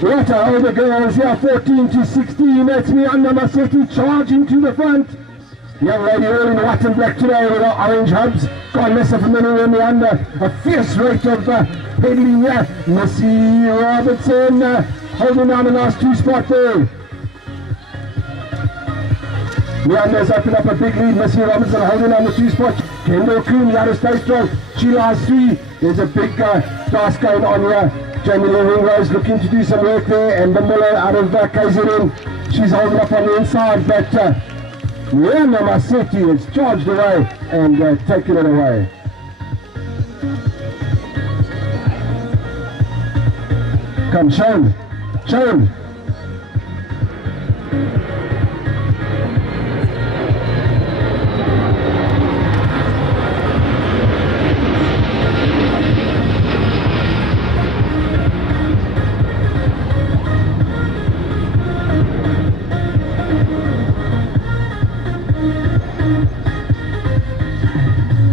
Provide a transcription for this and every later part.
What are all the girls here, 14 to 16. That's me under Masetti charging to the front. Young lady all in white and black today with her orange hubs. Can't mess up a minute in the under. A fierce rate of pedaling here. Missy Robertson holding down a nice 2-spot there. The unders open up a big lead. Missy Robertson holding on the 2-spot. Kendall Coon, the other stage strong. She lies 3. There's a big task going on here. Jamie Ringrose looking to do some work there. And the Miller out of KZN. She's holding up on the inside. But Rihanna Masetti is charged away and taken it away. Come, Shane. Shane.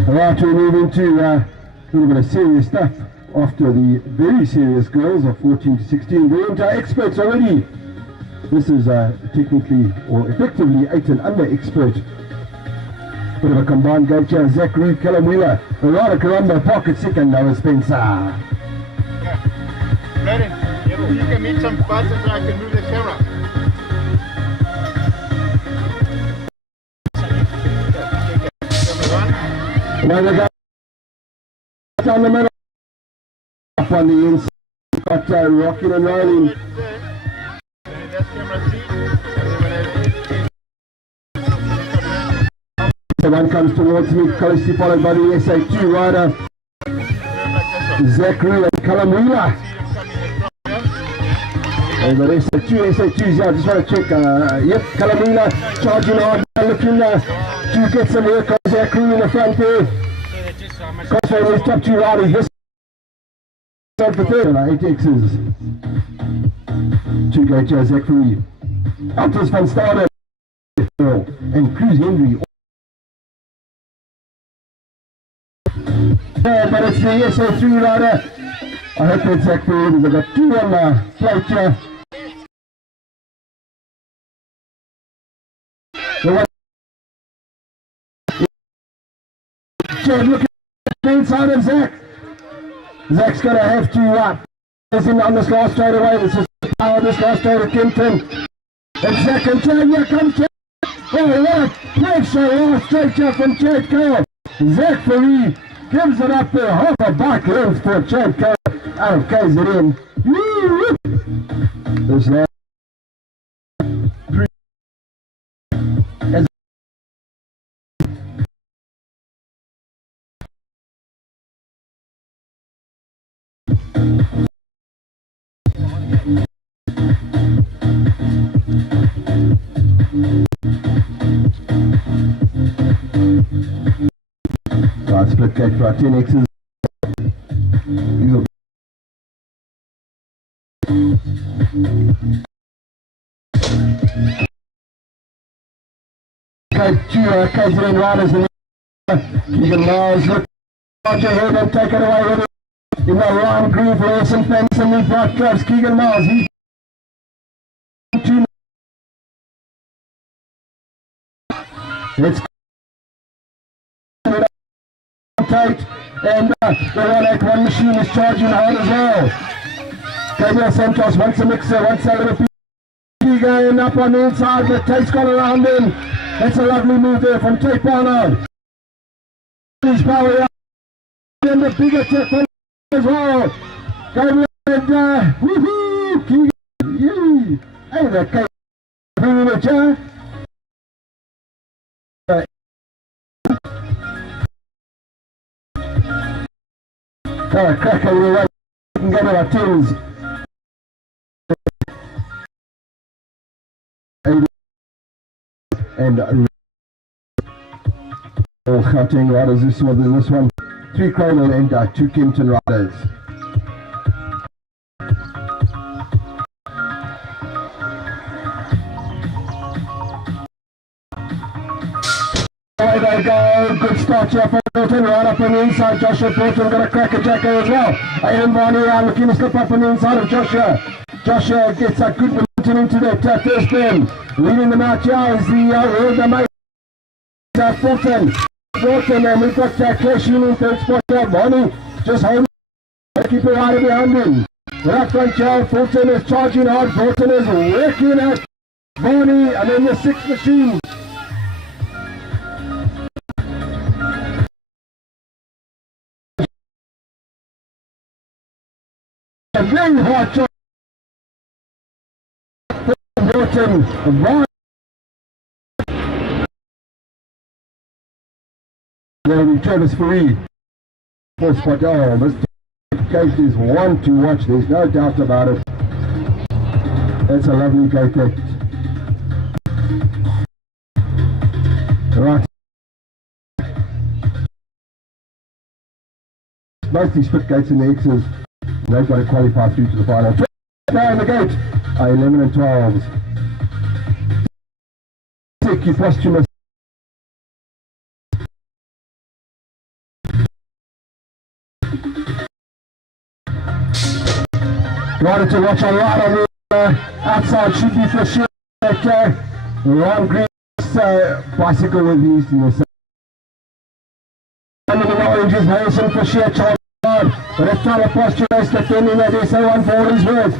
Right, we're moving to a little bit of serious stuff after the very serious girls of 14 to 16. We're into our experts already. This is technically or effectively 8 and under expert. Bit of a combined gate here. Zach Reed, Callum Wheeler, Rada Karamba, Pocket second, Noah Spencer. Yeah. Brandon, you can meet some buttons so I can move the camera. Now they got down the middle, up on the inside, got rocking and rolling. The one comes towards me, closely followed by the SA2 rider, Zachary and Callum Wheeler. And the SA2s, I just want to check, yep, Callum Wheeler charging hard, looking to get some work on Zachary in the front there. Crossfade is top 2 riders, this is for third, 8Xs. 2 gate Zachary. Altus van Staden and Cruz Henry. But it's the SA3 rider. I hope it's Zachary, because I've got 2 on the plate here. The one look at the inside of Zach. Zach's going to have to is in on this last straight away. This is the power of this last straight of Kempton. And Zach and turn, here comes Chad. Oh, what a pressure last straight here from Chad Cole. Zach Faree gives it up there. Half a bike length for Chad Cole out of KZN. This last 3. Right, split gate for our 10Xs. KZN riders and Keegan Miles look large ahead and take it away with it. In the round groove, Lawson Fenson, we've got clubs. Keegan Miles, he's 2. It's tight, and the 181 machine is charging hard as well. Gabriel Santos wants a mixer, wants a little Keegan up on the inside, but Tate's got around him. That's a lovely move there from Tate Barnard. His power up, and the bigger tip as well. Gabriel and woohoo! Keegan, hey, the Kate, who the chair. Cracker will run and go to our teams. And all Gauteng riders this one. 3 Cronel and 2 Kempton riders. Away they go, good start here for Bolton, right up on the inside. Joshua Bolton got a cracker jacker as well. Aidan Barney looking to slip up on the inside of Joshua. Joshua gets a good momentum into that first bend. Leading them out here is the world number 8, Fulton. And we've got Clash in third spot here. Bonnie just holding. Keep it right behind him. Right front here, Fulton is charging hard. Fulton is working at Bonnie, and then the sixth machine. A very hard shot. Fulton, Bonnie. There we Travis Faree. Fourth spot. Oh, this case is one to watch. There's no doubt about it. That's a lovely go kick. Right. Most of these split gates in the X's, they've got to qualify through to the final. Now in the gate, 11 and 12s. Take your posthumous. Wanted to watch a lot of the outside should be for sure. Ron Green's bicycle with these in the under the oranges, Harrison for sure, charge hard. But it's trying to posture race defending that they say one for all his worth.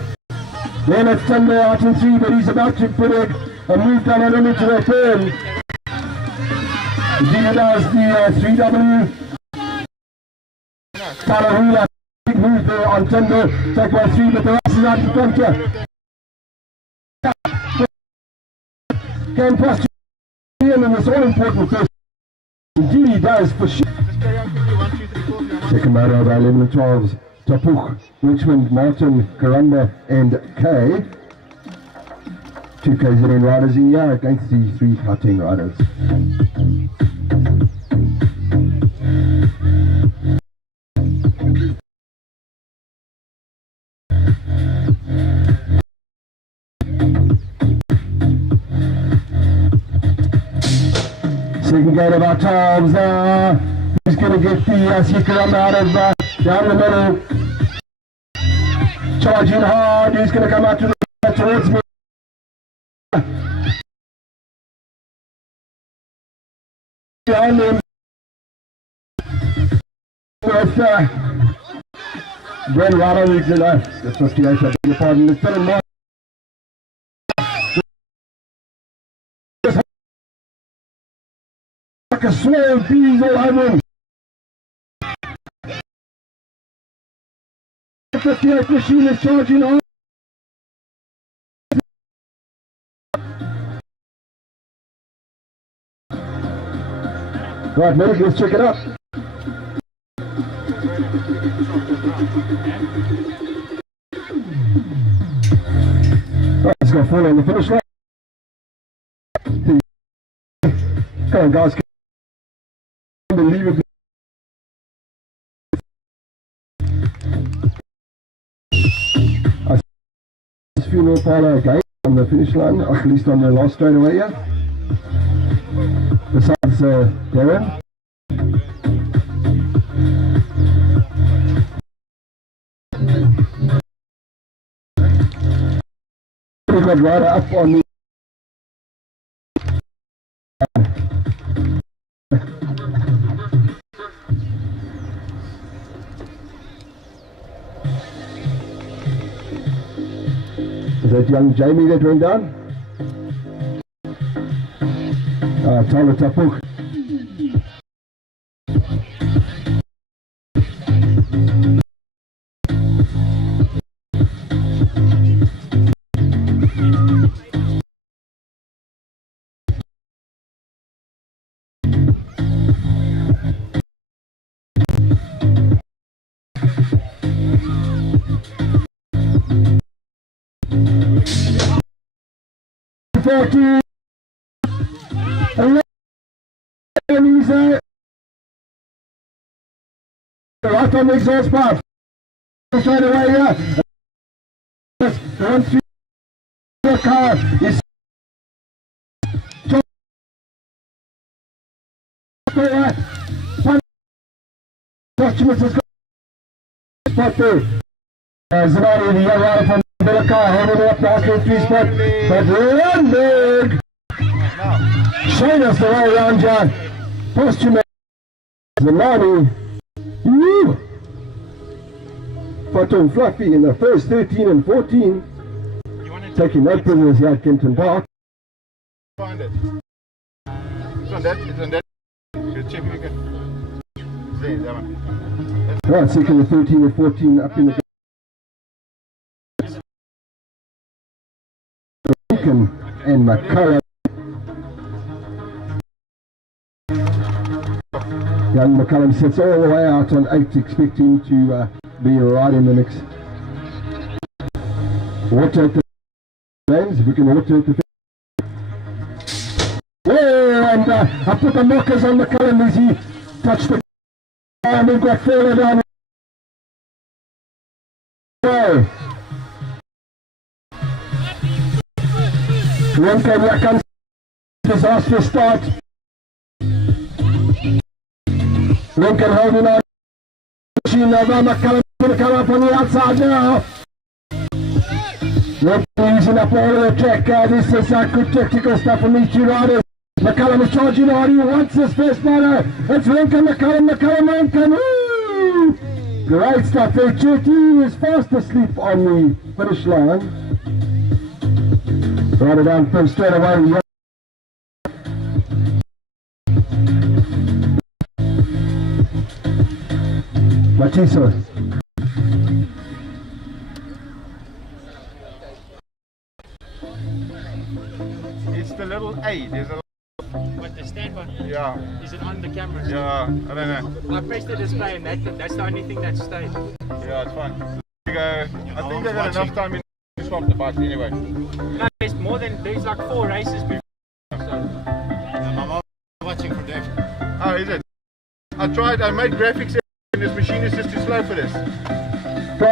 Then it's Thunder out in 3, but he's about to put a move down on him into the turn. He does the 3W. Talahula. Big move there on Thunder, take by 3, but the rest is out in front here. Can posture in this all important first. Indeed he does for sure. Second motor of 11 and 12s. Tapuch, Richmond, Martin, Karamba and Kay. 2 KZN riders in here against the 3 Gauteng riders. Second gate of our 12s. Who's going to get the Sikaramba out of down the middle? Charging hard. Who's going to come out to the towards me? Behind him. With Brent Rado leads in the 58. I beg your pardon. It's been a like a swirl of bees all over him. 58 machine is charging on. Right, Medic, let's check it out. Right, it's going to fall on the finish line. Come on, guys. Unbelievably. I see funeral parlor again on the finish line, at least on the last straightaway here. Besides Darren. We got rider up on the Is that young Jamie that went down? Tyler Tapuk. And he's right on the exhaust pipe. Straight away here. One, three, the car is Posthumous has got spot there. Zanardi, the young rider from Belakar holding it up past the 3 spot. But Lundberg showing us the way around here. Posthumous Zalani. Woo! Photo Fluffy in the first 13 and 14. Taking no prisoners here at Kenton Park. Find it. It's on that. It's on that. You check if you can. See that one. Right, second and 13 and 14 up in the and McCullough. Young McCullum sits all the way out on 8, expecting to be right in the mix. Water at the lanes, if we can water at the and I put the markers on McCullum as he touched the and we've got further down. Renko, here comes disastrous start. Lincoln holding on. Machine over. McCullum going to come up on the outside now. Lincoln using up all of the track. This is good tactical stuff from these two riders. McCullum is charging hard. He wants his first moto. It's Lincoln, McCullum, Lincoln. Woo! Great stuff there. Chetty is fast asleep on the finish line. Right down from straight away. Matiso. It's the little A. There's a What, the standby? yeah. Is it on the camera? Yeah. I don't know. I pressed the display and that's the only thing that stayed. Yeah, it's fine. So go. I think they got enough time to swap the bike anyway. No, there's like 4 races before. So. My mom watching for that. Oh, is it? I tried. I made graphics. And this machine is just too slow for this.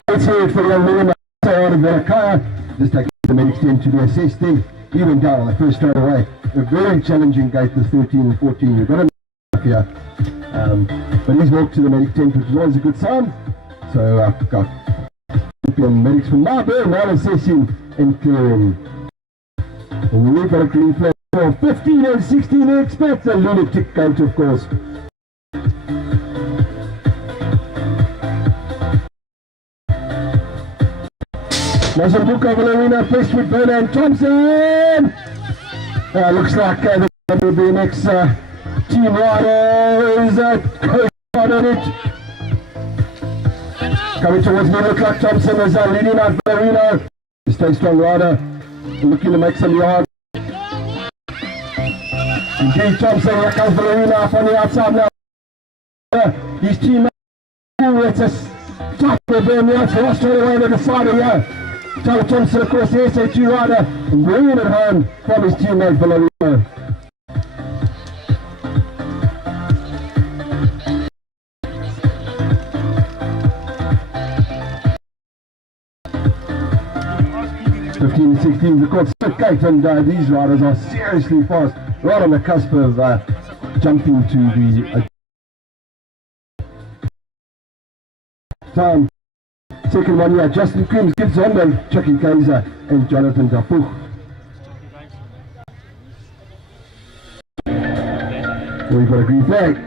Let's hear it for young William out of Belakar. Just taking the medics to be assessed there. He went down on the first straight away. A very challenging gate, this 13 and 14. You've got him here. But he's walked to the medic tent, which is always a good sign. So I've got champion medics from Marburg now assessing and clearing. And we've got a green flag for 15 and 16 experts. A lunatic gate, of course. Nazambuka Valerina placed with Bernard Thompson. Looks like the BMX team riders on it. Coming towards me, looks like Thompson is leading out Valerina. Stay strong rider, looking to make some yard. Indeed, Thompson, here comes Valerina up on the outside now. His team, it's a stop for BMX, lost straight away to the side of here. Tyler Thompson, of course, the SA2 rider, bringing it home from his teammate Valerino. and 16 is of course so gate, and these riders are seriously fast, right on the cusp of jumping to the time. Second one, yeah, Justin Coombs gives on to Chucky Kaiser and Jonathan Dapuch. We've got a green flag.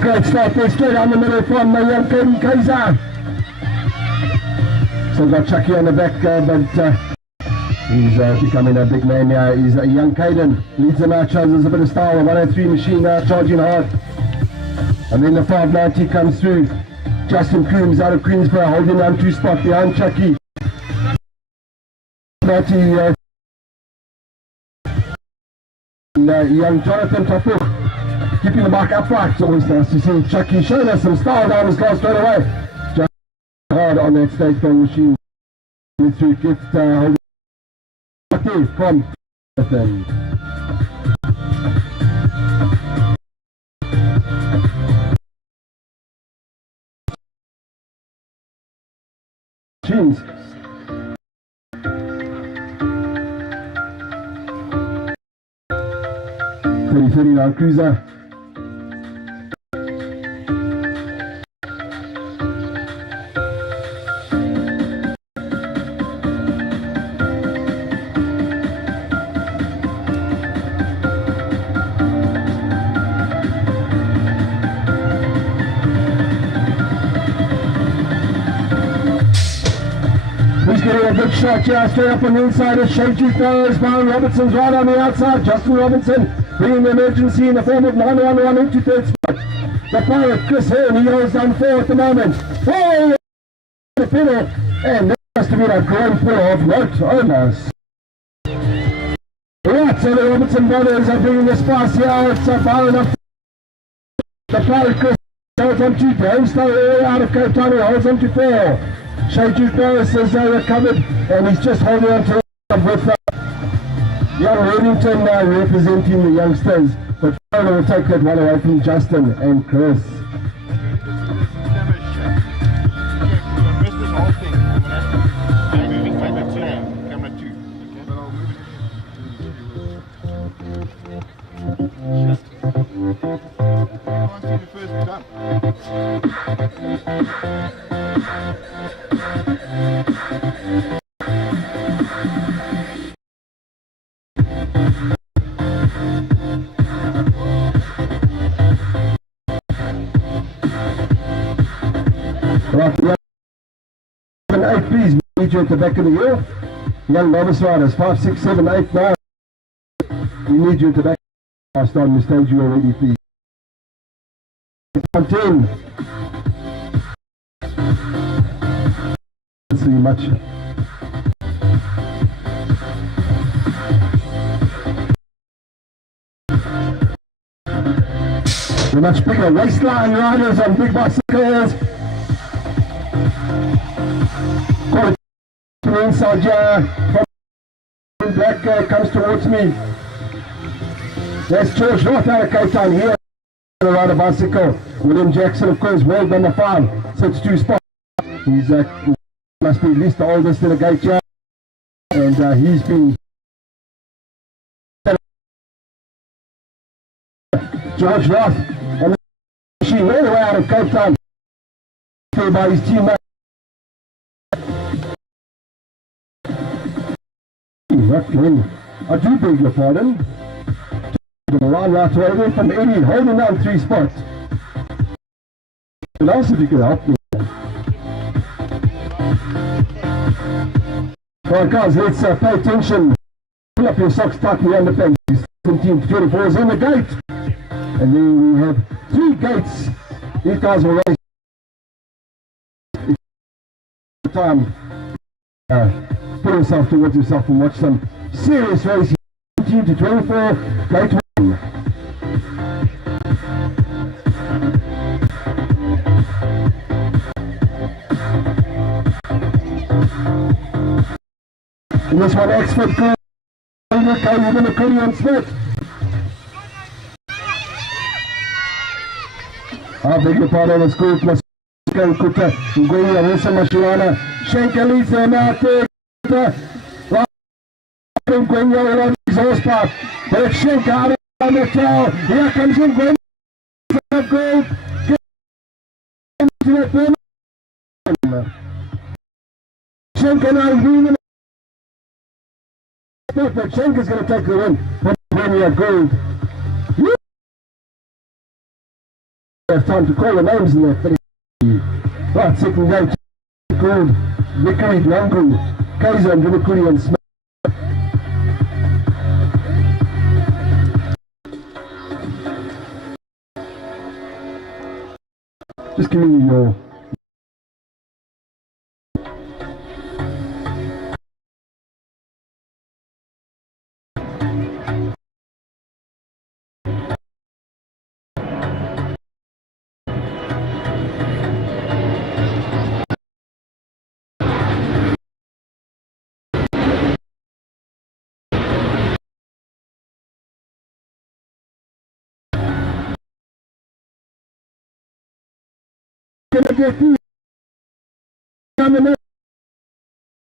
Great start there, straight down the middle from young Cody Kaiser. Still got Chucky on the back, but he's becoming a big man now. He's a young Caden. Leads them out, shows us a bit of style. A 103 machine now, charging hard. And then the 590 comes through. Justin Coombs out of Queensborough, holding on to spot behind Chucky. Young Jonathan Tapu keeping the bike upright. It's always nice to see Chucky showing us some style down his class straight away. Just hard on that stage going machine. Through gets holding from Jonathan. Machines. 30-39 cruiser. He's getting a good shot here, straight up on the inside as Shaggy goes. Brian Robertson's right on the outside. Justin Robinson bringing the emergency in the form of 911 into third spot. The pirate Chris Hearn, he holds down 4 at the moment. Oh, the pedal, and that must have been a grand pull off note, almost. Right, so the Robertson brothers are bringing the spice here. It's far enough. The pirate Chris holds on to Dave Stowe out of Cape Town, holds on to 4. Shaggy Paris has recovered and he's just holding on to it with young Reddington representing the youngsters, but Fiona will take that one away from Justin and Chris. Right, 8, please meet you at the back of the wheel. Young novice riders, 5, 6, 7, 8, 9. We need you at the back. Last on the stage you already, please. 10. Let's see much. The much bigger waistline riders on big bicycles. Call it to the inside here. From black comes towards me. There's George North out of Cape Town here. Ride a bicycle. William Jackson, of course, world number 5. Sits 2 spots. He's must be at least the oldest in the gate here. And he's been George Roth on the machine all the way out of Cape Town by his teammate. I do beg your pardon. The line right away from Eddie, holding down 3 spots. And also if you could help me. Alright guys, let's pay attention. Pull up your socks tightly on the page. 17 to 24 is in the gate. And then we have 3 gates. These guys will race time. Put yourself towards yourself and watch some serious racing. 17 to 24, gate 1. In this one, Expert goes with the Korean Smith. I beg your pardon, it's good. Let's go Kuta, Nguya, Wilson, Mashuana, Shenka leads them out there. Nguya on his horsepower, but it's Shenka out on the tail. Here comes Nguya. Gold. Shenka now leading. But Shenka's going to take the win from Premier Gold. Have time to call the names in there. Right, second gate called Vickery, Langu, Kaiser and Vilakuri and Smith. Just give me your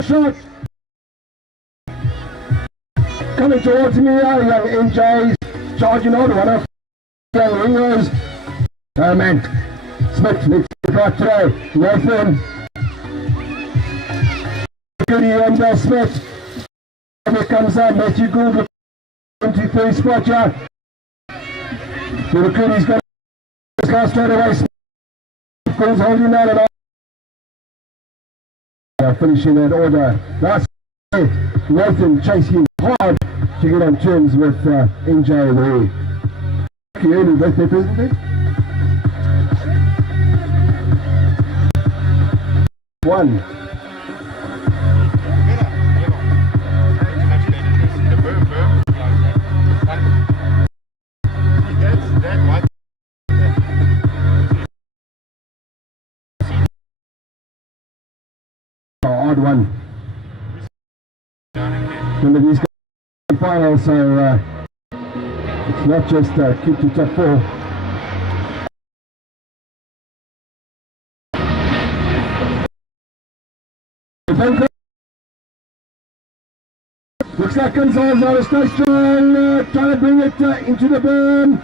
shot coming towards me, young NJs, charging on. One of the ringers. Oh man. Smith, let's get right today. Nathan. Goody and Smith. Here comes Matthew Gould. 23 spot here. Goody's got his car straight away. Smith Gould's holding that and finishing that order. Last Nathan chasing hard to get on terms with NJ there. Okay, early birthday present there. One. Odd one. Remember these guys in the final, so it's not just keep to top 4. Looks like Gonzalez out of station, trying to bring it into the burn.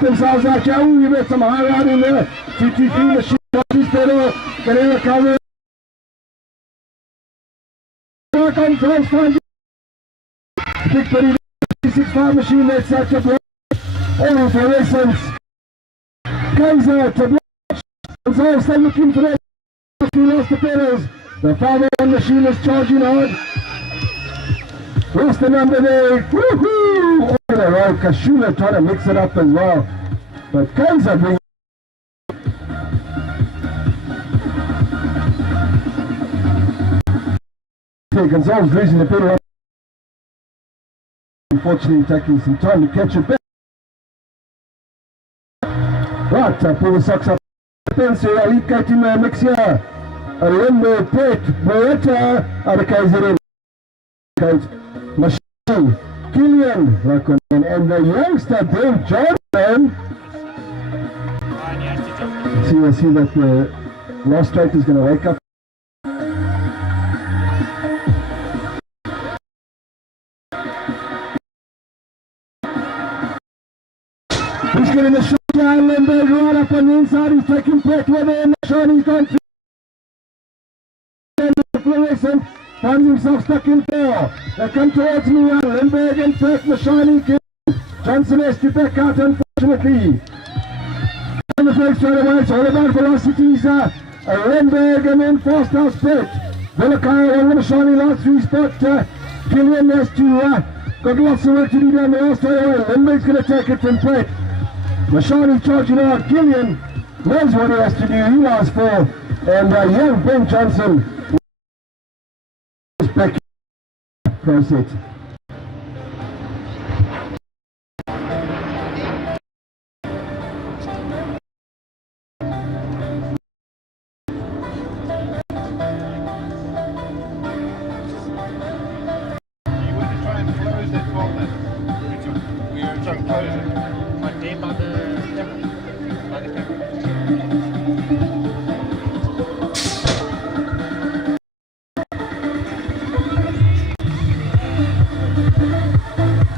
Themselves out here. Oh, you got some high ride in there. 2-2-3 machine. Watches pedal. Can he recover? Work on first time. Big buddy. 6-5 machine. That's such a block. All for essence. Kaiser to block. Gonzalez still looking for that. He lost the pedals. The 5-1 machine is charging hard. Where's the number there? Woohoo! All in a row. Kashula trying to mix it up as well. But Kaiser brings Gonzalez losing the pedal. Unfortunately taking some time to catch it back. Right, pull the socks up. Pencil, elite kite in the mix here. Remember, Pet, Beretta, out of KZN. Machine, Killian, and the youngster, Brent Jordan. We'll see that the last straight is going to wake up. He's getting the shot down, Lindbergh right up on the inside. He's taking Pet with him. He's gone through. Fluorescent finds himself stuck in 4. They come towards me now. Lindbergh and Pet, the shiny kid. Johnson has to back out, unfortunately. On the flag straight away, it's all about velocities. Lindbergh and then Fast House Pet. Vilakaya on the shiny last 3 spot. Killian has to got lots of work to do down there straight away. Lindbergh's going to take it from Pet. Mashani charging out. Killian knows what he has to do. He lies 4. And young Ben Johnson is back in pro set.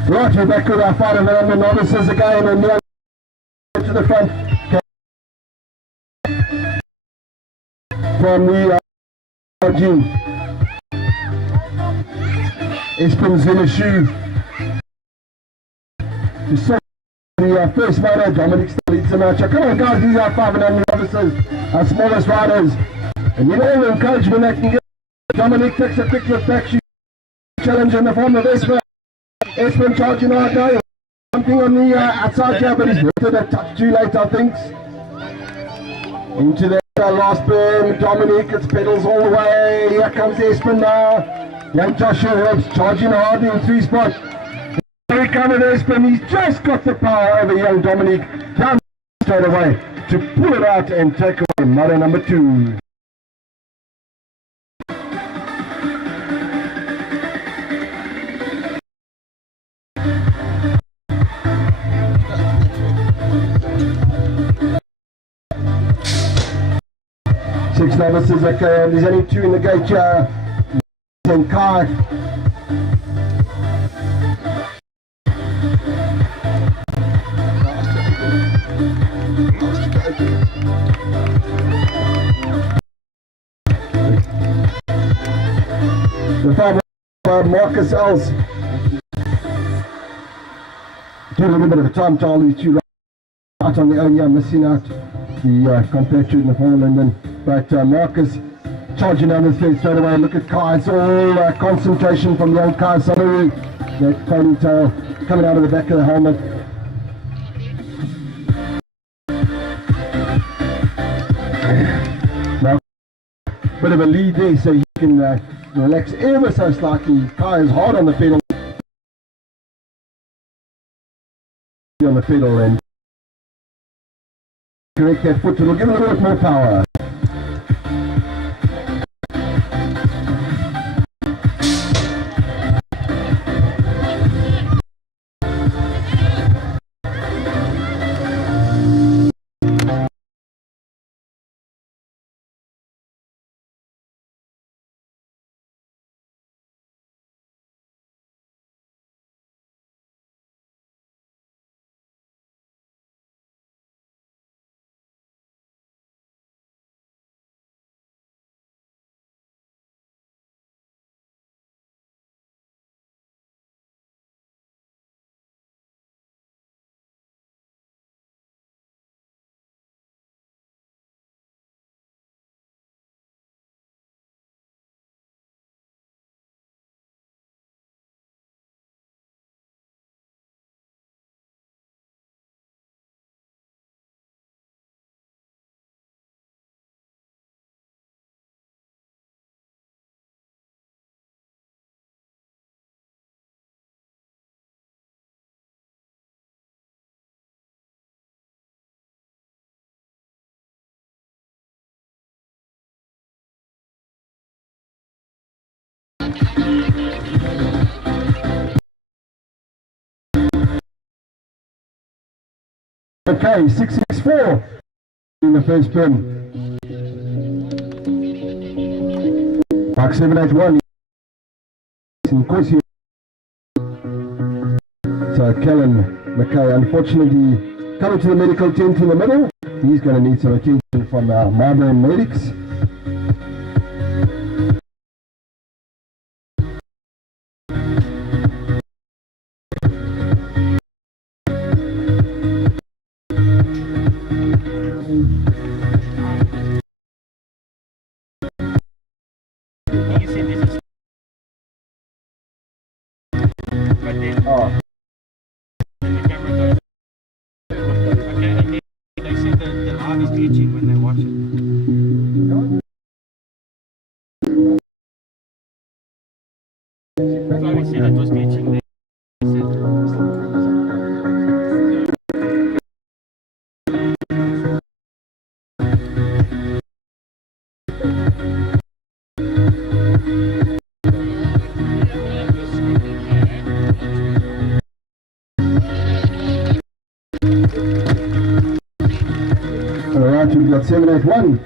Right, we're back with our final round. The novices again, and now to the front from the RG. Espin's in a shoe. The first rider, Dominic still leads the match. Come on guys, these are 500 novices, our smallest riders. And you know the encouragement they can get. Dominic takes a quick look back. She challenge in the form of Espin. Espin charging hard now. Something on the outside here, but he's lifted a touch too late, I think. Into the last burn. Dominic, it's pedals all the way. Here comes Espin now. Young Joshua Herbs charging hard in 3 spots. Here comes Espin. He's just got the power over young Dominic. Down straight away to pull it out and take away mother number 2. Six novices, okay, there's only 2 in the gate here. And Kai. Marcus Els. Do a little bit of a time trial, these two out on their own, yeah, missing out the compatriot in the fall, and then, but Marcus charging down the sled straight away. Look at Kai, it's all concentration from the old Kai Samaru. That ponytail coming out of the back of the helmet. Now, bit of a lead there, so you can relax ever so slightly. Kai is hard on the pedal. On the pedal and correct that foot, it'll give it a little bit more power. Okay, 664 in the first pin. Mark 781. In course here. So Kellen McKay, unfortunately, coming to the medical tent in the middle. He's going to need some attention from our Marlborough medics. When they watch it. So we said it was glitching there. Alright, we've got 781.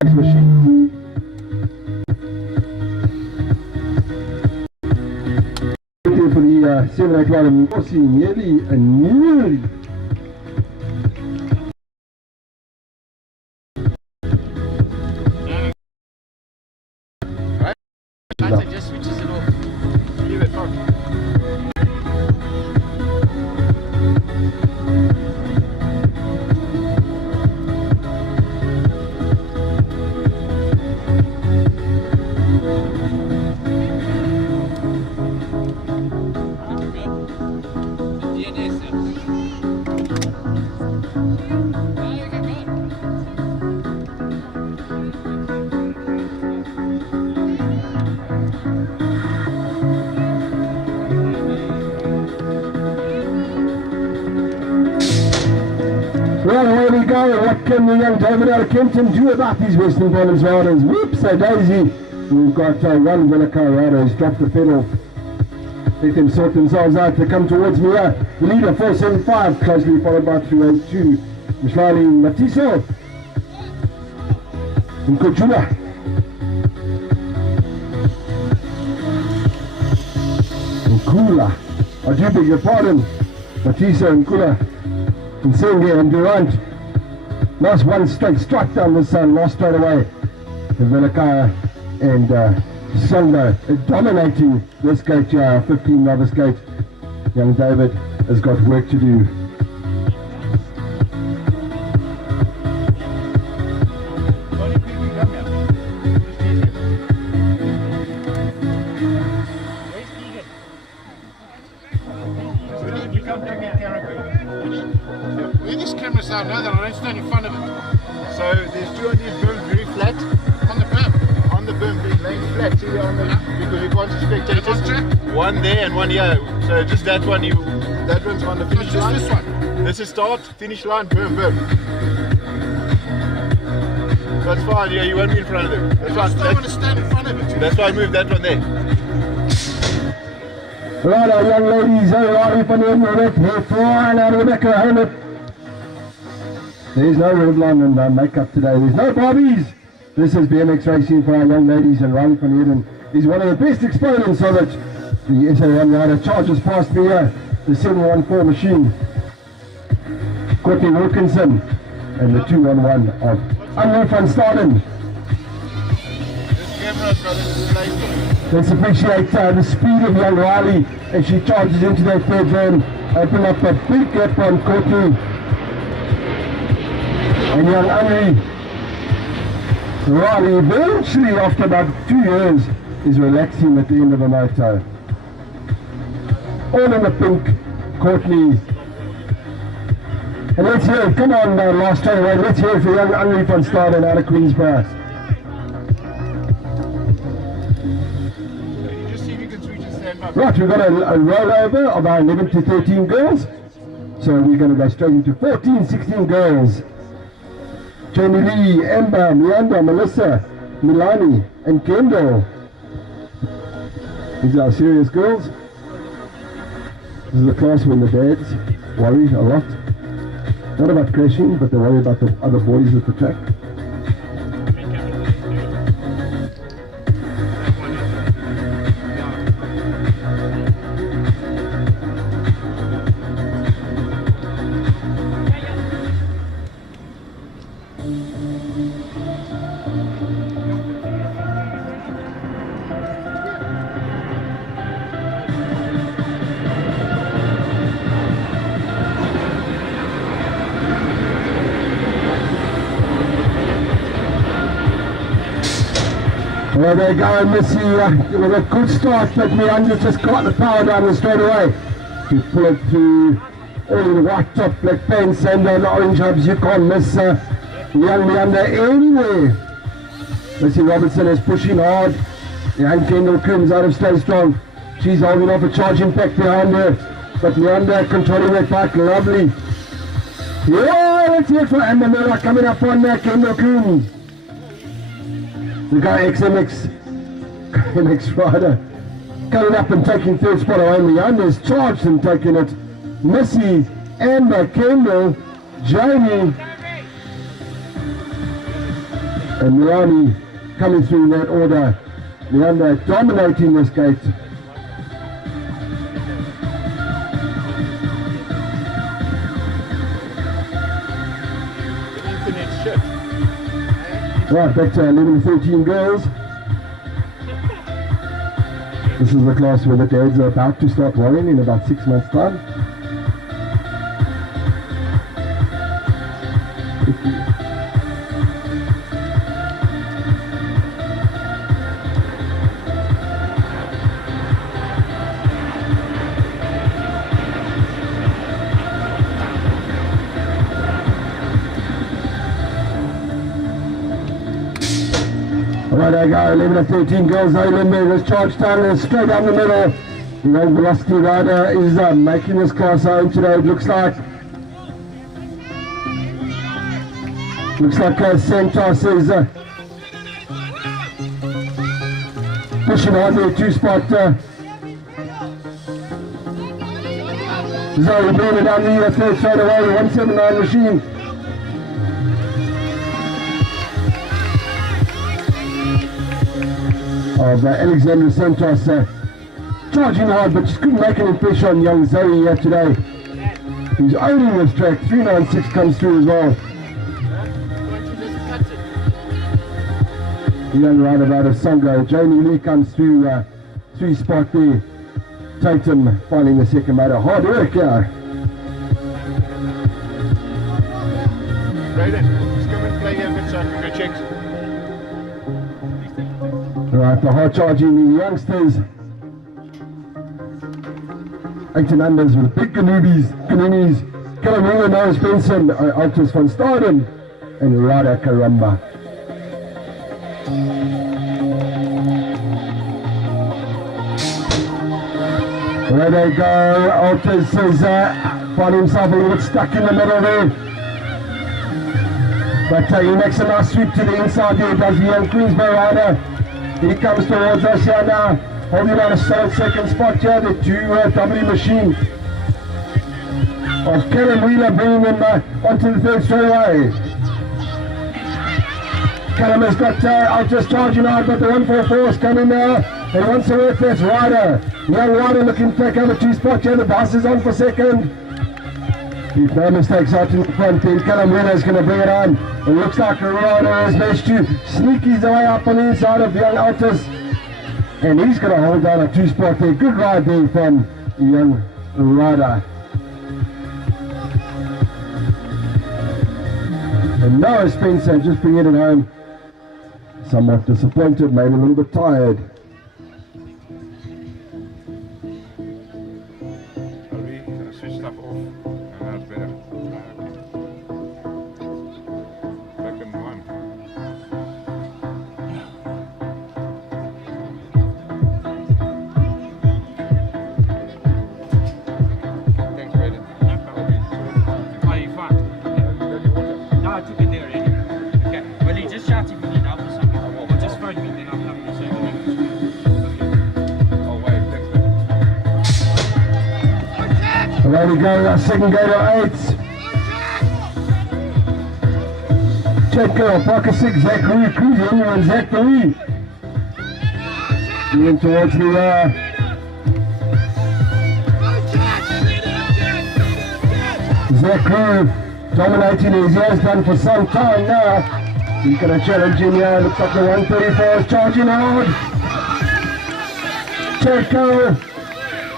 Back machine. For the 781, and we'll see nearly a nearly. Right? Just switches it off. Leave it for. Well, here we go. What can the young David out of Kempton do about these Western Province riders? Whoops, a daisy. We've got one Willacar rider who's dropped the pedal. Let them sort themselves out. They come towards me here. The leader, 475, closely followed by 382. Mshlani Matiso. Nkojula. Nkula. I do beg your pardon. Matiso, Nkula. Nsenge and Durant. Last one straight, struck down the sun, lost straight away. The Velakaya and Songa dominating this gate here, 15 novice gate. Young David has got work to do. Where these cameras are now that I don't stand in front of it. So there's two on these berms very flat. On the berm. On the berm, being laying flat. See on the, because you can't see spectators. One there and one here. So just that one, that one's on the finish Just line. this one. This is start, finish line, berm, berm. That's fine. Yeah, you won't be in front of them. That's I fine. still want to stand in front of it. That's why I moved that one there. Right, our young ladies, Ari van den Red here for and Rebecca Helmet. There's no Revlon and makeup today. There's no Barbies. This is BMX racing for our young ladies, and Riley van Eden is one of the best exponents of it. The SA1 rider charges past me here, the 714 machine. Courtney Wilkinson and the 211 of Untitled van Staden. This camera, brothers, is amazing. Let's appreciate the speed of young Riley as she charges into that third turn, open up a big gap on Courtney. And young Henry Riley eventually, after about 2 years, is relaxing at the end of the moto. All in the pink, Courtney. And let's hear it, come on last straightaway, let's hear it for young Henry van Staden out of Queensborough. Right, we've got a rollover of our 11 to 13 girls. So we're going to go straight into 14, 16 girls. Jamie Lee, Amber, Miranda, Melissa, Milani, and Kendall. These are serious girls. This is the class when the dads worry a lot. Not about crashing, but they worry about the other boys at the track. Well, there you go, Missy, with a good start, but Meander's just got the power down the straight away. You pull it through, all in white top, black pants, and the orange hubs. You can't miss young Meander anywhere. Missy Robertson is pushing hard. Young Kendall Coombs out of Stay Strong. She's holding off a charge impact behind her, but Meander controlling that bike, lovely. Yeah, let's hear it for Amber Miller coming up on Kendall Coombs. The guy MX rider coming up and taking third spot away. Meander's charged and taking it. Missy, Amber, Kendall, Jamie, and Milani coming through in that order. Meander dominating this gate. Right, back to 11 13 girls. This is the class where the dads are about to start worrying in about 6 months' time. Right, I go, 11 of 13 girls, There's charge down straight down the middle. The young velocity rider is making this class home today, it looks like. Santos is pushing on there, 2-spot. Zoe Bennett down the third straight away, the 179 machine. Of Alexander Santos charging hard, but just couldn't make an impression on young Zoe here today. He's owning this track. 396 comes through as well. the young rider out of Songo. Jamie Lee comes through, 3 spot there. Tatum finding the second motor. Hard work, yeah. Brayden, just come and play here a bit so I can go check. Right, the hard charging the youngsters. 8 and unders with big canoonies. Kalamila, Norris Benson, Altus van Staden, and Rada Karamba. There they go. Altus has found himself a little bit stuck in the middle there. But he makes a nice sweep to the inside here. Does the young Queensborough rider. He comes towards us here now. Holding on a solid second spot here. The 2W machine of Kellen Wheeler bringing him onto the third straightaway. Callum has got Altus charging hard, but the 144 is coming now. And wants to work this rider. Young rider looking to take over 2 spots here. The boss is on for second. If no mistakes out in the front, then Callum Wheeler is going to bring it on. It looks like the rider has managed to sneak his way up on the inside of young Altus. And he's going to hold down a 2 spot there. Good ride there from the young rider. And now Spencer just bringing it home. Somewhat disappointed, maybe a little bit tired. Switch stuff off and that's better. Back in 1. Thanks, Brayden. Are you fine? No, I took it there already. Okay. Well, he just shouted if you need help or something. Or just phone me, then I'll come and say okay. Oh, wait, thanks, man. Away we go, second go to 8. Checo, Parker 6, Zachary cruising, and Zachary moving towards the Zachary dominating his years done for some time now. He's going to challenge him here. Looks like the 134 is charging hard. Checo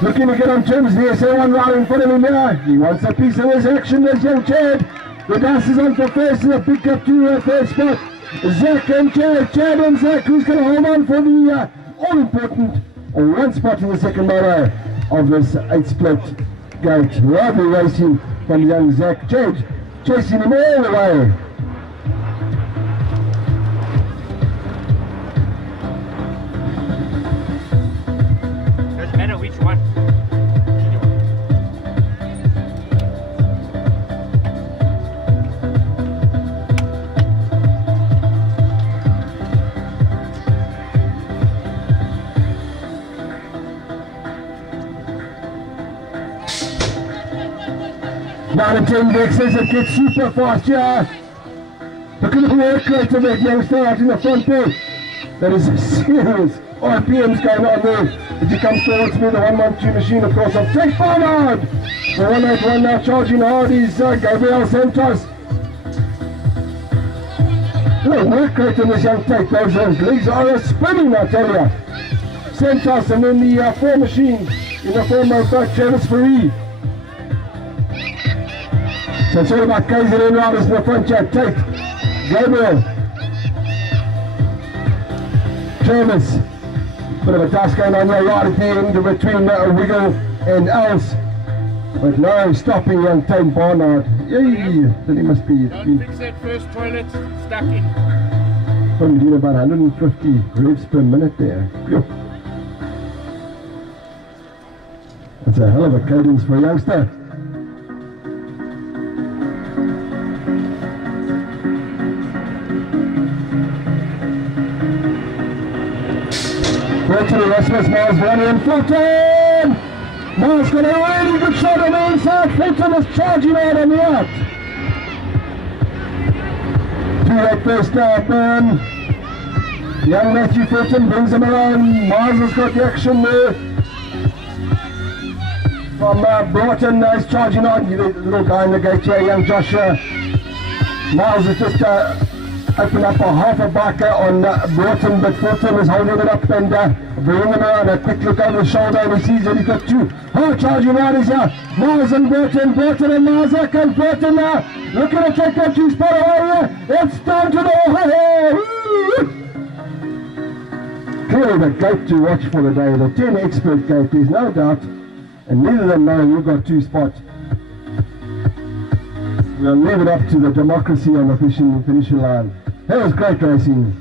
looking to get on terms there. Someone right in front of him here. He wants a piece of this action. There's young Chad. The dust is on for first and a big up to third spot. Zach and Chad. Chad and Zach, who's going to hold on for the all-important 1 spot in the second moto of this 8-split gate. Lovely racing from young Zach. Chad chasing him all the way. Doesn't matter which one. Now the 10 Vic says it gets super fast, yeah. Look at the work rate of that youngster out in the front there. That is serious RPMs going on there. As he comes towards me, the 112 machine, of course, of Take Barnard. The 181 now charging hard is Gabriel Santos. Good work rate on this young Tate. Those legs are spinning, I tell you. Santos, and then the 4 machine in the form of Travis Ferree. So it's all about KZN riders in the front here. Tate, Gabriel, Travis. Bit of a task going on there right at the end between Wiggle and Els. But no stopping young Tate Barnard. Yay! Then he must be. Don't fix that first toilet, stuck in. Probably doing about 150 revs per minute there. Phew. That's a hell of a cadence for a youngster. Right to the Rasmus Miles, running in Fulton! Miles got a really good shot on the inside. Fulton is charging out on the out. To that first start, man. Young Matthew Fulton brings him around. Miles has got the action there. From Broughton, he's charging on. The little guy in the gate here, young Joshua. Miles is just open up a half a biker on Broughton, but Fulton is holding it up and bringing him around. A quick look over the shoulder and he sees that he's got two hard charging riders here. Miles and Broughton and Miles. Here comes Broughton now. Looking to take that two spot away here. It's down to the clearly the gate to watch for the day. The 10 expert gate, there's no doubt. And neither of them know you've got two spots. We'll leave it up to the democracy on the finishing line. That was great racing.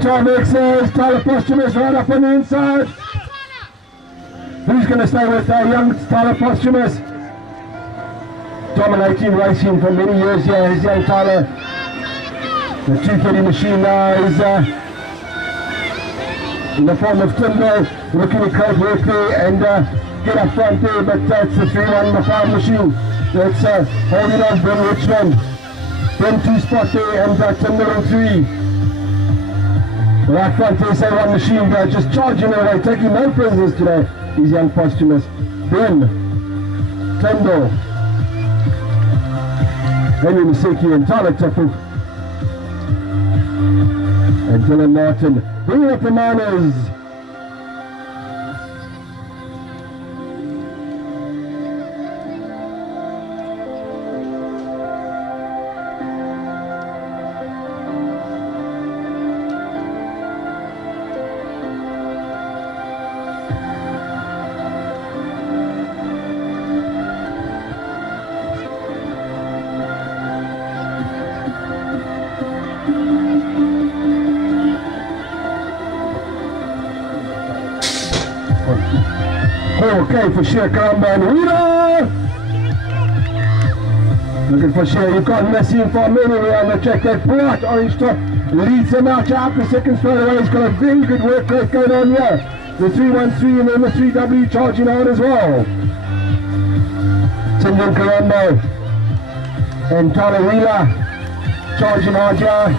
Time exercise, Tyler Posthumous right up on the inside. Who's going to stay with young Tyler Posthumous? Dominating racing for many years here is young Tyler. The 230 machine now is in the form of Timber, looking at great work there and get up front there, but it's the 3-1-5 machine that's holding on Ben Richmond. Ben 2 spot there and Timber in 3. Right front there, say one machine guy just charging away, taking no prisoners today. These young Posthumous. Ben, Tendall, Henry Maseki and Tyler Tapu. And Dylan Martin bringing up the miners. Okay, for sure, Karamba and Rita! Looking for sure, you can't miss him for a minute here on the track. That bright orange top leads him out after second straight away. He's got a very good work rate going on here. The 313 and then the 3W charging on as well. Tindon Karamba and Tyler Wheeler charging hard here.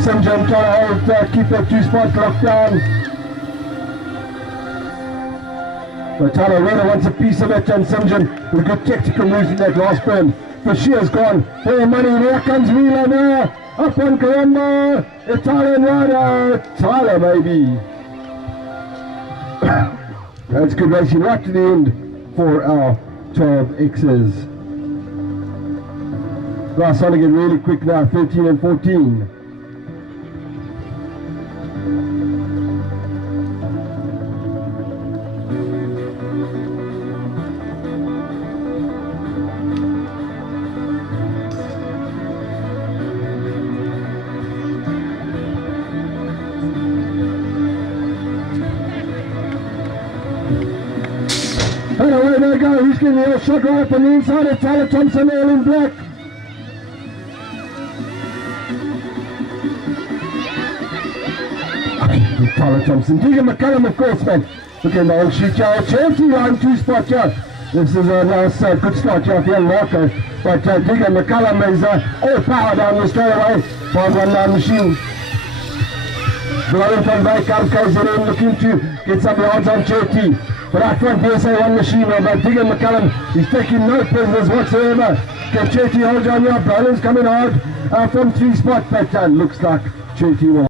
Simjin trying to keep that 2 spot locked down. But Tyler Wheeler wants a piece of it, and Simjin with good tactical moves in that last burn. Bashir's gone for money. Here comes Wheeler now. Up on Karamba. Italian rider. Tyler, maybe. That's good racing right to the end for our 12Xs. Last one to get really quick now, 13 and 14. And away they go, he's getting the shot right up on the inside of Tyler Thompson, all in black. Tyler Thompson, Deegan McCullum of course, man. Look at the old shoot here, Chelsea line 2 spot here. This is a nice good start here for young Marco. But Deegan McCullum is all power down the straightaway by 1-9 machine. Blowing from back up, goes in looking to get some yards on Cherokee. But I front PSA 1 machine about Deegan McCullum. He's taking no prisoners whatsoever. Can Cherokee hold on here? Brothers coming hard from 3 spot, but looks like Cherokee will.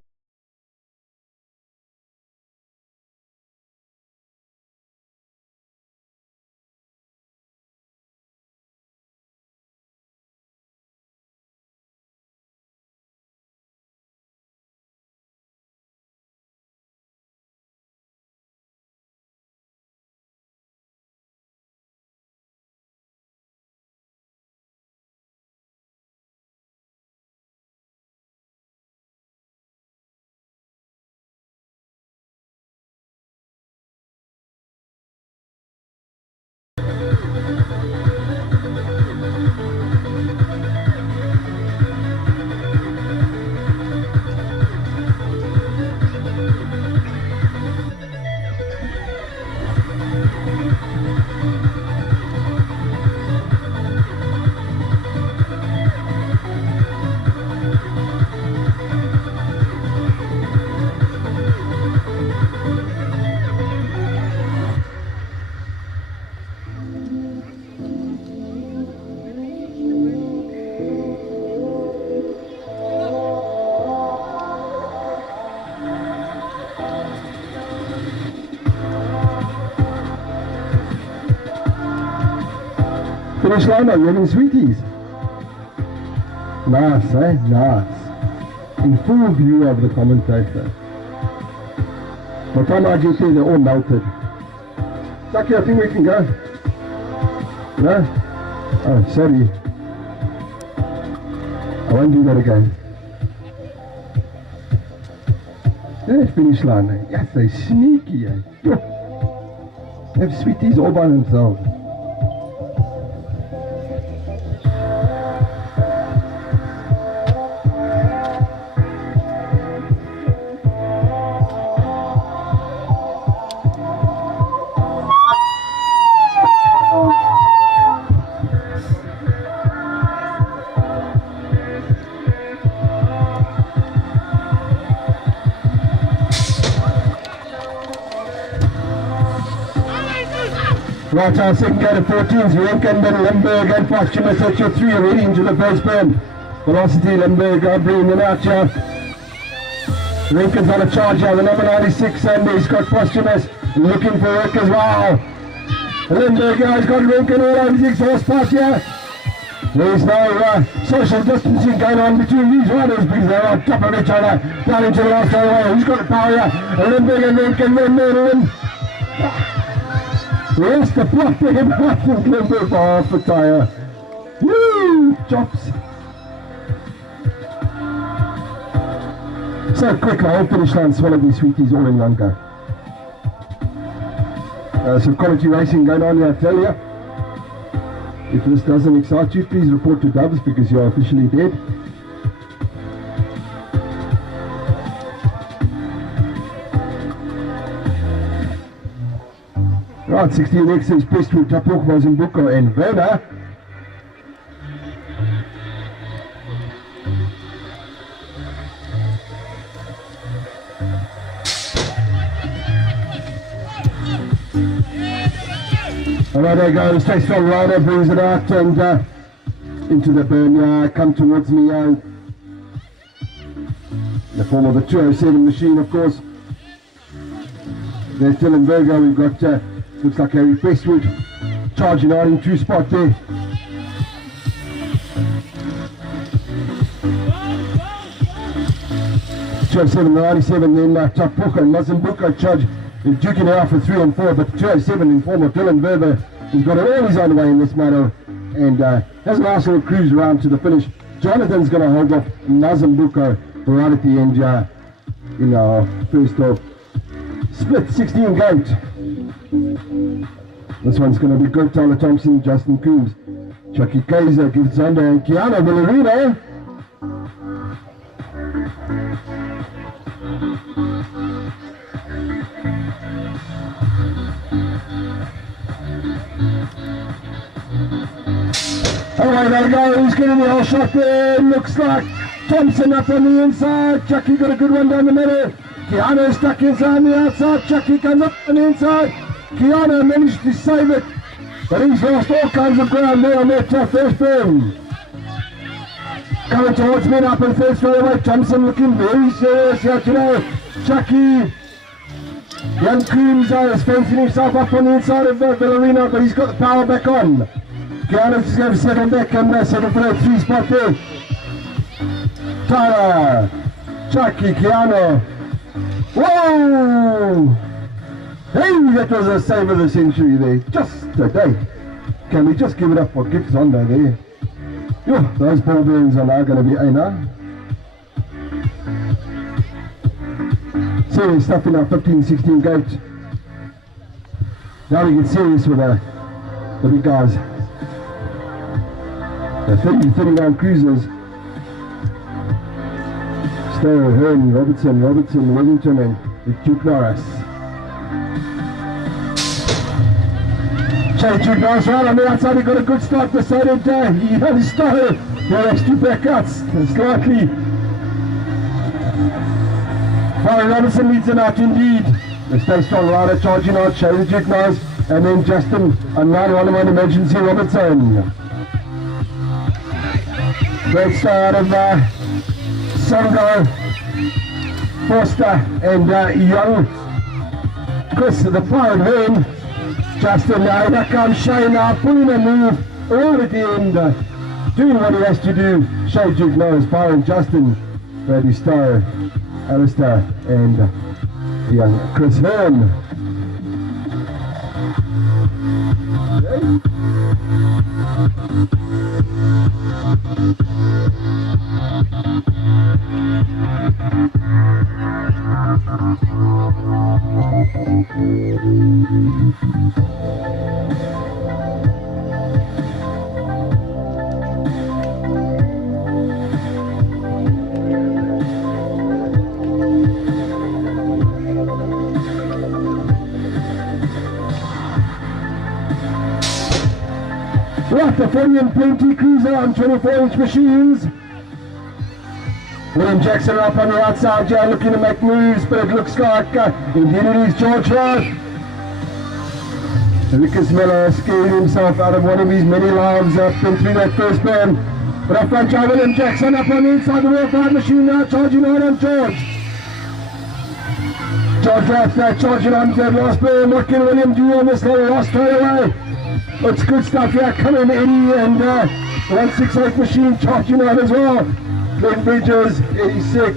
Finish line are winning sweeties. Nice, eh? Nice. In full view of the commentator. By the time I get there, they're all melted. Chucky, I think we can go. No? Oh, sorry. I won't do that again. There's finish line, eh? Yes, they're sneaky, eh? Yo. They have sweeties all by themselves. Right, our second go to 14s, Renken, then Limburg and Posthumous at your 3 already into the first bend. Velocity, Limburg are bringing them out here. Renken's on a charge here, the number 96, and he's got Posthumous looking for work as well. Limburg has got Renken all over his exhaust pass here. There's no social distancing going on between these riders because they're on top of each other. Down into the last way, who's got the power here? Limburg and Renken, then yes, the block for him, I think Limburg for half a tyre. Woo! Chops. So quick, the whole finish line swallowed these sweeties all in one go. Some quality racing going on here, I tell you. If this doesn't excite you, please report to Dubs because you are officially dead. Right, 16X is Prestwood, Tapok, Mozambique and Werner. Alright, there goes, takes from Ryder, brings it out and into the burn, come towards me in the form of a 207 machine, of course. There's Dylan Berger, we've got looks like Harry Prestwood charging out in 2 spot there. .207 97, then Tapuka and Mozambique charge duking it out for 3 and 4, but 207 in form of Dylan Berger. He's got it all his own way in this matter and has a nice little cruise around to the finish. Jonathan's going to hold off Mozambique right at the end in our first off. Split 16 gate. This one's going to be good. Tyler Thompson, Justin Coombs, Chucky Kaiser, gives under and Keanu Villarino. Alright, there we go. Who's getting the whole shot there? Looks like Thompson up on the inside. Chucky got a good one down the middle. Keanu stuck inside on the outside. Chucky comes up on the inside. Keanu managed to save it, but he's lost all kinds of ground there on that first bend. Coming towards me up in first straight away. Thompson looking very serious here today. Chucky, young Coombs is fencing himself up on the inside of Villarino, but he's got the power back on. Keanu's just going to settle back and settle for that 3 spot there. Tyler, Chucky, Keanu. Whoa! Hey, that was a save of the century there. Just today. Can we just give it up for Gibbs Hondo there? Yo, those ball bearings are now going to be now. Serious stuff in our 15-16 gate. Now we get serious with the big guys. The 30-39 cruisers. Stowe, Hearn, Robertson, Wellington and Duke Norris. Duke Norris right on the outside, he got a good start, decided he only started. There are 2 backouts, slightly. Barry Robinson leads it out indeed. The Stay Strong rider charging out, Shady Duke Norris, and then Justin, another one emergency Robertson. Great start out of Songo, Forster, and Young. Chris, the fire Hearn. Justin, here comes Shane now, pulling a move right at the end, doing what he has to do. Shay Duke knows, Byron, Justin, Brady Starr, Alistair, and young Chris Hearn. Right, the 40 and 20 cruiser on 24-inch machines. William Jackson up on the outside here looking to make moves, but it looks like indeed it is George Wright. Lucas Miller scared himself out of one of his many lives up and through that first bend. But up front, William Jackson up on the inside the wheel five machine now, charging on George. George Wright there, charging on to that last bend. What can William do on this little loss straight away? It's good stuff here, coming Eddie and the 168 machine charging on as well. Glenn Bridges, Eddie Sick.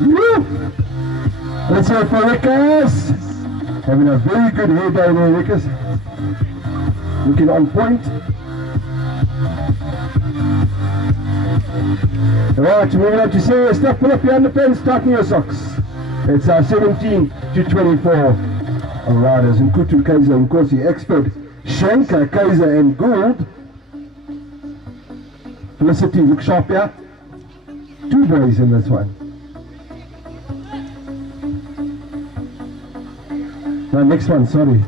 Woo! Let's go for Rickers. Having a very good hair day there, Rickers. Looking on point. Alright, moving on to serious stuff. Pull up your underpants, tighten your socks. It's 17 to 24. Our riders, Nkutu, Kaiser, and Nkosi, Expert, Shanker, Kaiser, and Gould. Felicity, look sharp here. Two boys in this one. No, next one, sorry.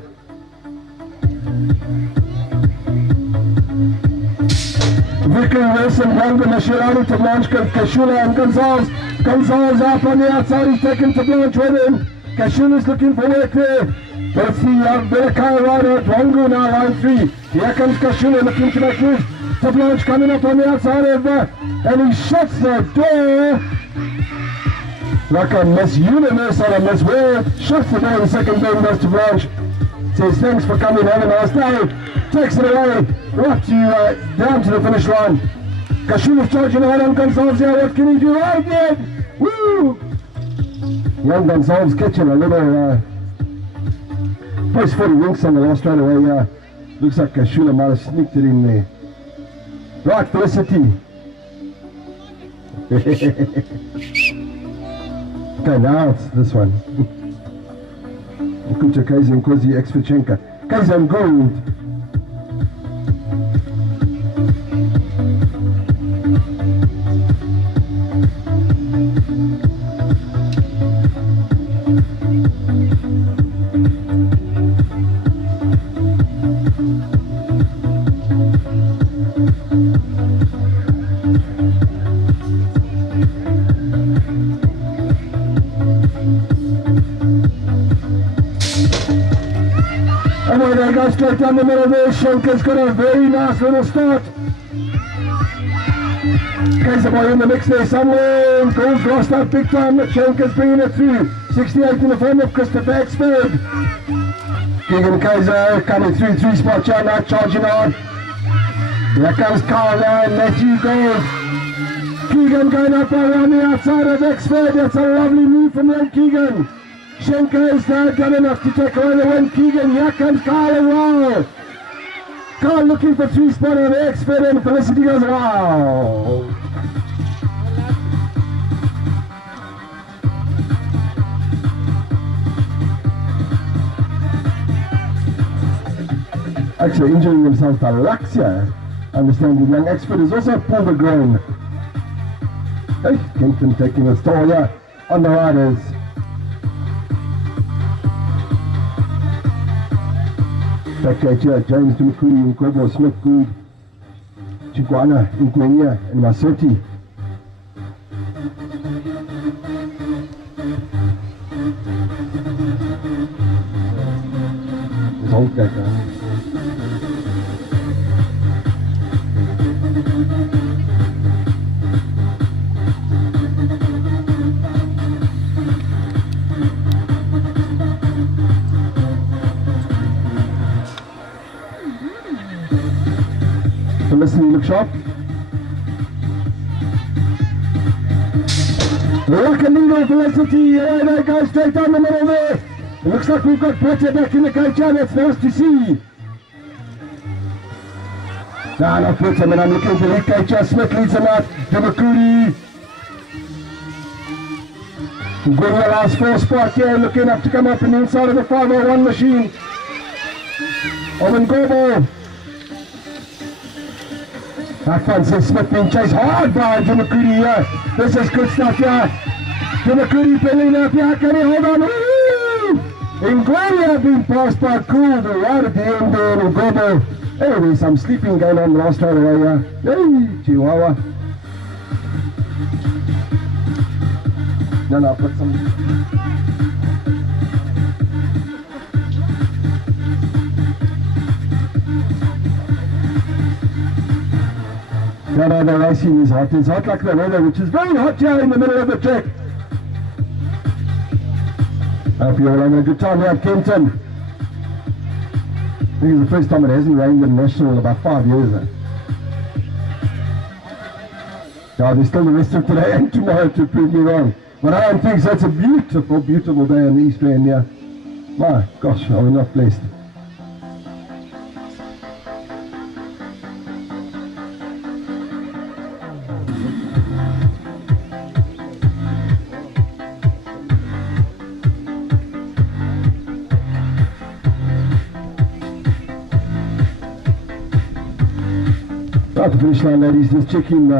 Vicky Wilson, Brandon, Mashirani to Blanche, Kashula, and Gonzalez. Gonzalez up on the outside, he's taken to Blanche with him. Kashula's looking for work there. But it's the better car rider, Dwango now, line 3. Here comes Kashula looking to make moves. To Blanche coming up on the outside of and he shuts the door like a Miss Universe or a Miss World. Shuts the door in the second bend, goes to Blanche. Says thanks for coming, have a nice day. Takes it away, right to down to the finish line. Kashula's charging ahead on Gonzalez here. What can he do? Oh, good! Woo! Young Gonzalez catching a little post 40 winks on the last straight away. Looks like Kashula might have sneaked it in there. Right, Felicity. Okay, now it's this one. Nkuta, Kaiser, and Kozi, Exfichenka. Kaiser and Gold. They go straight down the middle there. Shanker's got a very nice little start. Kaiser boy in the mix there somewhere. Gold's lost out big time, but Shanker's bringing it through. 68 in the form of Christopher Exford. Keegan Kaiser coming through 3 spots here now, charging on. Here comes Carl now and Matthew Gold. Keegan going up around the outside of Exford. That's a lovely move from young Keegan. Shanker is now good enough to take away the win. Keegan, here comes Carl as well. Carl looking for 3 spot on the Expert and Felicity goes, wow. Actually injuring themselves to Laxia. I understand the young Expert is also pulled a groin. Hey, Kenton taking a stall here on the riders. Back here, James Dumakuri, Nkobo, Smith, Good, Chiguana, Nkwenya, and Masoti. It's all that look sharp. Rock and needle velocity, they go straight down the middle there. It looks like we've got Petter back in the cage, that's nice to see. No, not Petter, man, I'm looking for the cage. Smith leads him out, Demakudi. Going the last 4 spot here, looking up to come up in the inside of the 501 machine. Owen Gobo. That one says Smith being chased hard by Demakudi here. This is good stuff here. Demakudi pedaling up here, can he hold on? Woo! Ingloria being passed by Cool, right at the end there, Gobo. Hey, there's some sleeping going on last time away here. Hey, Chihuahua. No, I've got some. No, the racing is hot. It's hot like the weather, which is very hot here in the middle of the track. I hope you're all having a good time here at Kenton. I think it's the first time it hasn't rained in National in about 5 years. Yeah, there's still the rest of today and tomorrow to prove me wrong. But I don't think so. It's a beautiful, beautiful day in the East Rand here. My gosh, are we not blessed? Right, the finish line, ladies. Just checking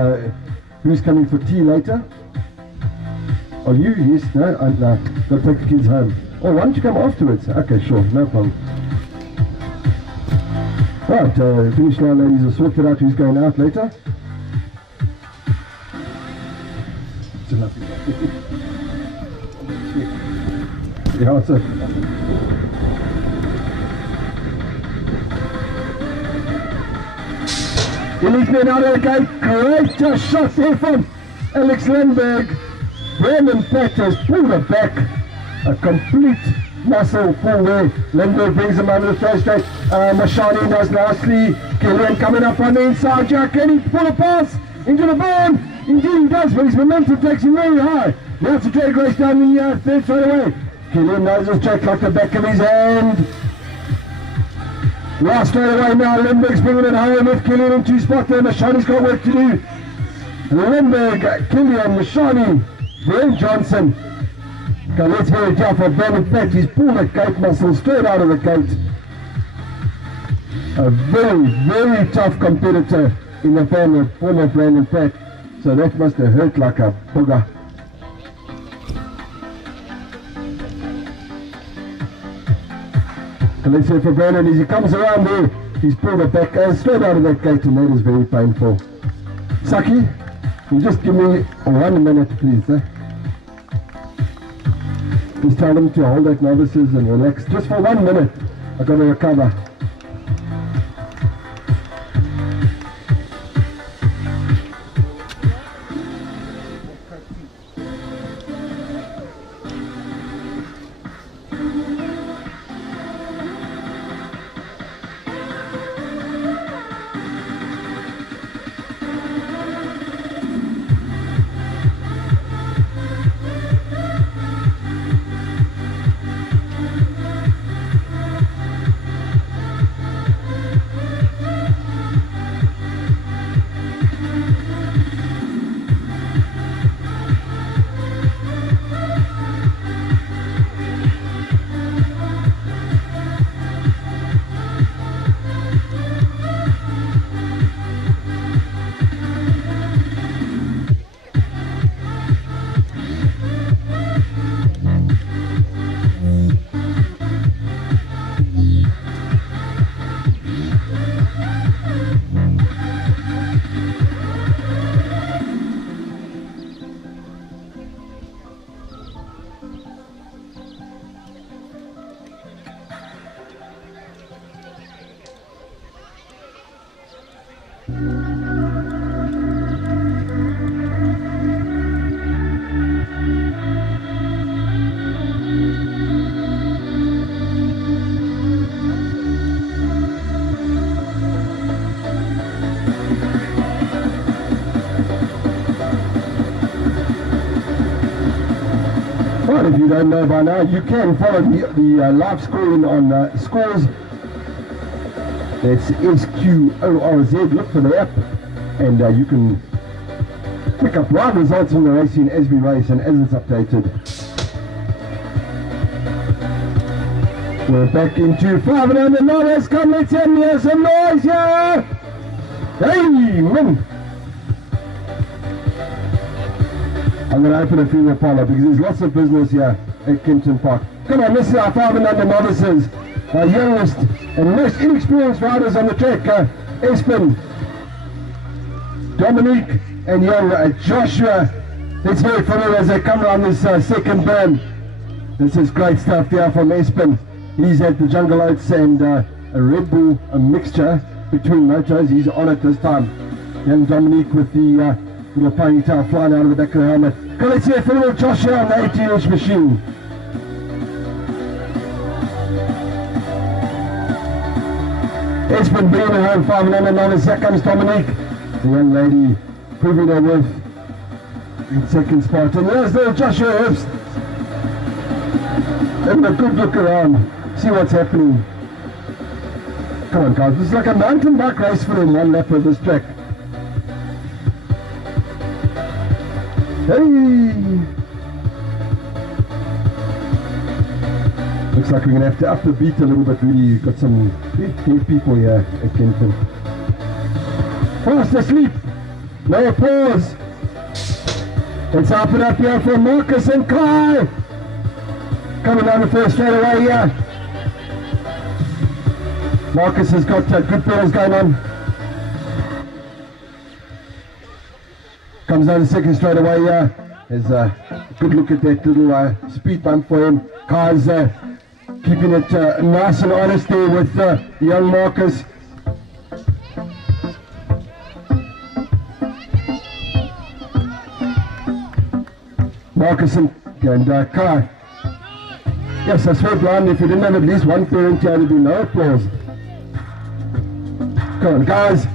who's coming for tea later. Oh, you? Yes, no, no. Go take the kids home. Oh, why don't you come afterwards? Okay, sure, no problem. Right, finish line, ladies. Will sort it out who's going out later. It's a lovely yeah, it's a... He's been out of the gate. Great shot there from Alex Lindberg. Brandon Pratt has pulled it back. A complete muscle pull there. Lindberg brings him over the throw straight. Mashani does nicely. Killian coming up on the inside. Jack, can he pull a pass into the burn? Indeed he does, but his momentum takes him very high. Now it's a drag race down the third straight away. Killian knows his track like the back of his hand. Last straight away now, Lindberg's bringing it home with Killian in 2 spots there. Mashani's got work to do. Lindberg, Killian, Mashani, Brent Johnson. Okay, let's hear it out for Brandon Pratt. He's pulled a gate muscle straight out of the gate. A very, very tough competitor in the form of Brandon Pratt. So that must have hurt like a booger. And let's hear it for Brandon as he comes around there. He's pulled it back straight out of that gate, and that is very painful. Saki, can you just give me 1 minute, please? Just tell them to hold that novices and relax. Just for 1 minute. I've got to recover. if you don't know by now, you can follow the live scoring on Scores. That's SQORZ. Look for the app, and you can pick up live results on the racing as we race and as it's updated. We're back into 500 novice. Come, let's hear some noise here. Hey, man. I'm going to open a female parlour because there's lots of business here at Kempton Park. Come on, this is our 500 novices. Our youngest and most inexperienced riders on the track. Espen, Dominique, and young Joshua. Let's hear it from them as they come around this second berm. This is great stuff here from Espen. He's at the Jungle Oats and a Red Bull, a mixture between motos. He's on it this time. Young Dominique with the little ponytail flying out of the back of the helmet. Come, let's hear from little Joshua on the 18-inch machine. Espen being at home, 509. Here comes Dominique. The young lady proving her worth in second spot. And there's little Joshua Herbst. Having a good look around, see what's happening. Come on, guys, this is like a mountain bike race for him, one lap of this track. Hey! Looks like we're going to have to up the beat a little bit, really. We've got some big people here at Kempton. Fast asleep, no pause. Let's up it up here for Marcus and Kai. Coming down the first straight away here. Marcus has got good pedals going on. Comes down the second straight away here. There's a good look at that little speed bump for him. Kai's keeping it nice and honest there with young Marcus. Marcus and Kai. Yes, I swear blind, if you didn't have at least one parent here, there'd be no applause. Come on, guys.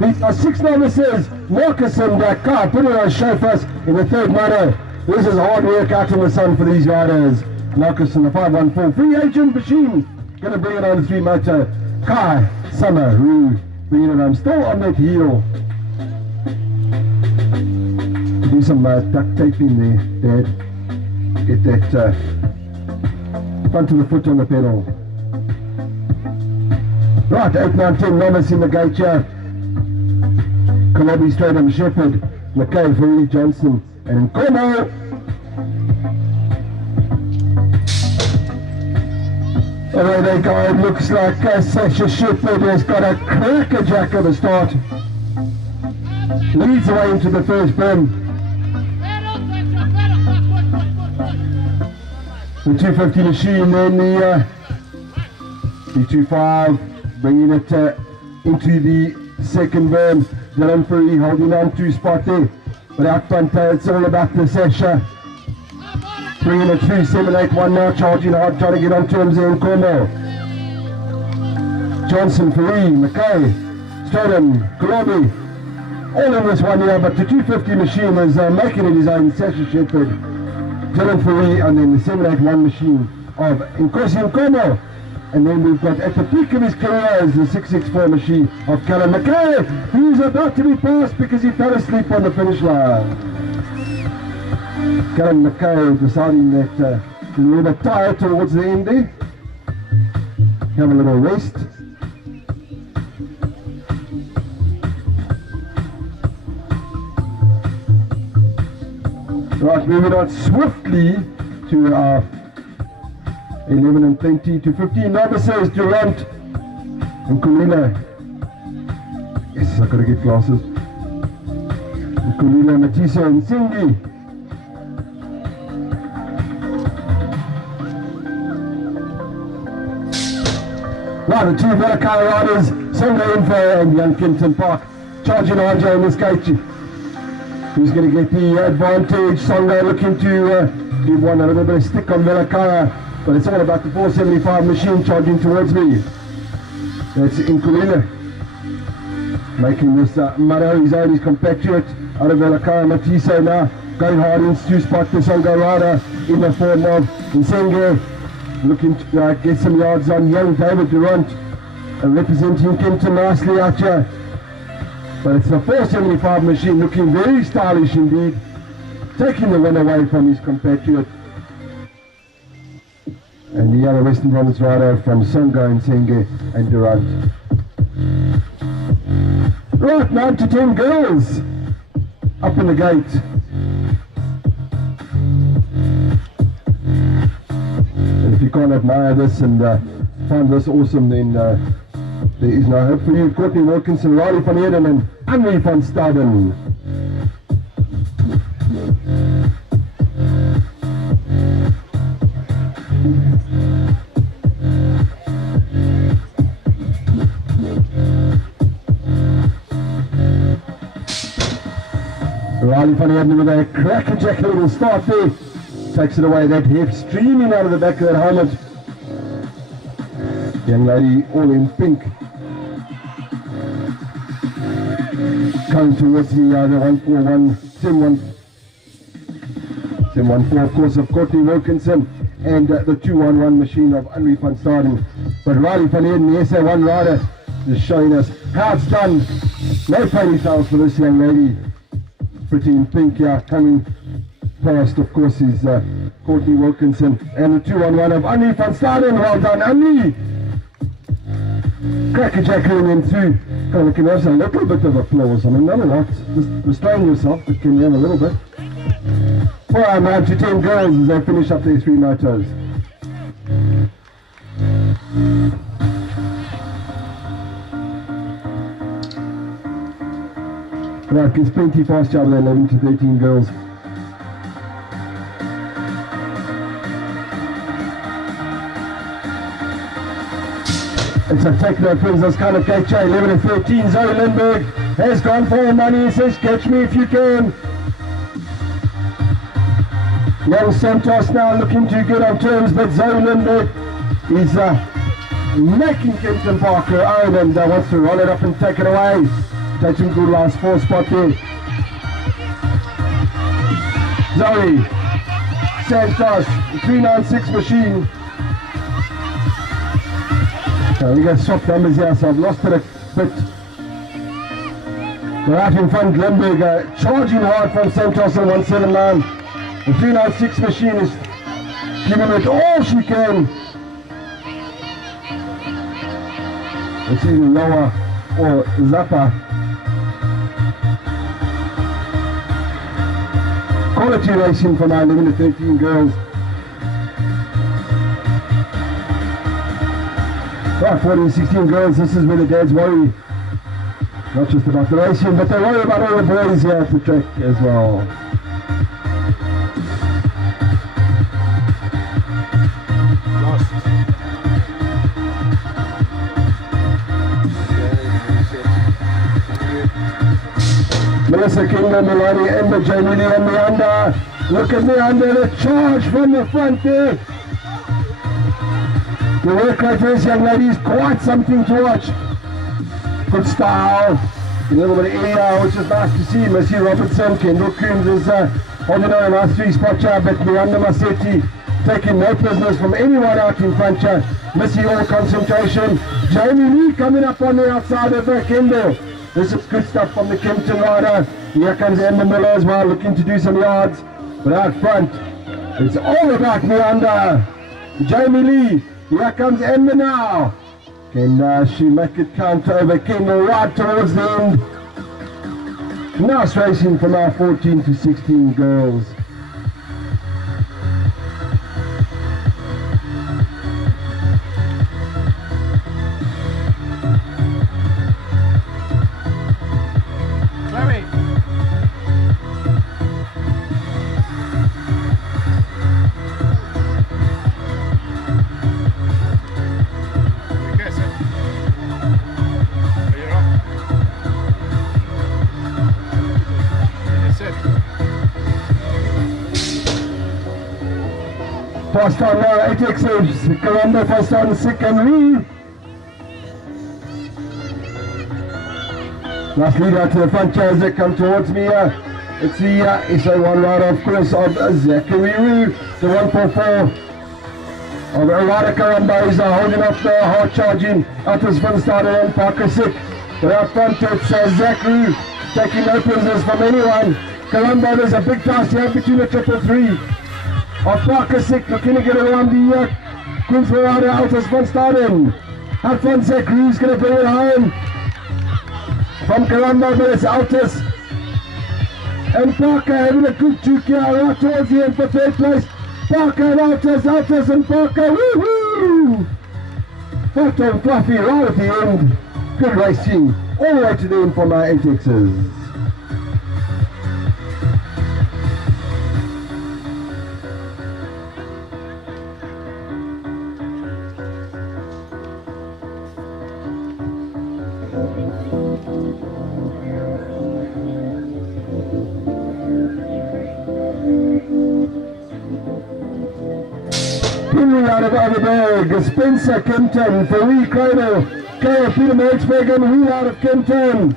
These are 6 novices. Marcus and Kai putting on a show for us in the third moto. This is hard work out in the sun for these riders. Marcus and the 514 free agent machine. Going to bring it on the 3 moto. Kai, Summer, Rue, bringing it home. Still on that heel. Do some duct taping there, Dad. Get that front of the foot on the pedal. Right, 8, 9, 10 novice in the gate here. Colobi, Stradham, Shepherd, McKay, Faree, Johnson, and Como. Away they go. It looks like Sasha Shepherd has got a crackerjack at the start. Leads away into the first berm. The 250 machine, then the 325, bringing it into the second berm. Dylan Faree holding on to spot there. But out front, it's all about the Sasha. Bringing it through, 781 now, charging hard, trying to get on terms there in Cornwall. Johnson, Faree, McKay, Stratton, Kolobi, all in this one here, but the 250 machine is making it his own. Sasha Shepherd, Dylan Faree, and then the 781 machine of Nkosi Nkomo. And then we've got at the peak of his career is the 664 machine of Callum McKay, who's about to be passed because he fell asleep on the finish line. Callum McKay deciding that he's a little bit tired towards the end there. Have a little rest. Right, moving on swiftly to our 11 and 20 to 15 novices. Durant and Kulila. Yes, I've got to get glasses. Kulila, Matisa and Singi. Now the 2 Velakar riders, Sunday Info and Young Kempton Park, charging RJ in this gate. Who's going to get the advantage? Songa looking to give one a little bit of stick on Velakara. But it's all about the 475 machine charging towards me. That's Inkulila. Making this Maro his own, his compatriot out of Velakara. Matiso now going hard in to spot the Songa rider. in the form of Nsenge, looking to get some yards on young David Durant, representing Kempton nicely out here. But it's the 475 machine, looking very stylish indeed, taking the win away from his compatriot. And the other Western Province rider from Songo, Nsenge and Durant. Right, 9 to 10 girls up in the gate. And if you can't admire this and find this awesome, then there is no hope for you. Courtney Wilkinson, Riley van Eden and Henry van Staden. Riley van Eden with a crackerjack little start there. Takes it away, that heft streaming out of the back of that helmet. Young lady all in pink. Coming towards the 141, 714 of course of Courtney Wilkinson and the 211 machine of Henry van Staden. But Riley van Eden, the SA1 rider, is showing us how it's done. No ponytails for this young lady. Pretty in pink here, coming past, of course, is Courtney Wilkinson and the 211 of Henry van Staden. Well done, Henry! Crackerjack coming in through. Kind of can have a little bit of applause. I mean, not a lot. Just restrain yourself, but can you have a little bit? Well, I'm 9 to 10 girls as they finish up their 3 motos. Right, it's plenty fast job there, 11 to 13 girls. It's a techno princess kind of catch. 11 and 13. Zoe Lindberg has gone for money. He says, catch me if you can. Young Santos now looking to get on terms, but Zoe Lindberg is making Kempton Parker own and wants to roll it up and take it away. Taking good last 4 spot there. Zoe Santos, 396 machine. We got soft numbers here, so I've lost it a bit. We're out in front, Lindberg charging hard from Santos on 179. The 396 machine is giving it all she can. It's either Loa or Zappa. Quality racing from our 11 to 13 girls. Right, 14, 16 girls, this is where the dads worry. Not just about the racing, but they worry about all the boys here at the track as well. Lost. Melissa Kinder, Melanie, Ember, Jamie Lee and Meander. Look at Meander, the charge from the front there. The work rate for this young lady is quite something to watch. Good style, a little bit of air, which is nice to see. Missy Robertson, Kendall Coombs is holding on a nice 3-spot here, but Miranda Massetti taking no prisoners from anyone out in front here. Missy all concentration. Jamie Lee coming up on the outside of Kendall. This is good stuff from the Kempton rider. Here comes Emma Miller as well, looking to do some yards. But out front, it's all about Miranda. Jamie Lee. Here comes Emma now. Can she make it count over Kendall right towards the end? Nice racing from our 14 to 16 girls. Fast on now, 8XH, Colombo fast on secondly. Last lead out to the front chairs that come towards me here. It's the SA1 rider, of course, of Zachary Roo, the 144 of Rada Karamba is holding up the hard charging Altus Van Staden and Parker Sick. But out front it's Zachary taking no prisoners from anyone. Karamba, there's a big task here between the 333 of Parker Sick looking to get around the Queensland rider Altus Van Staden. Out front Zachary's going to bring it home from Karamba, but it's Altus and Parker having a good juke here right towards the end for third place. Parker and Altus and Parker, woohoo! Fat and fluffy right at the end. Good racing, all the way to the end for my ATXs. Out of Overberg, Spencer Kempton, Fareed Cradle, Kale Peter Merksbergen, wheel out of Kempton.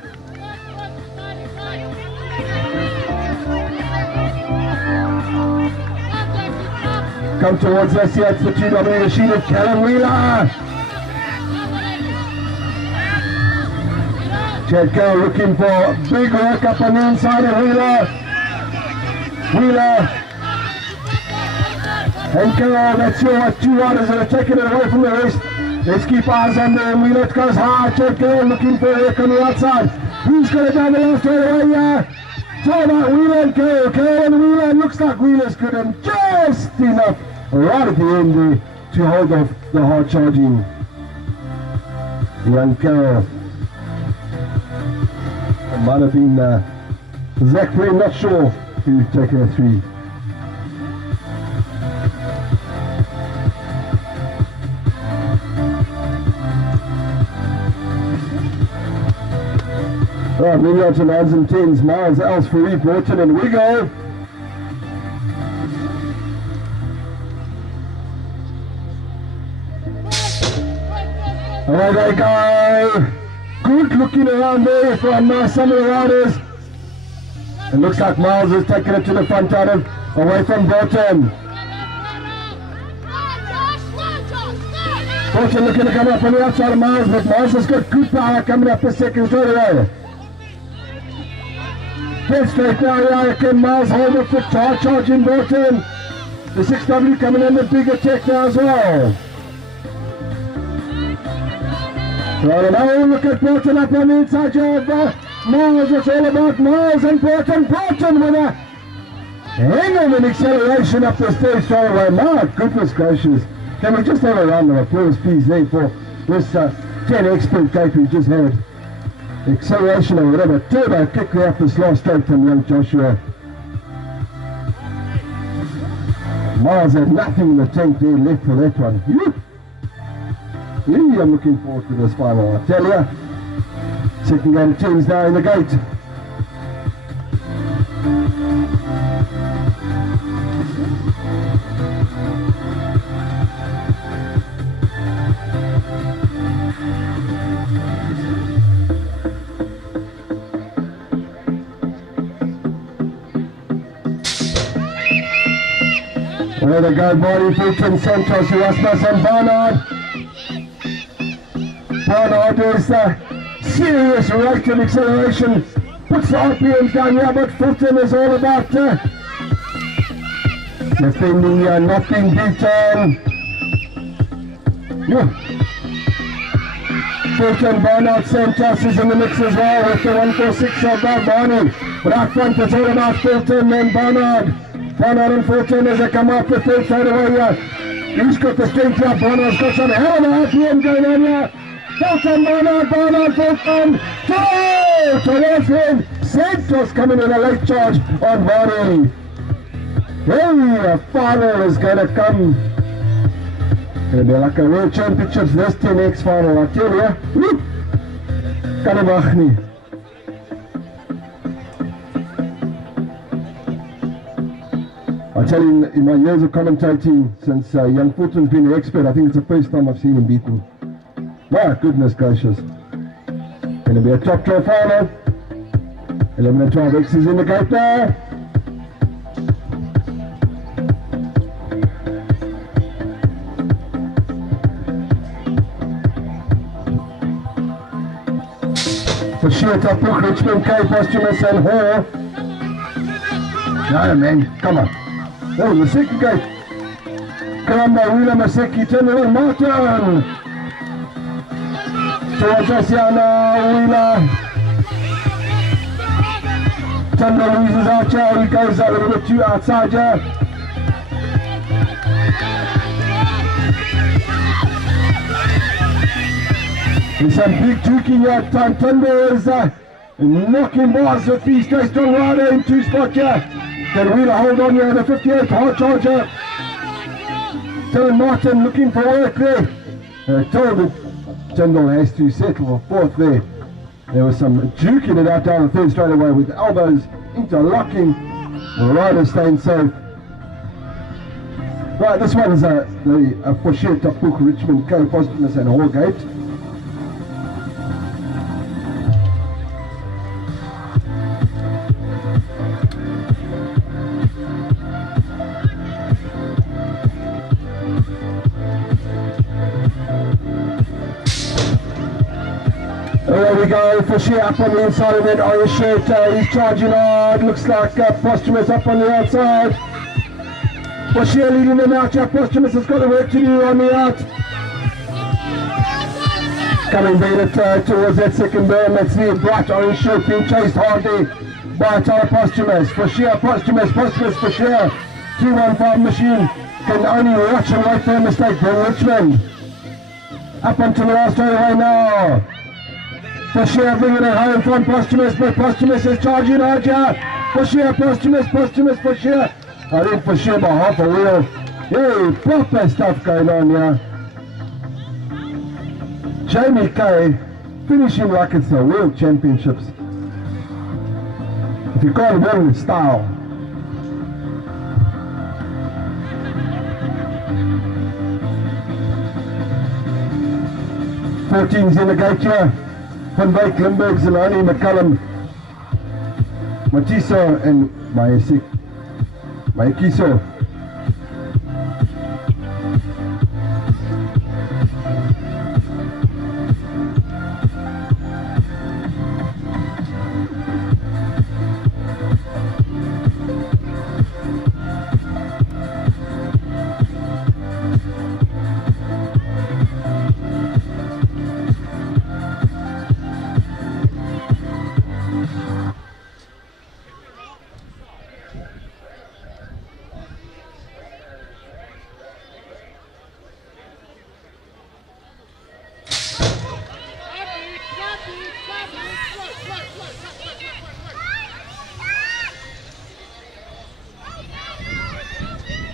Come towards us here, it's the 2W machine of Callum Wheeler. Chad Cale looking for big work up on the inside of Wheeler. And Carol, that's your two riders that are taking it away from the rest. Let's keep eyes on them. Wheeler goes high. Chad Carol looking for a hook on the outside. Who's going to go the last right away here? Talk about Wheeler and Carol. Carol and Wheeler. Looks like Wheeler's good and just enough right at the end there to hold off the hard charging young Carol. It might have been Zach Green, not sure who's taking a 3. Right, moving on to 9s and 10s. Miles, Els, Fareed, Broughton, and we go. Away they go. Good looking around there from some of the riders. It looks like Miles is taking it to the front out of away from Broughton. Broughton looking to come up on the outside of Miles, but Miles has got good power coming up the second straight away. Dead straight now, yeah, can Miles hold up for charging Broughton. The 6W coming in the big attack now as well. Right now, look at Broughton up on the inside of Miles. It's all about Miles and Broughton. Broughton with a hang of an acceleration up the stage straight away. My goodness gracious. Can we just have a round of applause, please, there for this 10 expert gate we just had. Acceleration or whatever, turbo kick there up this last straight from young Joshua. Miles had nothing in the tank there left for that one. Really, I'm looking forward to this final, I tell you. Second game 10's now in the gate. There they go, Marty, Fulton, Santos, Erasmus and Barnard. Barnard is a serious rate of acceleration. Puts the RPMs down here, but Fulton is all about defending not being beaten. Fulton, Barnard, Santos is in the mix as well with the 146 of Barney. But out front it's all about Fulton and Barnard. Barnard and Fulton as they come up the third side away here. Who's got the strength here? Barnard's got some hell of a RPM going on here. Fulton, Barnard, Fulton. Go! Towards him. Santos coming in a late charge on Barney. Hey, a final is going to come. Going to be like a World Championships, this 10X final, I tell you. Kan hem wacht niet. I tell you, in my years of commentating, since young Fulton's been an expert, I think it's the first time I've seen him beaten. My goodness gracious. Going to be a top draw final. 11 and 12 X is in the gate there. For sure, top book, Richmond, K, Posthumous and Hall. No, man, come on. Oh, the second gate. Karamba, Wheeler, Maseki, turn around, Martin. Towards us here now, Wheeler. Tundra loses out here, he goes a little bit too outside here. There's some big juking here. Tundra is knocking bars with feet, straight strong rider in two spot here. Can Wheeler hold on here in the 58th hard charger. Dylan Martin looking for work there. Told that Tundra has to settle for fourth there. There was some juking it out down the third straight away with elbows interlocking. The rider staying safe. Right, this one is the for sure top book Richmond, K, Posthumous and Hallgate. There we go, for sure up on the inside of that orange shirt, he's charging hard, looks like Posthumous up on the outside. For sure leading them out, Posthumous has got the work to do on the out. Coming better towards that second berm, that's the bright orange shirt being chased hardly by Tyler Posthumous. For sure, Posthumous for sure. 215 machine can only watch and wait for a mistake from Richmond. Up onto the last straightaway now. For sure bringing it home from Posthumous, but Posthumous is charging hard here. For sure, Posthumous for sure. I think for sure by half a wheel. Yeah, proper stuff going on here. Jamie K finishing like it's the World Championships. If you can't win with style. Fourteen's in the gate here. Van Wyk, Limburg, Zelani, McCallum, Matiso and Maekiso.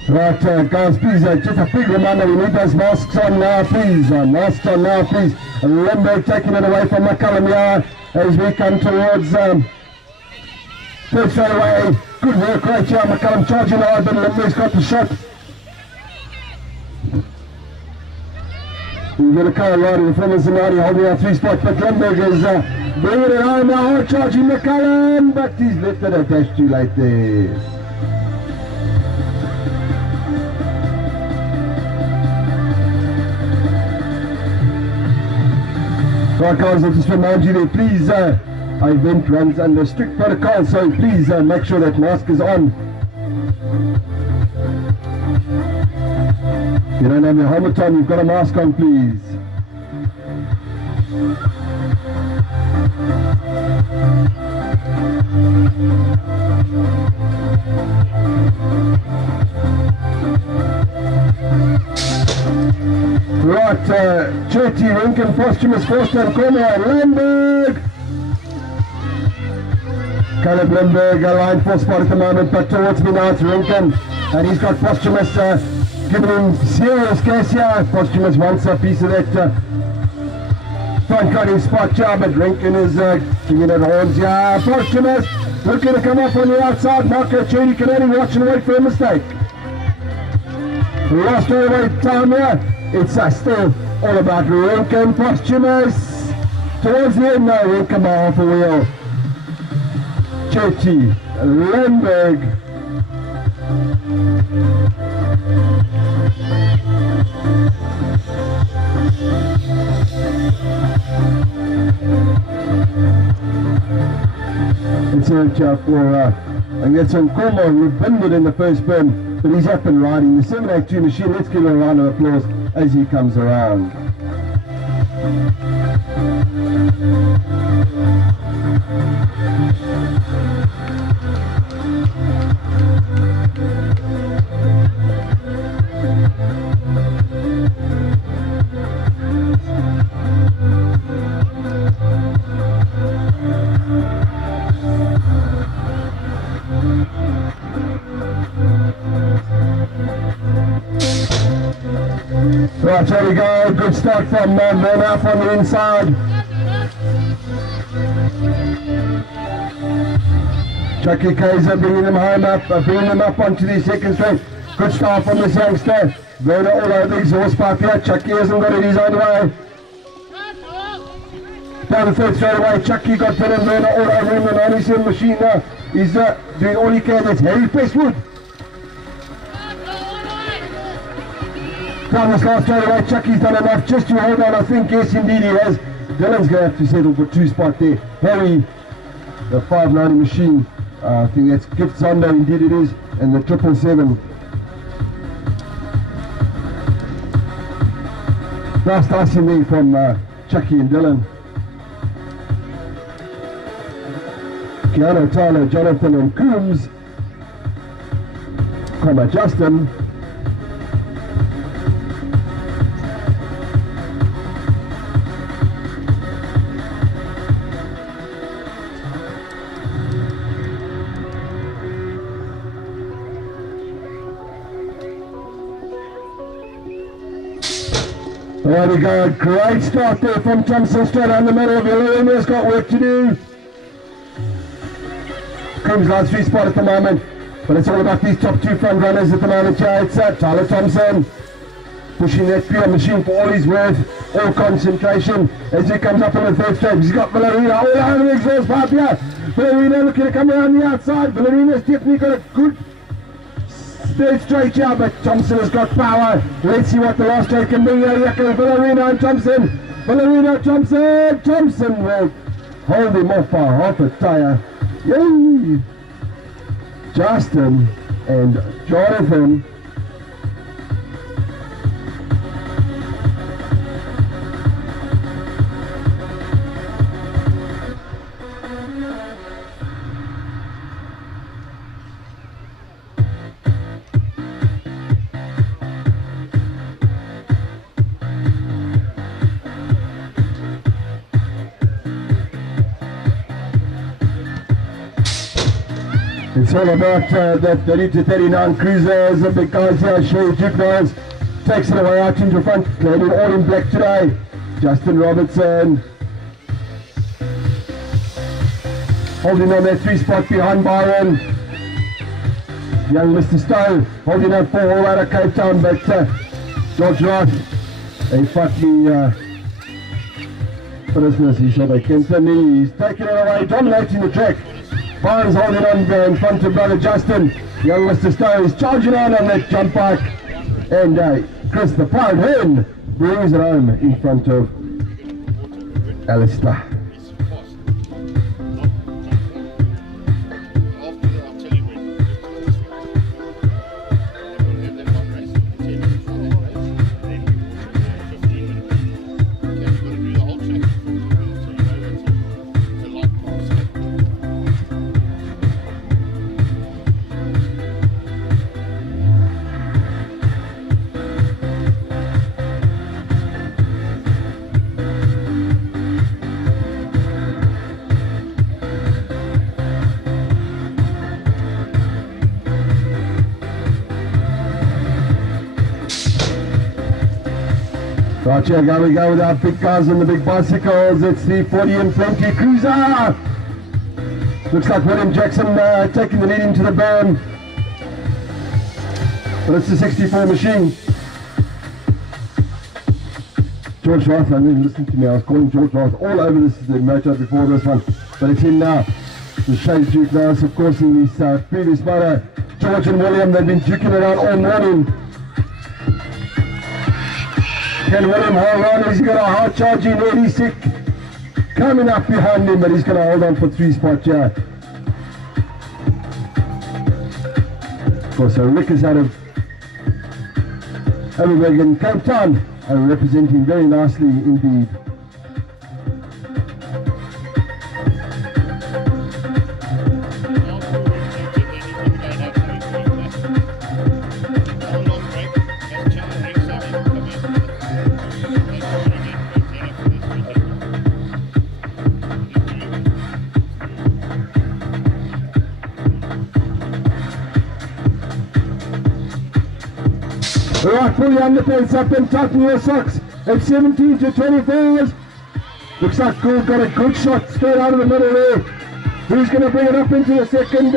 Right, guys, please, just a big reminder, we need those masks on now, please. Masks on now, please. Limburg taking it away from McCallum here as we come towards third straight away. Good work right here, McCallum charging hard, but Limburg's got the shot. We've got a car right in front of Zanardi holding our 3 spot, but Limburg is bringing it home now, hard charging McCallum, but he's left it a dash too late there. Right guys, I'll just remind you that please, our event runs under strict protocol, so please make sure that mask is on. If you don't have your helmet on, you've got a mask on, please. Right, Cherty, Rinken, Posthumous, Forster, Cornwall, Limburg. Caleb Limburg, a line for spot at the moment, but towards me now it's Rinken, and he's got Posthumous giving him serious case here. Posthumous wants a piece of that front cutting spot job, but Rinken is giving it horns here. Posthumous looking to come up on the outside. Marco Cherty can only watch and wait for a mistake. Last away time here. It's still all about Rinken, Posthumous. Towards the end now, Rinken by half a wheel. Chetty Lemberg. It's a for and that's on Cormo, who bundled in the first burn, but he's up and riding. The 782 machine, let's give him a round of applause as he comes around. Right, there we go, good start from Mona from the inside. Chucky Kaiser bringing them up onto the second straight. Good start from this youngster. Werner all over the exhaust pipe here. Chucky hasn't got it his own way. Down the third straight away, Chucky got Phil and Werner all over him, and on his machine now. He's doing all he can. That's Harry Presswood. Down this last straight away, Chucky's done enough just to hold on, I think. Yes, indeed he has. Dylan's going to have to settle for 2 spot there. Harry, the 590 machine, I think that's Gift Zondo, indeed it is, and the 777. Nice dicing there from Chucky and Dylan. Keanu, Tyler, Jonathan and Coombs. Comma Justin. There we go, great start there from Thompson, straight down the middle. Villarino's got work to do. Coombs last 3 spot at the moment, but it's all about these top 2 front runners at the moment. Yeah, it's Tyler Thompson pushing that pure machine for all he's worth, all concentration as he comes up on the third straight. He's got Villarino all over the exhaust pipe here. Villarino looking to come around the outside. Villarino's definitely got a good third straight here, but Thompson has got power. Let's see what the last straight can bring here. Villarino and Thompson. Villarino, Thompson. Thompson will hold him off for half a tyre. Yay! Justin and Jonathan. It's all about that 30 to 39 cruisers, the big guys here, Shay Duke guys, takes it away out into front, claiming all in black today. Justin Robertson holding on that 3 spot behind Byron. Young Mr. Stowe holding on 4 all out of Cape Town, but George Roth, they fought the business, he said, they Kenton, he's taking it away, dominating the track. Byron's holding on in front of brother Justin. Young Mr. Stowe is charging on that jump bike. And Chris the Proud Hen brings it home in front of Alistair. Right, here we go with our big cars and the big bicycles. It's the 40 and 20 cruiser. Looks like William Jackson taking the lead into the berm. But it's the 64 machine. George Roth, I mean, listen to me, I was calling George Roth all over this the motor before this one. But it's in now. The Shades Duke Norris, of course, in his previous motor. George and William, they've been duking it out all morning. Can William hold on? He's got a hard charging Eddie Sick coming up behind him, but he's going to hold on for 3 spots here. Of course, Rick is out of Overberg in Cape Town, and representing very nicely indeed. Right, pull your underpants up and tighten your socks. It's 17 to 24. Looks like Gould got a good shot straight out of the middle there. Who's going to bring it up into the second?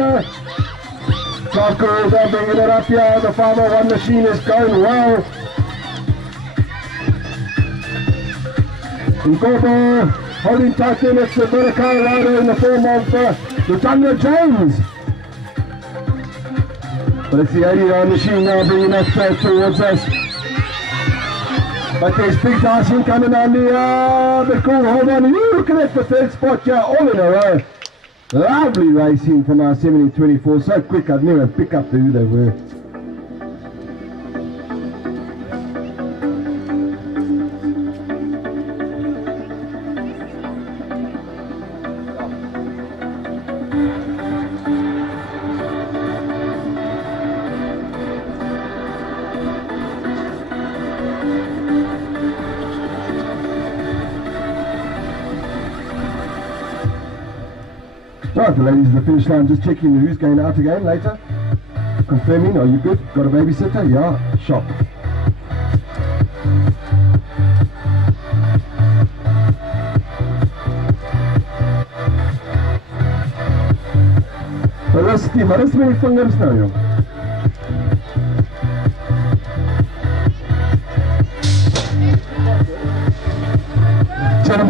Clark Gould bringing it up here. The 501 machine is going well. Ngoma holding tight in. It's the Mordecai rider in the form of Lutanya James. But it's the 80-yard machine now bringing that towards us. But there's big Dyson coming on the cool. Hold on, you look at that for 3rd spot here, all in a row. Lovely racing from our 70-24. So quick, I'd never pick up who they were. Right, the ladies at the finish line just checking who's going out again later. Confirming, are you good? Got a babysitter? Yeah, shop. Velocity, maar is met die vingers nou, jong.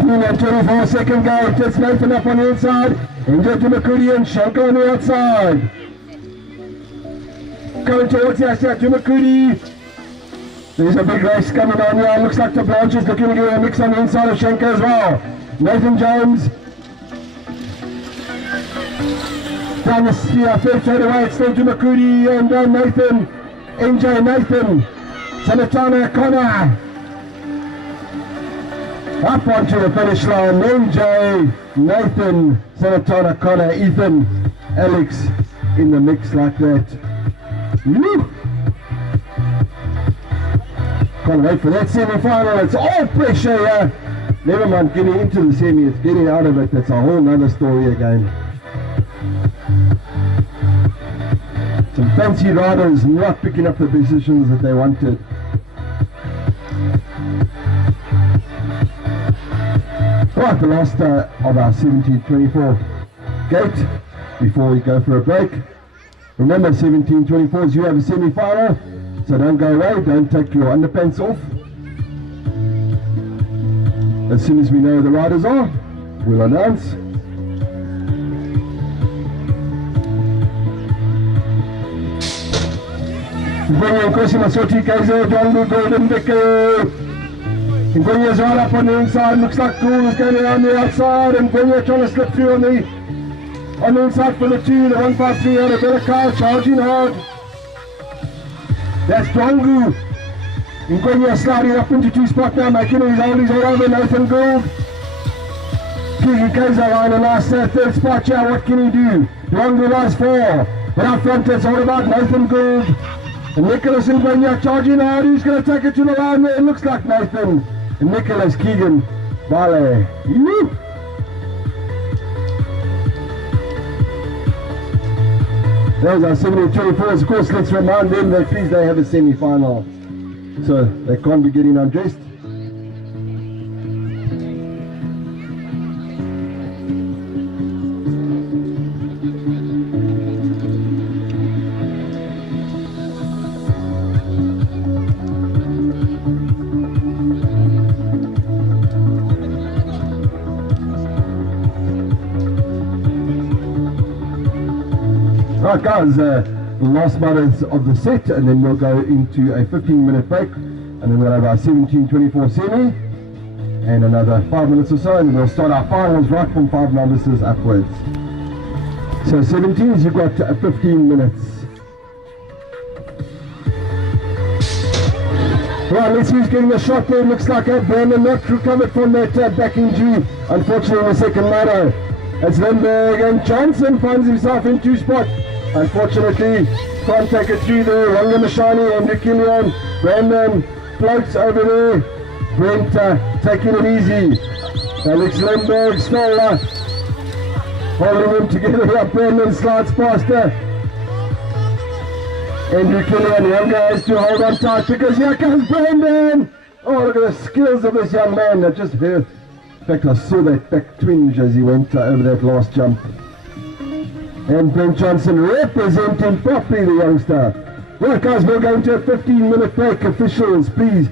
And 24-second go, just Nathan up on the inside, Injo to McCurdy and Shanko on the outside. Coming towards us here to McCurdy. There's a big race coming on here, looks like the Blanche is looking to get a mix on the inside of Shanko as well. Nathan James. Down the sphere, first straight away, it's still to McCurdy and down Nathan. NJ Nathan. Sanatana Connor. Up onto the finish line, NJ, Nathan, Sanatana, Connor, Ethan, Alex in the mix like that. Woo! Can't wait for that semi-final, it's all pressure here. Never mind getting into the semi, it's getting out of it, that's a whole nother story again. Some fancy riders not picking up the positions that they wanted. Right, the last of our 17-24 gate before we go for a break. Remember, 17-24s, you have a semi-final, so don't go away, don't take your underpants off. As soon as we know who the riders are, we'll announce. Ngwenya Nkosi Masoti Kaiser, Jongu Golden Vicker. Ngwenya's right up on the inside, looks like Gould is going around the outside, and Ngwenya trying to slip through on the inside for the 2, the 153 out of better car, charging hard. That's Jongu. Ngwenya sliding up into 2 spot now, making his oldies all over Nathan Gould. Keegan Kaiser line the last 3rd spot here, what can he do? Jongu lies 4, but up front it's all about Nathan Gould. And Nicholas Ngwenya charging hard, who's going to take it to the line? It looks like Nathan. And Nicholas Keegan Vale. Woo! There's our 70-24s. Of course, let's remind them that please they have a semi-final, so they can't be getting undressed. Right guys, the last minutes of the set, and then we'll go into a 15-minute break, and then we'll have our 17-24 semi, and another 5 minutes or so, and we'll start our finals right from 5 novices upwards. So 17s, you've got 15 minutes. Right, let's see who's getting a shot there. Looks like Brandon not recovered from that back injury, unfortunately, in the second moto. It's Lindbergh, and Johnson finds himself in 2 spots. Unfortunately, can't take it through there. Wanga Mashani and Nikilian. Brandon floats over there. Brent taking it easy. Alex Lindbergh still holding them together here. Brandon slides faster. Andrew Killian, the young guy, has to hold on tight because here comes Brandon. Oh, look at the skills of this young man. That just hurt. In fact, I saw that back twinge as he went over that last jump. And Brent Johnson representing properly the youngster. Right guys, we'll go into a 15-minute break. Officials, please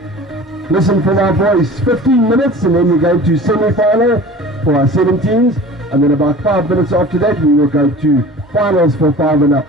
listen for my voice. 15 minutes, and then we go to semi-final for our 17s. And then about 5 minutes after that, we will go to finals for 5 and up.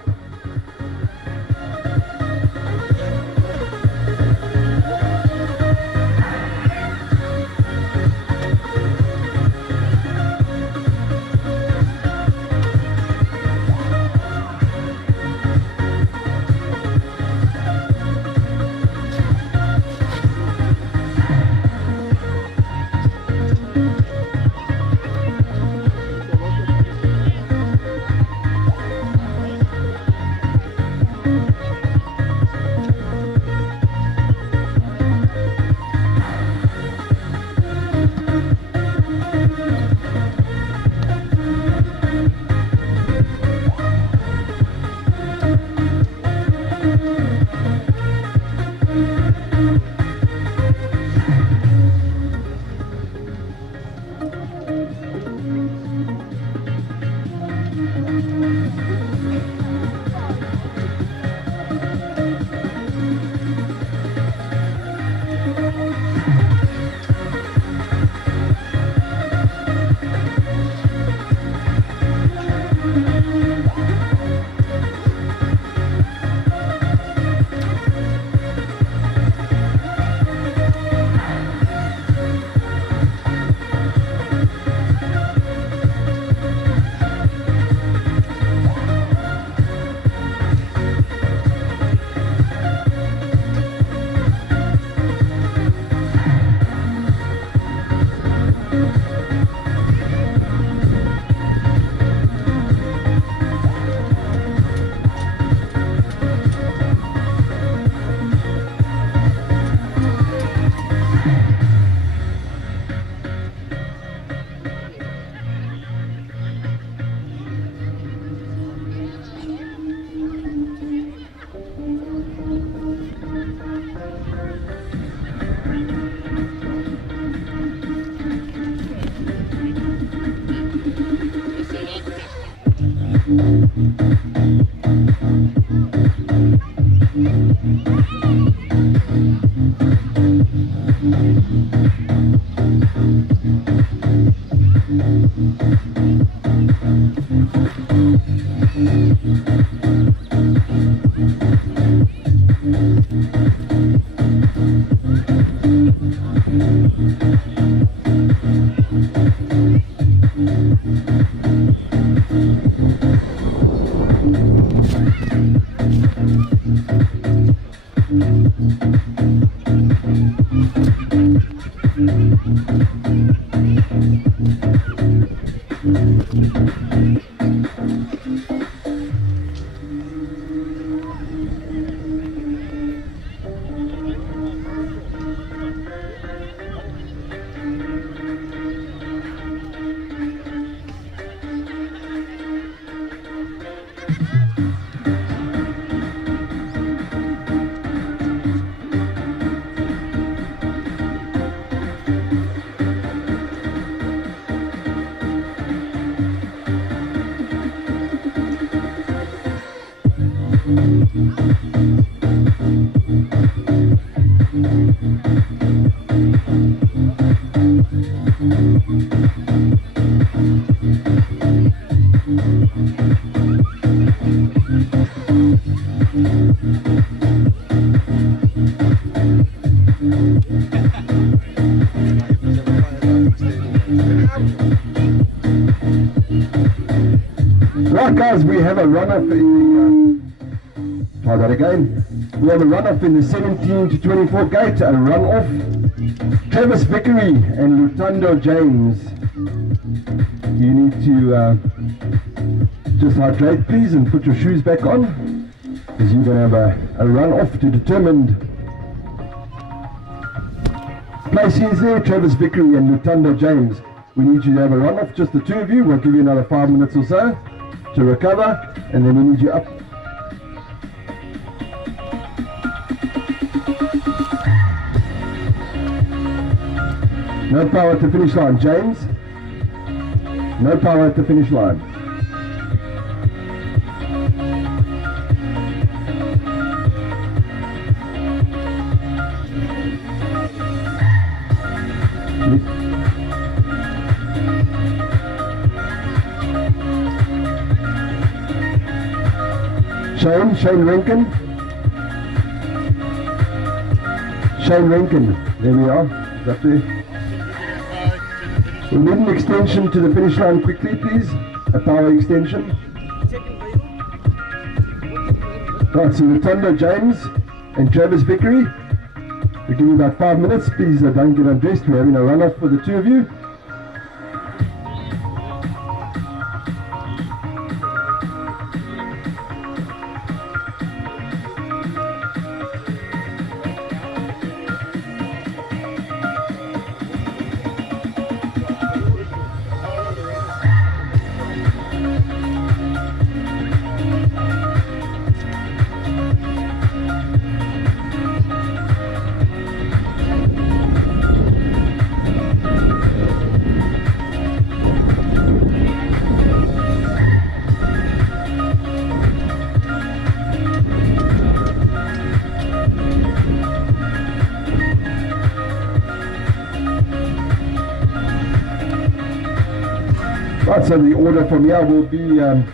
Right guys, we have a run-off in the, try that again. We have a run-off in the 17 to 24 gate, a run-off. Travis Vickery and Lutando James. You need to just hydrate please and put your shoes back on, because you're going to have a run-off to determined places there. Travis Vickery and Lutando James. We need you to have a run-off, just the two of you. We'll give you another 5 minutes or so to recover, and then we need you up. No power at the finish line, James. No power at the finish line. Shane Rankin. Shane Rankin, there we are, is up there. We need an extension to the finish line quickly please, a power extension. Right, so Lutando James and Travis Vickery, we give you about 5 minutes, please don't get undressed, we're having a run off for the two of you. Right, so the order from here will be in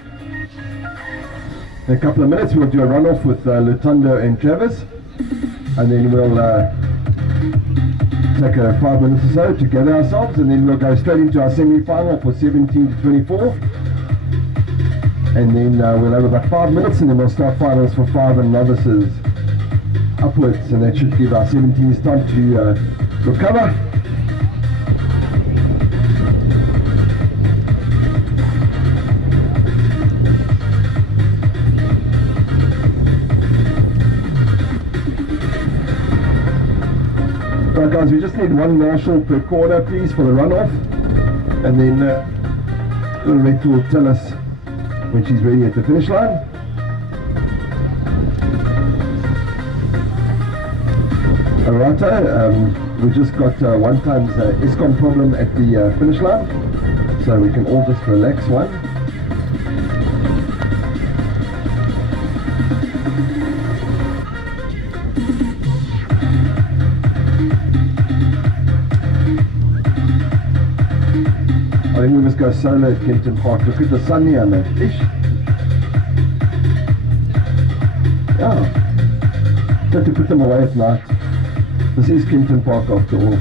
a couple of minutes we'll do a run-off with Lutando and Travis, and then we'll take 5 minutes or so to gather ourselves, and then we'll go straight into our semi-final for 17 to 24, and then we'll have about 5 minutes, and then we'll start finals for 5 and novices upwards, and that should give our 17s time to recover. Right guys, we just need one marshal per corner please for the runoff, and then Loretta will tell us when she's ready at the finish line. Alright, we just got one times ESCOM problem at the finish line, so we can all just relax one. I think we must go solo at Kempton Park. Look at the sun here, man. Ish. Yeah. Got to put them away at night. This is Kempton Park after all.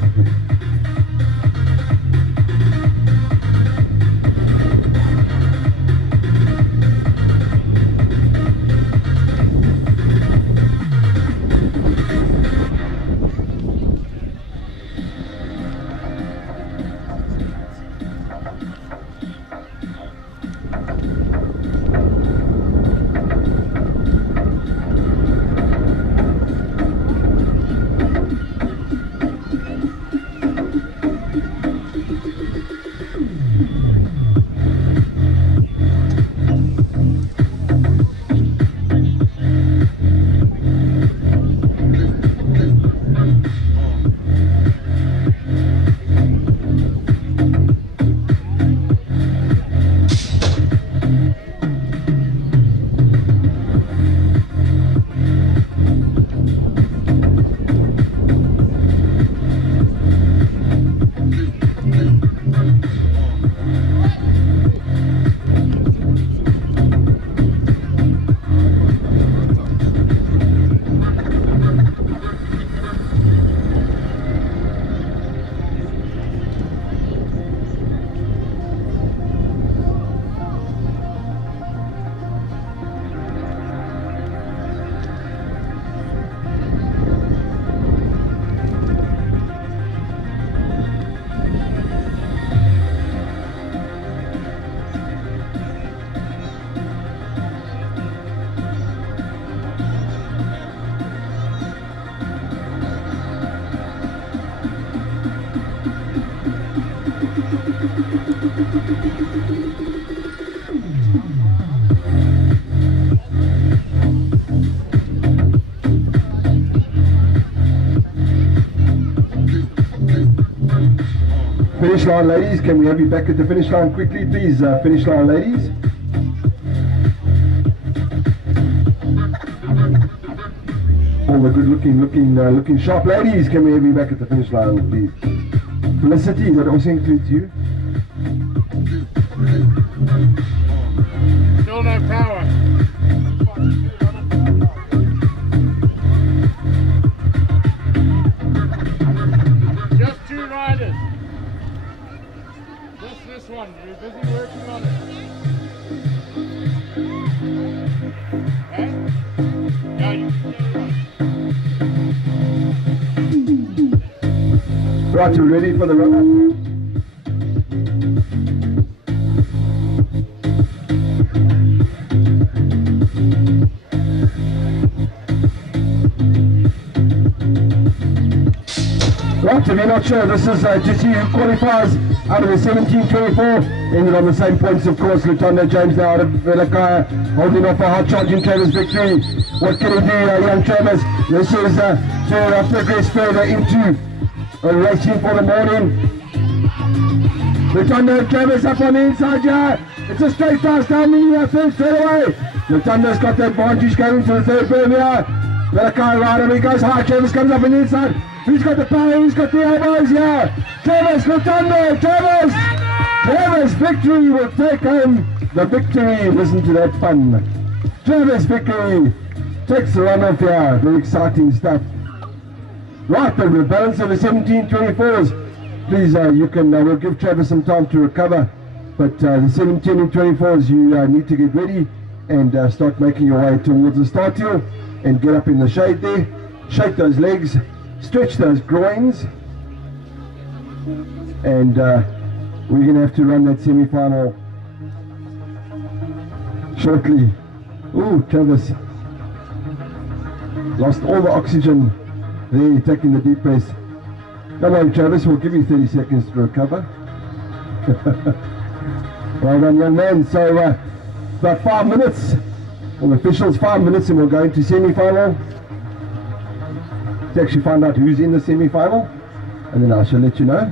Finish line, ladies. Can we have you back at the finish line quickly, please? Finish line, ladies. All the good looking sharp ladies. Can we have you back at the finish line, please? Felicity, that also includes you. Still no power. Just 2 riders. Just this one. You're busy working on it. Okay? Yeah, you can do it. Right, you ready for the run-up? Right, if you're not sure, this is to see who qualifies out of the 17-24. Ended on the same points, of course. Lutondo James now out of Velakaya, holding off a hard charging Travis victory. What can he do, young Travis? This is to progress further into racing for the morning. Lutondo Travis up on the inside here. It's a straight pass down the third straightaway. Lutondo's got the advantage going to the third berm here. Velakaya rider, he goes high. Travis comes up on the inside. Who's got the power? Who's got the elbows? Yeah. Travis, Lutondo, Travis! Travis Victory will take home the victory. Listen to that fun. Travis Victory takes the run off here. Very exciting stuff. Right, the balance of the 17-24s. Please, you can, we'll give Travis some time to recover. But the 17 and 24s, you need to get ready and start making your way towards the start hill and get up in the shade there. Shake those legs. Stretch those groins, and we're going to have to run that semi-final shortly. Ooh, Travis lost all the oxygen there, taking the deep breath. Don't worry, Travis, we'll give you 30 seconds to recover. Well done, young man. So about 5 minutes, well, the officials 5 minutes, and we'll go into semi-final to actually find out who's in the semi-final, and then I shall let you know.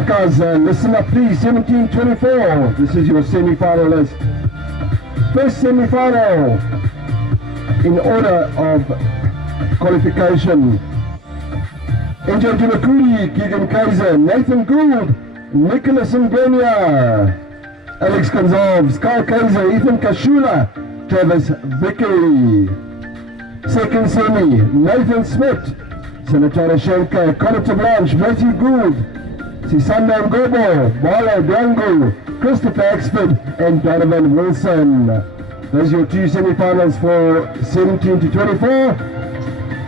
Alright guys, listen up please. 17-24. This is your semi-final list. First semi-final in order of qualification. Angel Dimakuri, Keegan Kaiser, Nathan Gould, Nicholas Ngenia, Alex Gonzalez, Kyle Kaiser, Ethan Kashula, Travis Vickery. Second semi, Nathan Smith, Senatara Shenka, Connor Blanche, Matthew Gould, Sisanda Ngobo, Marlo Drango, Christopher Axford, and Donovan Wilson. Those are your two semi-finals for 17-24.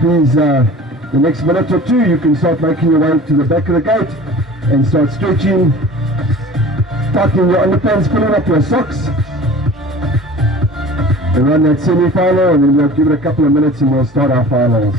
Please, the next minute or two, you can start making your way to the back of the gate and start stretching, tightening your underpants, pulling up your socks. And run that semi-final, and then we'll give it a couple of minutes and we'll start our finals.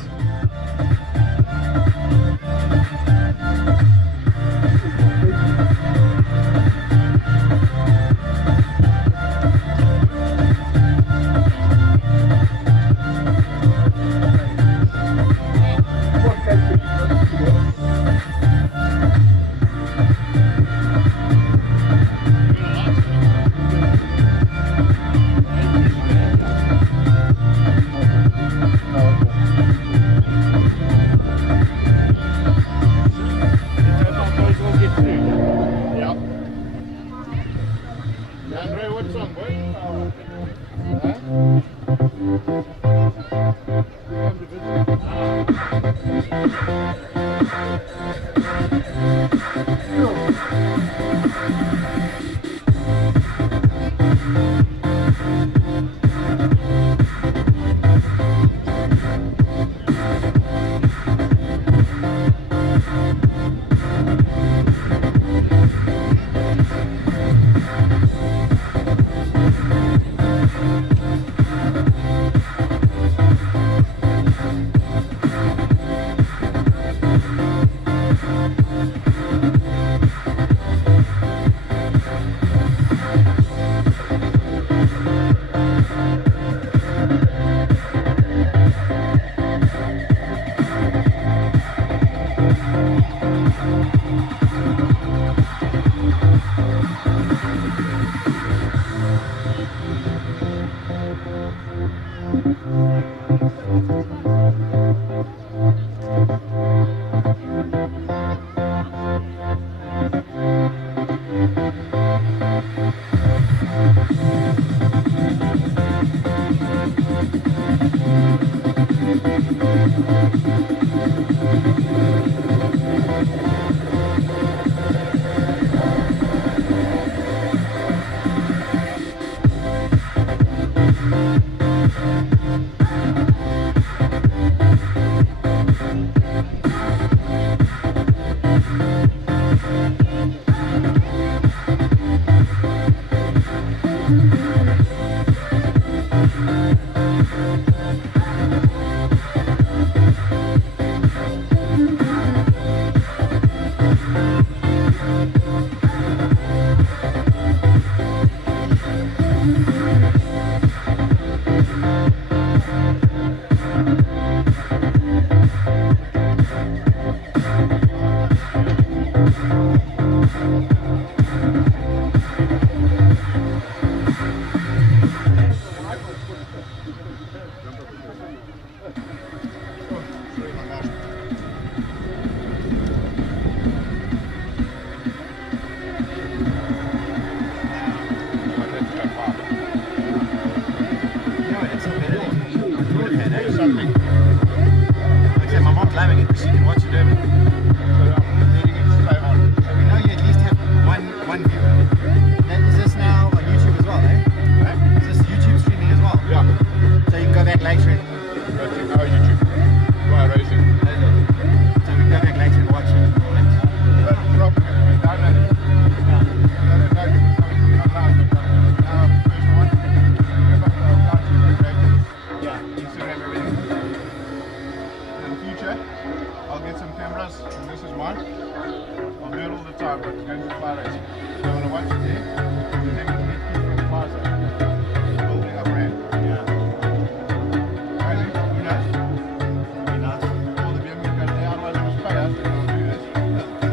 All the BMX guys, otherwise it was pay us.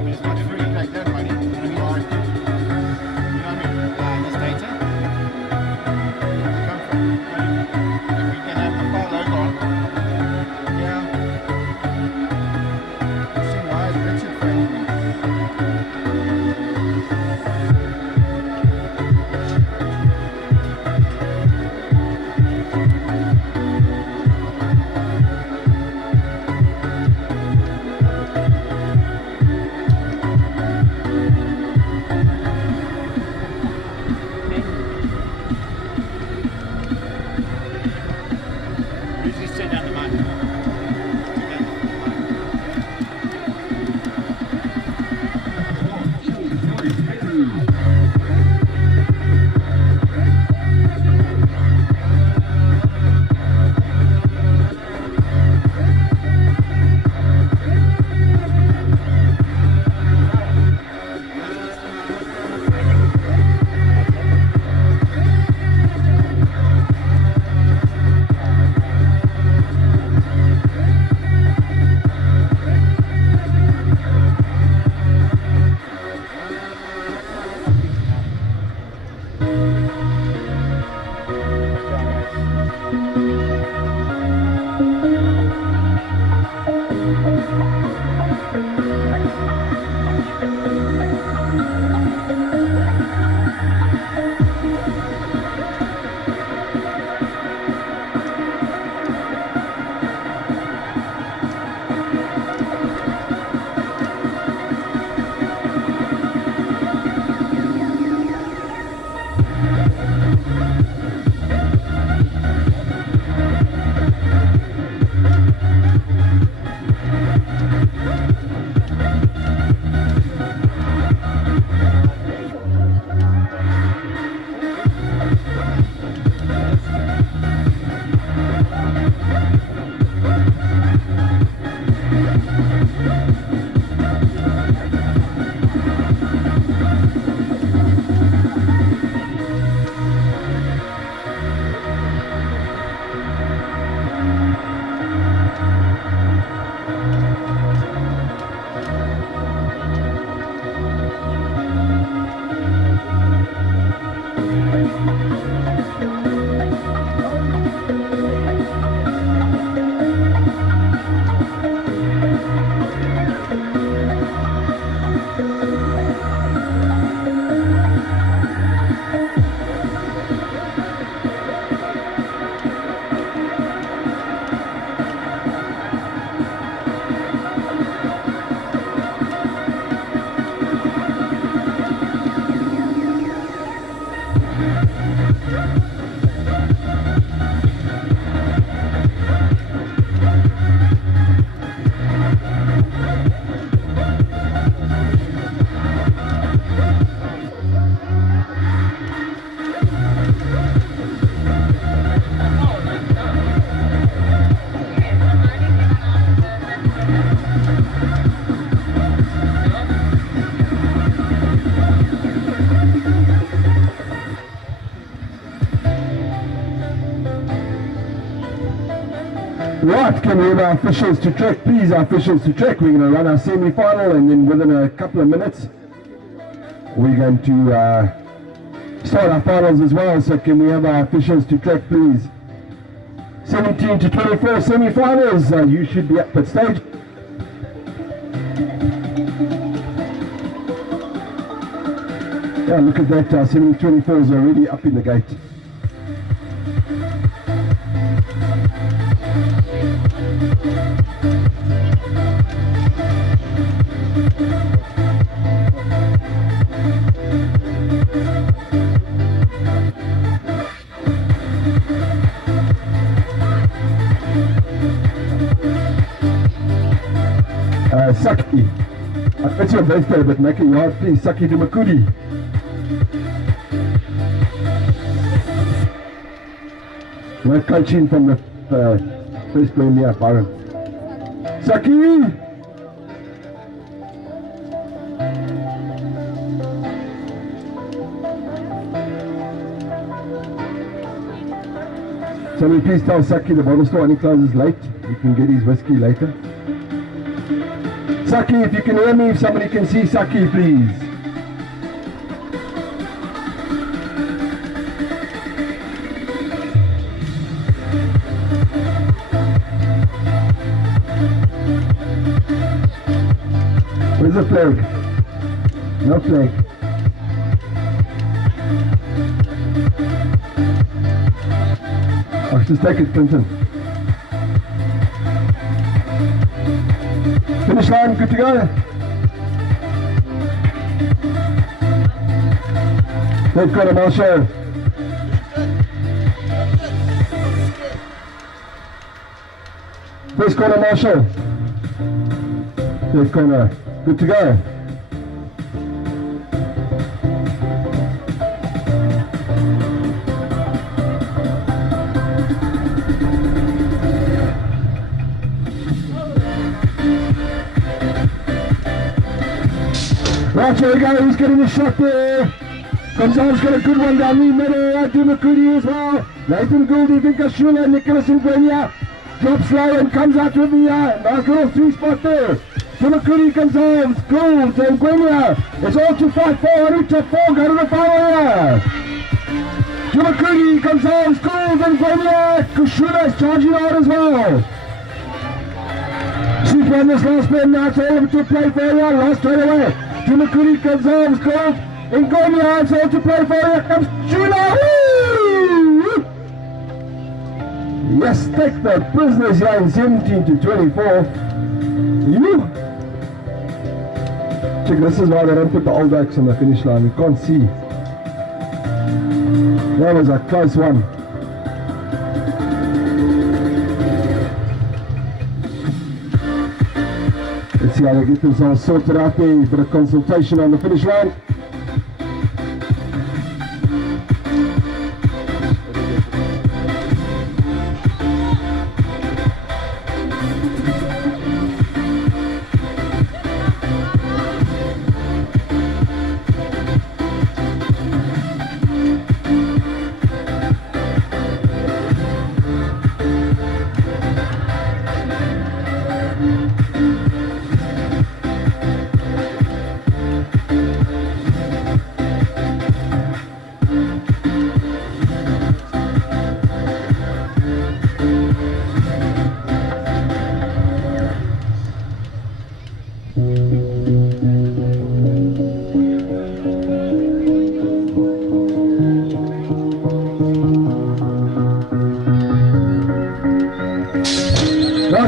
It's much free, take that money. Right, can we have our officials to track, please? Our officials to track. We're going to run our semi-final, and then within a couple of minutes we're going to start our finals as well. So can we have our officials to track, please? 17 to 24 semi-finals. You should be up at stage. Yeah, look at that. Our semi-24s are already up in the gate. Saki, it's your birthday, but make it yard, please. Saki de Makudi. No coaching from the first premier, Byron. Saki! Somebody please tell Saki the bottle store only closes late. You can get his whiskey later. Saki, if you can hear me, if somebody can see Saki, please. Where's the flag? No flag. I'll just take it, Clinton. Finish line, good to go. Third corner, Marshall. First corner, Marshall. Third corner, good to go. Right, here we go, he's getting a shot there. Gonzalez got a good one down the middle. Dumakudi as well. Nathan Gouldy, Vinkashula, Nicholas Ngwenya. Drops low and comes out with the nice little 3-spot there. Dumakudi, Gonzalez, Gould, and Ngwenya. It's all to fight for. Who top 4 go to the final here. Dumakudi, Gonzalez, Gould, and Ngwenya. Kushula is charging out as well. Super on this last man now. It's all over to play for here. Last straight away. Dumakudi, Gonzalez, Gould. In Ngwenya, it's all to play for. Here comes Shula. Woo! Yes, take the prisoners here in 17 to 24. You. Check, this is why they don't put the old backs on the finish line. You can't see. That was a close one. Let's see how they get themselves sorted out there. Bit of consultation on the finish line.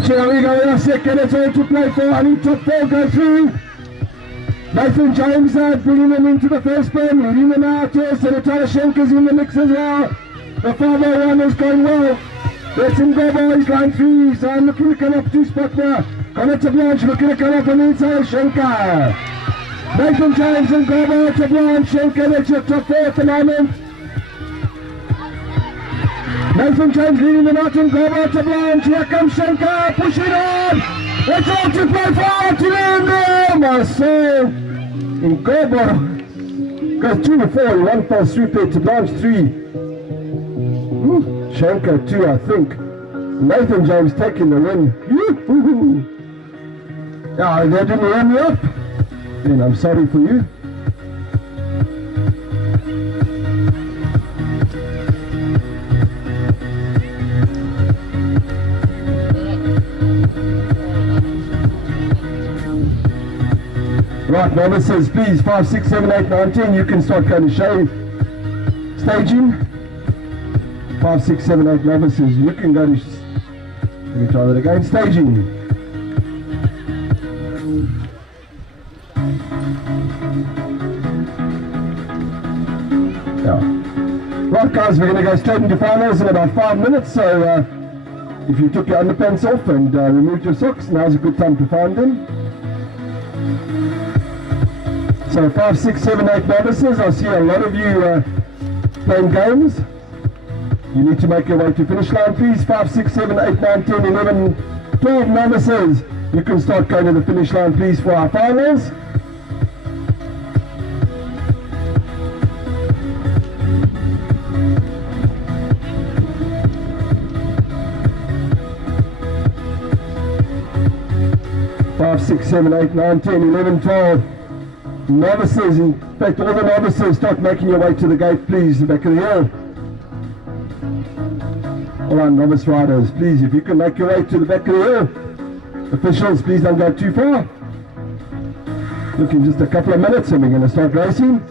Here we go, last second, it's all to play for. I need top 4 go through. Nathan James bringing them into the first spin, leading them out here. Senatara Schenker's in the mix as well. The 501 is going well. That's in Gobo, he's line 3. He's looking to come up 2 spot now. Connor to Blanche looking to come up on the inside. Schenker. Nathan James and Gobo to Blanche. Schenker, that's your top 4 at the moment. Nathan James leading the knot in Gobo to Blanche. Here comes Schenker, pushing on. It's all to play for to the end there. Marcel in Gobo goes 2 to 4. 1 falls through there to Blanche 3. Schenker 2, I think. Nathan James taking the win. Yeah, they didn't run me up. And I'm sorry for you. Right, novices, please, 5, 6, 7, 8, 9, 10, you can start going to show staging. 5, 6, 7, 8 novices, you can go to, let me try that again, staging. Yeah. Right guys, we're going to go straight into finals in about 5 minutes, so if you took your underpants off and removed your socks, now's a good time to find them. So 5, 6, 7, 8 novices, I see a lot of you playing games. You need to make your way to finish line, please. 5, 6, 7, 8, 9, 10, 11, 12 novices. You can start going to the finish line, please, for our finals. Five, 6, 7, 8, 9, 10, 11, 12. Novices, in fact all the novices, start making your way to the gate, please, the back of the hill. All our novice riders, please, if you can make your way to the back of the hill. Officials, please don't go too far. Look, in just a couple of minutes and we're going to start racing.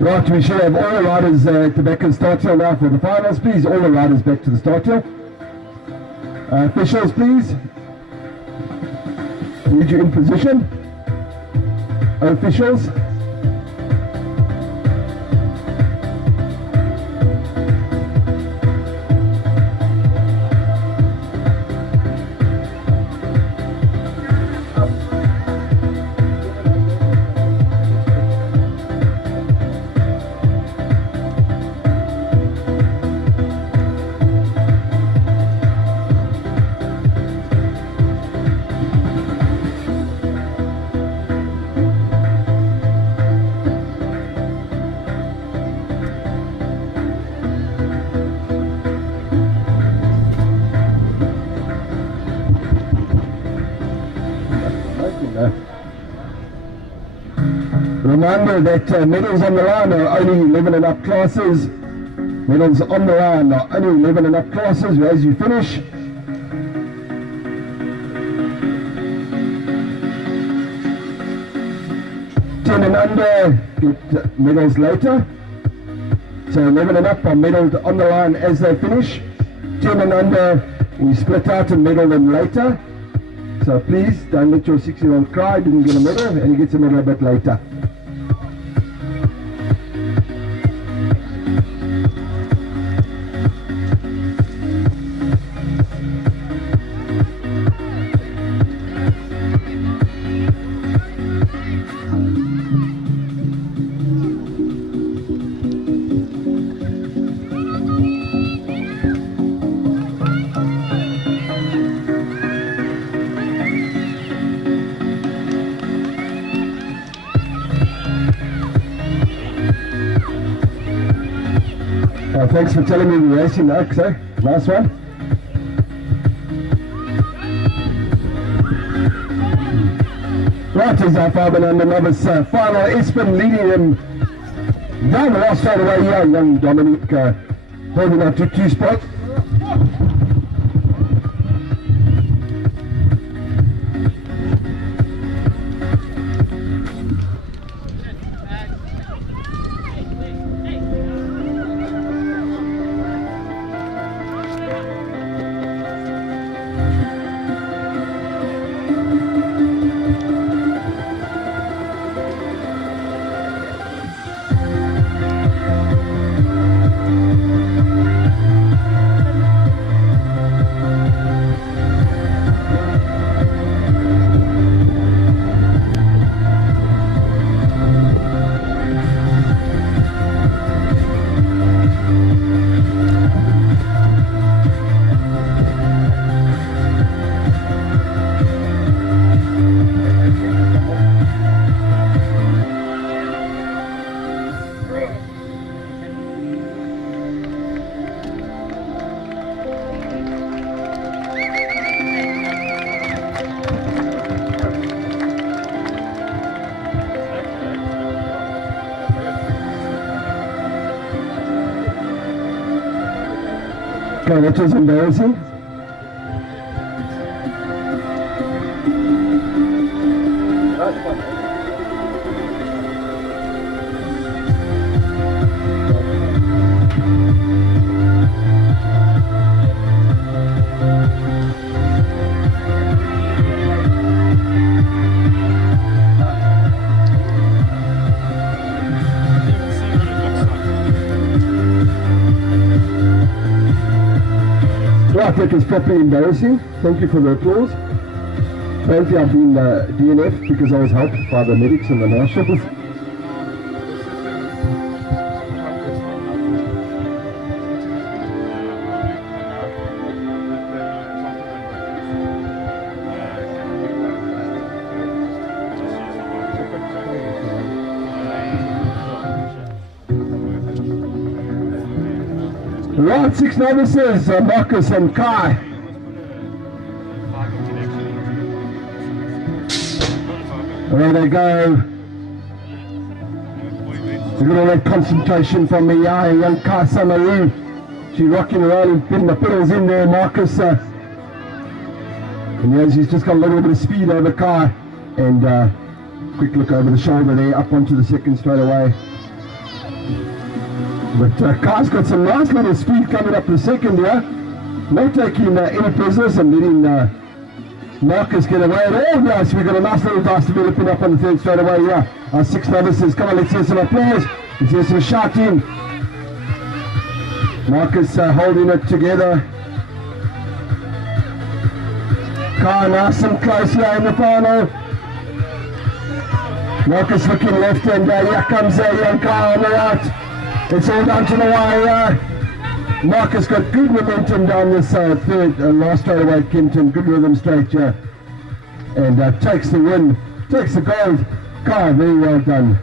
Right, we should have all the riders at the back of the start hill now for the finals, please. All the riders back to the start hill. Officials, please. Need you in position. Officials. Remember that medals on the line are only 11 and up classes. Medals on the line are only 11 and up classes as you finish. Ten and under get medals later. So 11 and up are medaled on the line as they finish. 10 and under we split out and medal them later. So please don't let your 6-year-old cry, didn't get a medal, and he gets a medal a bit later. Thanks for telling me we're racing Oaks, eh? Nice one. Right, here's our 5 and under novice final. Espen leading him down the last straight away here. Young Dominic holding on to 2 spots. Okay, that was embarrassing. I think it's properly embarrassing. Thank you for the applause. Apparently I've been DNF because I was helped by the medics and the marshals. Right, 6 novices, Marcus and Kai. There they go. Look at all that concentration from the young Kai Samaru. She's rocking around and putting the pedals in there, Marcus. And yes, he's just got a little bit of speed over Kai. And quick look over the shoulder there, up onto the second straight away. But Kai's got some nice little speed coming up the second here. Not taking any prisoners and letting Marcus get away at all. Yes, we've got a nice little dice developing up on the third straight away here. Our 6 novices. Come on, let's hear some applause. Let's hear some shouting. Marcus holding it together. Kai nice and close here in the final. Marcus looking left and here comes young Kai on the right. It's all down to the wire. Marcus got good momentum down this third last straight away at Kenton. Good rhythm straight here. And takes the win, takes the gold. Kai, very well done.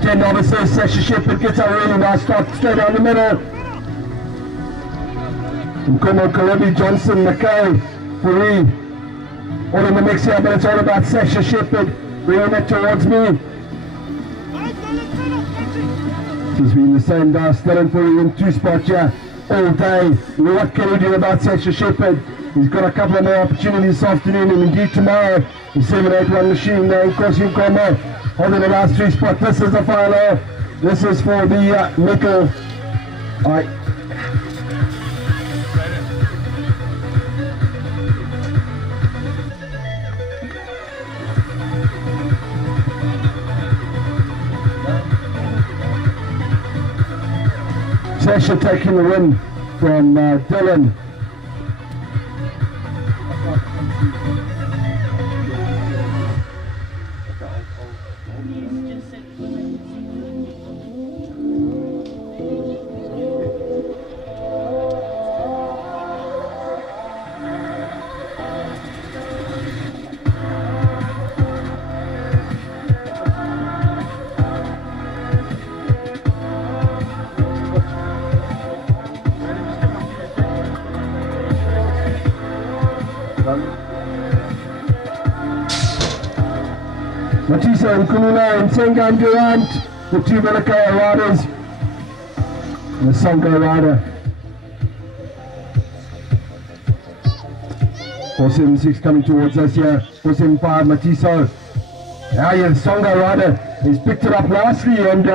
Ten novices, Sasha Shepherd gets a really nice start straight down the middle. Nkomo Karebi, Johnson, McKay, Furi, all in the mix here, but it's all about Sasha Shepherd bringing it towards me. This has been the same guy, still in Furi in 2 spots here all day. What can we do about Sasha Shepherd? He's got a couple of more opportunities this afternoon and indeed tomorrow. The 781 machine there, of course, Nkomo holding the last 3 spots. This is the final. This is for the nickel. Sasha taking the win from Dylan. Matisa and Kulula and Senga and Durant, the 2 Malakaya riders, and the Songo rider. 476 coming towards us here, 475 Matiso. Now yeah, the Songo rider has picked it up nicely and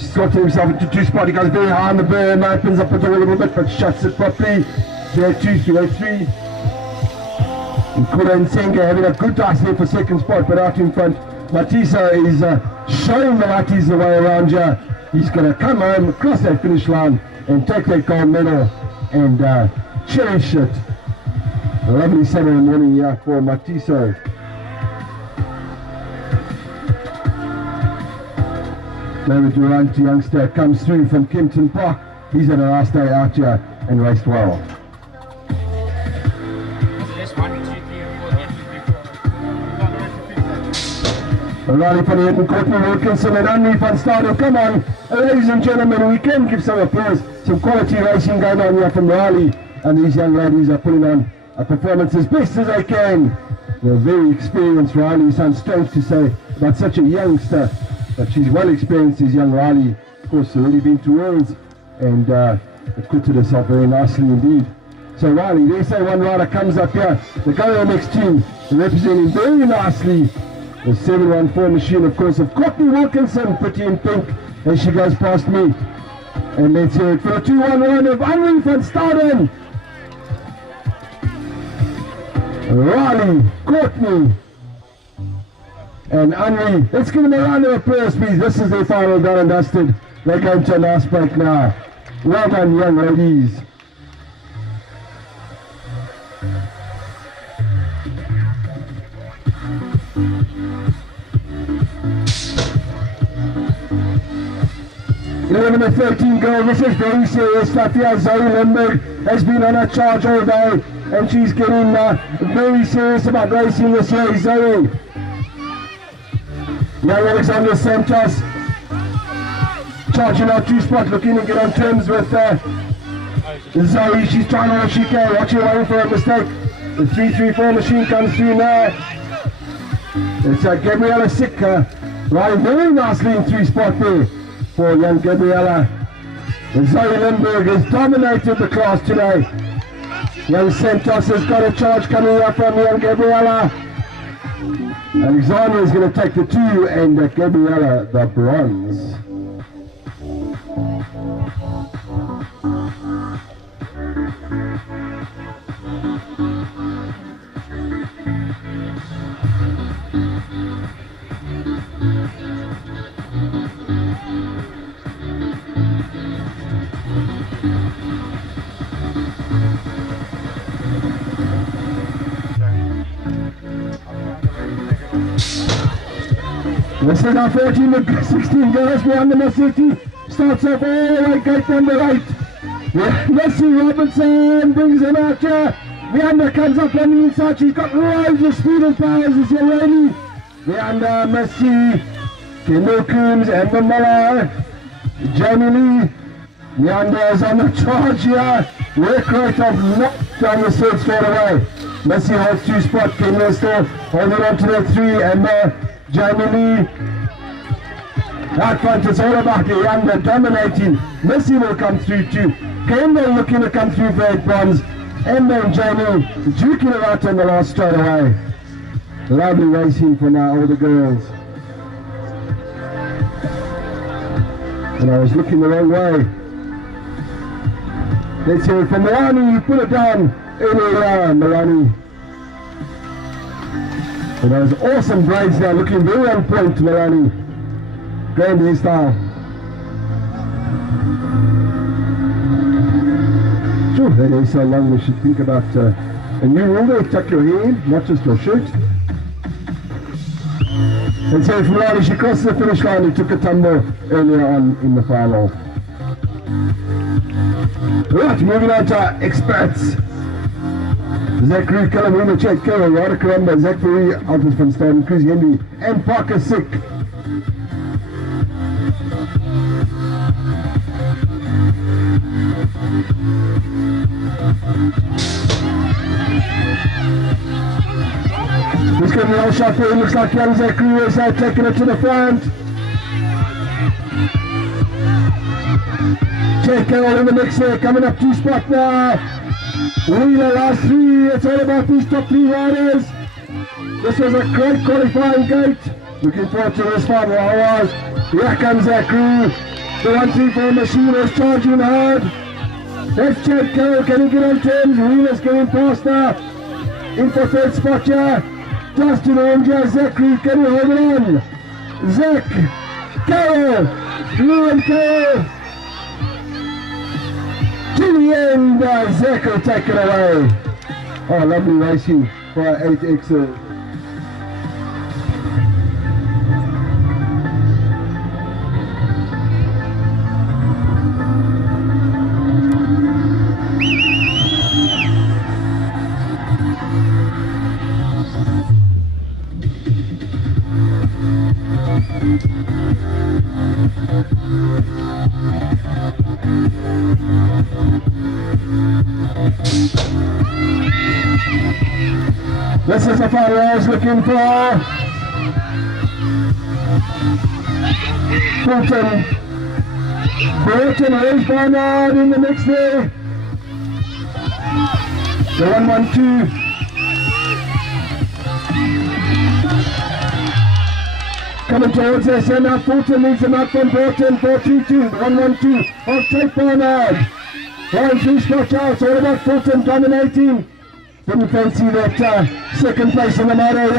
slotted himself into 2 spots. He goes very high on the berm, opens up the door a little bit but shuts it properly. 302, 303. And Kula and Senga having a good dice there for 2nd spot, but out in front. Matisa is showing the Matties the way around here. He's going to come home across that finish line and take that gold medal and cherish it. A lovely Saturday morning here for Matiso. David Durant, youngster, comes through from Kempton Park. He's had a nice day out here and raced well. Riley van Heerden, Courtney Wilkinson and Henry van Staden. Come on, ladies and gentlemen, we can give some applause. Some quality racing going on here from Riley, and these young ladies are putting on a performance as best as they can. They're very experienced. Riley sounds strange to say about such a youngster, but she's well experienced, this young Riley. Of course, already been to Worlds and acquitted herself very nicely indeed. So Riley, the SA1 rider comes up here. The GoMX team representing very nicely the 714 machine, of course, of Courtney Wilkinson, pretty in pink as she goes past me. And let's hear it for the 211 of Henry van Staden. Riley, Courtney, and Henry. Let's give them a round of applause, please. This is their final done and dusted. They're going to a last break now. Well done, young ladies. Eleven and 13 girls, this is very serious stuff here. Zoe Lindbergh has been on a charge all day and she's getting very serious about racing this year. Zoe. Young Alexander Santos charging out 2 spots, looking to get on terms with Zoe. She's trying all she can, watching waiting for a mistake. The 334 machine comes through now. It's Gabriella Sick riding very nicely in 3 spot there for young Gabriella. And Zoe Lindbergh has dominated the class today. Young Santos has got a charge coming up from young Gabriella. Alexander is going to take the 2 and Gabriella the bronze. This is our 14 to 16 girls behind number 60. Starts off all the way, gate number 8. Yeah, Messi Robinson brings him out here. Leander comes up on the inside. She's got loads of speed and powers, this young lady. Leander, Messi, Kendall Coombs, Amber Muller, Jamie Lee. Leander is on the charge here. Work rate of knocked down the third straight away. Messi holds 2 spot. Kendall still holding on to that 3. And Jamie Lee. Out front, it's all about Leander dominating. Messi will come through too. Kendall looking to come through for 8 bronze. And then Jamie duking it out on the last straight away. Lovely racing for now, all the girls. And I was looking the wrong way. Let's hear it from Milani. You put it down earlier, Milani. And those awesome braids there, looking very on point, Milani. Grand hairstyle. Sure, that is so long we should think about a new rule there. Tuck your hair in, not just your shirt. And so from Milani, she crossed the finish line and took a tumble earlier on in the final. Right, moving on to our experts. Zachary Calamina, Chet Carroll, Rada Karamba, Zachary Altus van Staan, Chris Henry, and Parker Sick. He's getting a little shot for him. Looks like young Zachary is taking it to the front. Chet Carroll in the mix there, coming up 2 spot now. Wheeler last 3, it's all about these top 3 riders. This was a great qualifying gate. Looking forward to this final hours. Here comes Zachary. The 1-3-4 machine is charging hard. That's Chad Carroll, can he get on terms? Wheeler's getting past now. In for 3rd spot here. Justin Onger, Zachary, can he hold it on? Zach, Carroll, Ruben Carroll. To the end, Zach will take it away. Oh, lovely racing for our 8Xers. This is the final I was looking for. Fulton. Burton is Barnard in the mix there. The 1-1-2. Coming towards us, and now Fulton leads him out from Burton. 4-2-2. 1-1-2 of Tate Barnard. 1-3 spot out. It's all about Fulton dominating. Didn't fancy that 2nd place in the medal.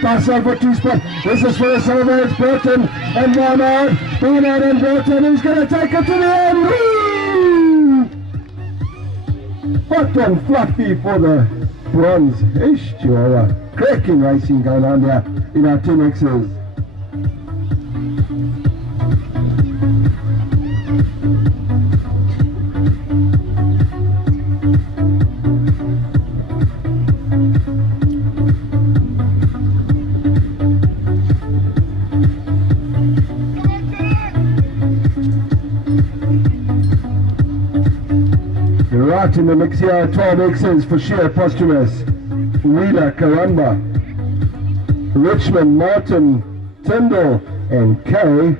Pass over 2 spot. This is for the silver. It's Burton and Barnard. Barnard and Burton. Who's going to take it to the end? Woo! Hot and fluffy for the bronze. Ish, Chihuahua. Cracking racing going on there in our 10Xers. Right in the mix here, 12Xers for sheer posthumous. Wheeler, Karamba, Richmond, Martin, Tyndall, and Kay.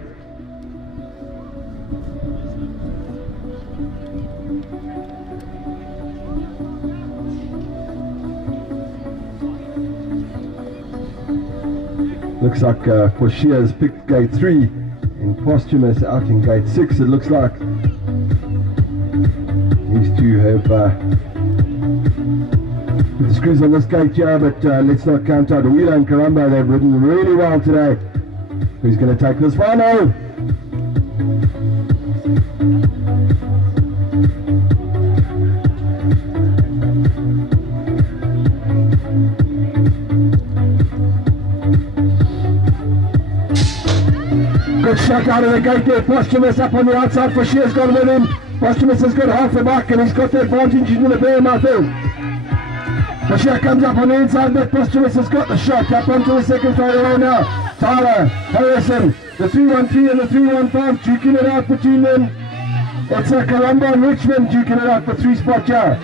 Looks like Koshia has picked gate 3 and Posthumous out in gate 6, it looks like. These two have put the screws on this gate here, but let's not count out Wheeler and Karamba. They've ridden really well today. Who's going to take this final? Good shot out of the gate there. Posthumous up on the outside. Koshia's gone with him. Posthumous has got half the back and he's got the advantage into the beam, I think. Koshia comes up on the inside, but Posthumous has got the shot. Up onto the second fairway now. Tyler, Harrison, the 3-1-3 and the 3-1-5, duking it out between them. It's a Karamba and Richmond duking it out for 3 spot here.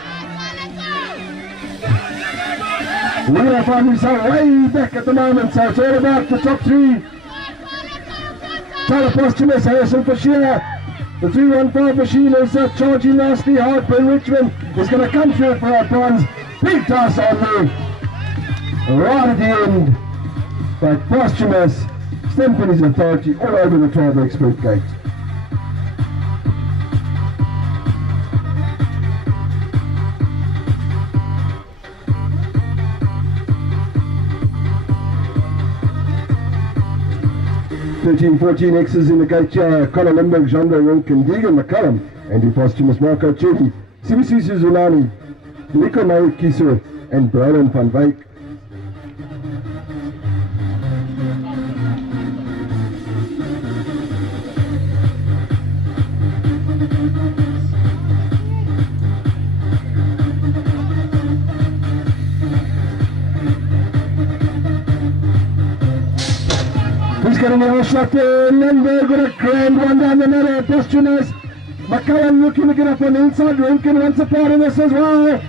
Wheeler found himself way back at the moment, so it's all about the top 3. Tyler, Posthumous, Harrison, Koshia. The 3-1-5 machine is charging nasty hard, but Richmond is going to come through for our bronze. Big toss on me right at the end, but Posthumous stamping his authority all over the 12 expert gate. Thirteen, 14 X's in the gate here. Conor Limburg, Jandro Rinken, Deegan McCullum, Andy Posthumous, Marco Chetty, Sibisi Zulani, Nico Kiso and Brian van Wyk. He's getting a shot there. Limburg with a grand one down the middle. Posthumous. McCullum looking to get up on the inside. Rinken wants a part of this as well.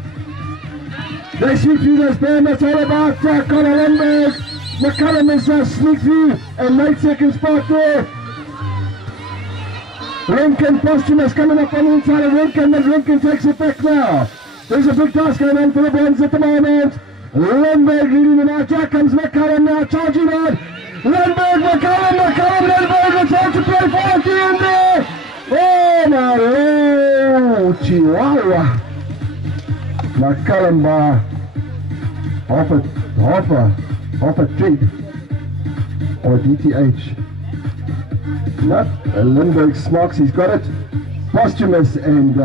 They sneak through this band, that's all about Conor Limburg. McCullum is sneak through and made second spot there. Rinken, Posthumous coming up on the inside of Rinken, and Rinken takes it back now. There's a big task going on for the Bronze at the moment. Limburg leading them out. Here comes McCullum now, charging on. Limburg, McCullum, Limburg will try to play for at the end there. Oh my Lord, Chihuahua. McCullum by half a treat or DTH. Not Limburg smokes, he's got it. Posthumous and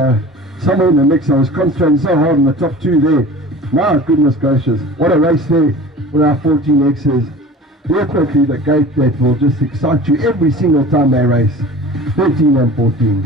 somewhere in the mix. I was concentrating so hard on the top 2 there. My goodness gracious, what a race there with our 14 X's. Definitely the gate that will just excite you every single time they race. 13 and 14.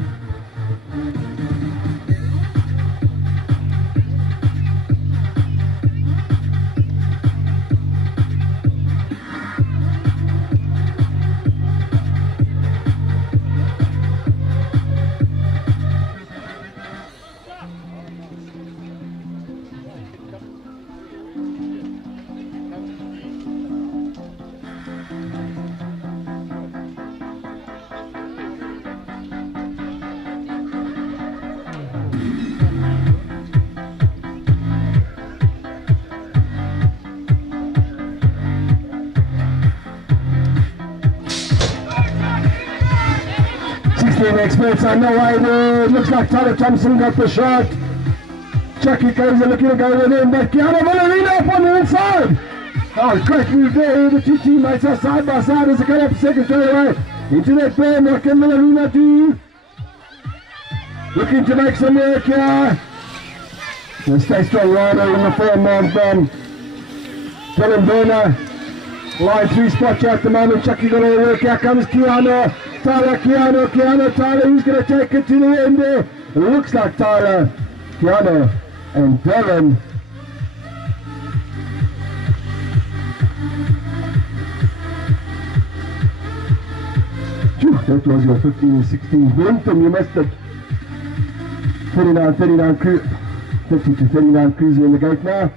Experts on the way there. Looks like Tyler Thompson got the shot. Chucky goes looking to go with him, but Keanu Ballerina up on the inside. Oh, great move there. The 2 teammates are side by side as they go up second straight away. Into that band, what can Ballerina do? Looking to make some work here. The stay strong rider in the form of Dylan Burner. Line 3 spot here at the moment. Chucky got all the work. Here comes Keanu. Tyler, Keanu, Tyler, who's going to take it to the end there? It looks like Tyler, Keanu, and Dylan. Phew, that was your 15 and 16. Brenton, you missed it. 39 crew, 50 to 39 cruiser in the gate now.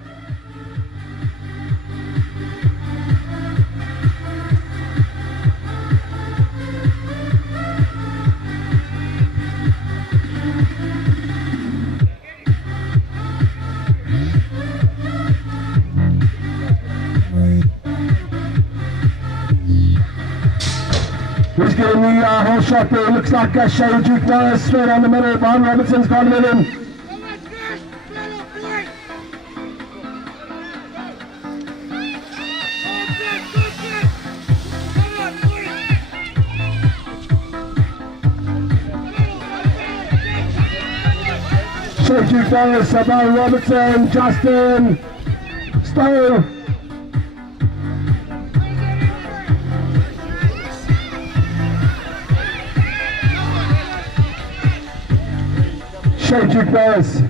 getting the whole shot there. Looks like Shane Duke now straight on the middle. Brian Robertson's gone with him. Shane Duke Norris, Brian Robertson, Justin Stowe. Shane Duke Norris.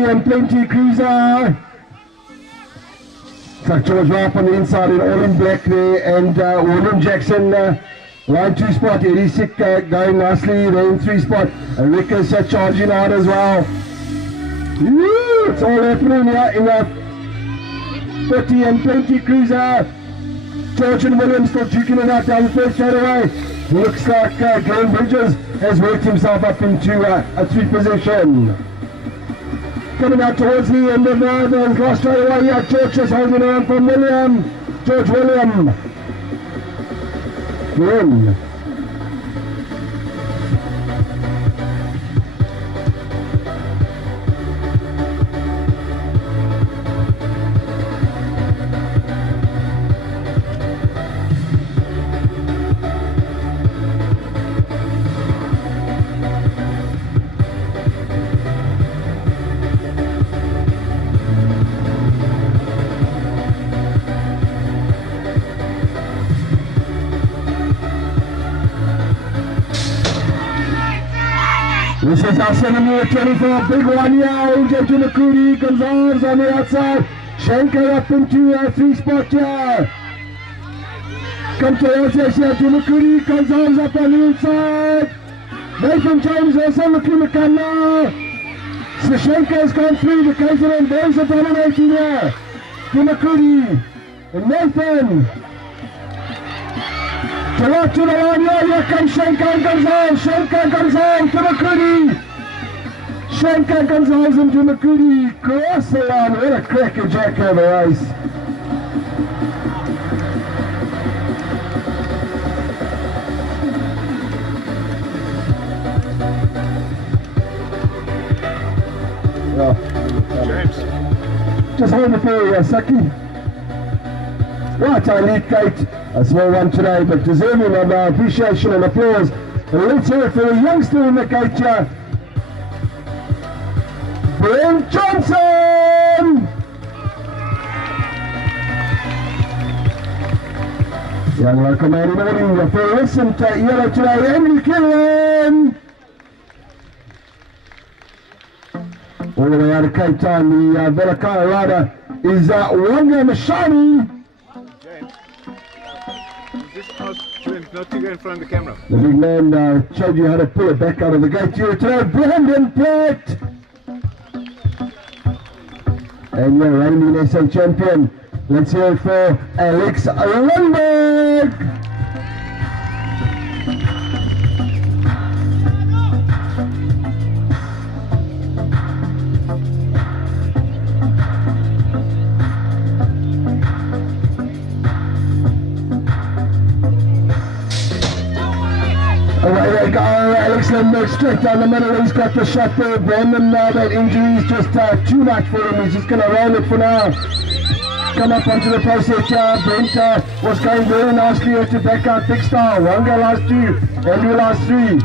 And plenty cruiser. So George Rapp on the inside in all in black there, and William Jackson line 2 spot. Eddie Sick going nicely there in 3 spot. And Rickers charging out as well. Woo, it's all happening here in the 30 and 20 cruiser. George and William still duking it out down the first straightaway. Looks like Glenn Bridges has worked himself up into a 3 position. Coming out towards the end of the last straight away here. George is holding on from William. George William. Win. This is our 7-24, big one here, AJ Junakudi, Gonzalez on the outside, Schenker up into a 3 spot here. Come to us here, Junakudi, Gonzalez up on the inside. Nathan James also looking to come now. Schenker's gone through, the KZN Boys are dominating here. Junakudi and Nathan. Direct to the line, here comes Schenker and Gonzalez, Schenker, Gonzalez to Makudi. Schenker, Gonzalez into Makudi, cross the line, what a cracker jack of the race. James. Just hold it for you, Saki. Right, our lead gate, a small one today, but deserving of our appreciation and applause. And let's hear it for a youngster in the gate here, Brent Johnson! Young local man in order, a fluorescent yellow today, Andrew Killian! All the way out of Cape Town, the Velakaya rider is Wanga Mashani. Not to go in front of the camera. The big man showed you how to pull it back out of the gate here today. Brandon Platt! And your reigning SA champion. Let's hear it for Alex Lundberg! Away they go, Alex Lundberg straight down the middle, he's got the shot there. Brandon, that injury is just too much for him, he's just going to roll it for now. come up onto the process here. Brent was going very nicely to back out big style. Wanga last 2, Andrew last 3.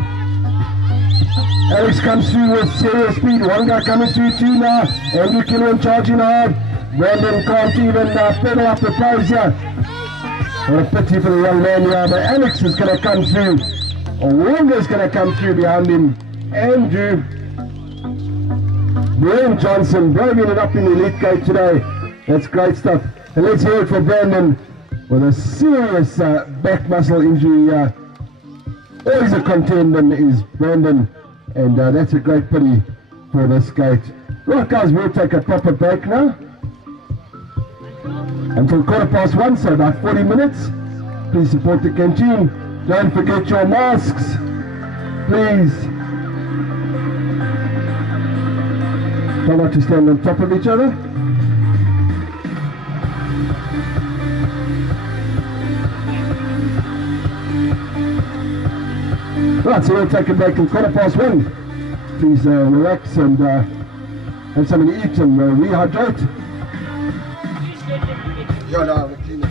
Alex comes through with serious speed. Wanga coming through 2 now. Andrew Killian charging hard. Brandon can't even pedal up the prize here. What a pity for the young man here. But Alex is going to come through. Wanga is going to come through behind him. Andrew. Brian Johnson driving it up in the elite gate today. That's great stuff. And let's hear it for Brandon with a serious back muscle injury. Always a contender is Brandon. And that's a great pity for this gate. Right guys, we'll take a proper break now. Until 1:15, so about 40 minutes. Please support the canteen. Don't forget your masks. Please. Try not to stand on top of each other. Right, so we'll take a break till 1:15. Please relax and have something to eat and rehydrate. Ja, da, we clean it.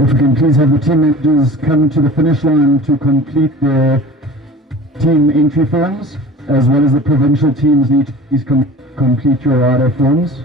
If we can please have the team managers come to the finish line to complete their team entry forms, as well as the provincial teams need to please complete your rider forms.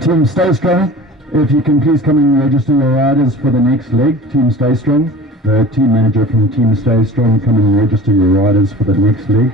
Team Stay Strong, if you can please come and register your riders for the next leg. Team Stay Strong, the team manager from Team Stay Strong, come and register your riders for the next leg.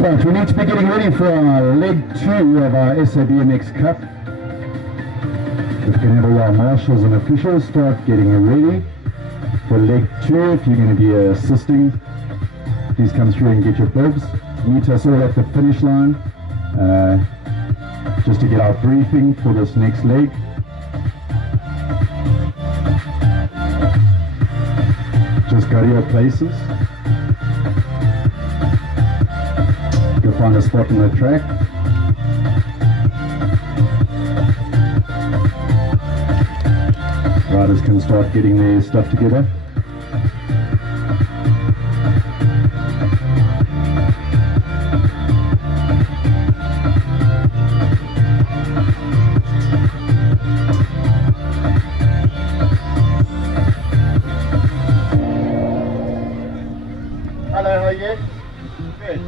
Right, we need to be getting ready for our leg 2 of our SA BMX Cup. We're going to have all our marshals and officials start getting ready for leg 2. If you're going to be assisting, please come through and get your bibs. Meet us all at the finish line just to get our briefing for this next leg. Just go to your places. Go find a spot on the track. Riders can start getting their stuff together. Hello, how are you? Good.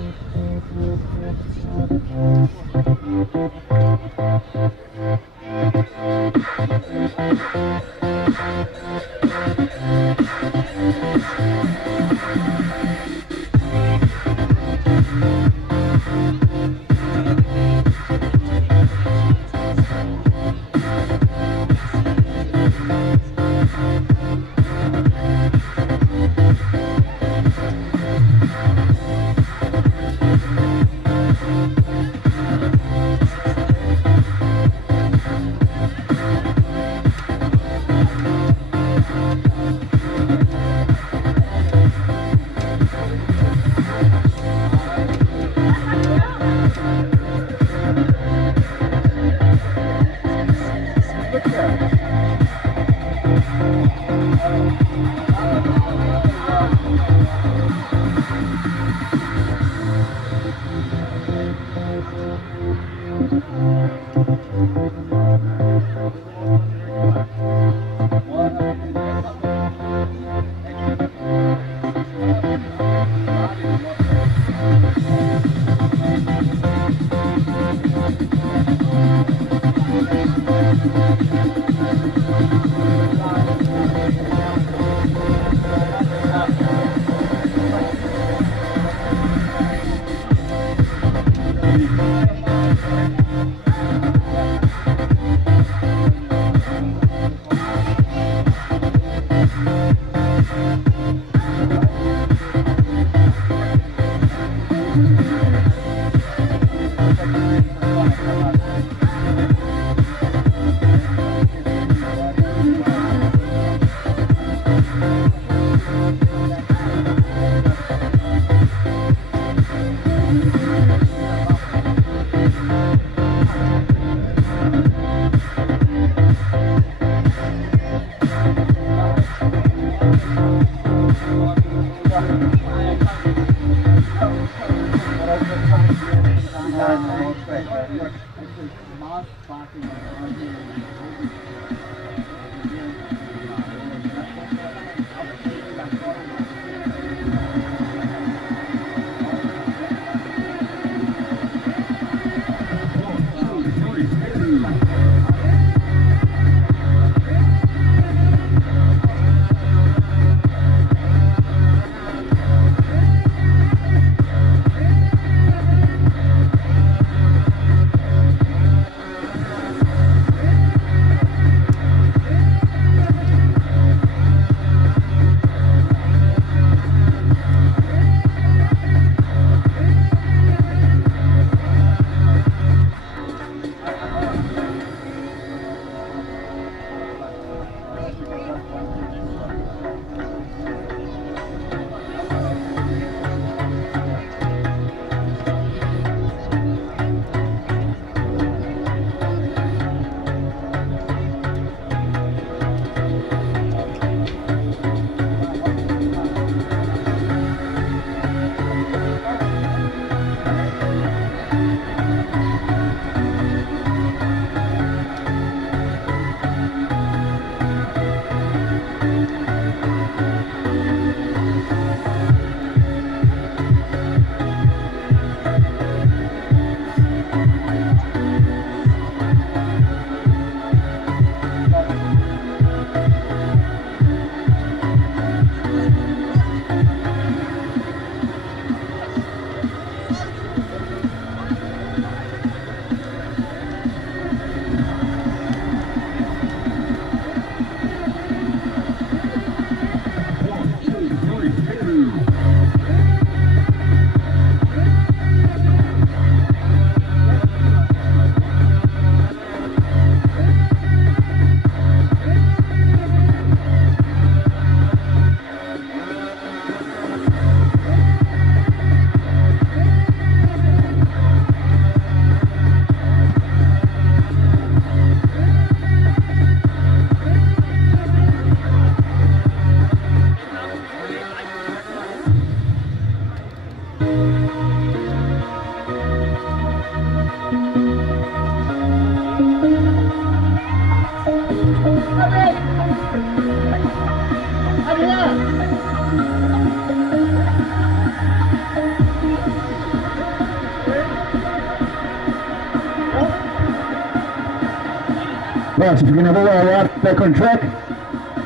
Right, if you can have all our right back on track,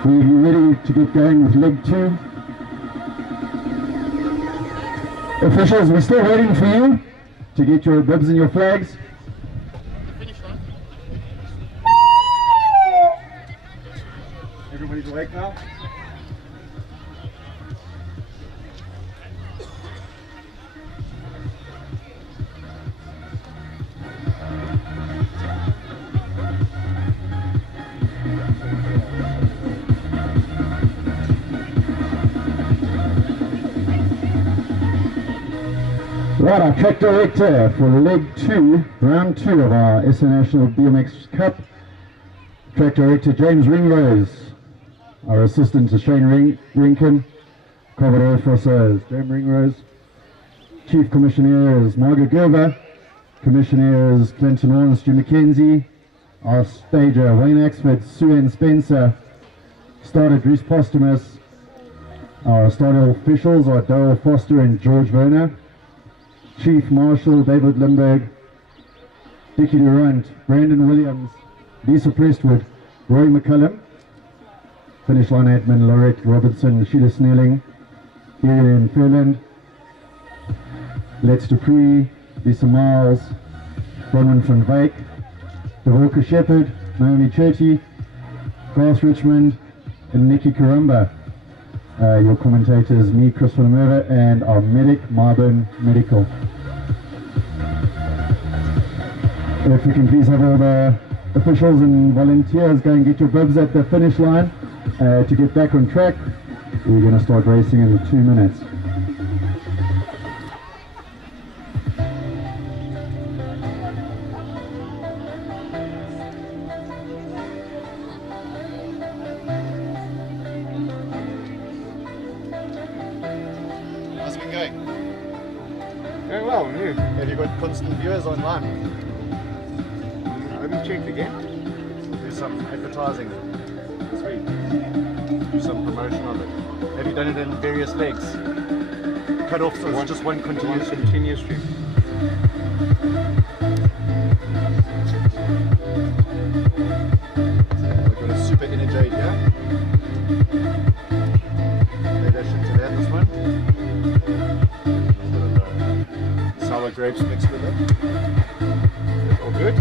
we're ready to get going with leg 2. Officials, we're still waiting for you to get your bibs and your flags. Everybody's awake now? Right, our track director for leg 2, round 2 of our National BMX Cup, track director James Ringrose. Our assistant is Shane Rinkin. Commodore Officer is James Ringrose. Chief Commissioner is Margaret Gerber. Commissioner is Clinton Orr and Stu McKenzie. Our stager, Wayne Axford, Sue Spencer. Starter, Bruce Postumus. Our starter officials are Darryl Foster and George Werner. Chief Marshal, David Limberg. Dickie Durant, Brandon Williams, Lisa Prestwood, Roy McCullum. Finish line admin, Laurette Robertson, Sheila Snelling, Ian Fairland. Let's Dupree, Lisa Miles, Bronwyn van Wyk, Devorka Shepherd, Naomi Cherty, Garth Richmond, and Nikki Karumba. Your commentators, me, Chris Villamura, and our medic, Marburn Medical. If we can please have all the officials and volunteers go and get your bibs at the finish line to get back on track. We're going to start racing in 2 minutes. How's it been going? Very well, you. Have you got constant viewers online? I haven't checked again. Do some advertising this week. Do some promotion of it. Have you done it in various legs? Cut off so it's just one continuous stream. We've got a super energy here. They dash into that this one. A bit of sour grapes mixed with it. All good.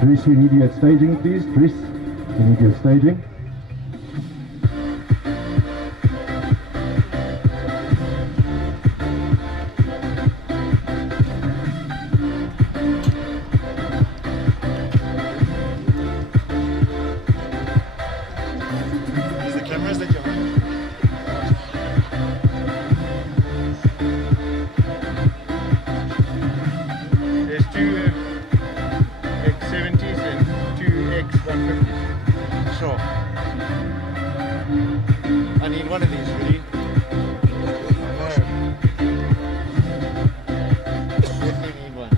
Chris, we need you at staging, please. Chris, we need you at staging. These are the cameras that you're on. There's two X70s and two X150s. Sure. I need one of these, really. Definitely need one.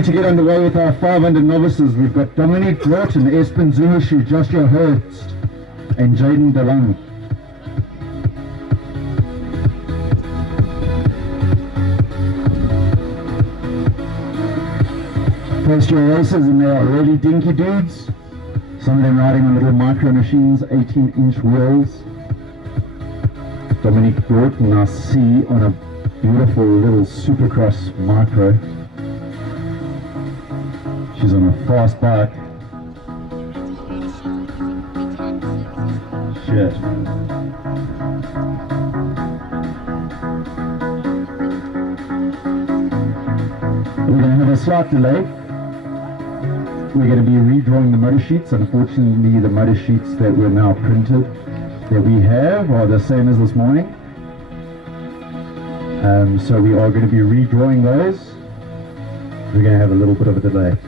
To get underway with our 500 novices, we've got Dominique Broughton, Espen Zulushu, Joshua Hurst and Jaden DeLong. First year racers, and they are really dinky dudes. Some of them riding on little micro machines, 18-inch wheels. Dominique Broughton I see on a beautiful little Supercross micro. She's on a fast bike. Shit. We're going to have a slight delay. We're going to be redrawing the motor sheets. Unfortunately, the motor sheets that were now printed that we have are the same as this morning. So we are going to be redrawing those. We're going to have a little bit of a delay.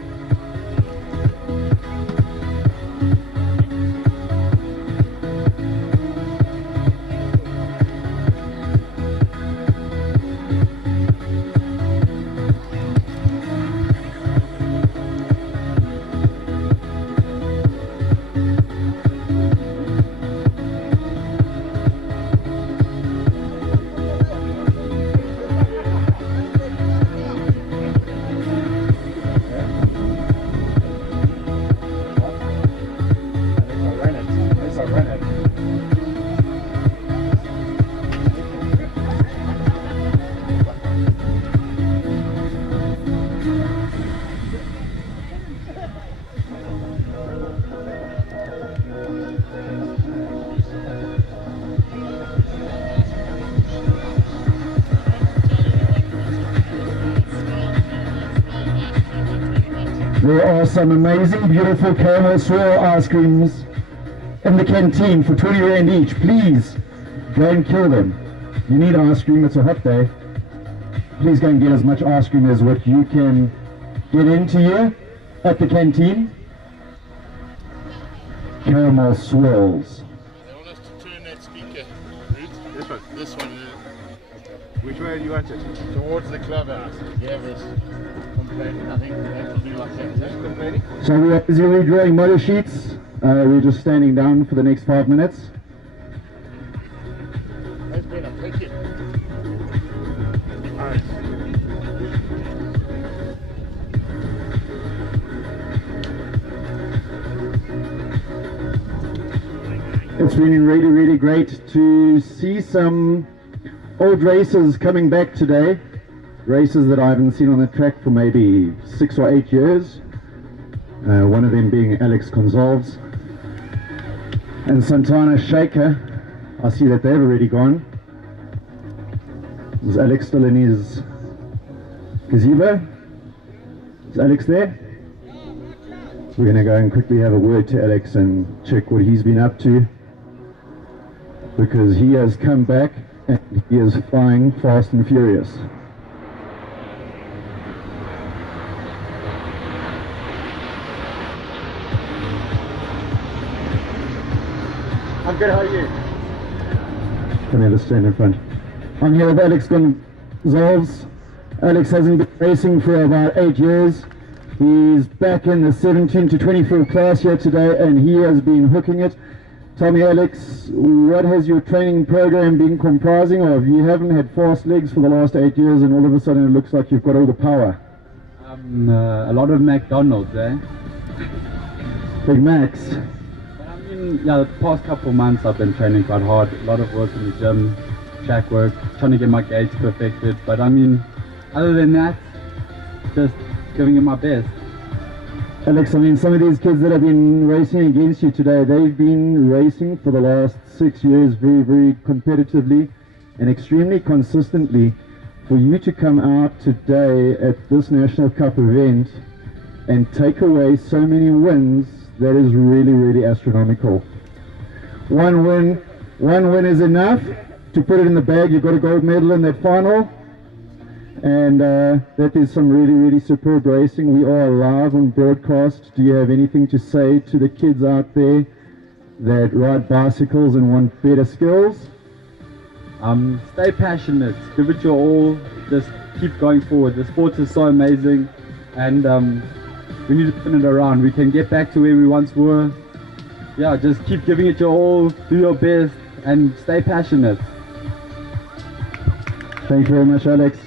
There are some amazing, beautiful caramel swirl ice creams in the canteen for 20 Rand each. Please go and kill them. You need ice cream, it's a hot day. Please go and get as much ice cream as what you can get into here at the canteen. Caramel swirls. They want us to turn that speaker route. This one. This one. Which way do you want it? Towards the clubhouse. Yeah, this complaining. I think that will be like that. Is that complaining? So we are busy redrawing motor sheets. We're just standing down for the next 5 minutes. That's better. Thank you. Alright. It's been really, really great to see some old racers coming back today. Racers that I haven't seen on the track for maybe 6 or 8 years. One of them being Alex Gonzalez and Santana Shaker. I see that they've already gone. Is Alex still in his gazebo? Is Alex there? We're going to go and quickly have a word to Alex and check what he's been up to, because he has come back and he is flying fast and furious. I'm good, how are you? Come here, let's stand in front. I'm here with Alex Gonzalez. Alex hasn't been racing for about 8 years. He's back in the 17 to 24 class here today, and he has been hooking it. Tell me, Alex, what has your training program been comprising of? You haven't had fast legs for the last 8 years, and all of a sudden it looks like you've got all the power. A lot of McDonald's, eh? Big Macs. But I mean, yeah, the past couple of months I've been training quite hard. A lot of work in the gym, track work, trying to get my gates perfected. But I mean, other than that, just giving it my best. Alex, I mean, some of these kids that have been racing against you today, they've been racing for the last 6 years very, very competitively and extremely consistently. For you to come out today at this National Cup event and take away so many wins, that is really, really astronomical. One win is enough to put it in the bag. You got a gold medal in that final. And that is some really, really superb racing. We are live on broadcast. Do you have anything to say to the kids out there that ride bicycles and want better skills? Stay passionate, give it your all, just keep going forward. The sport is so amazing, and we need to turn it around. We can get back to where we once were. Yeah, just keep giving it your all, do your best, and stay passionate. Thank you very much, Alex.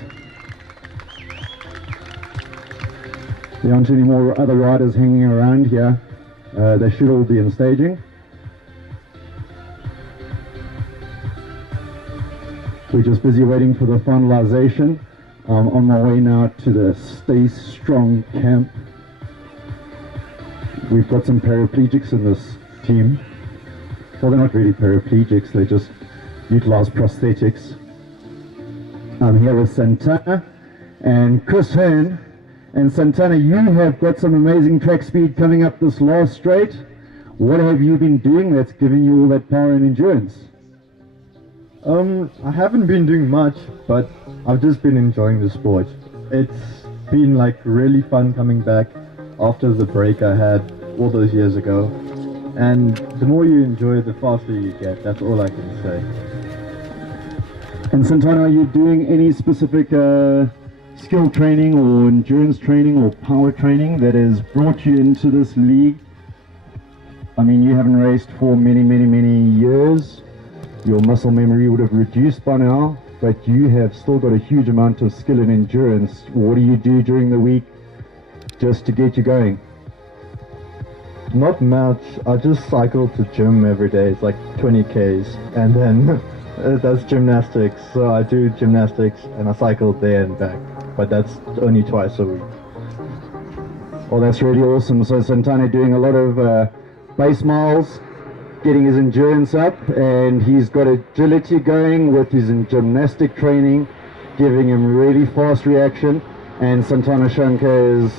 There aren't any more other riders hanging around here. They should all be in staging. We're just busy waiting for the finalization. I'm on my way now to the Stay Strong camp. We've got some paraplegics in this team. Well, they're not really paraplegics, they just utilize prosthetics. I'm here with Santana and Chris Hearn. And Santana, you have got some amazing track speed coming up this last straight. What have you been doing that's giving you all that power and endurance? I haven't been doing much, but I've just been enjoying the sport. It's been like really fun coming back after the break I had all those years ago. And the more you enjoy it, the faster you get. That's all I can say. And Santana, are you doing any specific skill training or endurance training or power training that has brought you into this league? I mean, you haven't raced for many, many, many years. Your muscle memory would have reduced by now, but you have still got a huge amount of skill and endurance. What do you do during the week just to get you going? Not much. I just cycle to gym every day. It's like 20 Ks, and then that's gymnastics. So I do gymnastics and I cycle there and back, but that's only twice a week. Well, that's really awesome. So Santana doing a lot of base miles, getting his endurance up, and he's got agility going with his gymnastic training, giving him really fast reaction. And Santana Shankar is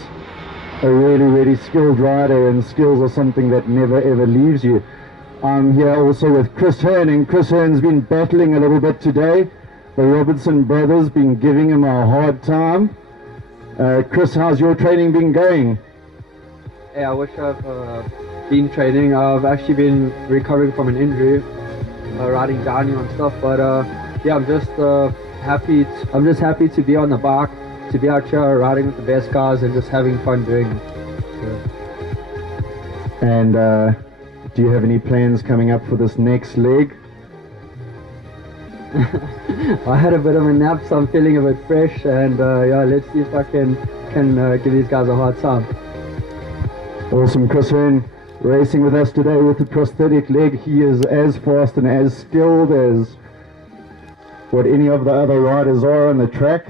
a really, really skilled rider, and skills are something that never ever leaves you. I'm here also with Chris Hearn, and Chris Hearn's been battling a little bit today. The Robertson brothers been giving him a hard time. Chris, how's your training been going? Yeah, I wish I've been training. I've actually been recovering from an injury, riding downhill and stuff. But yeah, I'm just happy. I'm just happy to be on the bike, to be out here riding with the best guys and just having fun doing it. Yeah. And do you have any plans coming up for this next leg? I had a bit of a nap, so I'm feeling a bit fresh. And yeah, let's see if I can give these guys a hard time. Awesome. Chris Hearn racing with us today with the prosthetic leg. He is as fast and as skilled as what any of the other riders are on the track.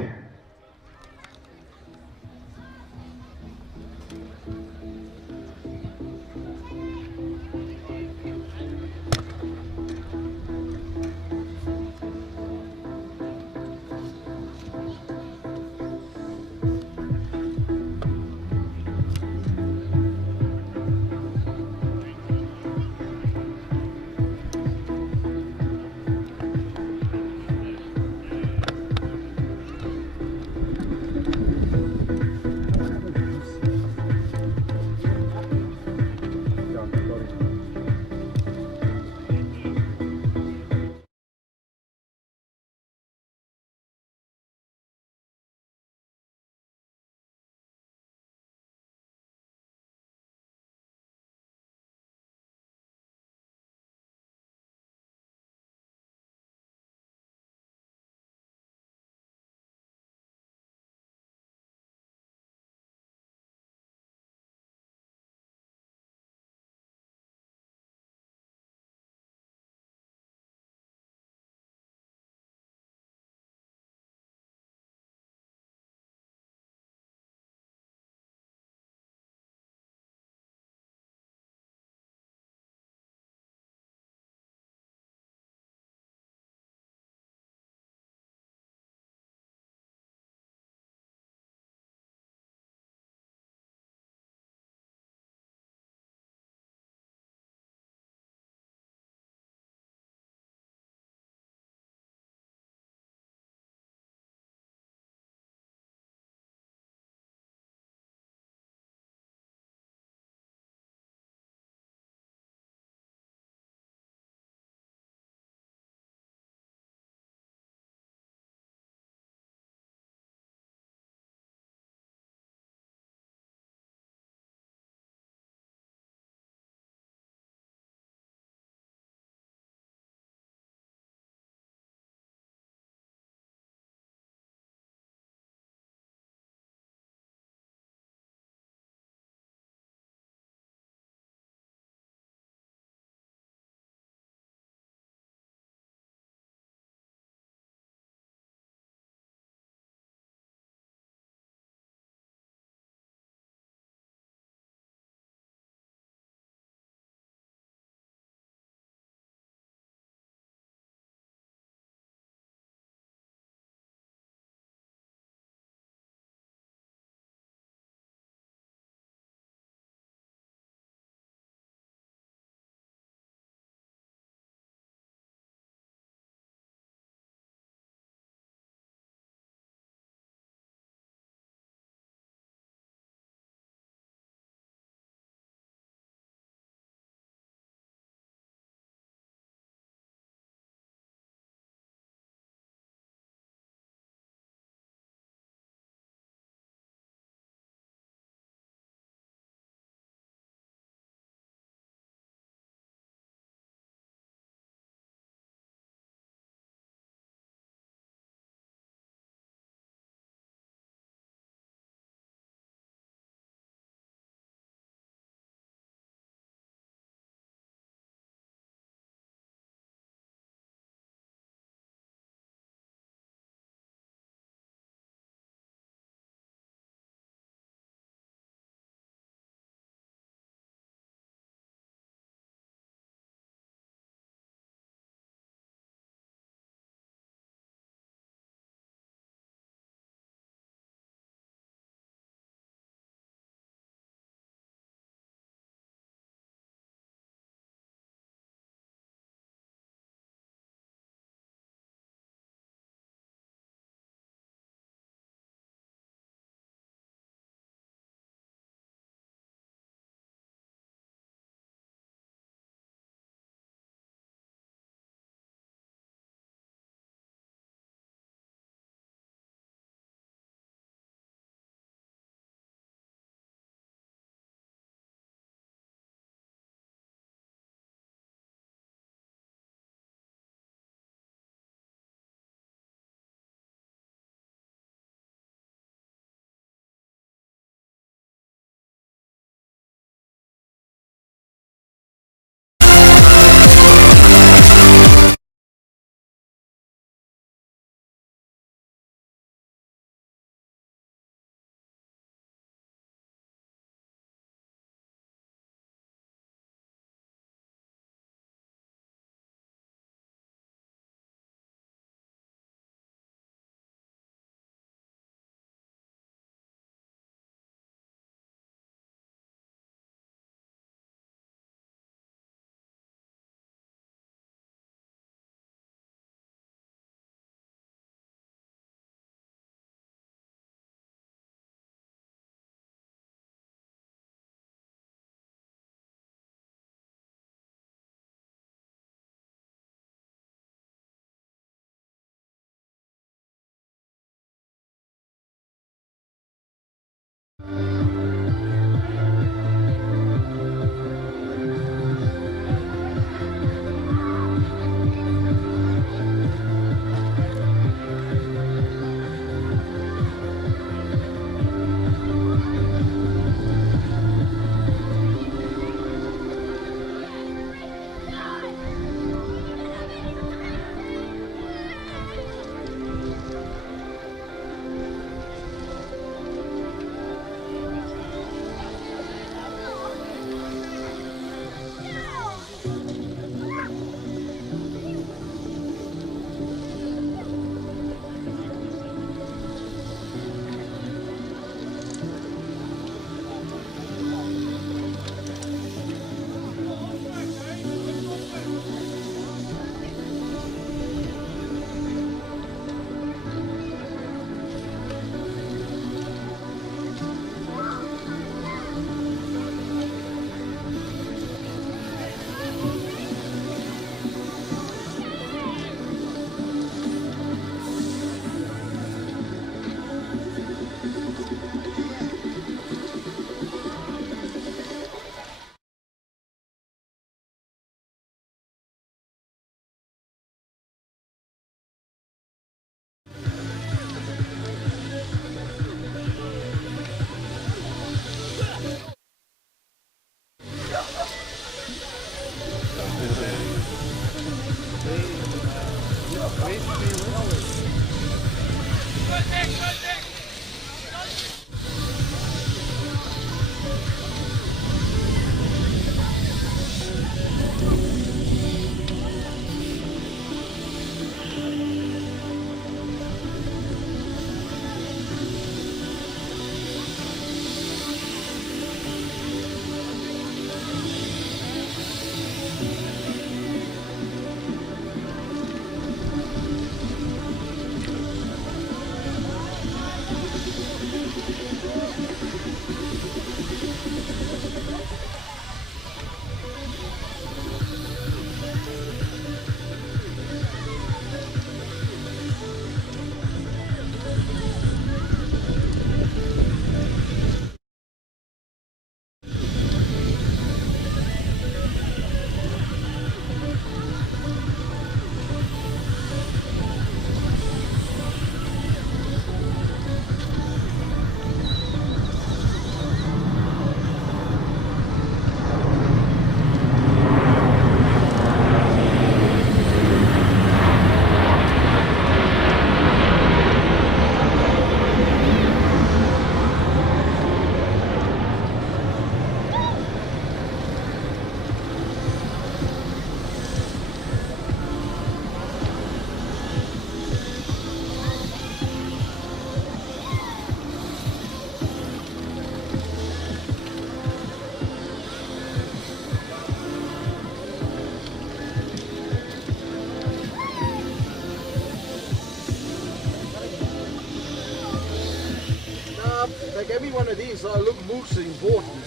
They gave me one of these, so I look most important.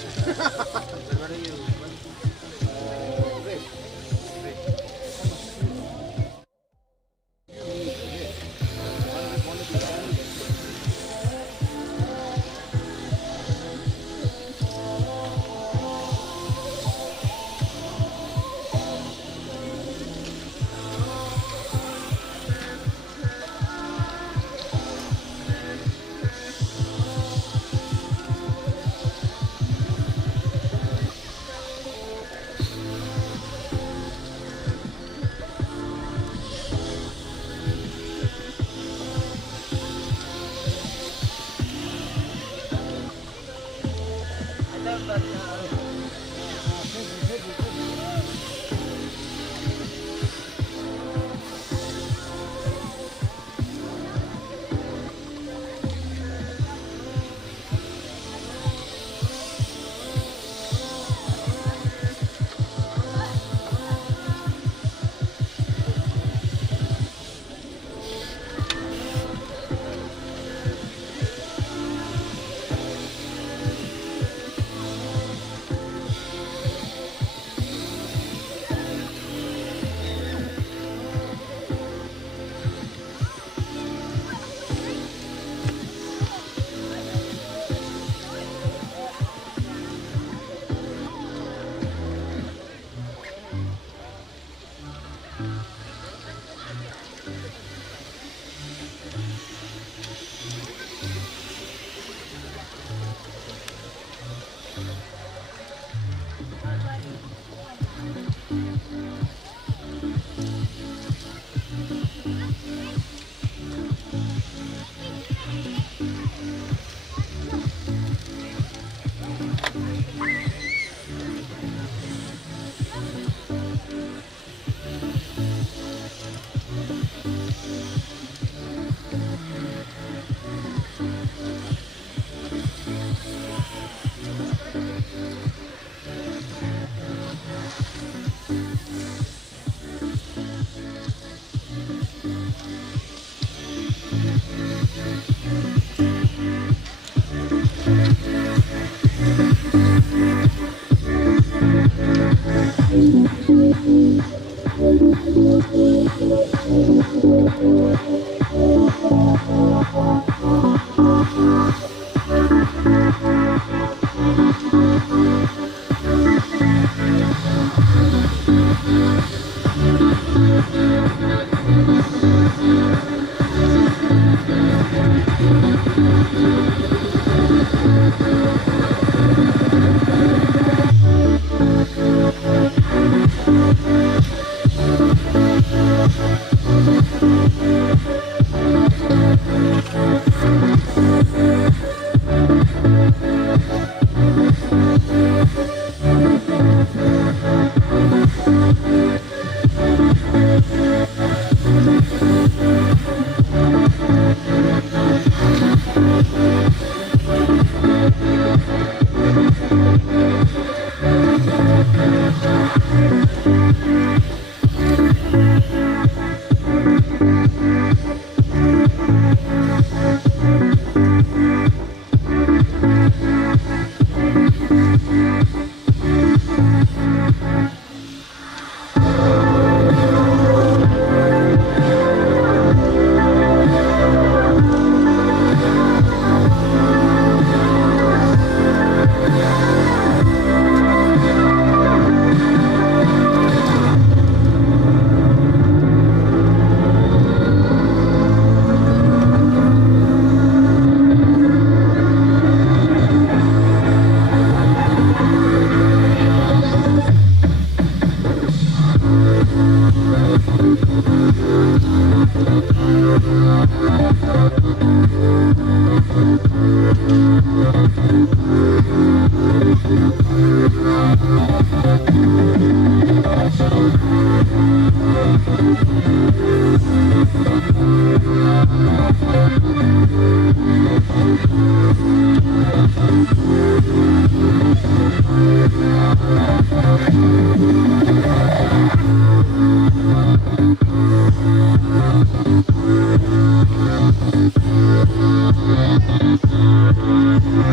Red.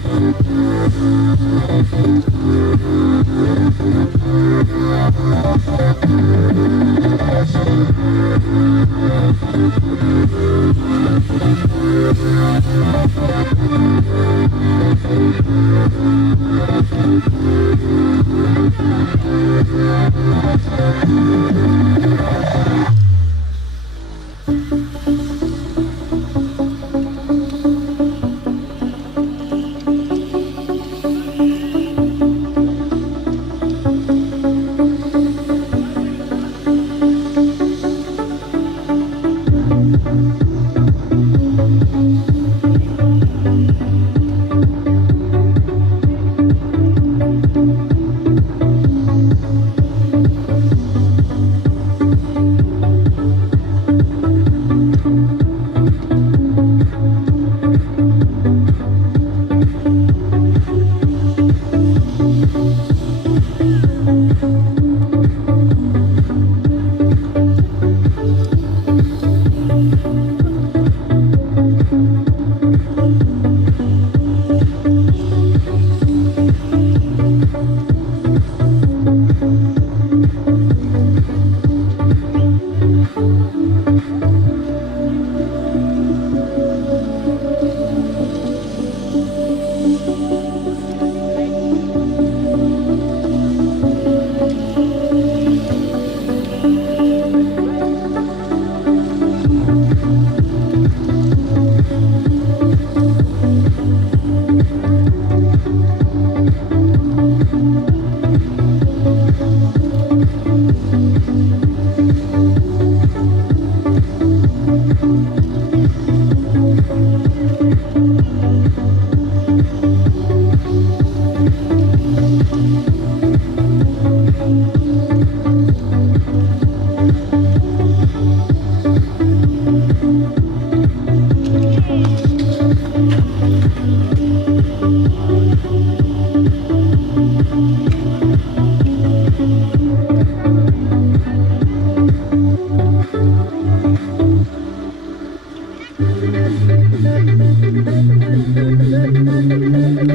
Thank you.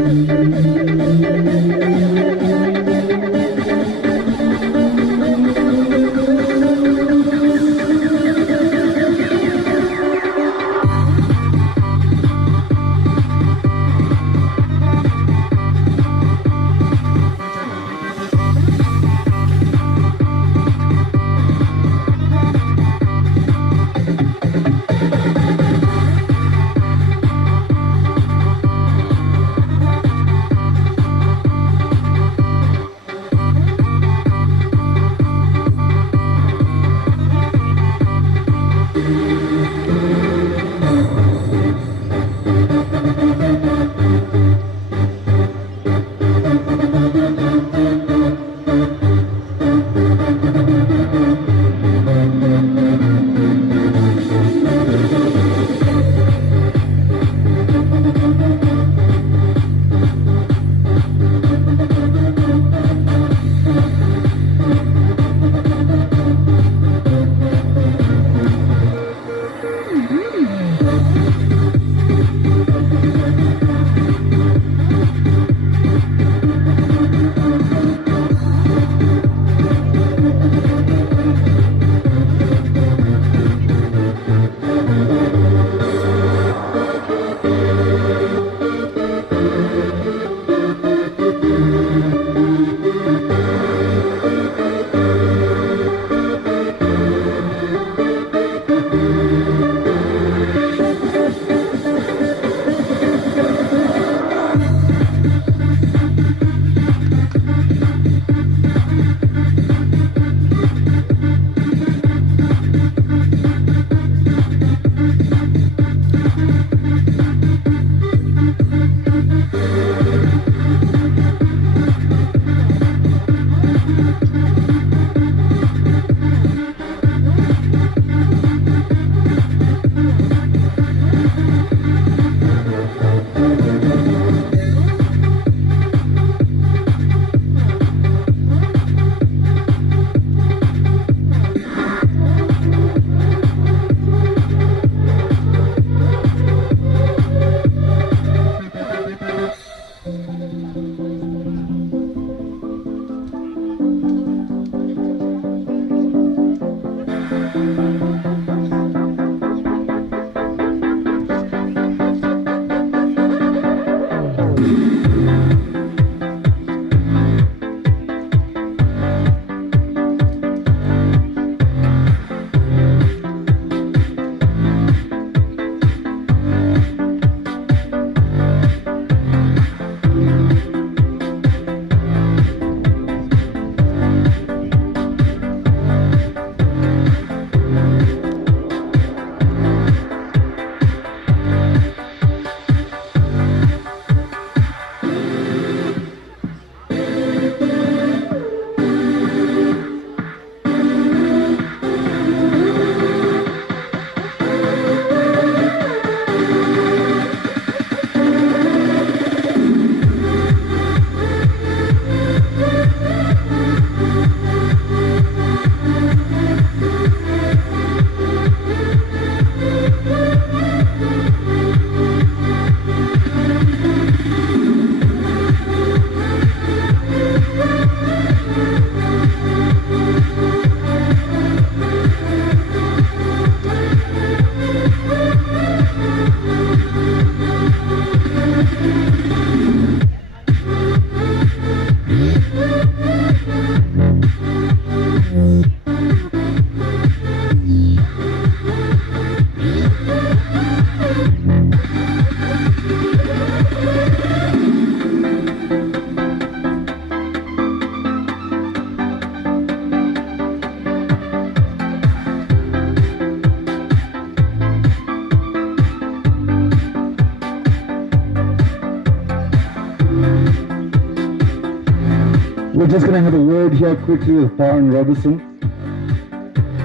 We're just going to have a word here quickly with Byron Robertson.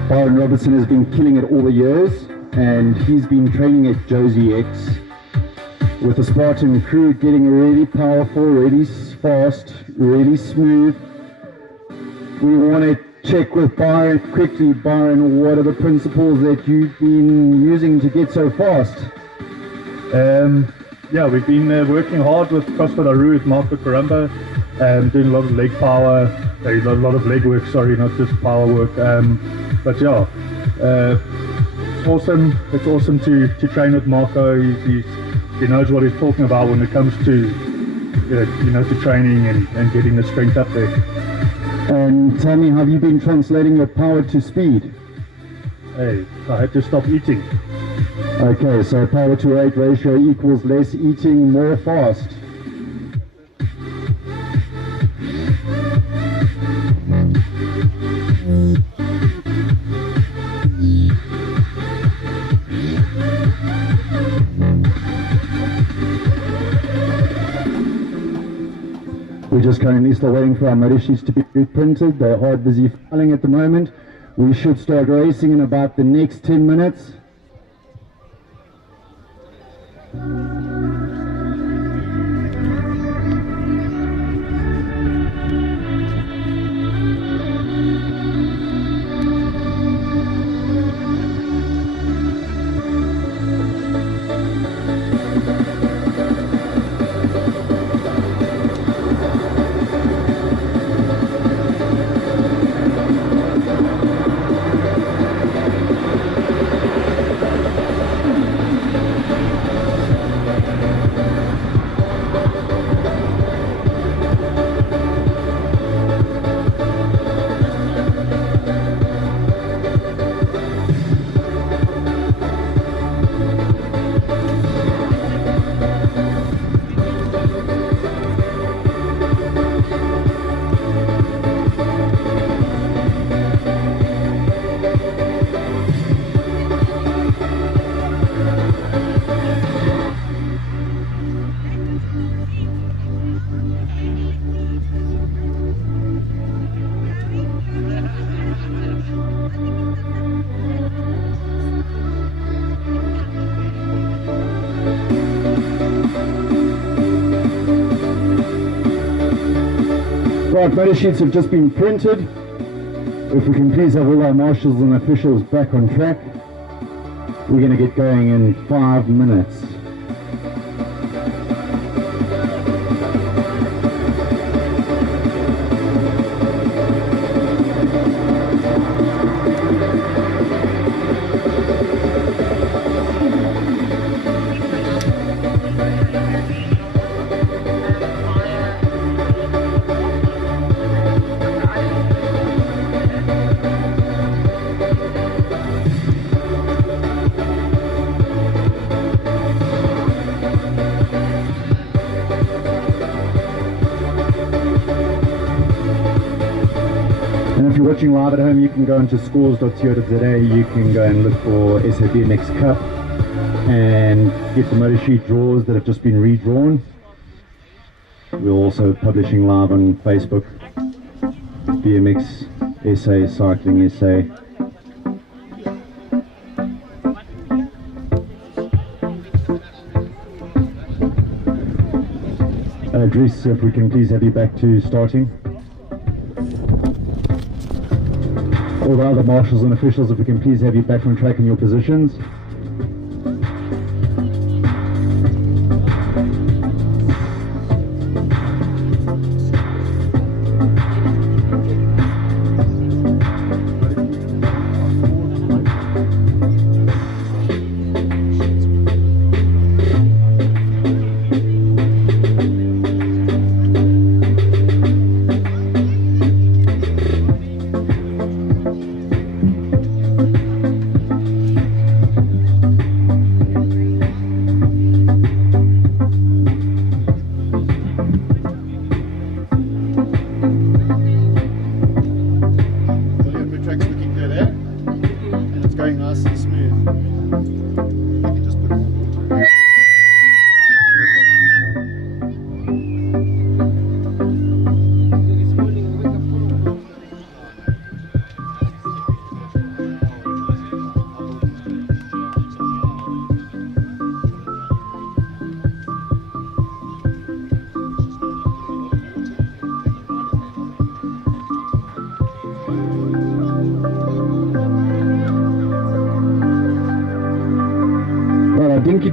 Byron Robertson has been killing it all the years, and he's been training at Josie X with the Spartan crew, getting really powerful, really fast, really smooth. We want to check with Byron quickly. Byron, what are the principles that you've been using to get so fast? Yeah, we've been working hard with CrossFit Aru with Marco Caramba, doing a lot of leg power, a lot of leg work, sorry, not just power work. But yeah, it's awesome. It's awesome to train with Marco. He knows what he's talking about when it comes to to training and getting the strength up there. And tell me, have you been translating your power to speed? Hey, I had to stop eating. Okay, so power to weight ratio equals less eating, more fast. We're just currently still waiting for our motor sheets to be printed. They're hard busy filing at the moment. We should start racing in about the next 10 minutes. Right, motor sheets have just been printed. If we can please have all our marshals and officials back on track. We're going to get going in 5 minutes. And if you're watching live at home, you can go into scores.co.za, you can go and look for SA BMX Cup and get the motor sheet draws that have just been redrawn. We're also publishing live on Facebook, BMX SA, Cycling SA. Dries, if we can please have you back to starting. All the other marshals and officials, if we can please have you back on track in your positions.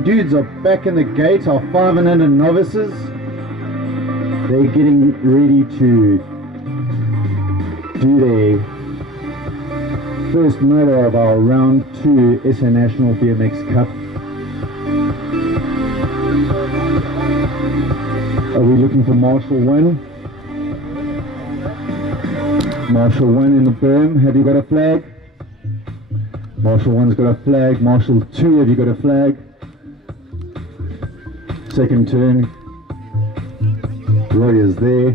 dudes are back in the gate, our 500 novices. They're getting ready to do their first motor of our round 2 SA National BMX Cup. Are we looking for Marshall 1? Marshall 1 in the berm, have you got a flag? Marshall 1's got a flag. Marshall 2, have you got a flag? Second turn. Roy is there.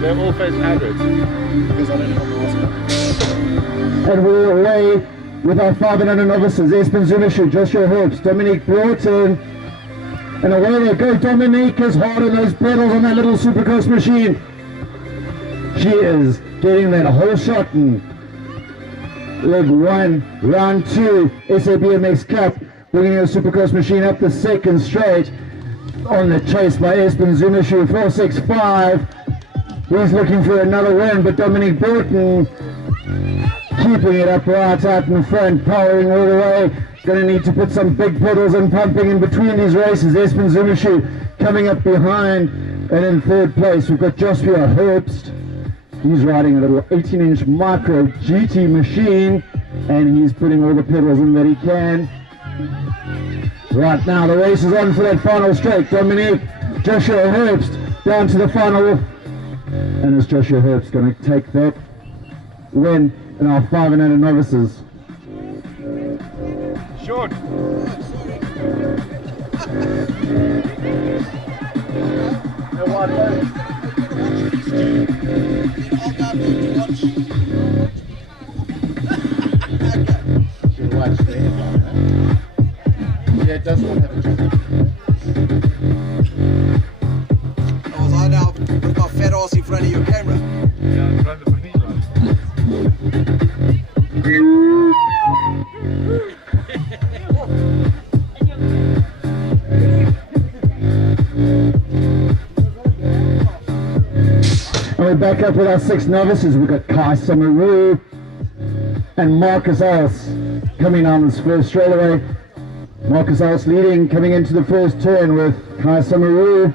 They're all face hybrids. Because I don't know what And we're away with our 500 novices. Espen Zumishu, Joshua Herbst, Dominique Broughton. And away they go. Dominique is hard on those pedals on that little supercross machine. She is getting that whole shot in leg 1, round 2, SA BMX Cup, bringing the supercross machine up the second straight. On the chase by Espen Zumishu, 465. He's looking for another win, but Dominique Broughton keeping it up right out in front, powering all the way. Going to need to put some big pedals and pumping in between these races. Espen Zumishu coming up behind, and in third place we've got Joshua Herbst. He's riding a little 18-inch micro GT machine, and he's putting all the pedals in that he can. Right now the race is on for that final straight. Dominique, Joshua Herbst down to the final, and it's Joshua Herbst going to take that win in our 500 novices. Short. Should watch there. Yeah, it does not have a jump. Was I now with my fat ass in front of your camera? Yeah, in front of me. And we're back up with our 6 novices. We've got Kai Samaru and Marcus Els coming on this first straightaway. Marcus Els leading, coming into the first turn with Kai Samaru.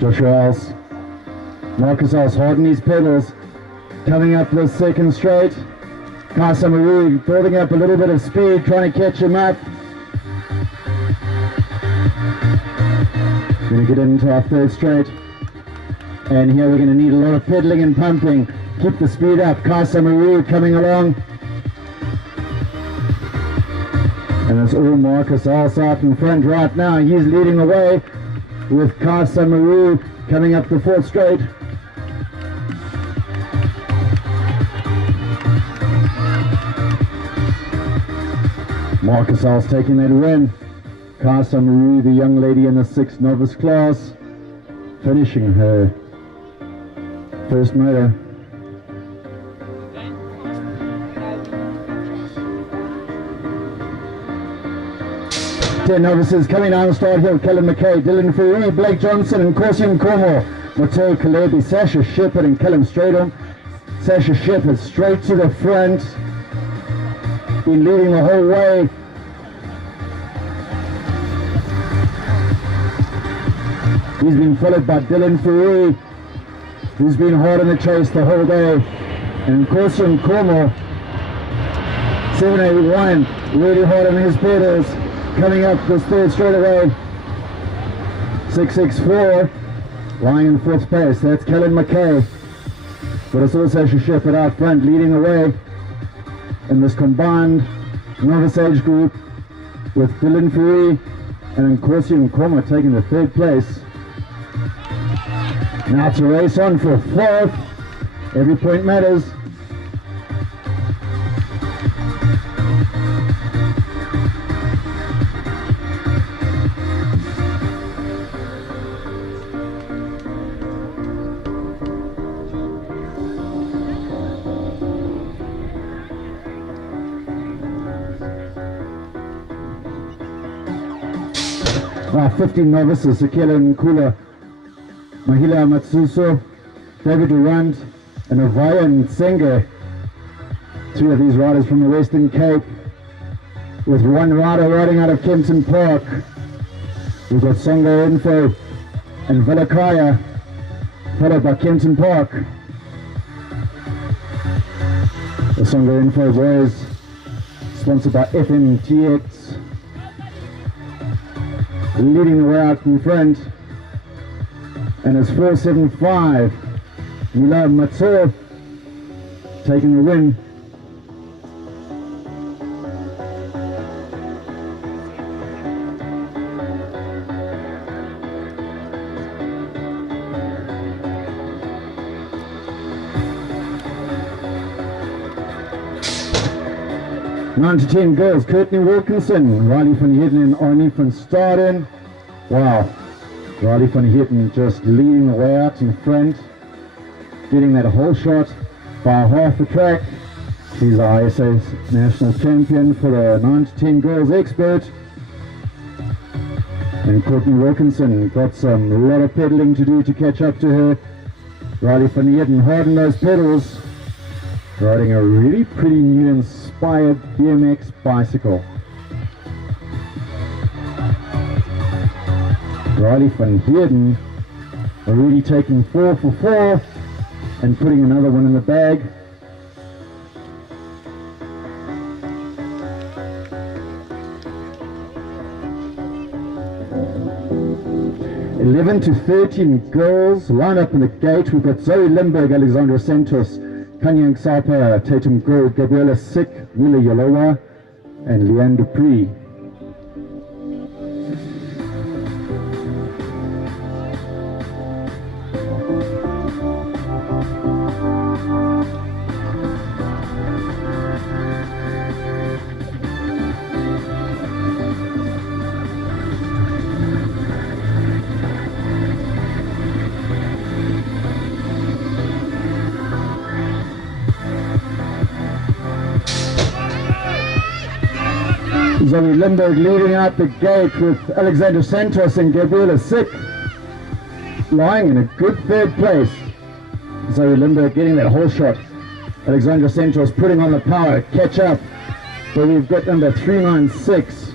Joshua Els. Marcus Els holding his pedals, coming up the second straight. Kai Samaru building up a little bit of speed, trying to catch him up. Going to get into our third straight, and here we're going to need a lot of pedaling and pumping. Keep the speed up. Kai Samaru coming along, and it's all Marcus Els out in front right now. He's leading the way with Kai Samaru coming up the fourth straight. Marcus Els taking that win. Kai Samaru, the young lady in the 6 novice class, finishing her first motor. Ten novices coming down the start hill. Kellen McKay, Dylan Ferry, Blake Johnson and Corsium Cornwall, Matteo Kalebi, Sasha Shepherd and Callum Stradom. Sasha Shepherd straight to the front, been leading the whole way. He's been followed by Dylan Ferry, who's been hard in the chase the whole day. And Corsium Cornwall, 781, really hard on his pedals, coming up this third straightaway. 664, lying in fourth place. That's Kellen McKay. But it's also Shepherd out front, leading the way in this combined novice age group with Dylan Ferry, And then Corsi and Korma taking the third place. Now to race on for fourth. Every point matters. Our 15 novices, Sekela Nkula, Mahila Matsuso, David Durant, and Avaya Nsenge. 3 of these riders from the Western Cape, with 1 rider riding out of Kempton Park. We've got Songo Info and Velakaya, followed by Kempton Park. The Songo Info boys, sponsored by FMTX. Leading the way out in front, and it's 475. Mila Matsuo taking the win. Nine to 10 girls, Courtney Wilkinson, Riley van Heerden and Arnie van Staden. Wow, Riley van Heerden just leading the way out in front, getting that whole shot by half the track. She's our ISA national champion for the 9 to 10 girls expert. And Courtney Wilkinson got a lot of pedaling to do to catch up to her. Riley van Heerden hard on those pedals, riding a really pretty new inspired BMX bicycle. Riley van Heerden already taking 4 for 4 and putting another one in the bag. (11 to 13 girls line up in the gate. We've got Zoe Limburg, Alexandra Santos, Kanyang Sapa, Tatum Gold, Gabriela Sick, Mila Yolowa, and Leanne Dupree. Zoe Limburg leading out the gate with Alexander Santos and Gabriela Sick lying in a good third place. Zoe Limburg getting that whole shot. Alexander Santos putting on the power, catch up. So we've got number 396.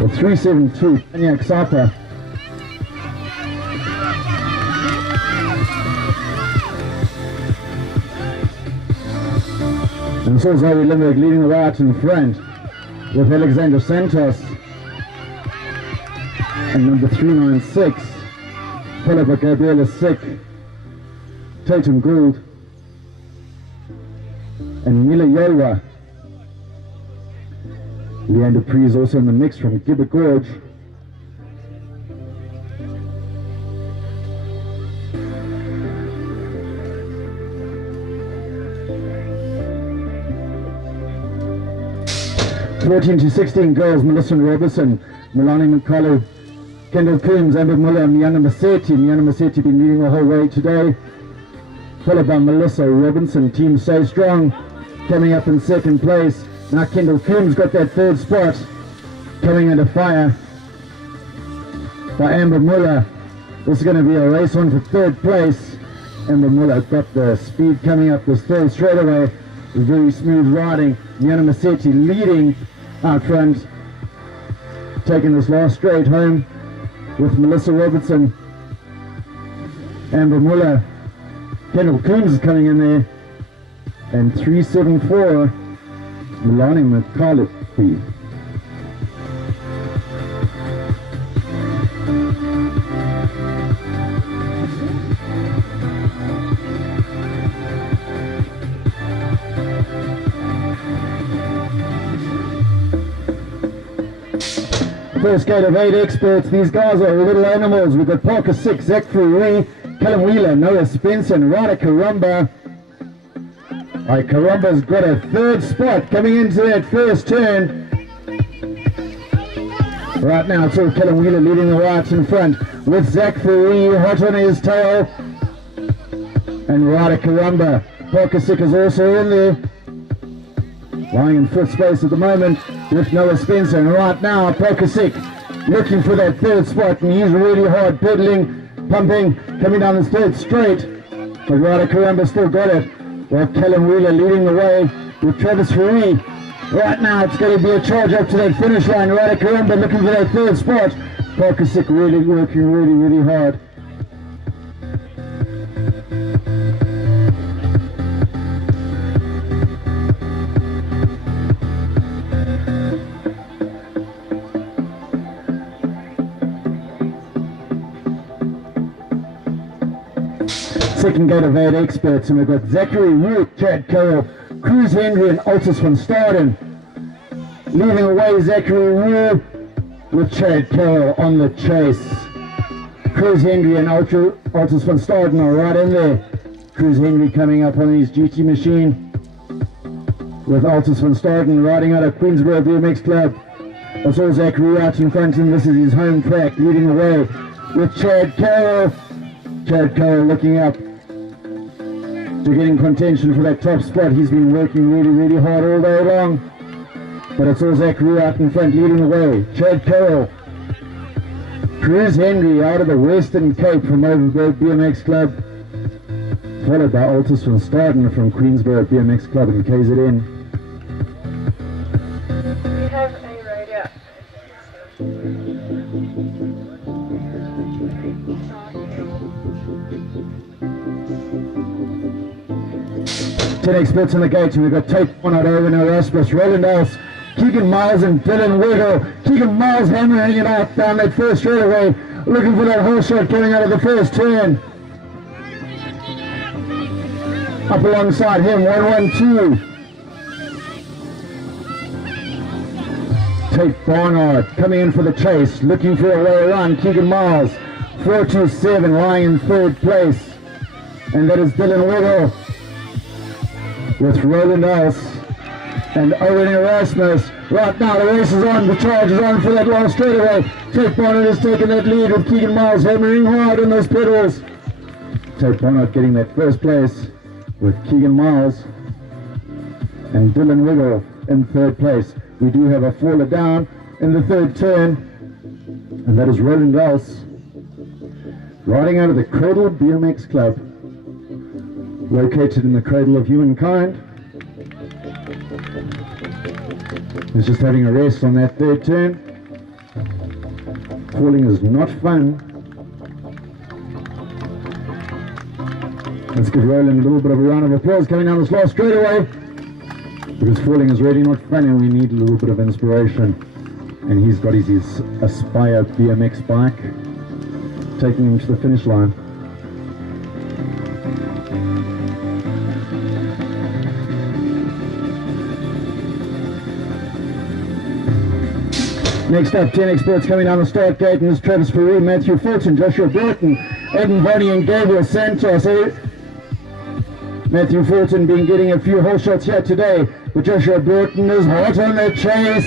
Or 372, Kanyang Sapa. And so Zoe Limburg leading the way out in front with Alexander Santos and number 396, followed by Gabriela Sick, Tatum Gould, and Mila Yowa. Leanne Dupree is also in the mix from Gibber Gorge. (14 to 16 girls, Melissa Robertson, Melanie McCullough, Kendall Coombs, Amber Muller, and Miana Massetti. Miana Massetti been leading the whole way today, followed by Melissa Robinson. Team Stay Strong coming up in second place. Now Kendall Coombs got that third spot, coming under fire by Amber Muller. This is going to be a race on for third place. Amber Muller got the speed coming up this third straightaway. Very smooth riding. Miana Massetti leading out front, taking this last straight home with Melissa Robertson, Amber Muller, Kendall Coombs is coming in there, and 374 Melanie McCullough. first gate of 8 experts. These guys are little animals. We've got Parker 6, Zach Fourie, Callum Wheeler, Noah Spencer, and Ryder Karumba. Right, Karumba's got a third spot coming into that first turn. Right now it's all Callum Wheeler leading the whites in front with Zach Fourie hot on his tail. And Ryder Karumba. Parker 6 is also in there. Lying in fifth space at the moment with Noah Spencer. And right now, Parker 6 looking for that third spot. And he's really hard pedaling, pumping, coming down the third straight. But Ryder Karumba still got it. Well, Callum Wheeler leading the way with Travis Fourie. Right now, it's going to be a charge up to that finish line. Ryder Karumba looking for that third spot. Parker 6 really working really hard. Second gate of 8 experts, and we've got Zachary Root, Chad Carroll, Cruz Henry, and Altus van Staden. Leading away Zachary Root with Chad Carroll on the chase. Cruz Henry and Altus van Staden are right in there. Cruz Henry coming up on his GT machine with Altus van Staden riding out of Queensborough BMX Club. That's all Zachary out in front, and this is his home track, leading away with Chad Carroll. Chad Carroll looking up to get in contention for that top spot. He's been working really hard all day long. But it's all Zachary out in front leading the way. Chad Carroll. Cruz Henry out of the Western Cape from Overberg BMX Club. Followed by Altus van Staden from Queensborough BMX Club in KZN. We have a radio. 10 experts on the gate, and we've got Tate Bonnet over in Erasmus, Roland Else, Keegan Miles and Dylan Wiggle. Keegan Miles hammering it out down that first straightaway, looking for that whole shot coming out of the first turn. Up alongside him, 1-1-2. Tate Barnard coming in for the chase, looking for a way around. Keegan Miles, 4-2-7, lying in third place. And that is Dylan Wiggle with Roland Else and Owen Erasmus. Right now the race is on, the charge is on for that last straightaway. Tate Barnard has taken that lead with Keegan Miles hammering hard on those pedals. Tate Barnard getting that first place with Keegan Miles and Dylan Wiggle in third place. We do have a faller down in the third turn, and that is Roland Else riding out of the Cradle BMX Club, located in the Cradle of Humankind. He's just having a rest on that third turn. Falling is not fun. Let's give Roland a little bit of a round of applause coming down this last straightaway, because falling is really not fun and we need a little bit of inspiration. And he's got his Aspire BMX bike taking him to the finish line. Next up, 10 experts coming down the start gate, and there's Travis Fourie, Matthew Fulton, Joshua Burton, Eden Vonnie and Gabriel Santos. Matthew Fulton been getting a few hole shots here today, but Joshua Burton is hot on the chase.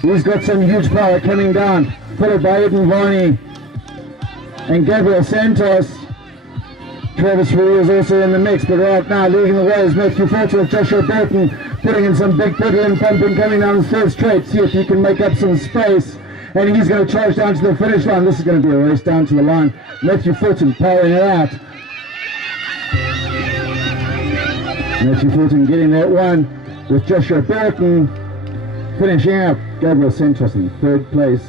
He's got some huge power coming down, followed by Eden Vonnie and Gabriel Santos. Travis Fourie is also in the mix, but right now leading the way is Matthew Fulton with Joshua Burton, putting in some big pedaling, pumping, coming down the third straight, see if he can make up some space. And he's going to charge down to the finish line. This is going to be a race down to the line. Matthew Fulton powering it out. Matthew Fulton getting that one with Joshua Burton finishing up. Gabriel Santos in third place.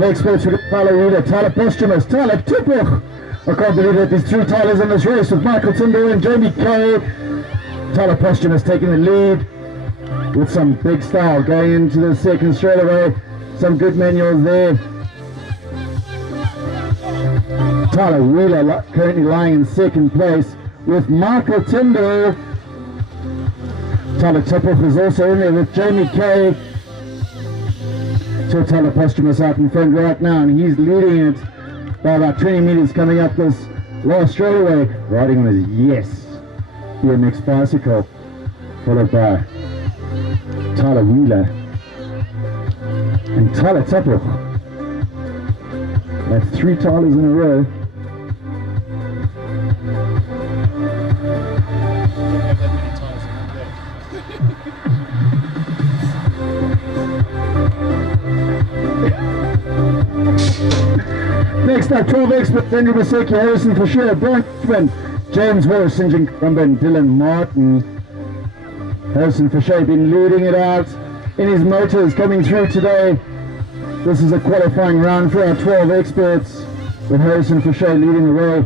Experts with Tyler Reader, Tyler Posthumous, Tyler Tupuch. I can't believe that there's three Tylers in this race with Michael Timber and Jamie Kay. Tyler Posthumous taking the lead with some big style going into the second straightaway. Some good manuals there. Tyler Wheeler currently lying in second place with Michael Tyndall. Tyler Tipoff is also in there with Jamie Kay. So Tyler Posthumous out in front right now, and he's leading it by about 20 meters coming up this last straightaway, riding on his Yes BMX bicycle, followed by Tyler Wheeler and Tyler Tipoff. That's 3 Tylers in a row. Next up, 12 experts, Andrew Maseki, Harrison Fisher, Brian Richmond, James Wallace, St. John Crumber, and Dylan Martin. Harrison Fisher been leading it out in his motors coming through today. This is a qualifying round for our 12 experts, with Harrison Fisher leading the way.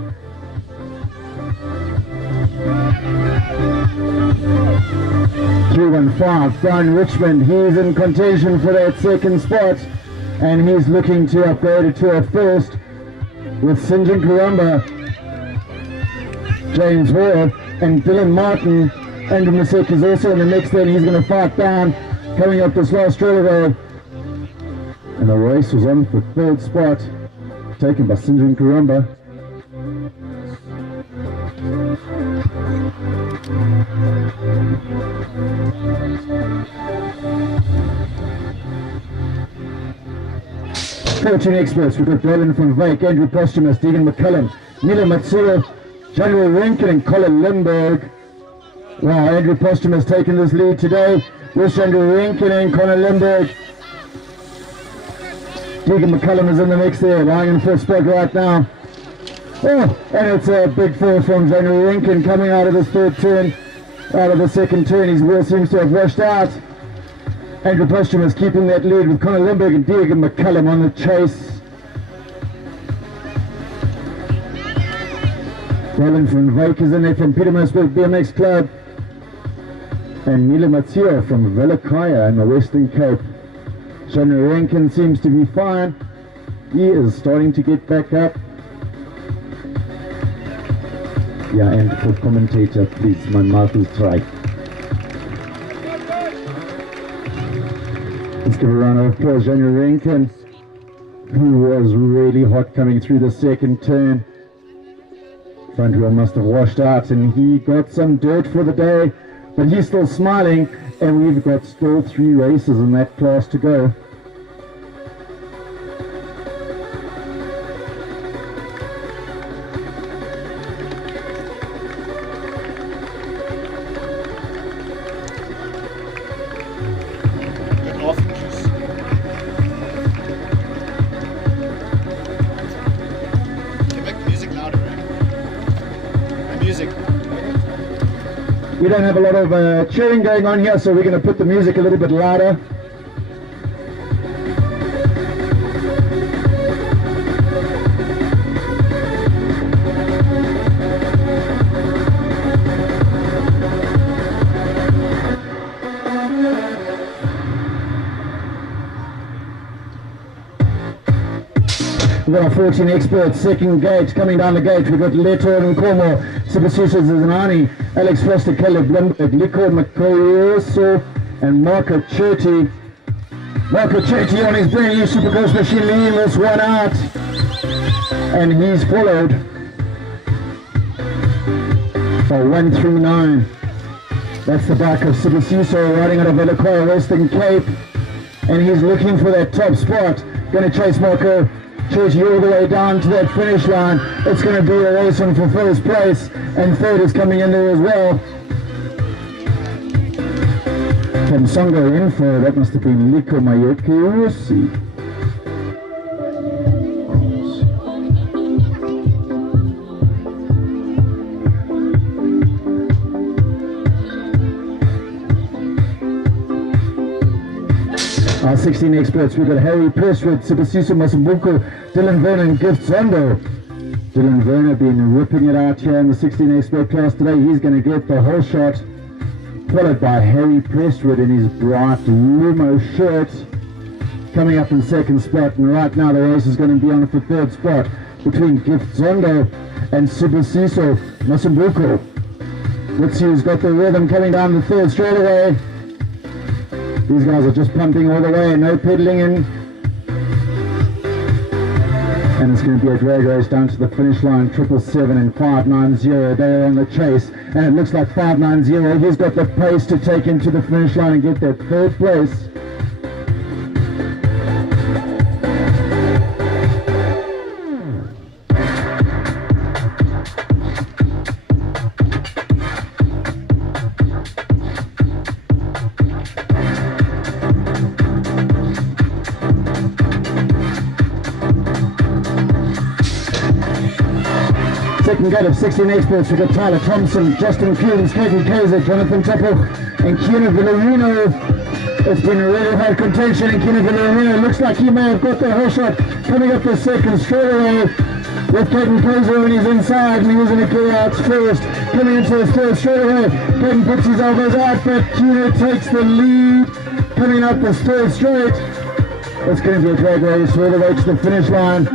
.315, Brian Richmond, he's in contention for that second spot, and he's looking to upgrade it to a first with St. John Karamba, James Ward, and Dylan Martin. Andrew Masek is also in the mix there, and he's going to fight down coming up this last straightaway. And the race was on for third spot, taken by St. John Karamba. Coaching experts, we've got Roland van Wyk, Andrew Posthumous, Deegan McCullum, Nila Matsuo, January Rinken, and Colin Limburg. Wow, Andrew Posthumous taking this lead today with Andrew Rinken and Colin Limburg. Deegan McCullum is in the mix there, lying in first spot right now. Oh, and it's a big fall from January Rinken coming out of the third turn, out of the second turn. His wheel seems to have washed out. Andrew Posthumous keeping that lead with Conor Limburg and Deegan McCullum on the chase. Roland van Wyk is in there from Pietermaritzburg BMX Club. And Nila Matsuo from Velakaya in the Western Cape. Johnny Rankin seems to be fine. He is starting to get back up. Yeah, and for commentator, please, my mouth is dry. Let's give a round of applause, Johnny Rankin, who was really hot coming through the second turn. Front wheel must have washed out, and he got some dirt for the day, but he's still smiling, and we've got still 3 races in that class to go. We don't have a lot of cheering going on here, so we're going to put the music a little bit louder. We've got our 14 experts, second gate, coming down the gate. We've got Leto and Cornwall, Sibusiso Zanani, Alex Foster, Caleb Limburg, Liko Makoyoso, and Marco Cherty. Marco Cherty on his brand new Supercross machine leading this one out. And he's followed by 139. That's the back of Sibusiso riding out of Velakaya Western Cape. And he's looking for that top spot. Going to chase Marco Cherty all the way down to that finish line. It's going to be a race on for first place, and third is coming in there as well. From Songo info, that must have been Liko Mayokiyosi. Our 16 experts, we've got Harry Presswood, Sibusiso Masumbuko, Dylan Vernon, Gift Zondo. Dylan Vernon been ripping it out here in the 16 expert class today. He's going to get the whole shot, followed by Harry Presswood in his bright Lumo shirt, coming up in second spot. And right now the race is going to be on for third spot. between Gift Zondo and Sibusiso Masumbuko. Let's see who's got the rhythm coming down the third straightaway. These guys are just pumping all the way, no pedaling in. And it's going to be a drag race down to the finish line. 777 and 590, they're on the chase. And it looks like 590, he's got the pace to take into the finish line and get that third place. Second gate of 16 experts, we've got Tyler Thompson, Justin Kuhns, Katie Kaiser, Jonathan Tupple, and Kina Villarino. It's been a really hard contention, and Kina Villarino looks like he may have got the whole shot coming up the second straightaway with Caden Kaiser when he's inside, and he was in the clear-outs first. Coming into the third straightaway, Caden puts his elbows out, but Kina takes the lead coming up the third straight. It's going to be a drag race all the way to the finish line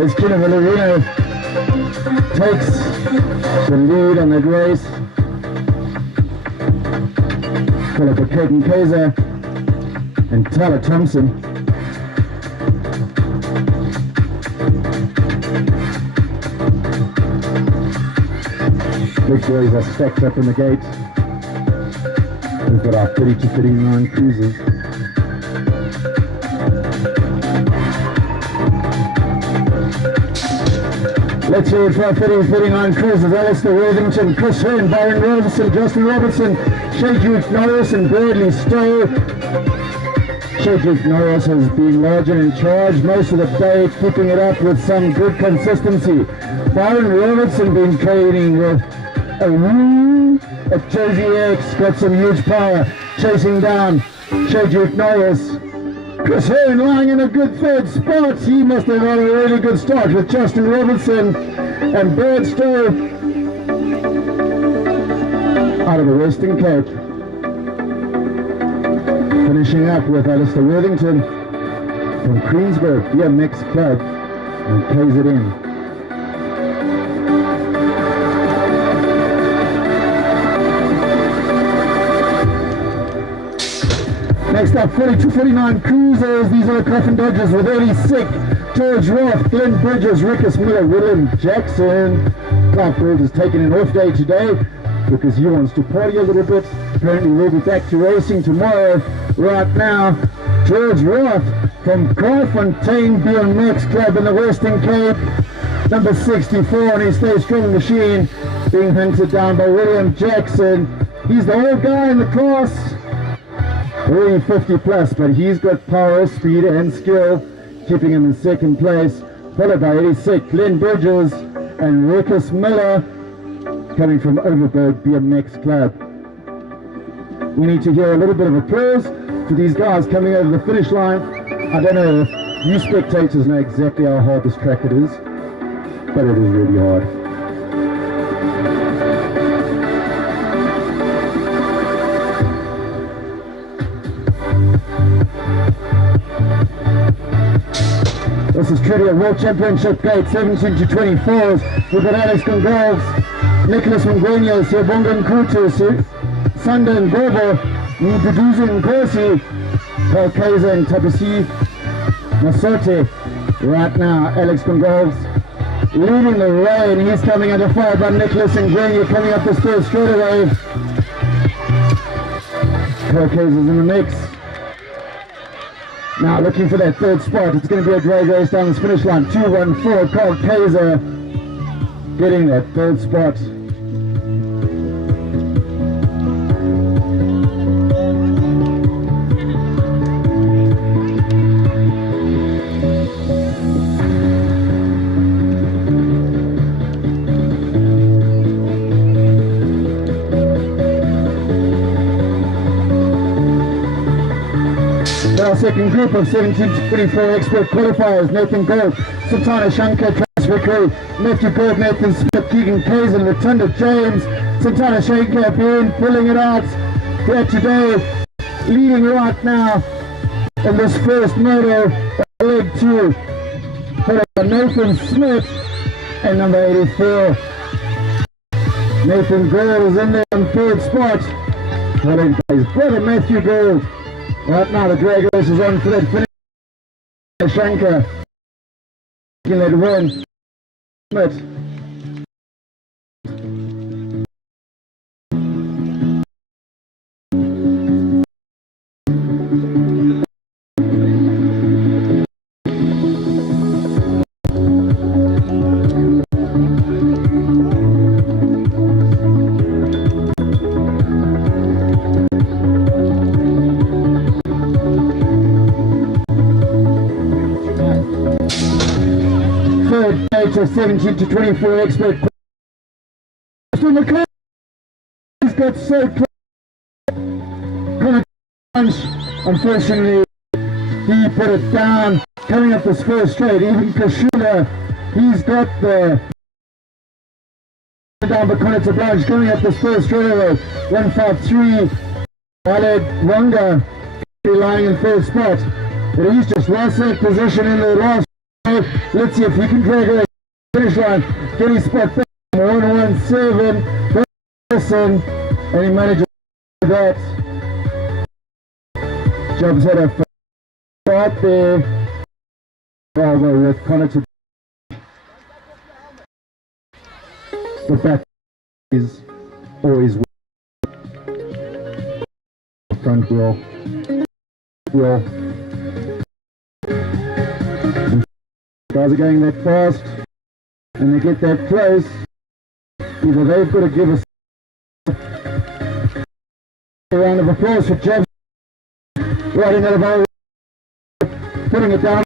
as Kina Villarino takes the lead on the race, followed by Caden Kaiser and Tyler Thompson. Big boys are stacked up in the gate. We've got our 30 to 39 cruisers. Let's hear it for our 30 to 39 cruisers. Alistair Worthington, Chris Hearn, Byron Robertson, Justin Robertson, Shadrick Norris and Bradley Stowe. Shadrick Norris has been large and in charge most of the day, keeping it up with some good consistency. Byron Robertson been training with a woo at Jersey X, got some huge power, chasing down Shadrick Norris. Chris Hearn lying in a good third spot. He must have had a really good start with Justin Robertson and Brad Stowe out of the Western Cape. Finishing up with Alistair Worthington from Queensburg BMX Club and KZN. Next up, 40-49 cruisers. These are the Coffin Dodgers with Eddie Sick, George Roth, Glenn Bridges, Rickus Miller, William Jackson. Clark Bird has taken an off day today because he wants to party a little bit. Apparently we'll be back to racing tomorrow. Right now, George Roth from Kraaifontein BMX Club in the Western Cape, number 64 on his Stay Strong machine, being hunted down by William Jackson. He's the old guy in the class. Really 50 plus, but he's got power, speed and skill, keeping him in second place, followed by 86 Glenn Bridges and Rickus Miller coming from Overberg BMX Club. We need to hear a little bit of applause for these guys coming over the finish line. I don't know if you spectators know exactly how hard this track it is, but it is really hard. This is Trivia World Championship Gate 17 to 24s. We've got Alex Gonzalez, Nicholas Mungwenyo, Siobonga Nkutu, Sundan Gobo, Nduduzu Nkosi, Paul Kaiser and Tabasi Masote. Right now, Alex Gonzalez leading the way, and he's coming under fire by Nicholas Mungwenyo coming up the third straightaway. Paul Kaiser's in the mix. Now looking for that third spot. It's going to be a drag race down this finish line. 214, Carl Kaiser getting that third spot. Our second group of 17 to 24 expert qualifiers: Nathan Gold, Sultana Shankar, Travis Rickery, Matthew Gold, Nathan Smith, Keegan Kazan, Rotunda James, Sultana Shankar being pulling it out here today, leading right now in this first moto, leg 2, followed by Nathan Smith and number 84. Nathan Gould is in there on third spot. Followed by his brother Matthew Gould. Right now the drag race is on for that finish. Shanker. Making that win. Smith. Third place of 17 to 24 expert. He's got so close. Unfortunately, he put it down. Coming up this first straight, even Kashula, he's got the down, but Connaught Blanche coming up this first straight away. 153. Walid Wonga lying in third spot, but he's just lost that position in the last. Let's see if he can drag away finish line. Get his spot back. 117. Wilson, and he manages that. Jumps out of right there. Bravo with Connaught. The back is always front wheel. Guys are going that fast and they get that close. Either they've got to give us a round of applause for Jobs riding out of our putting it down.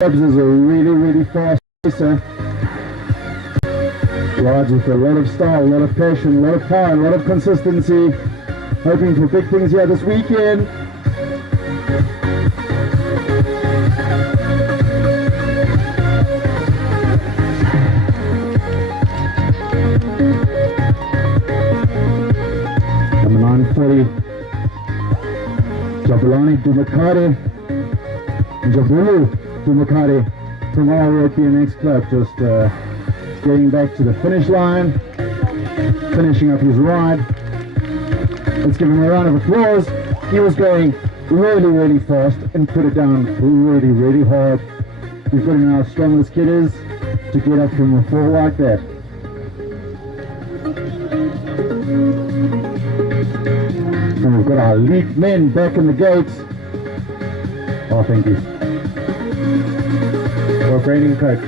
Jobs is a really fast racer. Rides with a lot of style, a lot of passion, a lot of power, a lot of consistency. Hoping for big things here this weekend. Number 940, Jabulani Dumakari, Jabulu Dumakari from our BMX Club, just getting back to the finish line, finishing up his ride. Let's give him a round of applause. He was going really fast and put it down really hard. We've got to know how strong this kid is to get up from a fall like that. And we've got our elite men back in the gates. Oh, thank you. For Brandon Coke.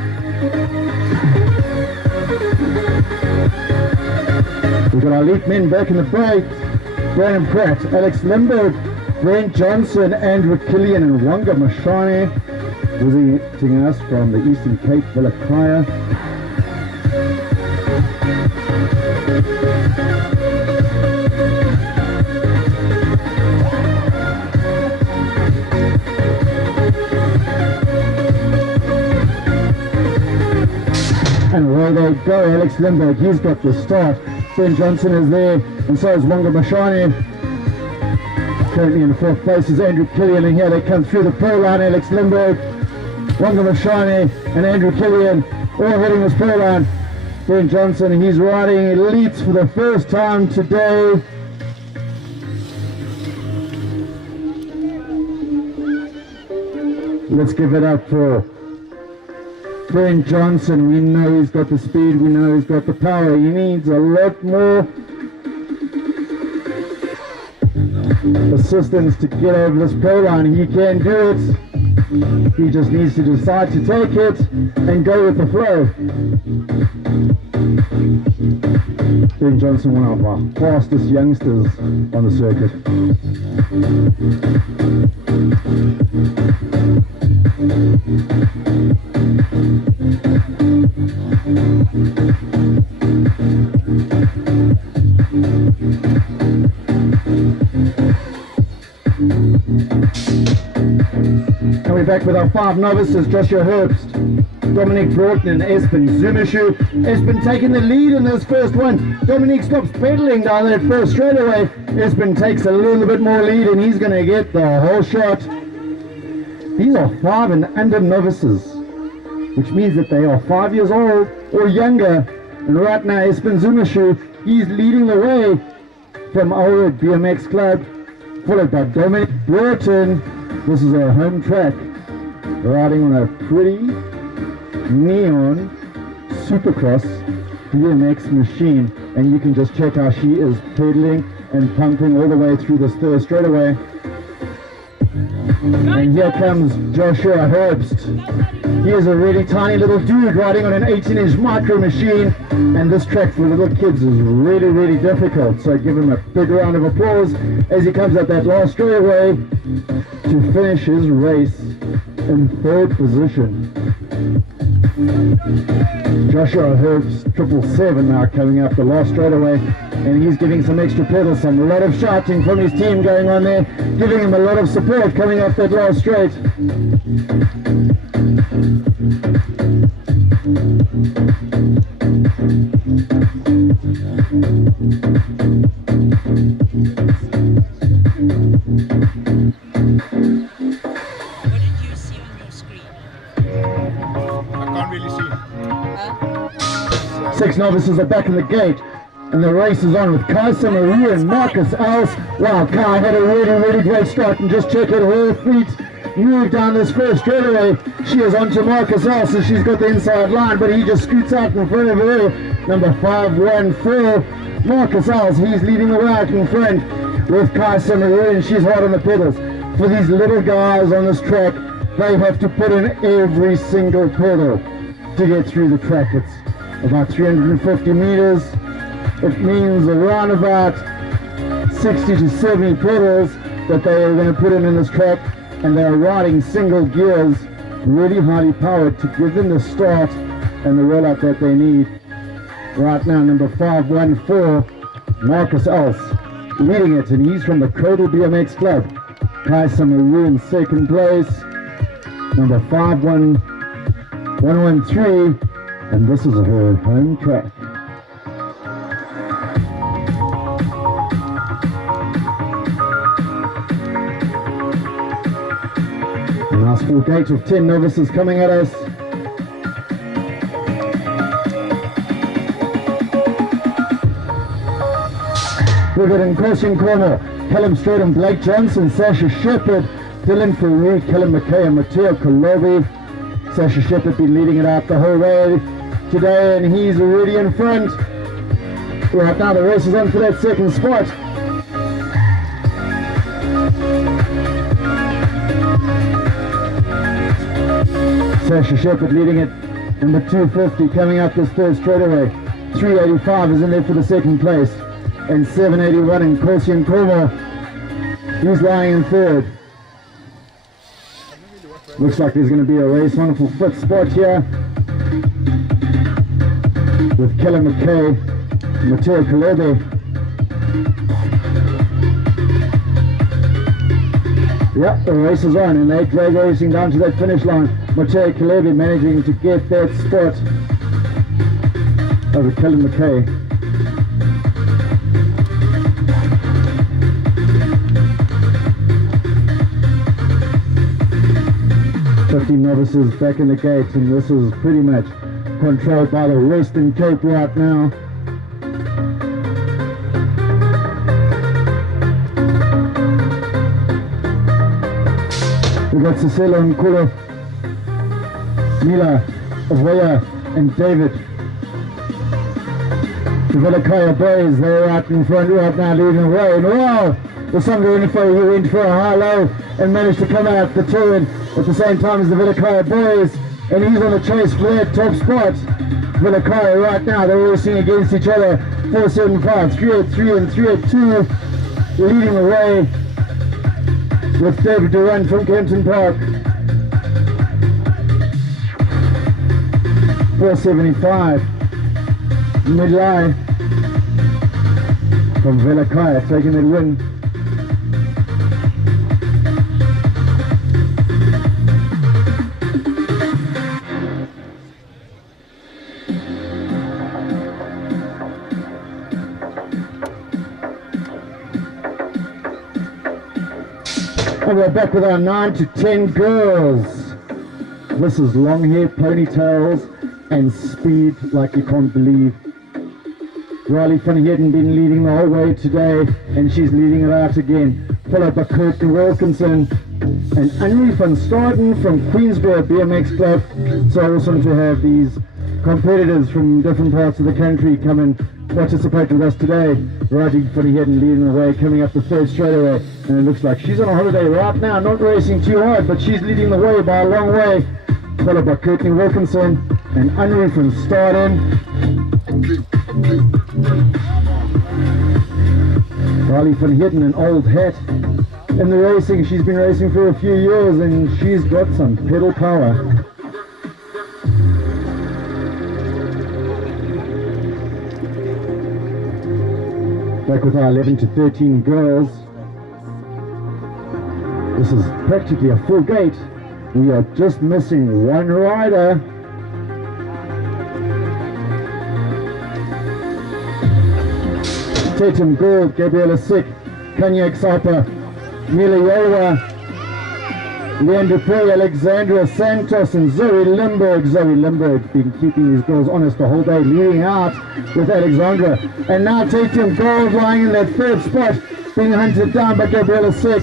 We've got our elite men back in the break. Brandon Pratt, Alex Limburg, Brent Johnson, Andrew Killian and Wanga Mashani visiting us from the Eastern Cape, Villakaya. And away they go, Alex Limburg, he's got the start. Ben Johnson is there, and so is Wanga Mashani. Currently in fourth place is Andrew Killian, and here they come through the pro line. Alex Limburg, Wanga Mashani, and Andrew Killian all heading this pro line. Ben Johnson, he's riding elites for the first time today. Let's give it up for Ben Johnson. We know he's got the speed, we know he's got the power. He needs a lot more assistance to get over this pro line. He can do it. He just needs to decide to take it and go with the flow. Ben Johnson, one of our fastest youngsters on the circuit. And we're back with our five novices: Joshua Herbst, Dominic Broughton and Espen Zumishu. Espen taking the lead in this first one. Dominic stops pedaling down that first straightaway. Espen takes a little bit more lead and he's going to get the whole shot. These are 5 and under novices, which means that they are 5 years old or younger. And right now, Espen Zumashu, he's leading the way from our BMX Club, followed by Dominic Burton. This is our home track, riding on a pretty neon Supercross BMX machine. And you can just check how she is pedaling and pumping all the way through this third straightaway. And here comes Joshua Herbst. He is a really tiny little dude riding on an 18-inch micro machine, and this track for little kids is really, really difficult. So give him a big round of applause as he comes up that last straightaway to finish his race in 3rd position. Joshua Herbst 777 now coming up the last straightaway, and he's giving some extra pedals, a lot of shouting from his team going on there, giving him a lot of support coming up that last straight. What did you see on your screen? I can't really see. 6 novices are back in the gate, and the race is on with Kai Samaru and Marcus Els. Wow, Kai had a really, really great start, and just check out her feet move down this first straightaway. She is onto Marcus Els, and she's got the inside line, but he just scoots out in front of her. Number 514, Marcus Els, he's leading the way out in front with Kai Samaru, and she's hard on the pedals. For these little guys on this track, they have to put in every single pedal to get through the track. It's about 350 meters. It means around about 60 to 70 pedals that they are going to put in this track, and they are riding single gears, really highly powered, to give them the start and the rollout that they need. Right now, number 514, Marcus Els, leading it, and he's from the Cradle BMX Club. Kai Samaru in 2nd place, number 51113, and this is her home track. A nice full gate of 10 novices coming at us. We've got in crossing corner Callum Strait and Blake Johnson, Sasha Shepherd, Dylan Farouk, Callum McKay and Matteo Kolobi. Sasha Shepherd been leading it out the whole way today, and he's already in front. Right now the race is on for that 2nd spot. Sasha Shepherd leading it, number 250 coming up this 3rd straightaway. 385 is in there for the 2nd place, and 781 in Kosian Kormo, he's lying in 3rd. Looks like there's going to be a race, wonderful 5th spot here with Kelly McKay, Matteo Kolobi. Yep, the race is on, and they're racing down to that finish line. Matteo Kolobi managing to get that spot over Kelly McKay. Novices back in the gates, and this is pretty much controlled by the Western Cape right now. We've got Cecilia Nkulu, Mila Avoya, and David. The Vilakaya boys, they're out in front right now leading the way, and wow, the Sunga Info, he went for a high-low and managed to come out the turn at the same time as the Vilakaya boys, and he's on the chase for that top spot. Vilakaya right now, they're racing against each other. 475, 383 and 382 leading the way with David Durant from Kempton Park. 475 mid-line from Vilakaya taking that win. And we're back with our 9 to 10 girls. This is long hair, ponytails, and speed like you can't believe. Riley van Heerden been leading the whole way today, and she's leading it out again. Followed by Kirsten Wilkinson and Henry van Staden from Queensborough BMX Club. So awesome to have these competitors from different parts of the country come and participate with us today. Riley van Heerden leading the way, coming up the third straightaway, and it looks like she's on a holiday right now, not racing too hard, but she's leading the way by a long way. Followed by Courtney Wilkinson and Henry van Staden. Riley van Heerden, an old hat in the racing. She's been racing for a few years and she's got some pedal power. Back with our 11 to 13 girls. This is practically a full gate. We are just missing one rider. Tatum Gould, Gabriela Sick, Kanya Xapa, Mila Yowa, Leanne Dupree, Alexandra Santos, and Zoe Limburg. Zoe Limburg been keeping these girls honest the whole day, leading out with Alexandra. And now Tatum Gould lying in that third spot, being hunted down by Gabriela Sick.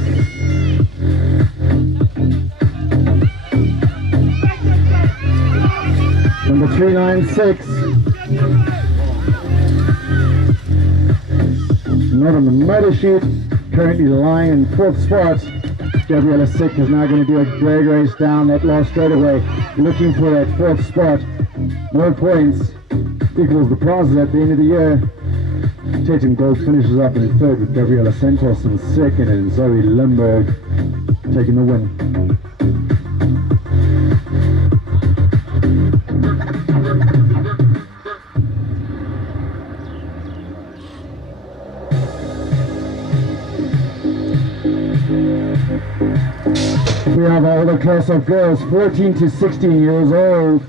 Number 396. Not on the motor sheet, currently lying in fourth spot. Gabriela Sick is now going to do a drag race down that last straightaway, looking for that fourth spot. More points equals the prizes at the end of the year. Tatum Gold finishes up in third with Gabriela Santos in second, and Zoe Limburg taking the win. We have all the class of girls 14 to 16 years old.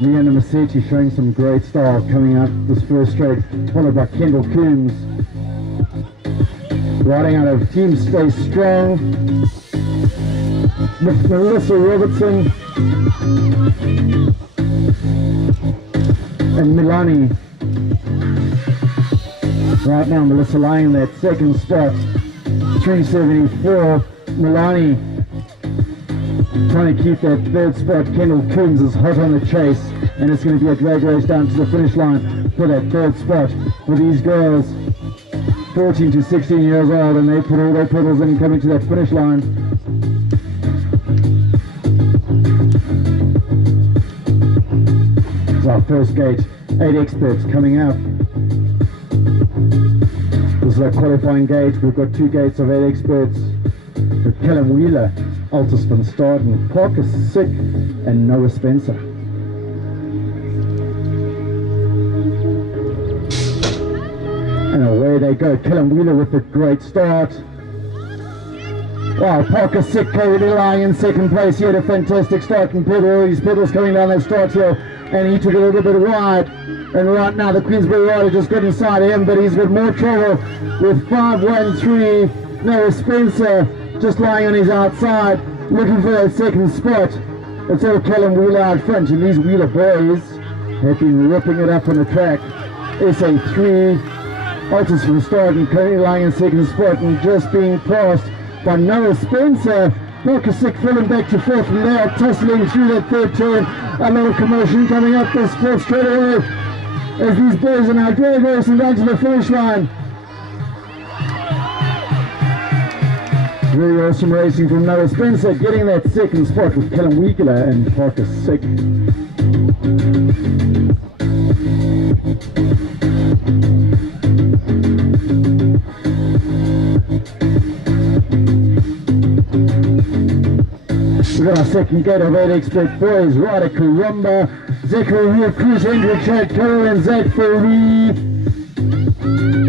Leanna Massetti showing some great style coming out this first straight, followed by Kendall Coombs. Riding out of Team Stay Strong, Melissa Robertson and Milani. Right now Melissa lying in that second spot, 374. Milani trying to keep that third spot. Kendall Coombs is hot on the chase, and it's going to be a drag race down to the finish line for that third spot for these girls 14 to 16 years old, and they put all their pedals in coming to that finish line. It's our first gate, 8 experts coming up. This is our qualifying gate. We've got 2 gates of 8 experts. With Callum Wheeler, Altus van Staden, Parker Sick, and Noah Spencer. And away they go. Callum Wheeler with a great start. Wow, Parker Sick currently lying in second place. He had a fantastic start and pedal. His pedals coming down that start hill, and he took a little bit of ride. And right now the Queensbury rider just got inside him, but he's got more trouble with 513. Noah Spencer just lying on his outside, looking for that second spot. It's all Callum Wheeler out front, and these Wheeler boys have been ripping it up on the track. SA3, Altus van Staden currently lying in second spot and just being passed by Noah Spencer. Marcus Sick falling back to fourth, and they are tussling through that third turn. A lot of commotion coming up this fourth straightaway as these boys are now drag racing down to the finish line. Very awesome racing from Noah Spencer, getting that second spot with Callum Wheeler and Parker Sick. We've got our second gate of 8 expert boys, Ryder Karumba, Zachary Hill, Chris Hendrick, Chad Carroll, and Zach Furry.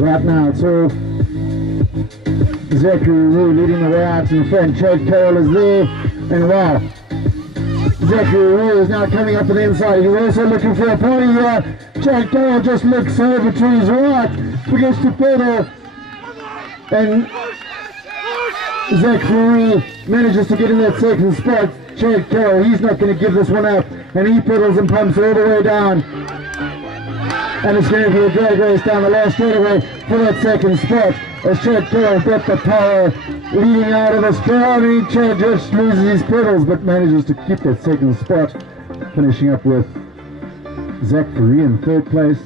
Right now it's all Zachary Rue leading the way out in front. Chad Carroll is there, and wow, Zachary Rue is now coming up on the inside. He's also looking for a party here. Chad Carroll just looks over to his right, forgets to pedal, and Zach Fleury manages to get in that second spot. Chad Carroll, he's not going to give this one up, and he pedals and pumps all the way down. And it's going to be a drag race down the last straightaway for that second spot. As Chad Carroll got the power leading out of the strong. Chad just loses his pedals but manages to keep that second spot, finishing up with Zach Fleury in third place.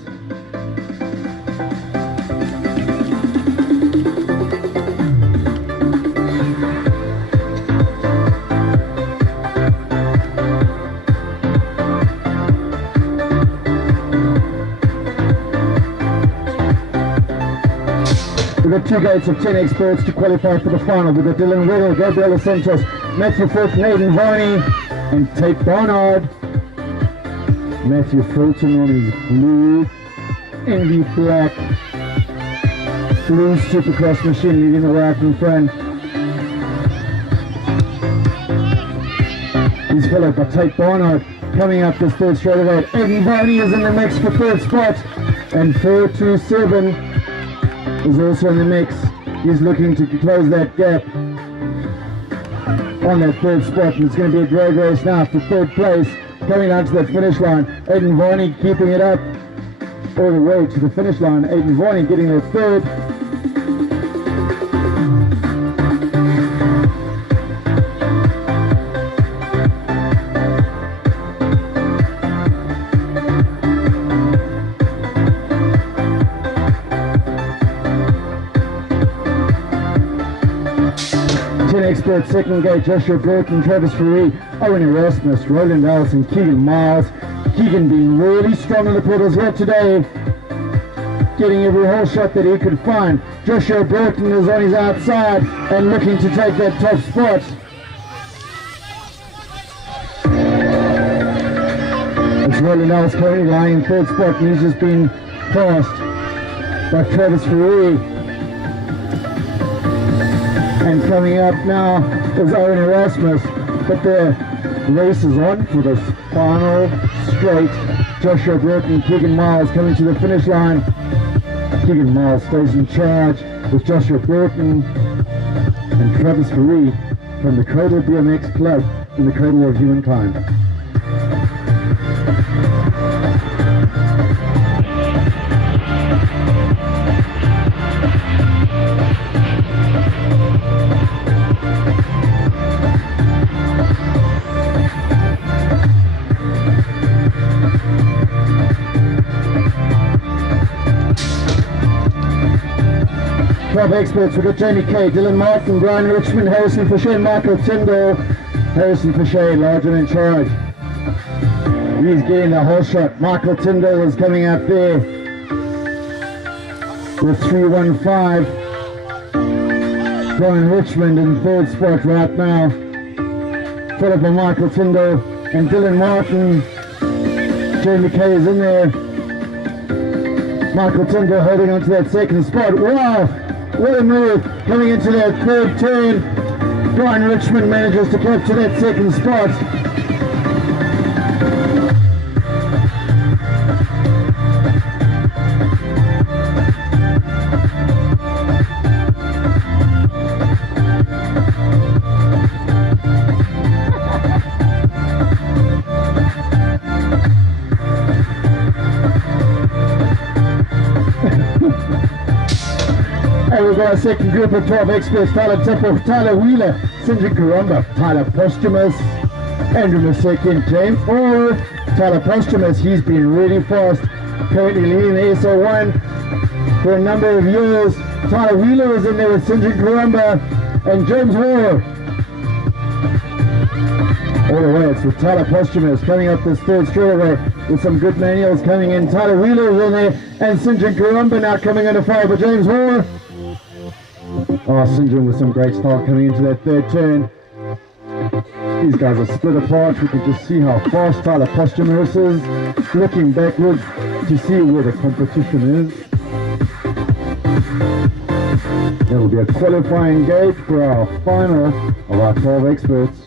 We've got two gates of 10 experts to qualify for the final. We've got Dylan Riddle, Gabriela Santos, Matthew Fulton, Aidan Varney, and Tate Barnard. Matthew Fulton on his blue Envy black blue Supercross machine leading the way up in front. He's followed by Tate Barnard coming up this third straightaway. Aidan Varney is in the mix for third spot, and 427 is also in the mix. He's looking to close that gap on that third spot, and it's going to be a drag race now for third place. Coming down to that finish line, Aidan Varney keeping it up all the way to the finish line. Aidan Varney getting that third. 10 experts, second gate, Joshua Burton, Travis Faree, Owen Erasmus, Roland Allison, Keegan Miles. Keegan being really strong on the pedals here today, getting every hole shot that he could find. Joshua Burton is on his outside and looking to take that top spot. It's Roland Allison currently lying in third spot, and he's just been passed by Travis Faree. And coming up now is Owen Erasmus, but the race is on for this final straight. Joshua Burton, Keegan Miles coming to the finish line. Keegan Miles stays in charge with Joshua Burton and Travis Faree from the Cradle BMX Club in the Cradle of Humankind. Club experts, we've got Jamie Kay, Dylan Martin, Brian Richmond, Harrison Fisher, Michael Tyndall. Harrison Fisher, large and in charge. He's getting the whole shot. Michael Tyndall is coming out there with 315. Brian Richmond in third spot right now, followed by Michael Tyndall and Dylan Martin. Jamie Kay is in there. Michael Tyndall holding on to that second spot. Wow! What a move coming into that third turn. Brian Richmond manages to capture that second spot. And we've got a second group of 12 experts: Tyler Tipple, Tyler Wheeler, Cindy Karumba, Tyler Posthumus, Andrew Maseki, James Orr. Tyler Posthumus, he's been really fast, currently leading the SO1 for a number of years. Tyler Wheeler is in there with Cindy Karumba and James Orr. All the way, it's with Tyler Posthumus coming up this third straightaway with some good manuals coming in. Tyler Wheeler is in there, and St. John Karumba now coming under fire by James Orr. Oh, St. John with some great style coming into that third turn. These guys are split apart. We can just see how fast Tyler Posthumus is, looking backwards to see where the competition is. There will be a qualifying gate for our final of our 12 experts.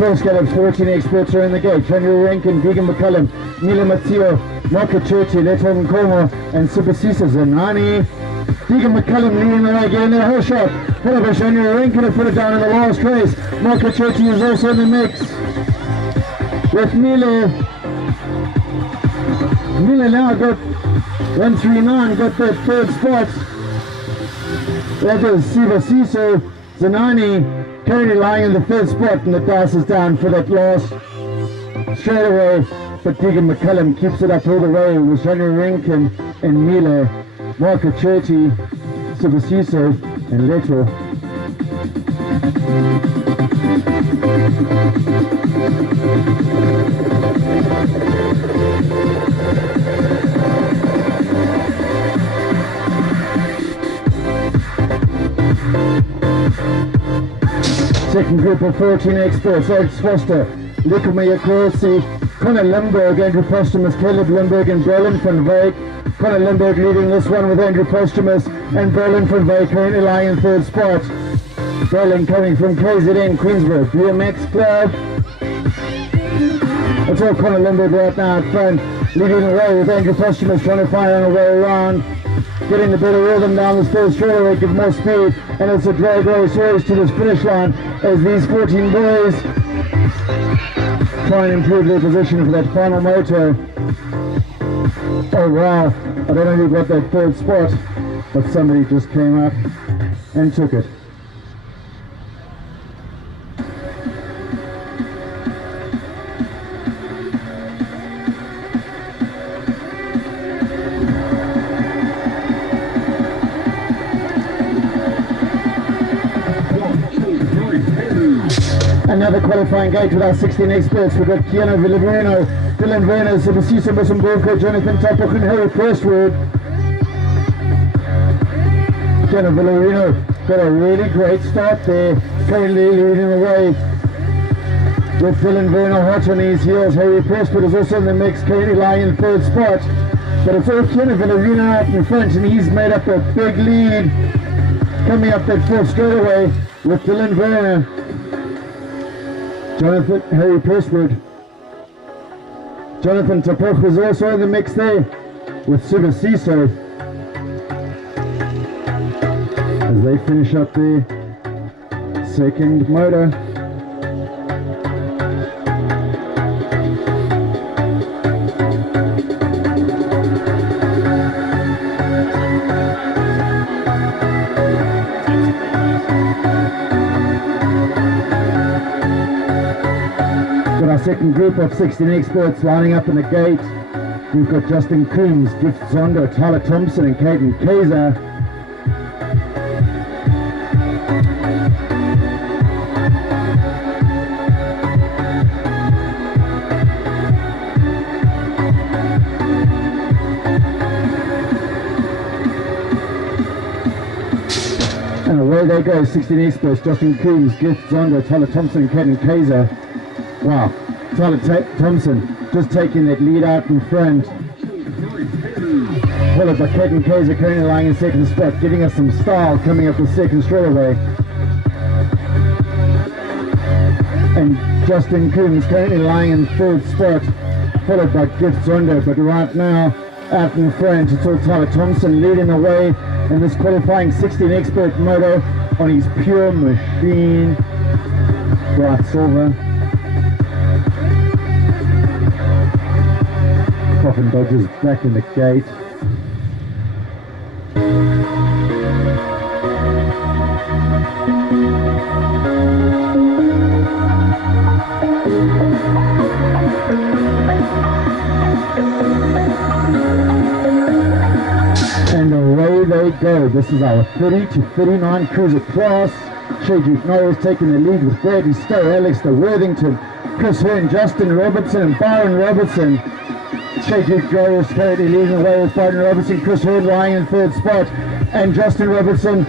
First get of 14 experts are in the gate. Henry Rankin, Deegan McCullum, Mila Matteo, Marco Churchy, Leton Como, and Subasisa Zanani. Deegan McCullum leading the way, getting their whole shot. However, Henry Rankin have put it down in the last race. Marco Churchy is also in the mix. With Mila now got 139, got that third spot. That is Subasisa Zanani. Currently lying in the third spot, and the dice is down for that last straightaway. But Deegan McCullum keeps it up all the way with Henry Rankin and Mila, Marco Churchy, Subasiso, and Leto. Second group of 14 experts: Alex Foster, Likumaya Corsi, Connor Limburg, Andrew Postumus, Caleb Limburg, and Berlin van Wyk. Connor Limburg leading this one with Andrew Postumus, and Berlin van Wyk currently lying in third spot. Berlin coming from KZN Queensborough BMX Club. It's all Connor Limburg right now at front, leading the way with Andrew Postumus trying to find a way around. Getting the better rhythm down this first straightaway, give more speed, and it's a drag race to this finish line as these 14 boys try and improve their position for that final moto. Oh wow, I don't know who got that third spot, but somebody just came up and took it. Another qualifying gate with our 16 experts. We've got Keanu Villaverino, Dylan Werner, Subasisa Musamburko, Jonathan Tapoch, and Harry Prestwood. Keanu Villaverino got a really great start there, currently leading the way with Dylan Werner hot on his heels. Harry Prestwood is also in the mix, currently lying in third spot. But it's all Keanu Villaverino out in front, and he's made up a big lead coming up that fourth straightaway with Dylan Werner. Jonathan, Harry Prestwood. Jonathan Tapoch was also in the mix there with Subasiso as they finish up their second moto. Our second group of 16 experts lining up in the gate. We've got Justin Coombs, Gift Zondo, Tyler Thompson, and Caden Kaiser. And away they go, 16 experts: Justin Coombs, Gift Zondo, Tyler Thompson, and Caden Kaiser. Wow, Tyler Thompson just taking that lead out in front. Followed by Caden Kaiser currently lying in second spot, giving us some style coming up the second straightaway. And Justin Coombs currently lying in third spot, followed by Gift Zondo. But right now, out in front, it's all Tyler Thompson leading the way in this qualifying 16 expert moto on his pure machine bright silver. Coffin Dodgers back in the gate. And away they go. This is our 30 to 39 cruiser class. Shadrick Norris taking the lead with Brady Stowe, Alex de Worthington, Chris Hearn, Justin Robertson, and Byron Robertson. Shadrick Norris currently leading the way with Byron Robertson, Chris Hearn lying in third spot, and Justin Robertson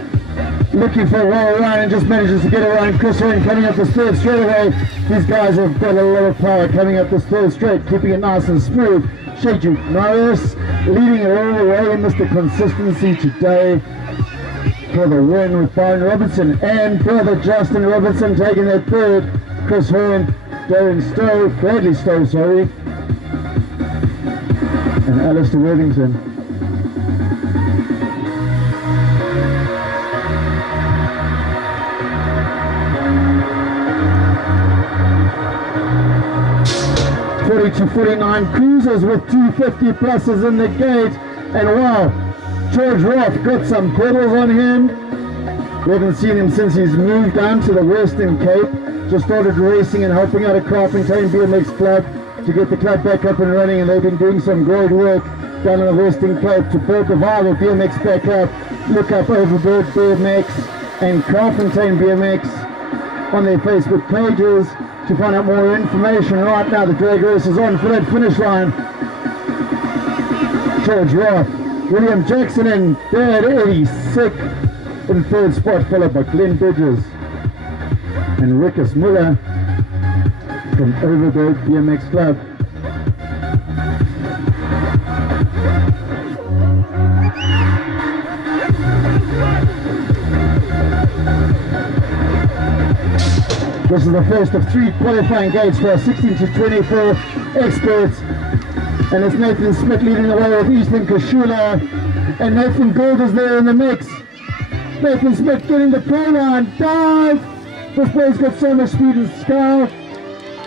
looking for a roll around and just manages to get around Chris Hearn coming up this third straightaway. These guys have got a lot of power coming up this third straight, keeping it nice and smooth. Shadrick Norris leading it all the way, Mr. Consistency today for the win with Byron Robertson and brother Justin Robertson taking that third. Chris Hearn Bradley Stowe, sorry, and Alistair Worthington. To 49 cruisers with 250 pluses in the gate, and wow, George Roth got some pedals on him. We haven't seen him since he's moved down to the Western Cape. Just started racing and helping out at Kraaifontein BMX Club to get the club back up and running, and they've been doing some great work down in the Western Cape to build the vibe of BMX back up. Look up Overboard BMX and Kraaifontein BMX on their Facebook pages to find out more information. Right now the drag race is on for that finish line. George Roth, William Jackson and Dad Eddie Sick in third spot, followed by Glenn Bridges and Rickus Muller from Overberg BMX Club. This is the first of 3 qualifying gates for our 16 to 24 experts. And it's Nathan Smith leading the way with Easton Kashula. And Nathan Gold is there in the mix. Nathan Smith getting the play line. Dive! This boy's got so much speed and skill.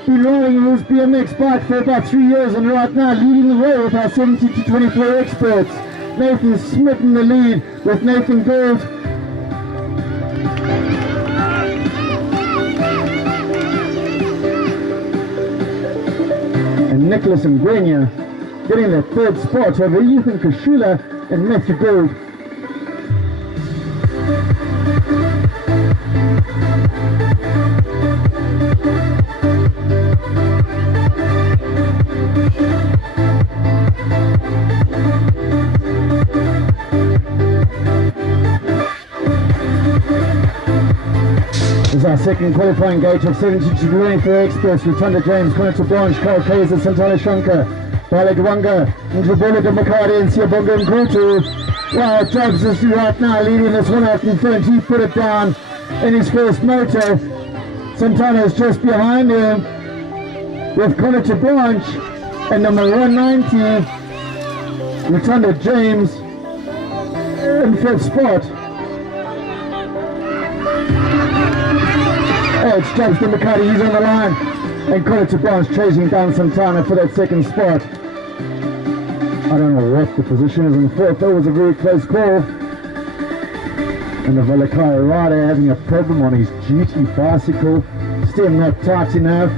Been riding his BMX bike for about 3 years, and right now leading the way with our 17 to 24 experts. Nathan Smith in the lead with Nathan Gold. And Nicholas Ngwenya getting the third spot over Ethan Kashula and Matthew Gold. This is our second qualifying gate of 17 to 24 experts with Thunder James, Connor Branch, Carl Kaiser, Santana Shankar, Bala Dwanga, Ndrubolo Demakari and Siabonga Nkrutu. Wow, Tubbs is right now leading this one out in front. He put it down in his first motor. Santana is just behind him with Connor Branch and number 190, Thunder James in fifth spot. Oh, it's James Demakari, he's on the line. And Connor Branch chasing down Santana for that second spot. I don't know what the position is in fourth. That was a very close call. And the Valakaya rider having a problem on his GT bicycle. Stem not tight enough.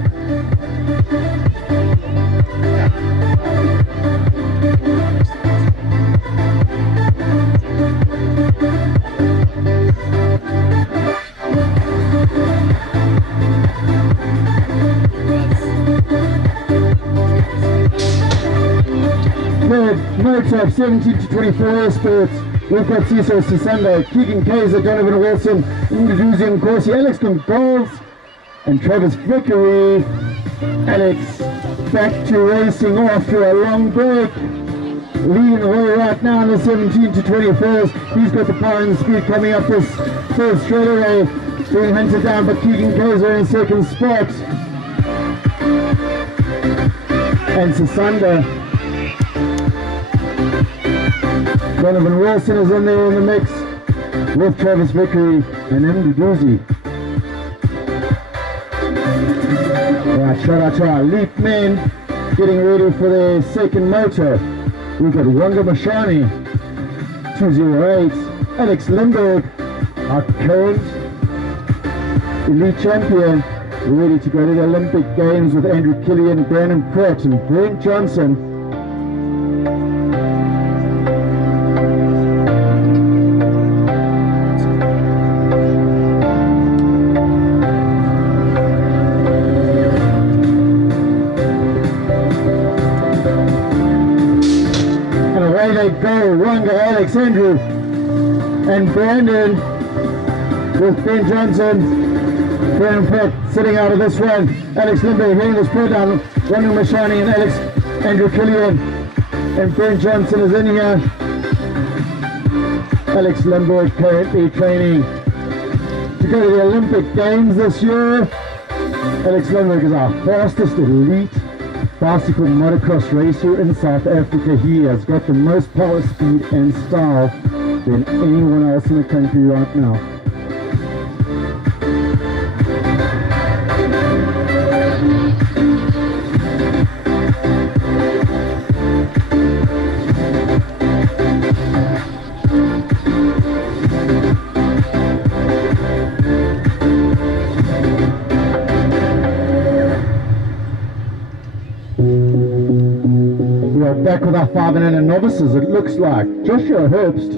Motor of 17 to 24 experts. We've got Cecil Sisanda, Keegan Kaiser, Donovan Wilson, Induzian Corsi, Alex Goals, and Travis Vickery. Alex back to racing after a long break. Leading the way right now in the 17 to 24s. He's got the power and the speed coming up this first straightaway. Being hunted down by Keegan Kaiser in second spot. And Sisanda. Donovan Wilson is in there in the mix with Travis Vickery and Mduduzi. Right, shout out to our elite men getting ready for their second motor. We've got Wanga Mashani, 208, Alex Lindbergh, our current elite champion, ready to go to the Olympic Games with Andrew Killian, Brandon Pratt and Brent Johnson. Go, Wanga, Alex, Andrew, and Brandon with Ben Johnson. Brandon Pratt sitting out of this one. Alex Lindbergh hitting this put down. Wanga Mashani and Andrew Killian. And Ben Johnson is in here. Alex Lindbergh currently training to go to the Olympic Games this year. Alex Lundberg is our fastest elite bicycle motocross racer in South Africa. He has got the most power, speed and style than anyone else in the country right now. Back with our 500 novices, it looks like. Joshua Herbst,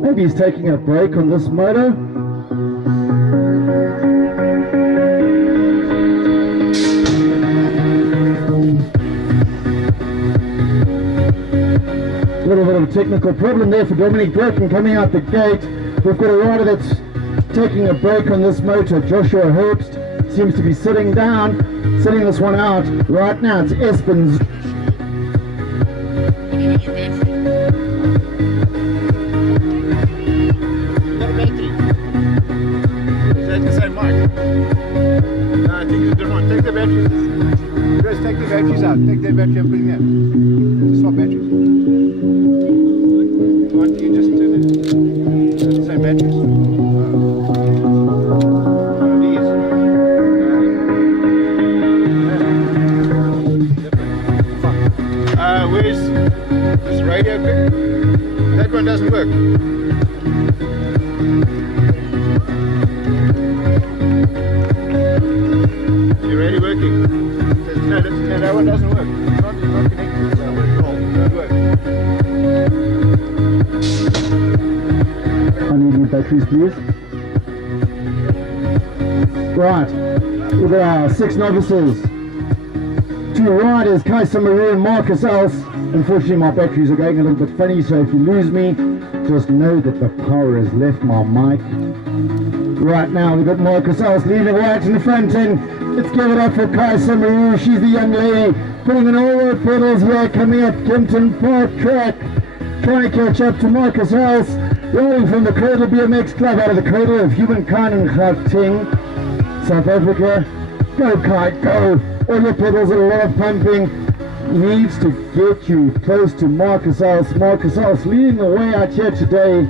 maybe he's taking a break on this moto. A little bit of a technical problem there for Dominic Burton coming out the gate. We've got a rider that's taking a break on this motor. Joshua Herbst seems to be sitting down, sitting this one out. Right now it's Espen's. Take the batteries out. Take that battery and put them in. Swap batteries. Why don't you just turn it? The same batteries. Where's this radio quick? That one doesn't work. You're already working. No, that one doesn't work. It's not connected. It's not working at all. It won't work. I need new batteries, please. Right, we've got our 6 novices. 2 riders, Kai Samaru and Marcus Els. Unfortunately, my batteries are going a little bit funny, so if you lose me, just know that the power has left my mic. Right now, we've got Marcus Els leading right in the front end. Let's give it up for Kai Samaru. She's the young lady putting in all the pedals here, coming up Kempton Park track, trying to catch up to Marcus Els, rolling from the Cradle BMX Club out of the Cradle of Humankind in Gauteng, South Africa. Go Kai, go! All your pedals and a lot of pumping needs to get you close to Marcus Els. Marcus Els leading the way out here today.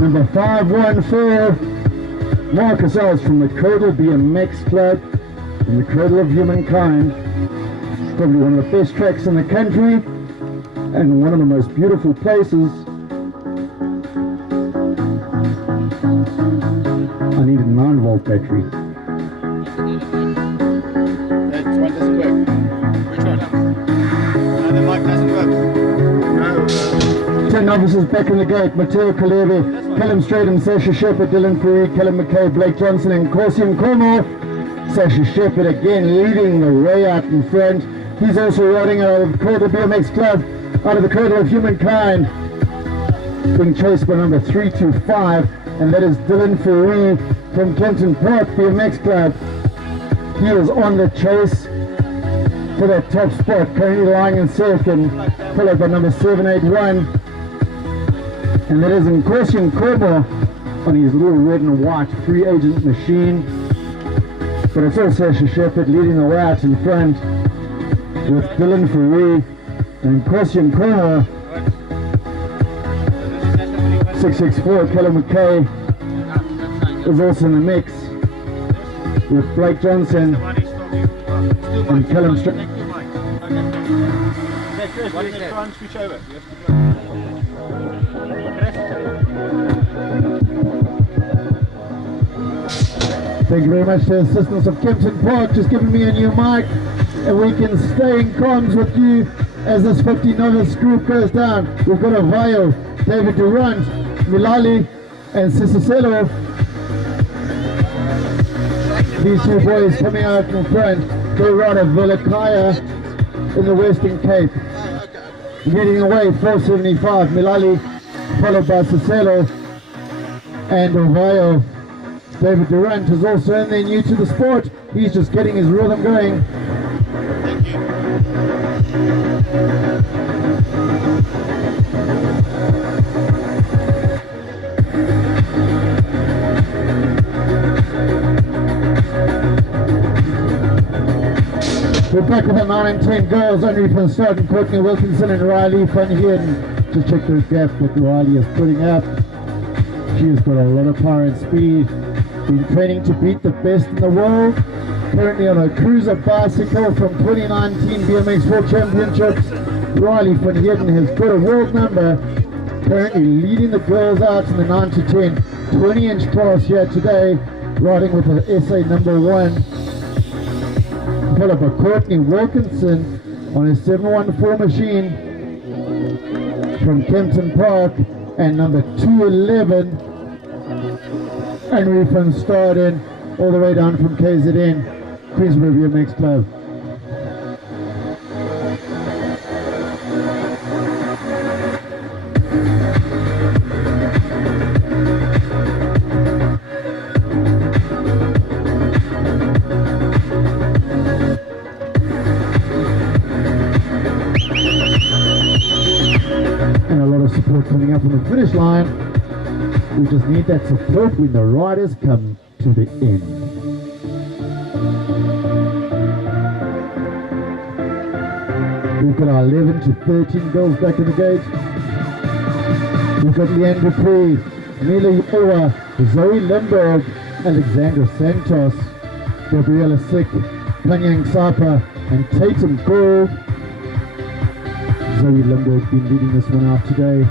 Number 514, Marcus Els from the Cradle BMX Club in the Cradle of Humankind. Probably one of the best tracks in the country and one of the most beautiful places. I need a 9-volt battery. That one doesn't work. Which one? No, the mic doesn't work. 10 novices back in the gate. Matteo Kalevi, Callum Straden, Sasha Shepherd, Dylan Fourie, Callum McKay, Blake Johnson and Corsium Cornwall. Sasha Shepherd again leading the way out in front. He's also riding out of the Cradle BMX Club, out of the Cradle of Humankind, being chased by number 325, and that is Dylan Fourie from Kempton Park BMX Club. He is on the chase for that top spot, currently lying in second, followed by number 781, and that is in Corsium Cornwall on his little red and white free agent machine. But it's also Sasha Shepherd leading the way out in front with Dylan Fourie and Corsium Cornwall. 664 Callum McKay is also in the mix with Blake Johnson and Callum Straden. Switch over. Thank you very much to the assistance of Kempton Park, just giving me a new mic, and we can stay in comms with you as this 50 novice group goes down. We've got Avayo, David Durant, Milali, and Sisicelo. These 2 boys coming out in front. They ride a Velakaya in the Western Cape. Leading away 475, Milali, followed by Sisicelo and Avayo. David Durant is also in there, new to the sport. He's just getting his rhythm going. We're back with the 9 and 10 girls, only from starting Courtney Wilkinson and Riley van Heerden. Just check the gap that Riley is putting up. She has got a lot of power and speed. Been training to beat the best in the world. Currently on a cruiser bicycle from 2019 BMX World Championships. Riley van Heerden has got a world number. Currently leading the girls out in the 9 to 10 20-inch class here today, riding with the SA number 1. Followed by Courtney Wilkinson on a 714 machine from Kempton Park, and number 211 Henry van Staden, all the way down from KZN, Queensborough BMX Club. Coming up on the finish line, we just need that support when the riders come to the end. We've got our 11 to 13 girls back in the gate. We've got Leanne Dupree, Mila Yoa, Zoe Limburg, Alexandra Santos, Gabriela Sick, Kanyang Sapa, and Tatum Gold. Zoe Limburg been leading this one out today.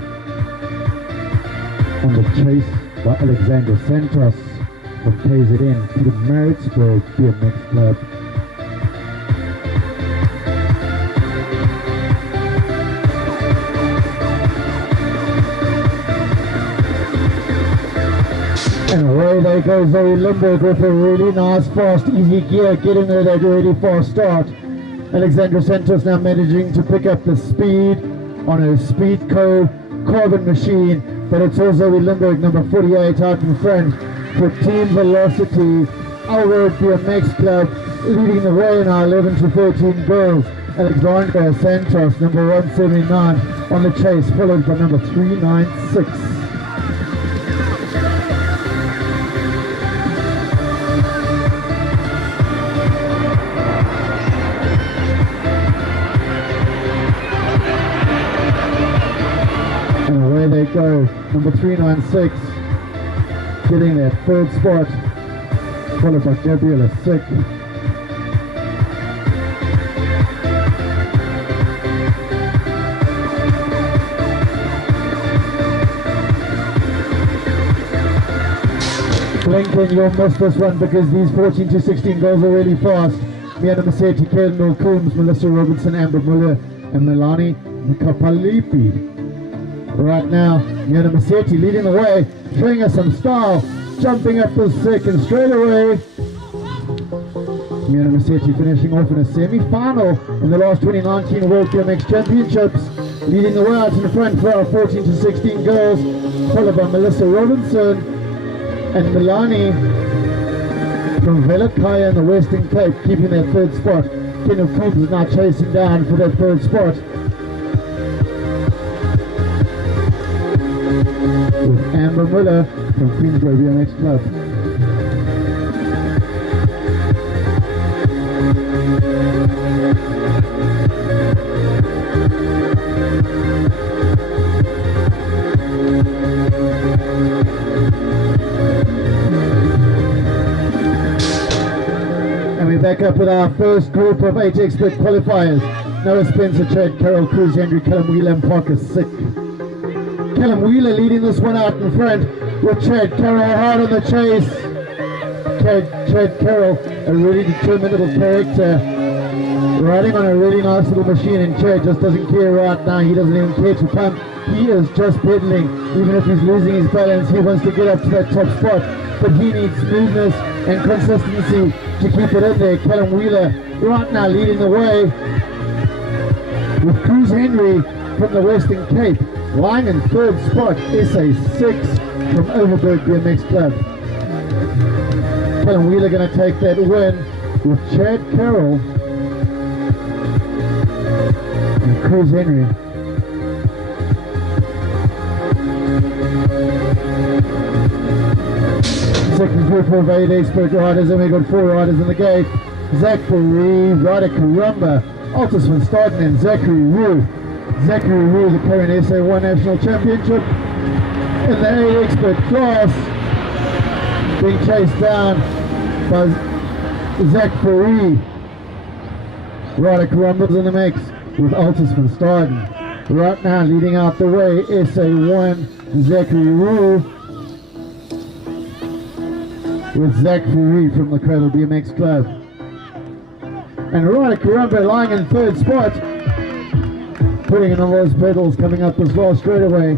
On the chase by Alexandra Santos from KZN to the Maritzburg BMX Club. And away they go, Zoe Limburg with a really nice, fast, easy gear, getting there that really fast start. Alexandra Santos now managing to pick up the speed on her Speedco carbon machine, but it's also Limburg, number 48, out in front for Team Velocity. Our BMX Club leading the way in our 11 to 13 girls. Alexandra Santos, number 179, on the chase, followed by number 396. They go, number 396, getting that third spot, followed by Gabriela Sick. Lincoln, you'll miss this one because these 14 to 16 girls are really fast. Miana Masetti, Kendall Coombs, Melissa Robinson, Amber Muller, and Melanie Kapalipi. Right now, Miana Masetti leading the way, showing us some style, jumping up the second straight away. Miana Masetti finishing off in a semi-final in the last 2019 World BMX Championships, leading the way out in the front for our 14 to 16 girls, followed by Melissa Robinson and Milani from Velakaya in the Western Cape, keeping that third spot. Kendall Coombs is now chasing down for that third spot, with Amber Muller from Queensborough BMX Club. And we're back up with our first group of 8 expert qualifiers. Noah Spencer, Chad Carroll, Cruz Henry, Callum Wheeler and Parker Sick. Callum Wheeler leading this one out in front with Chad Carroll hard on the chase. Chad Carroll, a really determined little character, riding on a really nice little machine, and Chad just doesn't care right now. He doesn't even care to pump. He is just pedaling. Even if he's losing his balance, he wants to get up to that top spot. But he needs smoothness and consistency to keep it in there. Callum Wheeler right now leading the way with Cruz Henry from the Western Cape. Lying in third spot, SA6 from Overberg BMX Club. Callum Wheeler going to take that win with Chad Carroll and Cruz Henry. Second group of 8 expert riders, and we've got 4 riders in the gate. Zach Faree, Ryder Karumba, Altus van Staden and Zachary Wu. Zachary Wu, the current SA1 National Championship in the 8 expert class, being chased down by Zach Faree. Ryder Karumba's in the mix with Altus van Staden. Right now leading out the way, SA1 Zachary Wu with Zach Faree from the Cradle BMX Club. And Ryder Karumba lying in 3rd spot, putting in all those pedals coming up this last straightaway.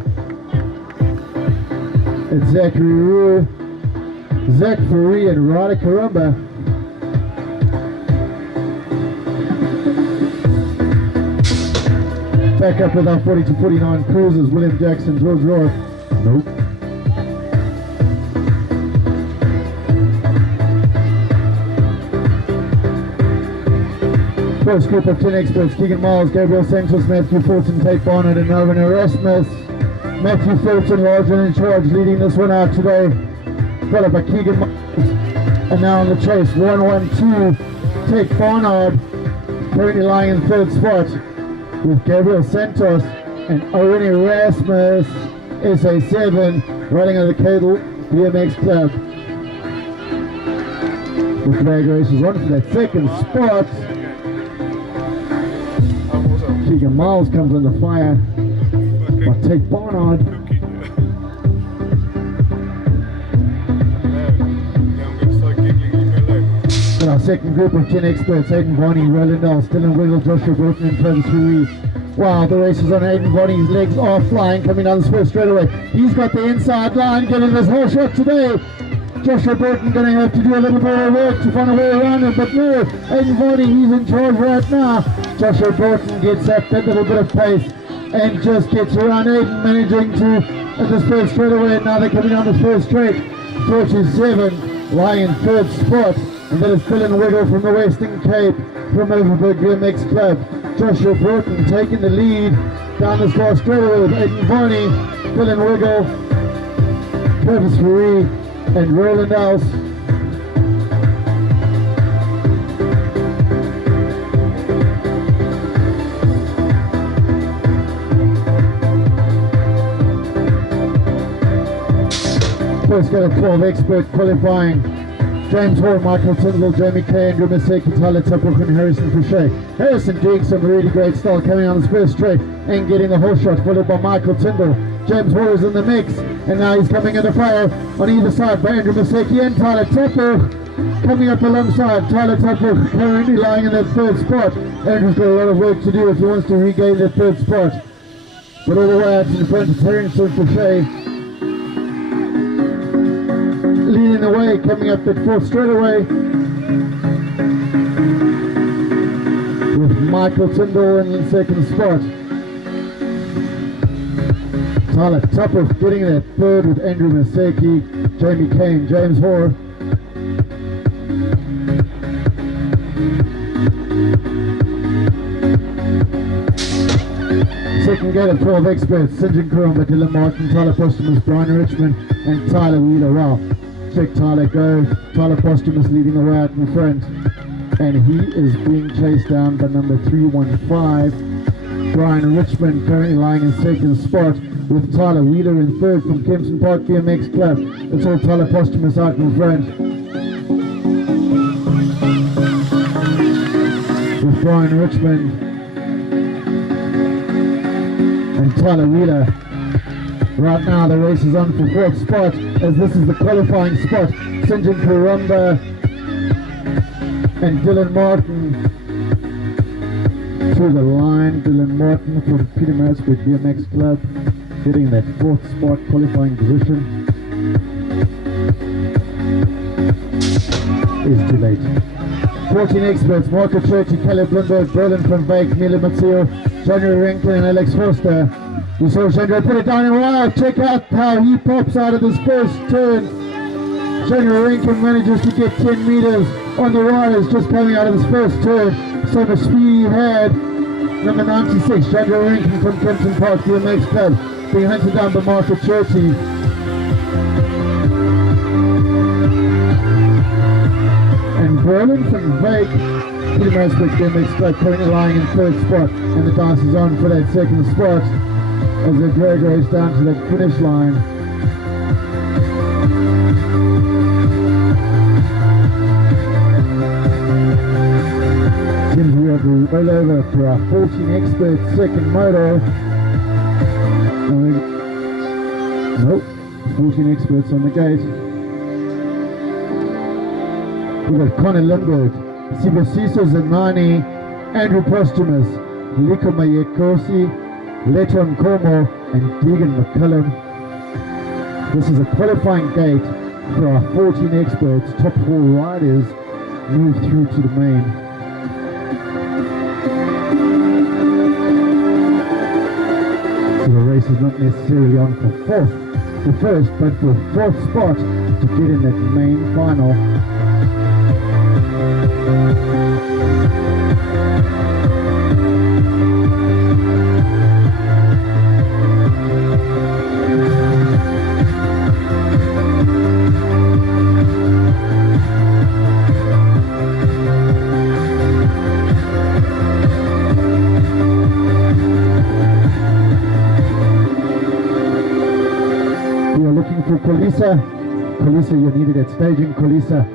It's Zachary Wu, Zach Faree and Ryder Karumba. Back up with our 40-49 cruisers, William Jackson, George Roth. Nope. First group of 10 experts, Keegan Miles, Gabriel Sanchez, Matthew Fulton, Tate Barnett and Melvin Erasmus. Matthew Fulton, large and in charge, leading this one out today. Followed by Keegan Miles. And now on the chase, 1-1-2, Tate Barnard, currently lying in 3rd spot, with Gabriel Santos and Owen Erasmus, SA7, running on the Cradle BMX Club. The flag race is on for that 2nd spot. Keegan Miles comes under fire by Tate Barnard. In our second group of 10 experts, Aiden Bonnie, Roland Dahl, Dylan Wiggle, Joshua Burton and Travis Ruiz. Wow, the race is on. Aiden Bonnie's legs are flying, coming down this first straightaway. He's got the inside line, getting this whole shot today. Joshua Burton going to have to do a little bit of work to find a way around him, but no, Aiden Bonnie, he's in charge right now. Joshua Burton gets that little bit of pace and just gets around Aiden, managing to at this first straightaway. Now they're coming down the first straight. 47, lying in 3rd spot. And that is Dylan Wiggle from the Western Cape from Overberg BMX Club. Joshua Burton taking the lead down this last straightaway with Aiden Bonnie, Dylan Wiggle, Travis Faree, and Roland Else. First got a 12 expert qualifying. James Hall, Michael Tyndall, Jamie Kay, Andrew Maseki, Tyler Tupperk and Harrison Fouché. Harrison doing some really great style, coming on his first straight and getting the horse shot, followed by Michael Tyndall. James Hall is in the mix, and now he's coming under fire on either side by Andrew Maseki and Tyler Tupperk. Coming up alongside, Tyler Tupperk currently lying in that 3rd spot. Andrew's got a lot of work to do if he wants to regain that 3rd spot. But all the way out in front of Harrison Fouché, leading the way, coming up that 4th straightaway with Michael Tyndall in the 2nd spot. Tyler Tupper getting that 3rd with Andrew Maseki, Jamie Kane, James Hoare. Second gate of 12 experts, St. John Kurumba, Dylan Martin, Tyler Postumus, Brian Richmond and Tyler Wheeler. Wow. Check Tyler go. Tyler Postumus leading the way out in front. And he is being chased down by number 315. Brian Richmond currently lying in 2nd spot with Tyler Wheeler in 3rd from Kempson Park BMX Club. It's all Tyler Postumus out in front. With Brian Richmond and Tyler Wheeler. Right now the race is on for 4th spot, as this is the qualifying spot. St. John Kurumba and Dylan Martin to the line. Dylan Martin from Peter Marisburg BMX Club getting that 4th spot qualifying position. Is too late. 14 experts, Marco Churchy, Caleb Lundberg, Berlin van Wyk, Mila Mazzio, January Rankin and Alex Forster. You saw Chandra put it down and wow, check out how he pops out of this first turn. January Rankin manages to get 10 meters on the wires just coming out of his first turn. So much speed he had. Number 96, Chandra Rankin from Kempton Park BMX Club, being hunted down by Marco Churchy. And And Berlin from Vake, pretty much with BMX Cup currently lying in third spot, and the dice is on for that second spot as the drag race down to that finish line. Seems we have a rollover for our 14 expert second moto. Nope, 14 experts on the gate. We've got Connor Lindbergh, Sibosiso Zanani, Andrew Postumus, Liko Mayekosi, Leton Como, and Deegan McCullum. This is a qualifying gate for our 14 experts. Top 4 riders move through to the main. So the race is not necessarily on for first, but for fourth spot to get in that main final. We are looking for Kolisa. Kolisa, you're needed at staging, Kolisa.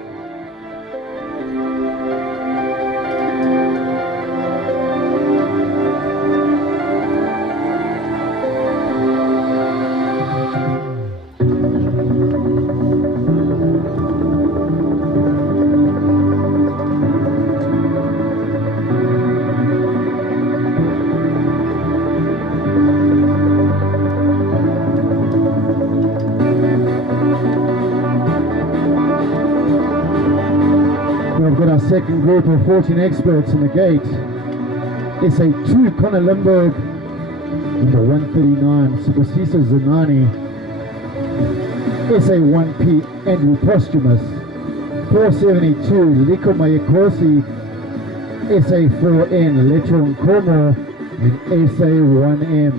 We've got our second group of 14 experts in the gate. SA2 Connor Lindbergh, number 139 Sibosiso Zanani, SA1P Andrew Postumus, 472 Liko Mayekosi, SA4N Letron Como, and SA1M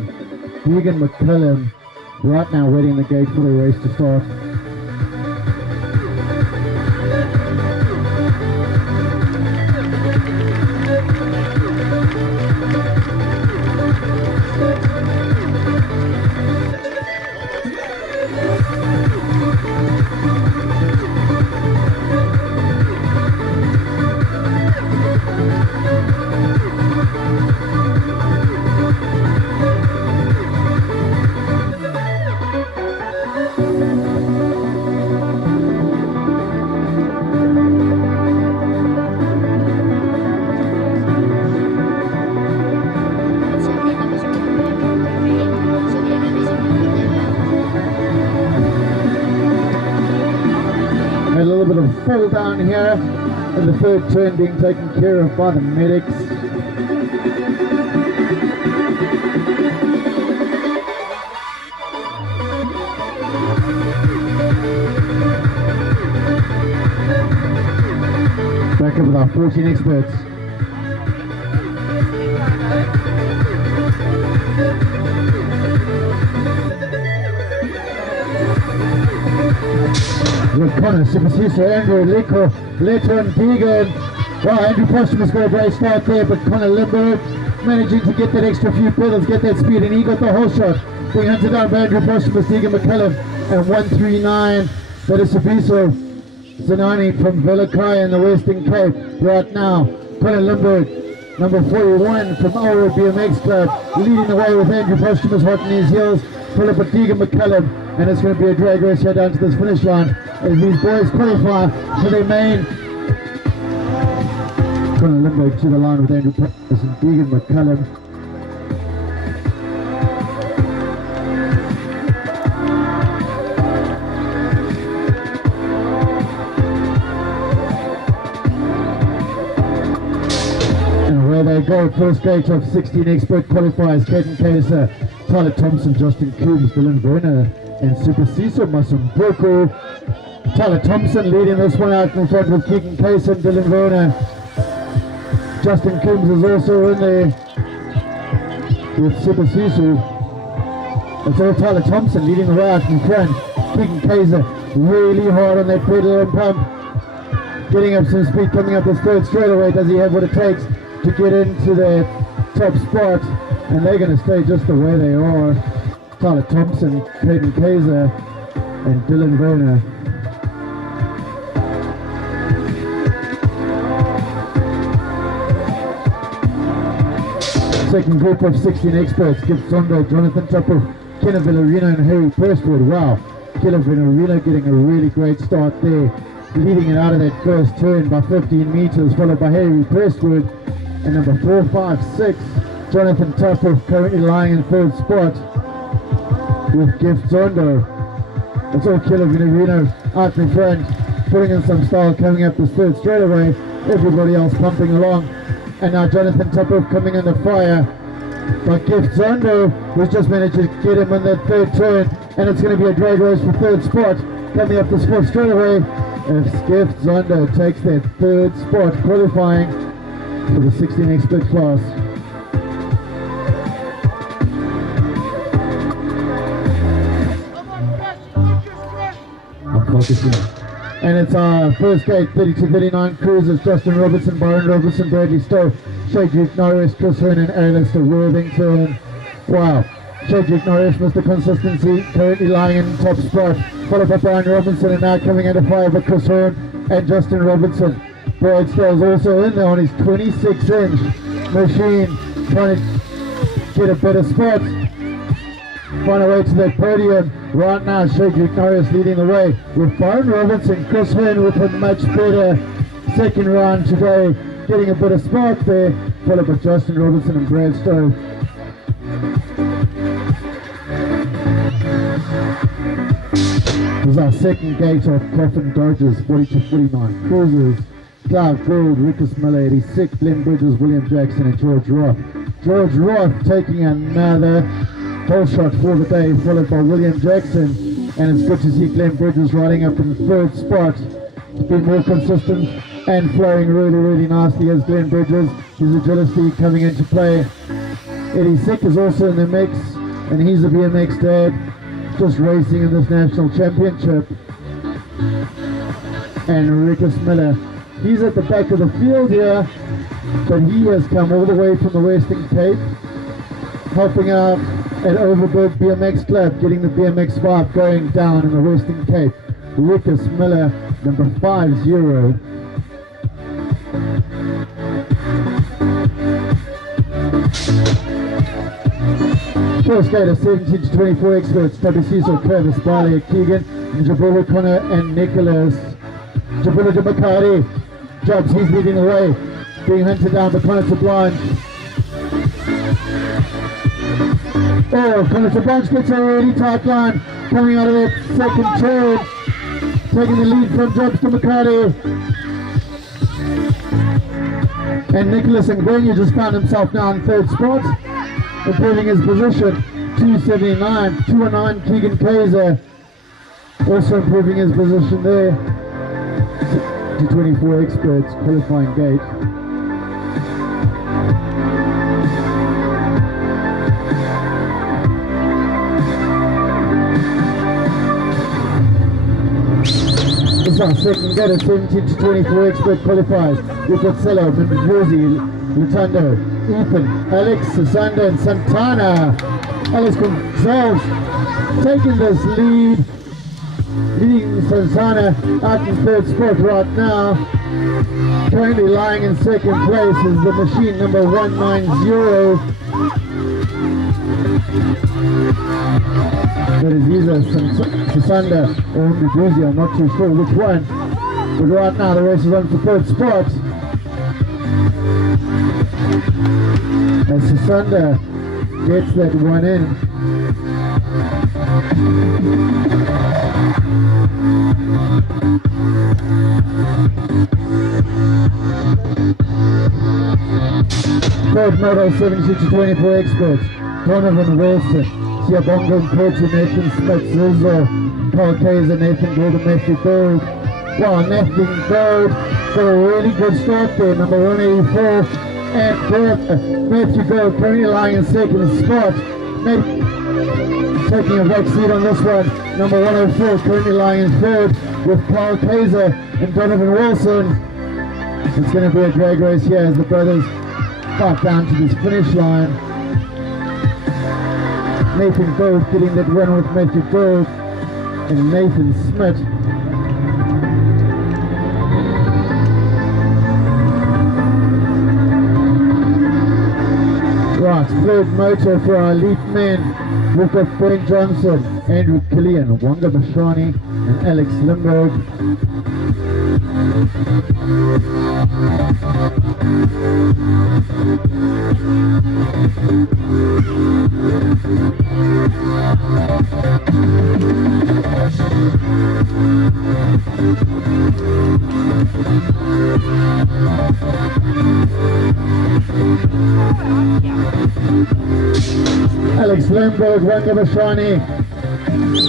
Deegan McCullum. Right now waiting the gate for the race to start. A little bit of fall down here in the third turn being taken care of by the medics. Back up with our 14 experts. With Connor, Sibosiso, Andrew, Liko, Leton, Deegan. Well, Andrew Postumus got a great start there, but Connor Lindbergh managing to get that extra few pedals, get that speed, and he got the whole shot. Being hunted down by Andrew Postumus, Deegan McCullum, and 139. That is Sibosiso Zanani from Velakai in the Western Cape. Right now, Connor Lindbergh, number 41 from our BMX Club, leading the way with Andrew Postumus hot in his heels. Pull up with Deegan McCullum, and it's going to be a drag race here down to this finish line as these boys qualify for their main. Connor Lindbergh to the line with Andrew Postumus and Deegan McCullum. And away they go, first gate of 16 expert qualifiers, Caden Kaiser, Tyler Thompson, Justin Coombs, Dylan Werner, and Sibosiso Masumbuku. Tyler Thompson leading this one out in front with Keegan Case and Dylan Werner. Justin Coombs is also in there with Sibosiso. It's all Tyler Thompson leading the way out in front. Keegan Kaiser really hard on that pedal and pump. getting up some speed, coming up the third straightaway. Does he have what it takes to get into the top spot? And they're going to stay just the way they are. Tyler Thompson, Caden Kaiser, and Dylan Werner. Second group of 16 experts, Gibbs Zondo, Jonathan Tupper, Kenneth Villarino and Harry Prestwood. Wow, Kenneth Villarino getting a really great start there, leading it out of that first turn by 15 meters, followed by Harry Prestwood. And number 4, 5, 6, Jonathan Tupper currently lying in third spot with Gibbs Zondo. It's all Kenneth Villarino out in front, putting in some style, coming up the third straightaway. Everybody else pumping along. And now Jonathan Tupper coming under fire by Gift Zondo, who's just managed to get him on that third turn, and it's going to be a drag race for third spot. Coming up the spot straight away, if Gift Zondo takes that third spot, qualifying for the 16 expert class. I'm focusing. And it's our first gate, 32-39 cruisers, Justin Robertson, Byron Robertson, Bradley Stowe, Shadrick Norris, Chris Hearn and Alistair Worthington. Wow, Shadrick Norris, Mr. Consistency, currently lying in top spot, followed by Byron Robinson, and now coming under fire by Chris Hearn and Justin Robertson. Brad Stowe's also in there on his 26-inch machine, trying to get a better spot. Find a way to that podium. Right now, Shadrick Norris leading the way with Byron Robinson, Chris Hearn with a much better second round today, getting a better spot there, followed by Justin Robinson and Brad Stowe. This is our second gate of Coffin Dodgers, 40-49 cruisers. Clive Gould, Rickus Miller, 86, Glenn Bridges, William Jackson and George Roth. George Roth taking another pole shot for the day, followed by William Jackson, and it's good to see Glenn Bridges riding up in the third spot. He's been more consistent and flowing really nicely as Glenn Bridges. His agility coming into play. Eddie Sick is also in the mix, and he's a BMX dad, just racing in this national championship. And Rickus Miller, he's at the back of the field here, but he has come all the way from the Western Cape, helping out at Overberg BMX Club, getting the BMX vibe going down in the Western Cape. Rickus Miller, number 50. First gate of 17-24 experts, Toby Cecil, Travis Barley, Keegan, Jabril O'Connor and Nicholas. Jabril Jamakari, Jobs, he's leading the way, being hunted down by Connor Blanche. Oh, Connor Blanche gets a really tight line, coming out of that second turn, taking the lead from Jobs to McCarty. And Nicholas Ngwenya just found himself now in third spot, improving his position. 279, 209 Keegan Kaiser, also improving his position there. To 24 experts, qualifying gate. This is our second gate of 17-24 expert qualifiers. We've got Cello, Mendoza, Lutundo, Ethan, Alex, Sasanda and Santana. Alex Gonzalez taking this lead, leading Santana out in third spot right now. Currently lying in second place is the machine number 190. That is either Sasanda or Mendoza, I'm not too sure which one. But right now the race is on for third spot. And Sasanda gets that one in. Third medal, 76-24 experts. Donovan Wilson, Siabongo and Porter, Nathan Smith, Rizzo, Paul Kaiser, Nathan Golden, Matthew Gold. Wow, Nathan Gold for a really good start there, number 184. And Matthew Gold currently lying in second spot. Taking a back seat on this one, number 104 currently lying in third. with Carl Kaiser and Donovan Wilson. It's going to be a drag race here as the brothers fight down to this finish line. Nathan Gold getting that win with Matthew Gold and Nathan Smith. Right, third motor for our elite men. We've got Ben Johnson, Andrew Killian, Wanga Bashani and Alex Limburg. Alex Limburg, Wanga Bashani,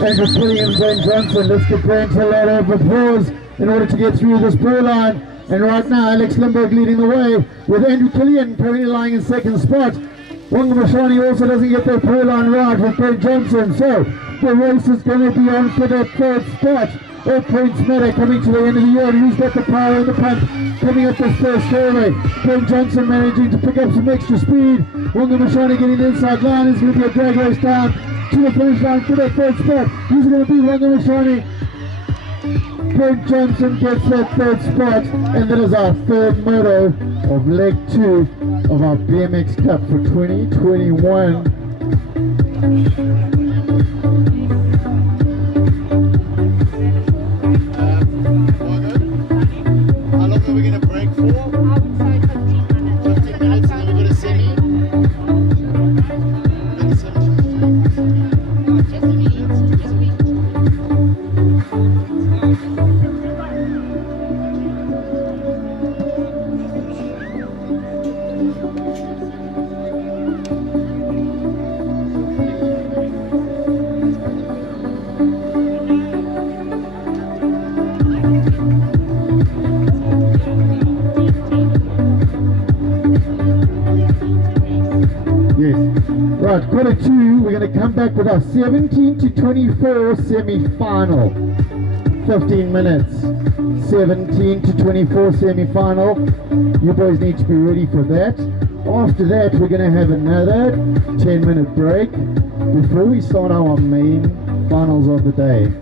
Andrew Killian, Ben Johnson. Let's give Grant a lot of applause in order to get through this pro line. And right now, Alex Limburg leading the way with Andrew Killian currently lying in second spot. Wanga Bashani also doesn't get their pro line right with Ben Johnson. So the race is going to be on for that third spot. All points matter coming to the end of the year. And who's got the power in the pump coming up this first straightaway? Ben Johnson managing to pick up some extra speed. Wanga Bashani getting the inside line. It's going to be a drag race down to the finish line for that third spot. Who's going to be Wanga Bashani? Ben Johnson gets that third spot, and that is our third moto of leg 2 of our BMX Cup for 2021. How long are we going to break for? I would say 15 minutes. 15 minutes and then we go to semi. Just a minute. Just wait. Right, quarter 2, we're going to come back with our 17 to 24 semi-final. 15 minutes. 17 to 24 semi-final. You boys need to be ready for that. After that, we're going to have another 10-minute break before we start our main finals of the day.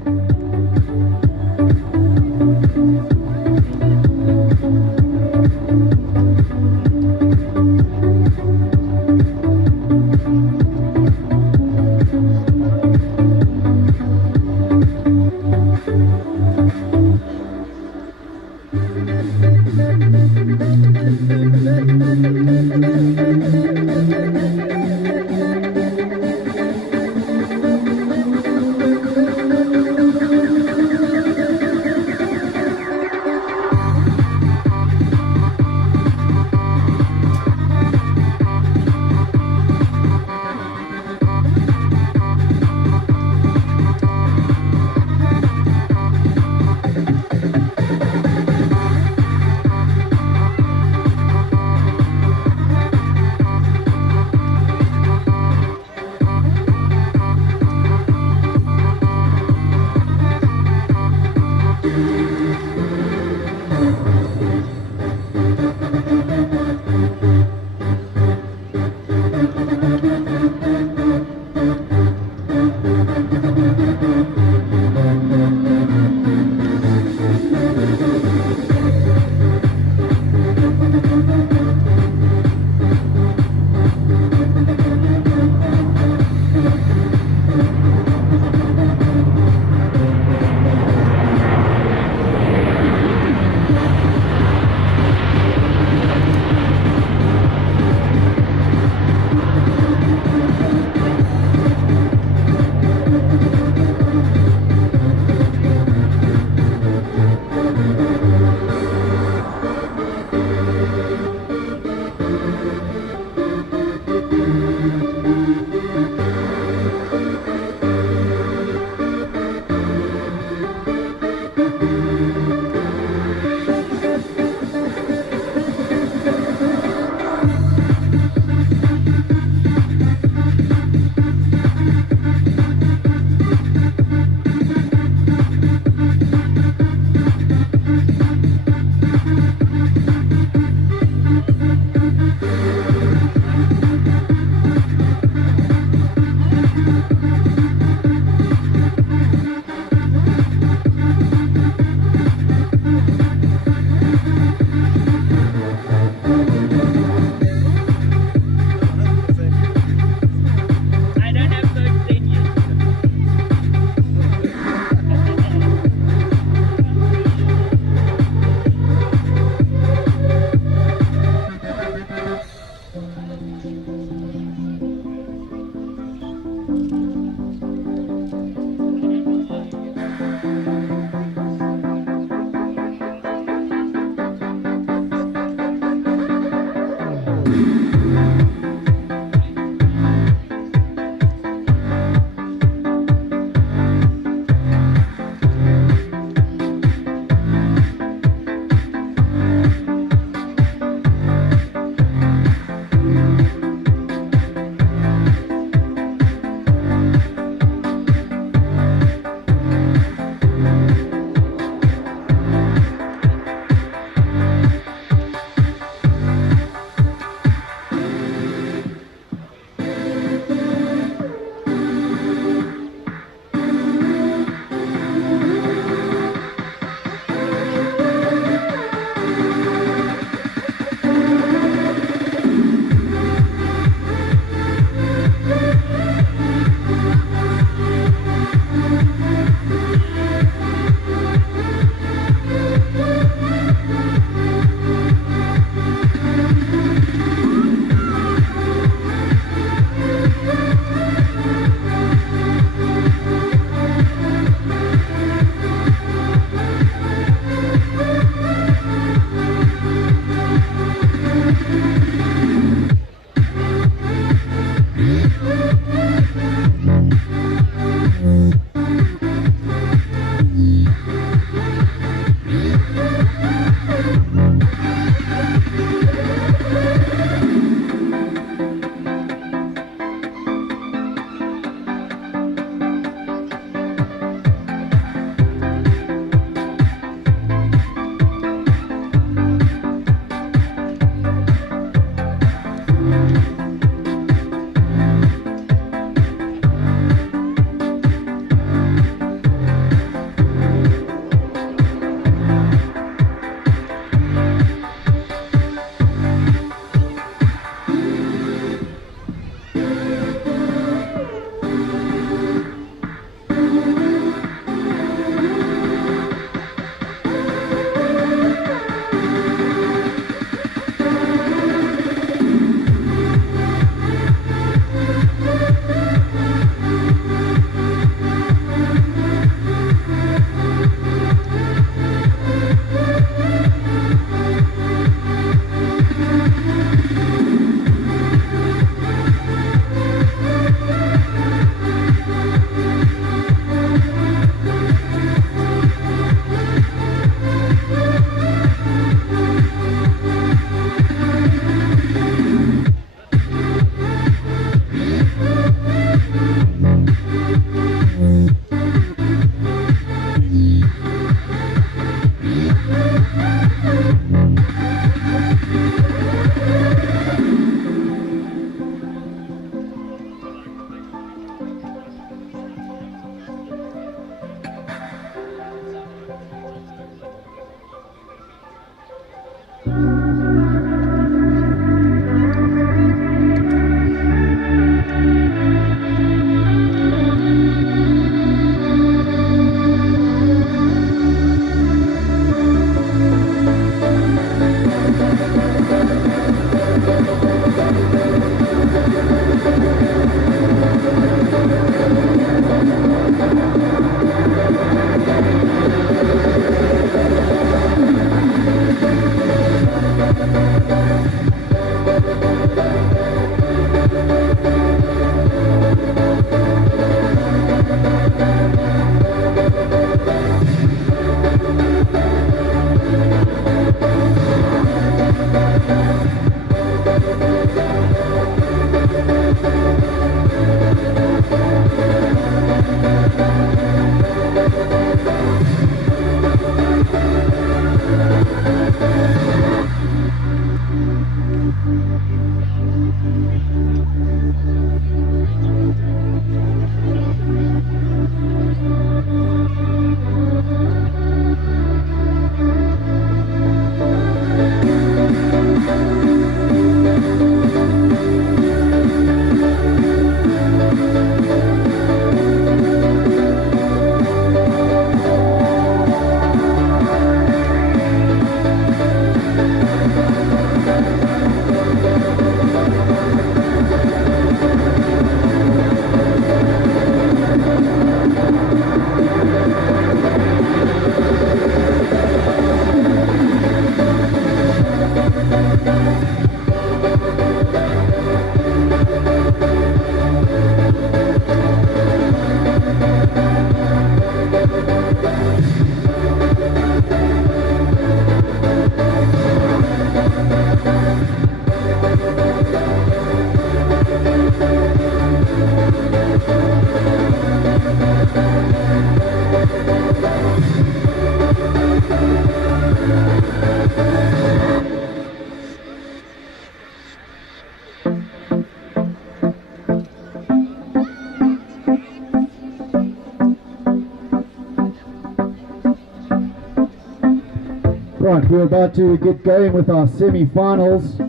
Right, we're about to get going with our semi-finals.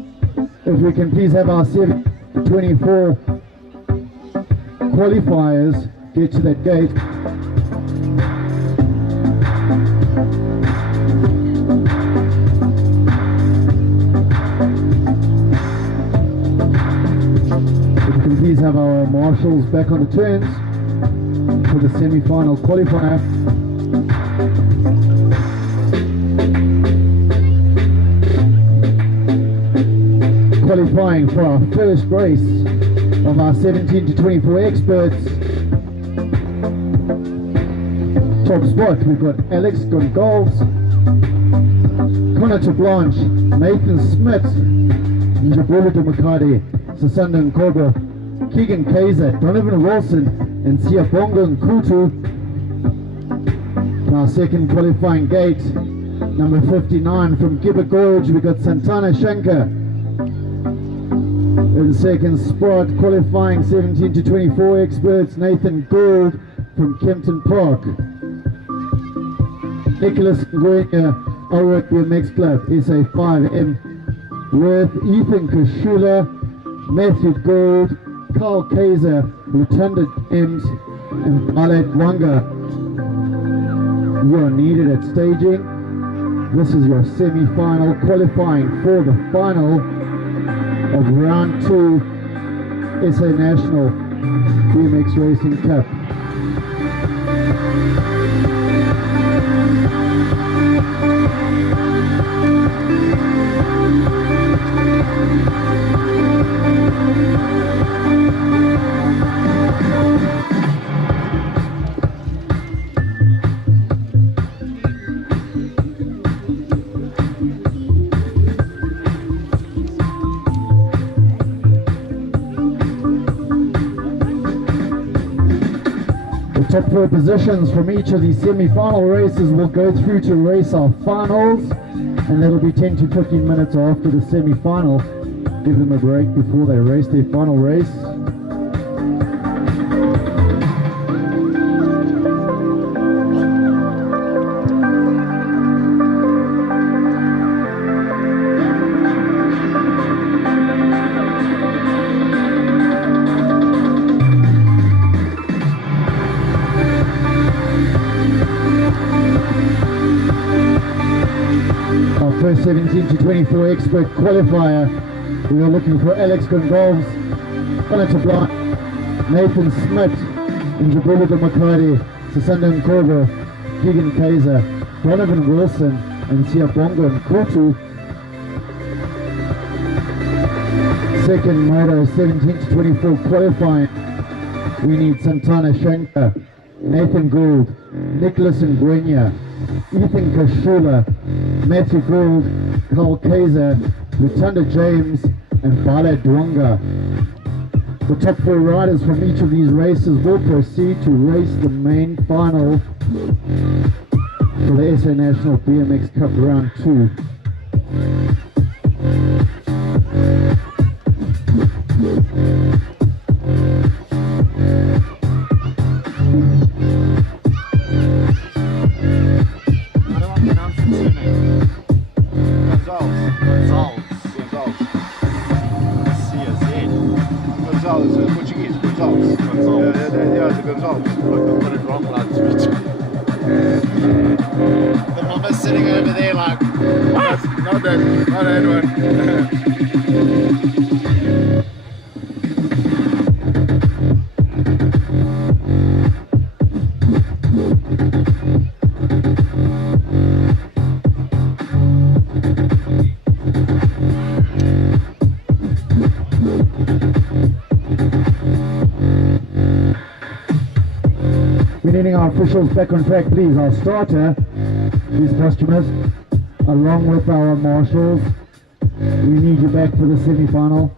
If we can please have our 24 qualifiers get to that gate. If we can please have our marshals back on the turns for the semi-final qualifier. Qualifying for our first race of our 17 to 24 experts. Top spot, we've got Alex Gonzalez, Connor Blanche, Nathan Smith, Njabulita Makade, Sasandan Kogo, Keegan Kaiser, Donovan Wilson, and Siabonga Nkutu. Our second qualifying gate, number 59 from Gibber Gorge, we got Santana Shankar. In second spot, qualifying 17 to 24 experts, Nathan Gould from Kempton Park. Nicholas Nguenya, Ulrich BMX Club, SA5M. With Ethan Kashula, Matthew Gould, Carl Kaiser, Lutanda Ems, and Balad Wanga. You are needed at staging. This is your semi-final qualifying for the final of round 2 SA National BMX Racing Cup. Top 4 positions from each of these semi-final races will go through to race our finals, and that'll be 10 to 15 minutes after the semi-final. Give them a break before they race their final race. First 17 to 24 expert qualifier. We are looking for Alex Gonzalez, Connor Blanc, Nathan Smith, Njabulita Makade, Sasanda Nkobo, Keegan Kaiser, Donovan Wilson, and Siabonga Nkutu. Second moto 17 to 24 qualifying. We need Santana Shankar, Nathan Gould, Nicholas Nguenya, Ethan Kashula, Matthew Gould, Carl Kaiser, Lutanda James, and Bala Dwanga. The top 4 riders from each of these races will proceed to race the main final for the SA National BMX Cup Round 2. The mama's sitting over there like, what? Not that one. We're needing our officials back on track, please. Our starter, these customers, along with our marshals. We need you back for the semi-final.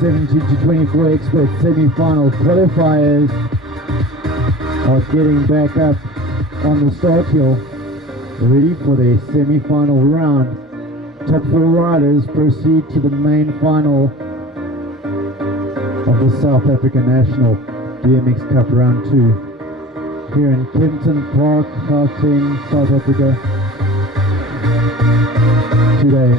17 to 24 expert semi-final qualifiers are getting back up on the start hill, ready for their semi-final round. Top 4 riders proceed to the main final of the South African National BMX Cup Round 2 here in Kempton Park, Gauteng, South Africa today.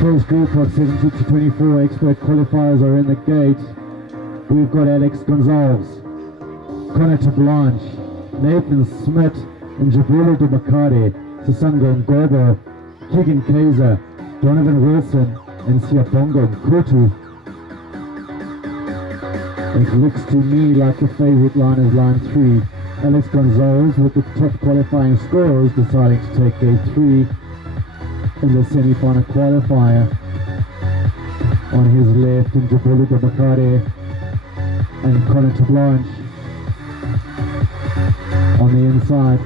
First group of 17 to 24 expert qualifiers are in the gate. We've got Alex Gonzalez, Connor Blanche, Nathan Smith, and Jabula de Bakade, Sasango Ngobo, Keegan Kaiser, Donovan Wilson, and Siabongo Kutu. It looks to me like the favorite line is line 3. Alex Gonzalez with the top qualifying scores deciding to take gate 3 in the semi-final qualifier. On his left, and Jabula de Bakade and Connor Blanche on the inside.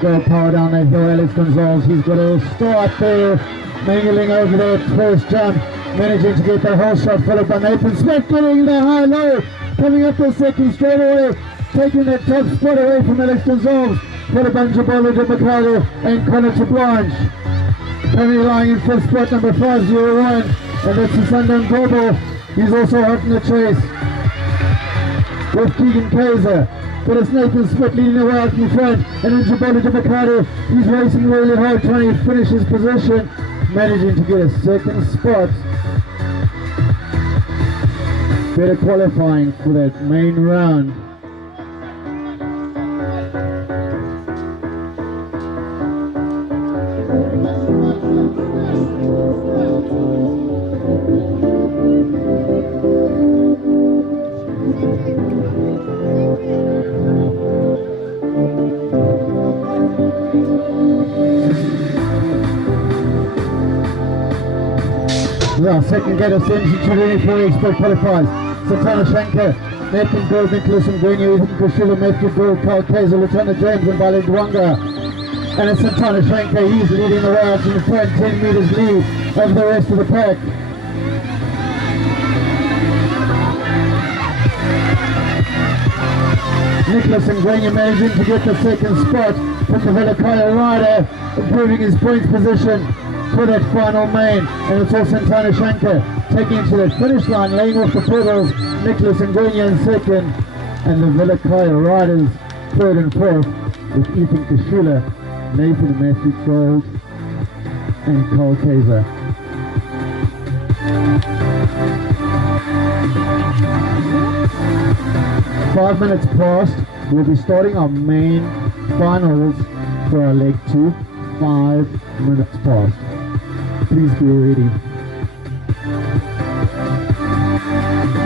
Go power down that hill. Alex Gonzalez, he's got a start there, mingling over that first jump, managing to get the whole shot followed by Nathan Smith, getting the high-low, coming up the second straight away, taking that top spot away from Alex Gonzalez, followed by Jabula de Bakade and Connor Blanche. Currently lying in fifth spot, number 501, and that's Sasango Ngobo. He's also hot in the chase with Keegan Kaiser. But it's Nathan Smith leading the way out in front, and then Jabula de Bakade, he's racing really hard, trying to finish his position, managing to get a second spot. Better qualifying for that main round. Our second gate of 17-24 expert qualifiers. Santana Shankar, Nathan Gold, Nicholas Ngwenyu, Ethan Kushula, Matthew Gold, Carl Kaiser, Lieutenant James, and Bali Dwanga. And it's Santana Shankar, he's leading the way out in the front, 10 meters lead over the rest of the pack. Nicholas Ngwenyu managing to get the second spot, but the Velakaya rider improving his points position for that final main, and it's all Santana Shankar taking to the finish line, laying off the pedals. Nicholas Ngwenyu in second, and the Velakaya riders third and fourth, with Ethan Kushula, Nathan and Matthew Gold, and Carl Kaiser. Five minutes past, we'll be starting our main finals for our leg 2. 5 minutes past. Please be ready.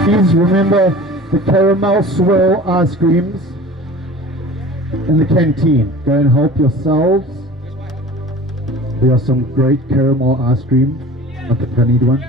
Please remember the caramel swirl ice creams in the canteen. Go and help yourselves. There are some great caramel ice cream. I think I need one.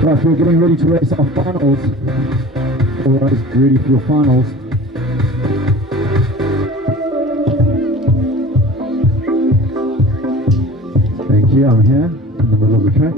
Right, we're getting ready to race our finals. All right, ready for your finals. Thank you, I'm here in the middle of the track.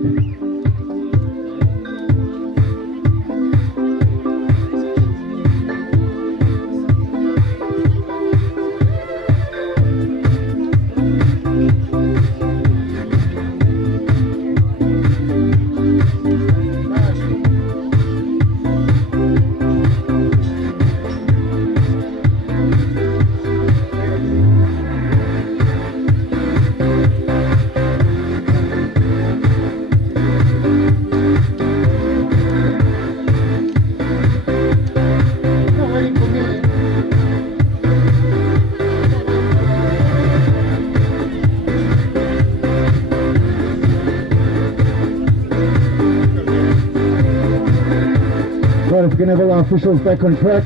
Right, if we can have all our officials back on track.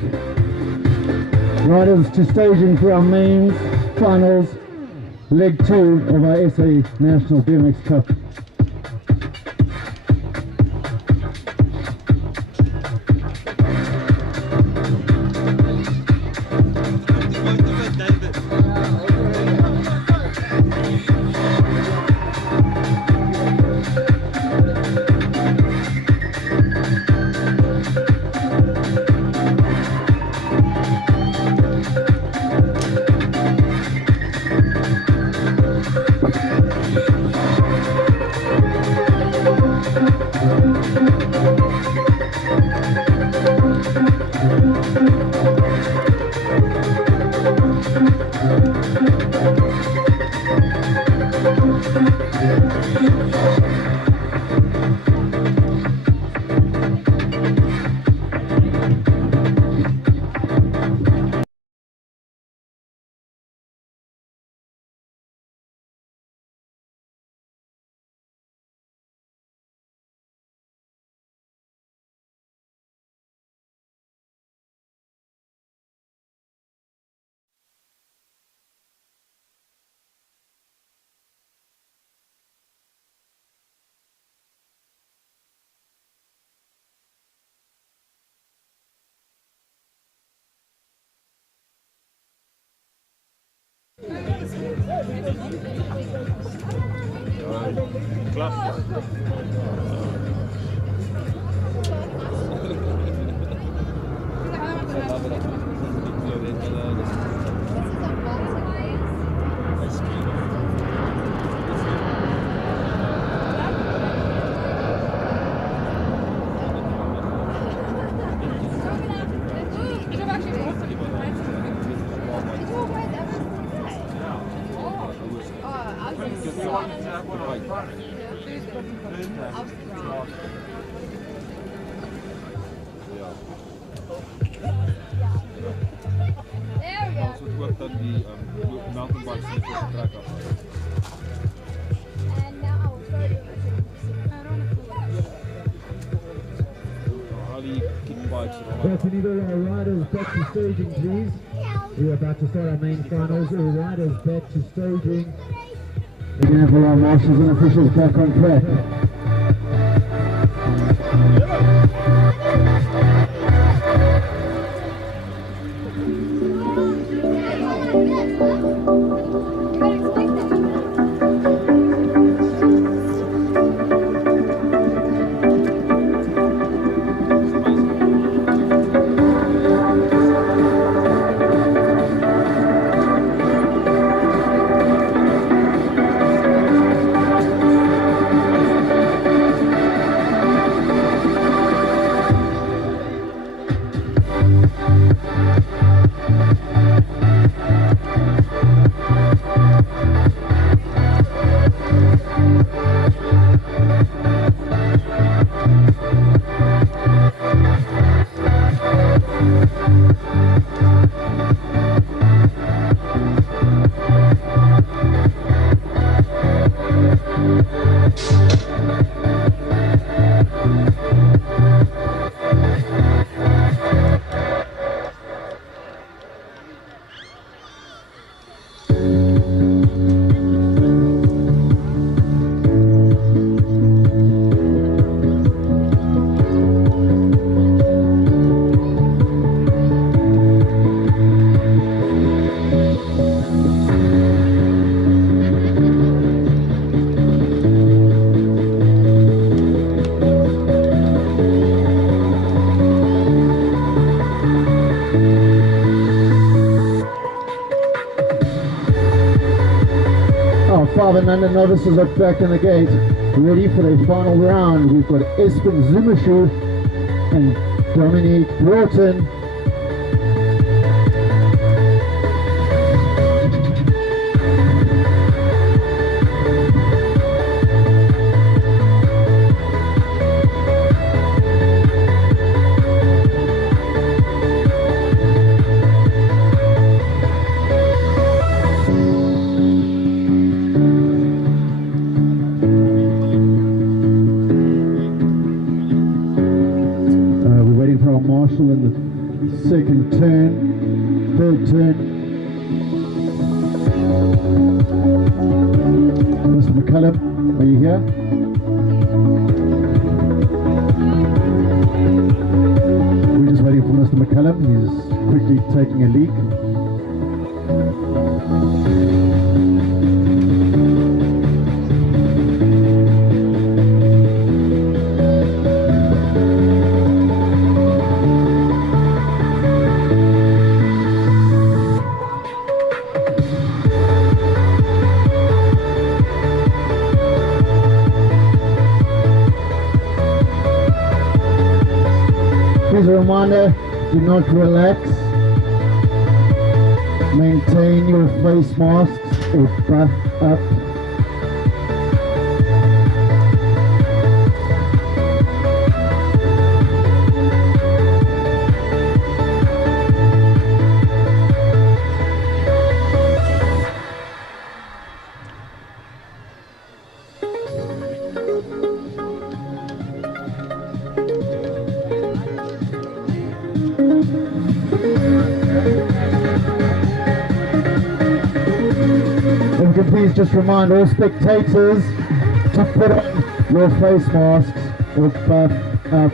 Riders to staging for our mains, finals, leg 2 of our SA National BMX Cup. Also, het wordt dan die mountainbikes die voor de trek af. Al die kickbikes er allemaal. Yes, we need all our riders back to staging, please. We are about to start our main finals. All riders back to staging. We can have all our marshals and officials back on track. Father and under novices are back in the gate, ready for their final round. We've got Espen Zumashu and Dominique Broughton. Marshall in the second turn, third turn. Mr. McCullum, are you here? We're just waiting for Mr. McCullum. He's quickly taking a leak. Here's a reminder, do not relax. Maintain your face masks or buff up. And can please just remind all spectators to put on your face masks or buff up.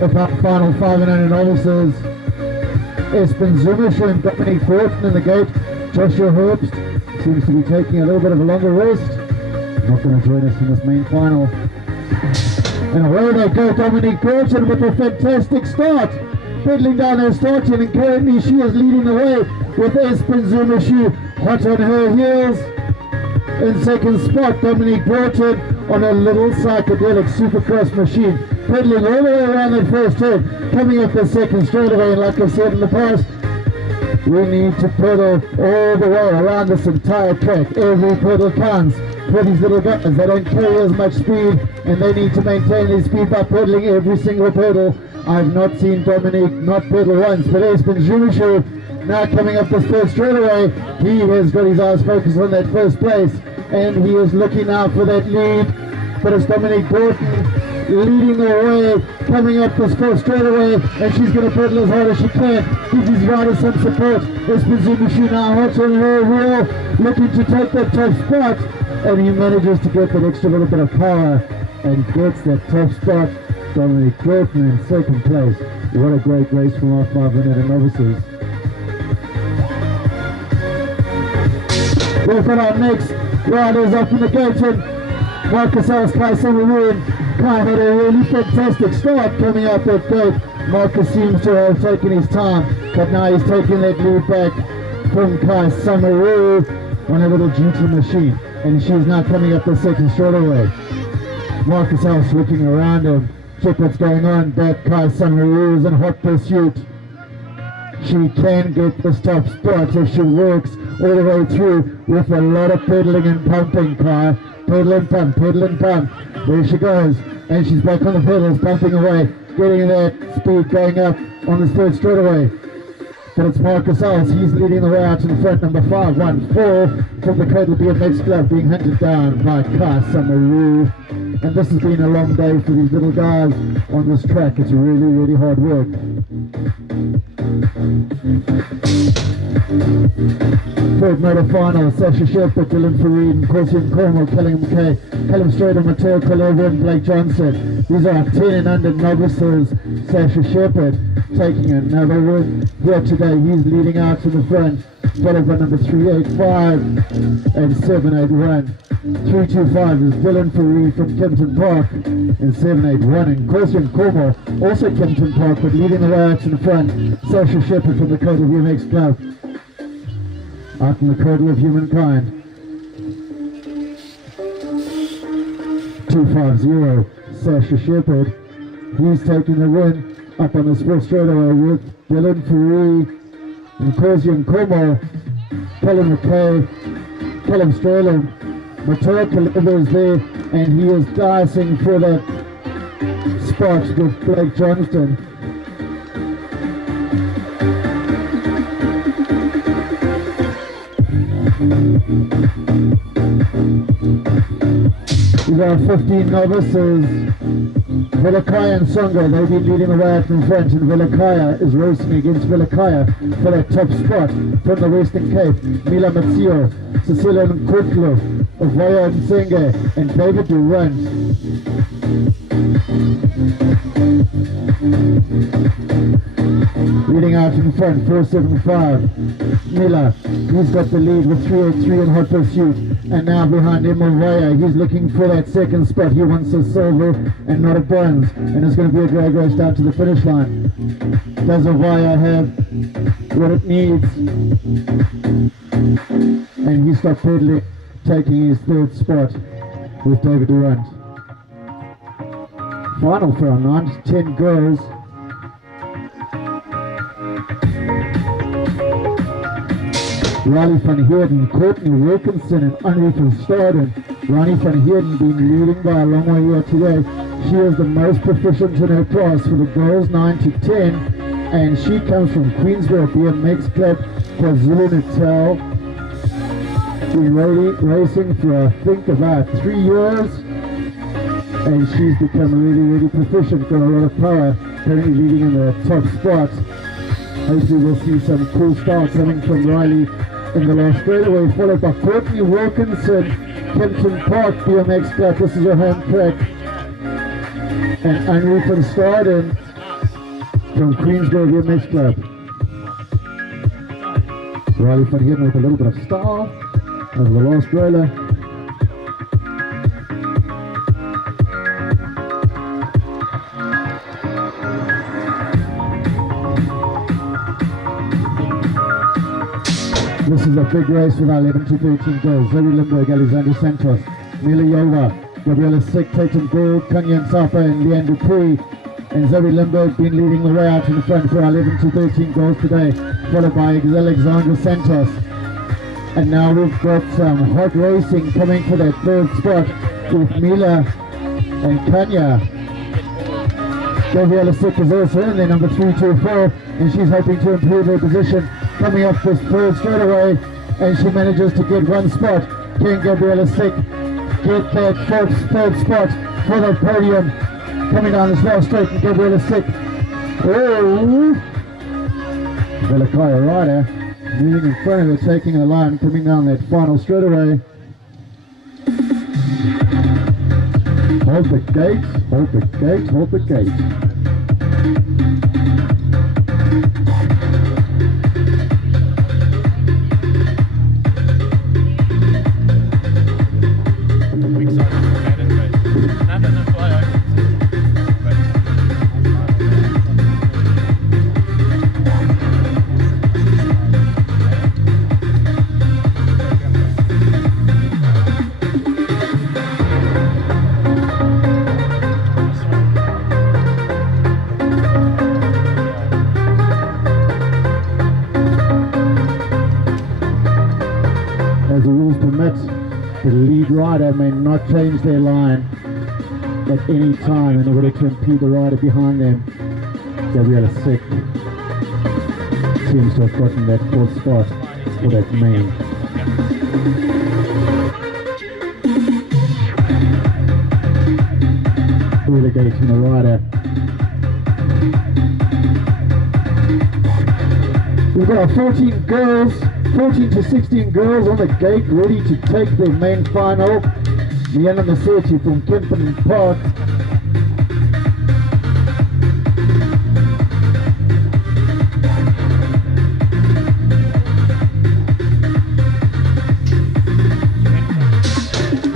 The final 500 novices. Espen Zumish and Dominic Fortin in the gate. Joshua Herbst seems to be taking a little bit of a longer rest. Not going to join us in this main final. And away they go, Dominique Burton with a fantastic start. Pedaling down her start and currently she is leading the way with Espen Zumishu hot on her heels. In second spot, Dominique Burton on a little psychedelic supercross machine. Pedaling all the way around that first turn, coming up the second straightaway, and like I've said in the past, we need to pedal all the way around this entire track. Every pedal counts for these little guys. They don't carry as much speed and they need to maintain their speed by pedaling every single pedal. I've not seen Dominique not pedal once, but Espen Zumishu now coming up this first straightaway. He has got his eyes focused on that first place and he is looking out for that lead. But it's Dominique Burton leading the way, coming up this first straightaway, and she's going to pedal as hard as she can. Give his rider some support. Espen Zumishu now hot on her wheel, looking to take that top spot, and he manages to get that extra little bit of power and gets that top spot. Dominic Burton in second place. What a great race from our 500 novices. We've got our next riders up in the gate, and Marcus Ellis, Kai Samaroon. Kai had a really fantastic start coming out that gate. Marcus seems to have taken his time, but now he's taking that lead back from Kai Samaroon on a little duty machine. And she's now coming up the second straightaway. Marcus Ellis looking around him, check what's going on, but Kai Samaroon is in hot pursuit. She can get this top spot if she works all the way through with a lot of pedaling and pumping. Kai, pedal and pump, pedal and pump. There she goes, and she's back on the pedals, pumping away, getting that speed going up on this third straightaway. But it's Marcus Ellis, he's leading the way out in front, number 514 from the Cradle BMX Club, being hunted down by Kai Samaroon. And this has been a long day for these little guys on this track. It's really, really hard work. Third motor final, Sasha Shepherd, Dylan Fareed, Corsian Cornwall, Callum McKay, Callum Strader, Matteo Colova and Blake Johnson. These are 10 and under novices. Sasha Shepherd taking another win here today. He's leading out to the front, followed by number 385 and 781. 325 is Dylan Fareed from Kempton Park and 781, and Corsian Cornwall, also Kempton Park, but leading the way out to the front, Sasha Shepherd from the Cradle BMX Club. Out in the cradle of humankind. 250, Sasha Shepherd. He's taking the win up on the fourth straightaway with Dylan Fareed and Corsian Cornwall, Callum McKay, Callum Strayland, Matteo Colova is there, and he is dicing for that spot with Blake Johnston. These are 15 novices. Velakaya and Songa, they've been leading the way out in front, and Velakaya is racing against Velakaya for that top spot from the Western Cape. Mila Matsio, Cecilia Nkutlo, Ovaya Nsenge, and David Durant. Leading out in front, 475. Mila, he's got the lead with 383 in hot pursuit. And now behind him, Ovaya, he's looking for that second spot. He wants a silver and not a bronze. And it's going to be a drag race down to the finish line. Does Ovaya have what it needs? And he stopped pedaling, taking his third spot with David Durant. Final for our 9 to 10 girls. Riley van Heerden, Courtney Wilkinson and Henri van Staden. Ronnie van Heerden been leading by a long way here today. She is the most proficient in her class for the girls 9 to 10, and she comes from Queensborough BMX Club, KwaZulu-Natal. Been racing for I think about 3 years, and she's become really proficient, got a lot of power, currently leading in the top spot. Hopefully we'll see some cool start coming from Riley in the last straightaway, followed by Courtney Wilkinson, Kempton Park BMX Club. This is her home track. And Henri van Staden from Queensborough BMX Club. Riley van Heerden with a little bit of style over the last roller. This is a big race with our 11 to 13 girls. Zoe Limburg, Alexander Santos, Mila Yova, Gabriela Sick, Tatum Gould, Kanya Nsapa and Leanne Dupree. And Zoe Limburg been leading the way out in the front for our 11 to 13 girls today, followed by Alexander Santos. And now we've got some hot racing coming for that third spot with Mila and Kanya. Gabriela Sick is also in there, number 324, and she's hoping to improve her position coming up this third straightaway, and she manages to get one spot. Can Gabriela Sick get that third spot for the podium? Coming down this last straight, and Gabriela Sick. Oh! Velakaya Ryder moving in front of her, taking a line, coming down that final straightaway. Hold the gate, hold the gate, hold the gate. The lead rider may not change their line at any time in order to impede the rider behind them. Gabriela Sick seems to have gotten that fourth spot for that main. Relegating the rider. We've got our 14 girls, 14 to 16 girls on the gate, ready to take their main final. Liana Masetti from Kempton Park.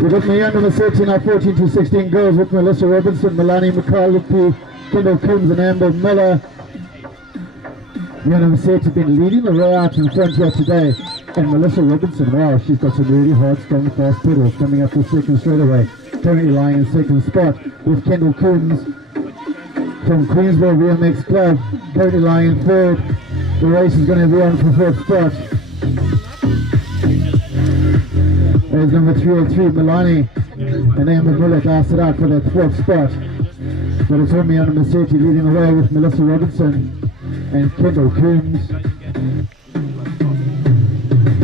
We've got Liana Masetti in our 14 to 16 girls with Melissa Robinson, Melanie McCarthy, Kendall Coombs and Amber Miller. Liana Masetti has been leading the way out in front here today, and Melissa Robinson, wow, she's got some really hard, strong, fast pedals coming up the second straightaway. Currently lying in second spot with Kendall Coombs from Queensborough BMX Club, currently lying in third. The race is going to be on for fourth spot. There's number 303, Melanie and Amber Miller lasted out for that fourth spot. But it's only Liana Masetti leading the way with Melissa Robinson and Kendall Coombs.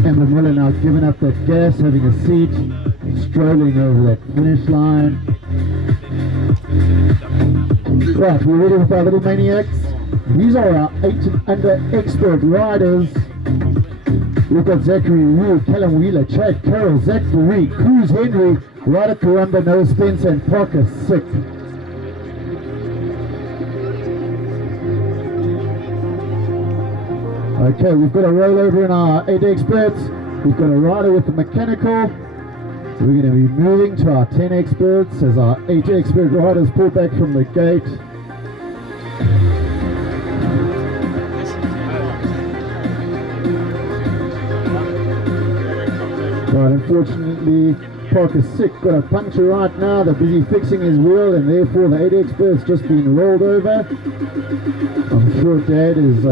Amber Miller now giving up that gas, having a seat, strolling over that finish line. Right, we're ready with our little maniacs. These are our 8 and under expert riders. We've got Zachary Wu, Callum Wheeler, Chad Carroll, Zach Faree, Cruz Henry, Ryder Karamba, Noah Spencer, and Parker Sick. Okay, we've got a rollover in our 8 experts. We've got a rider with the mechanical. We're going to be moving to our 10 experts as our 8 expert riders pull back from the gate. Right, unfortunately, Parker Sick got a puncture right now. They're busy fixing his wheel, and therefore the 8 experts just been rolled over. I'm sure Dad is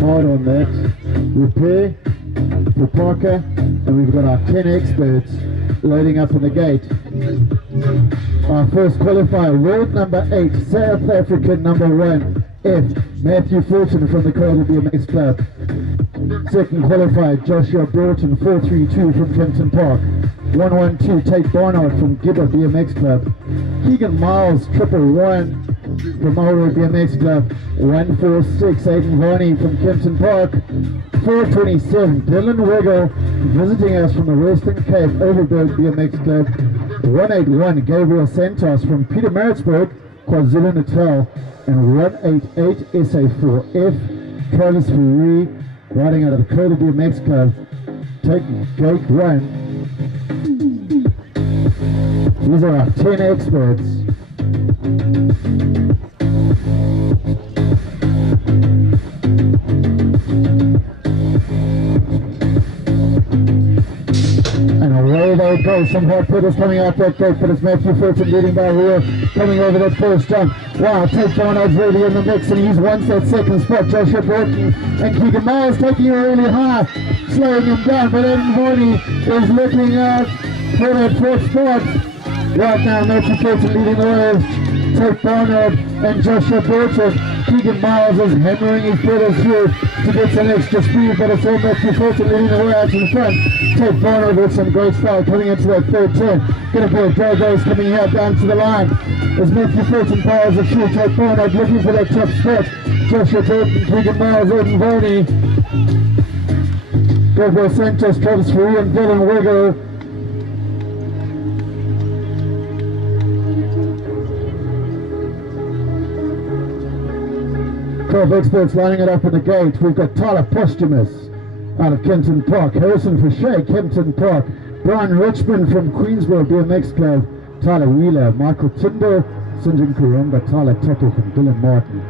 hard on that repair for Parker, and we've got our 10 experts loading up in the gate. Our first qualifier, world number 8, South African number 1, F, Matthew Fulton from the Cradle BMX Club. Second qualifier, Joshua Broughton, 432 from Kempton Park. 112, Tate Barnard from Gibber BMX Club. Keegan Miles, 111 from Auro BMX Club. 146, Aidan Varney from Kempton Park. 427, Dylan Wiggle visiting us from the Western Cape Overberg BMX Club. 181, Gabriel Santos from Peter Maritzburg. KwaZulu-Natal, and 188 SA4F, Travis Fourie, riding out of the Dakota BMX Club, taking gate 1. These are our 10 experts. And away they go. Some hard putters coming out that gate, but it's Matthew Fulton leading by rear, coming over that first jump. Wow, Tate Barnard's really in the mix, and he's won that second spot. Joshua Burton and Keegan Miles taking it really high, slowing him down, but Evan Varney is looking out for that fourth spot. Right now, Matthew Fulton leading the way. Tate Barnard and Joshua Burton. Keegan Miles is hammering his pedals through to get some extra speed, but it's all Matthew Fulton leading the way out in front. Tate Barnard with some great style coming into that third turn. Going to be a drag race coming here down to the line. As Matthew Fulton powers the through, Tate Barnard looking for that top spot. Joshua Burton, Keegan Miles, Evan Varney, Gabriel Santos, Travis Fourie, and Dylan Wiggle. Experts lining it up in the gate. We've got Tyler Posthumous out of Kenton Park, Harrison Fouché, Kempton Park, Brian Richmond from Queensborough BMX Club, Tyler Wheeler, Michael Tinder, Sinjin Kurumba, Tyler Tuttle from Dylan Martin.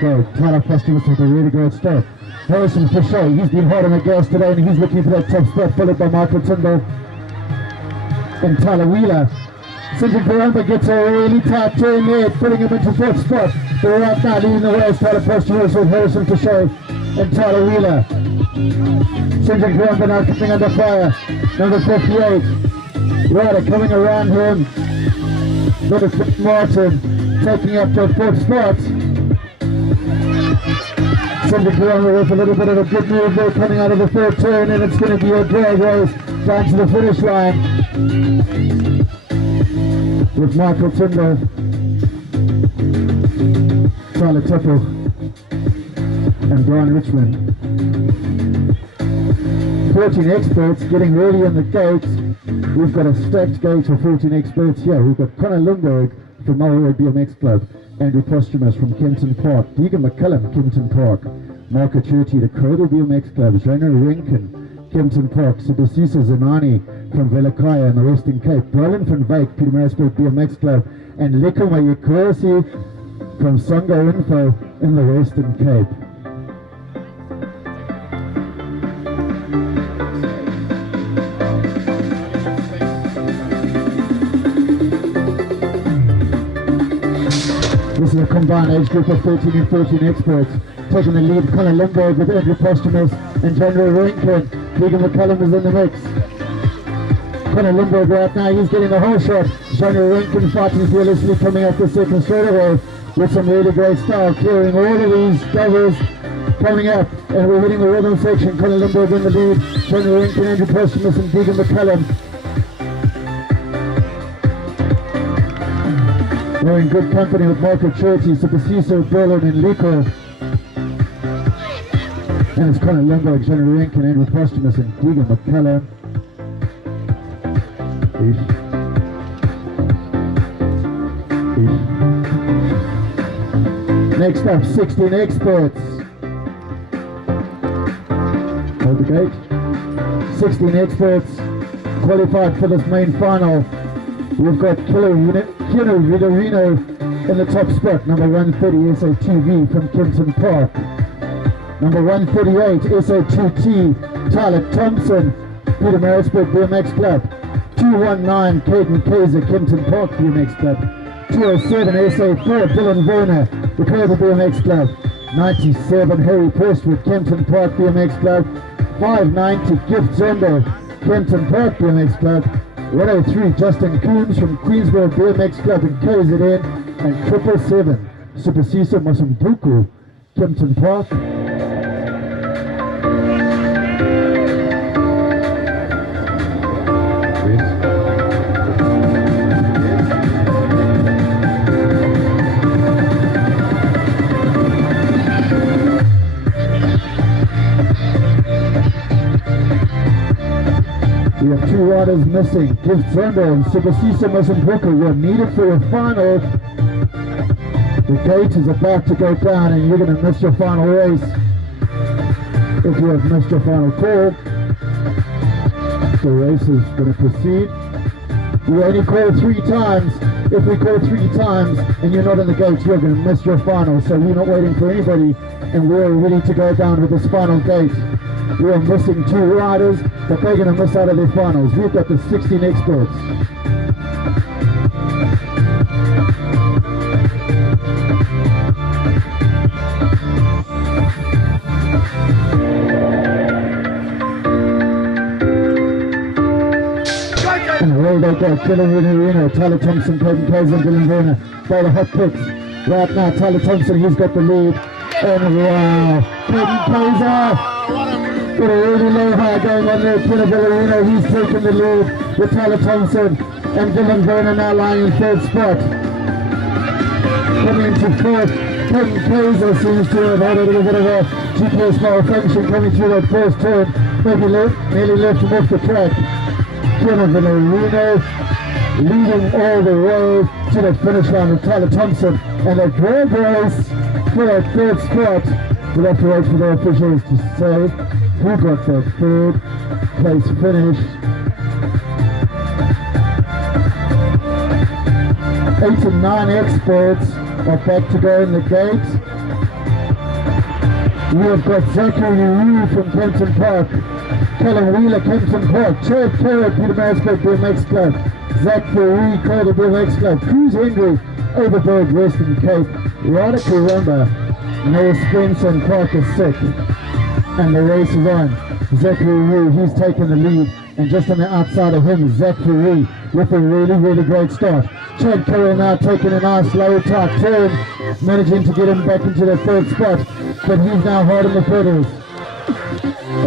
Go. Tyler Posthumous with a really great start. Harrison Fouché, he's been hard on the gas today and he's looking for that top spot, followed by Michael Tyndall and Tyler Wheeler. Sinjin Kurumba gets a really tight turn there, putting him into fourth spot. But right now leading the way is Tyler Posthumous with Harrison Fouché and Tyler Wheeler. Sinjin Kurumba now coming under fire. Number 58. Ryder coming around him. Number 6 Martin taking up to fourth spot. Sinjin Kurumba with a little bit of a good move there coming out of the third turn, and it's going to be a drag race down to the finish line with Michael Tyndall, Tyler Tuttle and Brian Richmond. 14 experts getting ready in the gate. We've got a stacked gate of 14 experts here. We've got Connor Lundberg from Mulroy BMX Club, Andrew Posthumous from Kempton Park, Deegan McCullum, Kempton Park, Marco Churchy, the Dakota BMX Club, Rainer Renken, Kempton Park, Subasisa Zanani from Velakaya in the Western Cape, Brolin van Wyk, Pietermaritzburg BMX Club, and Leko Mayukursi from Songo Info in the Western Cape. This is a combined age group of 13 and 14 experts. Taking the lead, Connor Lundberg with Andrew Posthumous and January Rankin. Deegan McCullum is in the mix. Connor Lundberg right now, he's getting the whole shot. January Rankin fighting fearlessly, coming up the second straightaway with some really great style, clearing all of these covers coming up. And we're hitting the rhythm section. Connor Lundberg in the lead. January Rankin, Andrew Posthumous and Deegan McCullum. We're in good company with Marco Churchy, Subasiso, Berlin and Liko. And it's Connor Lundberg, January Rankin, Andrew Posthumous and Deegan McCullum. Next up, 16 experts. Hold the gate. 16 experts qualified for this main final. We've got Keanu Vitorino in the top spot, number 130 SA2V from Kempton Park. Number 138 SA2T, Tyler Thompson, Pietermaritzburg BMX Club. 219 Caden Kaiser, Kempton Park BMX Club. 207 SA4, Dylan Werner, the Dakota BMX Club. 97 Harry Prestwood, Kempton Park BMX Club. 590 Gift Zondo, Kempton Park BMX Club. 103 Justin Coombs from Queensborough BMX Club in KZN, and 777 Subasiso Masumbuku, Kempton Park. Yes. riders missing. Gift Zondo and Subasisa Mozambique were needed for your final. The gate is about to go down and you're going to miss your final race. If you have missed your final call, the race is going to proceed. We only call 3 times. If we call 3 times and you're not in the gate, you're going to miss your final. So we're not waiting for anybody and we're ready to go down with this final gate. We are missing 2 riders, but they're going to miss out of their finals. We've got the 16 experts. And away they go, Dylan Reno, Tyler Thompson, Caden Kaiser, Dylan Werner, by the hot picks. Right now, Tyler Thompson, he's got the lead. And wow, Caden Kaiser, got a really low high going on there. Dylan Reno, he's taking the lead with Tyler Thompson. And Dylan Werner now lying in 3rd spot. Coming into 4th, Caden Kaiser seems to have had a little bit of a GPS malfunction coming through that first turn. Maybe nearly left him off the track. Jonathan Arena leading all the way to the finish line with Tyler Thompson, and a drag race for that 3rd spot. We'll have to wait for the officials to say who got that 3rd place finish. 8 and 9 experts are back to go in the gate. We have got Zachary Rue from Kempton Park, Callum Wheeler, Kempton Park, Chad Carrot, Peter Mansfield, BMX Club, Zach Ferree, Calder, BMX Club, Cruz Henry, Overberg, Western Cape, Ryder Karumba, Noah Spencer and Parker Sick. And the race is on. Zachary Rue, he's taken the lead, and just on the outside of him is Zach Ferree with a really, really great start. Chad Carroll now taking a nice low tight turn, managing to get him back into the 3rd spot, but he's now hard on the pedals.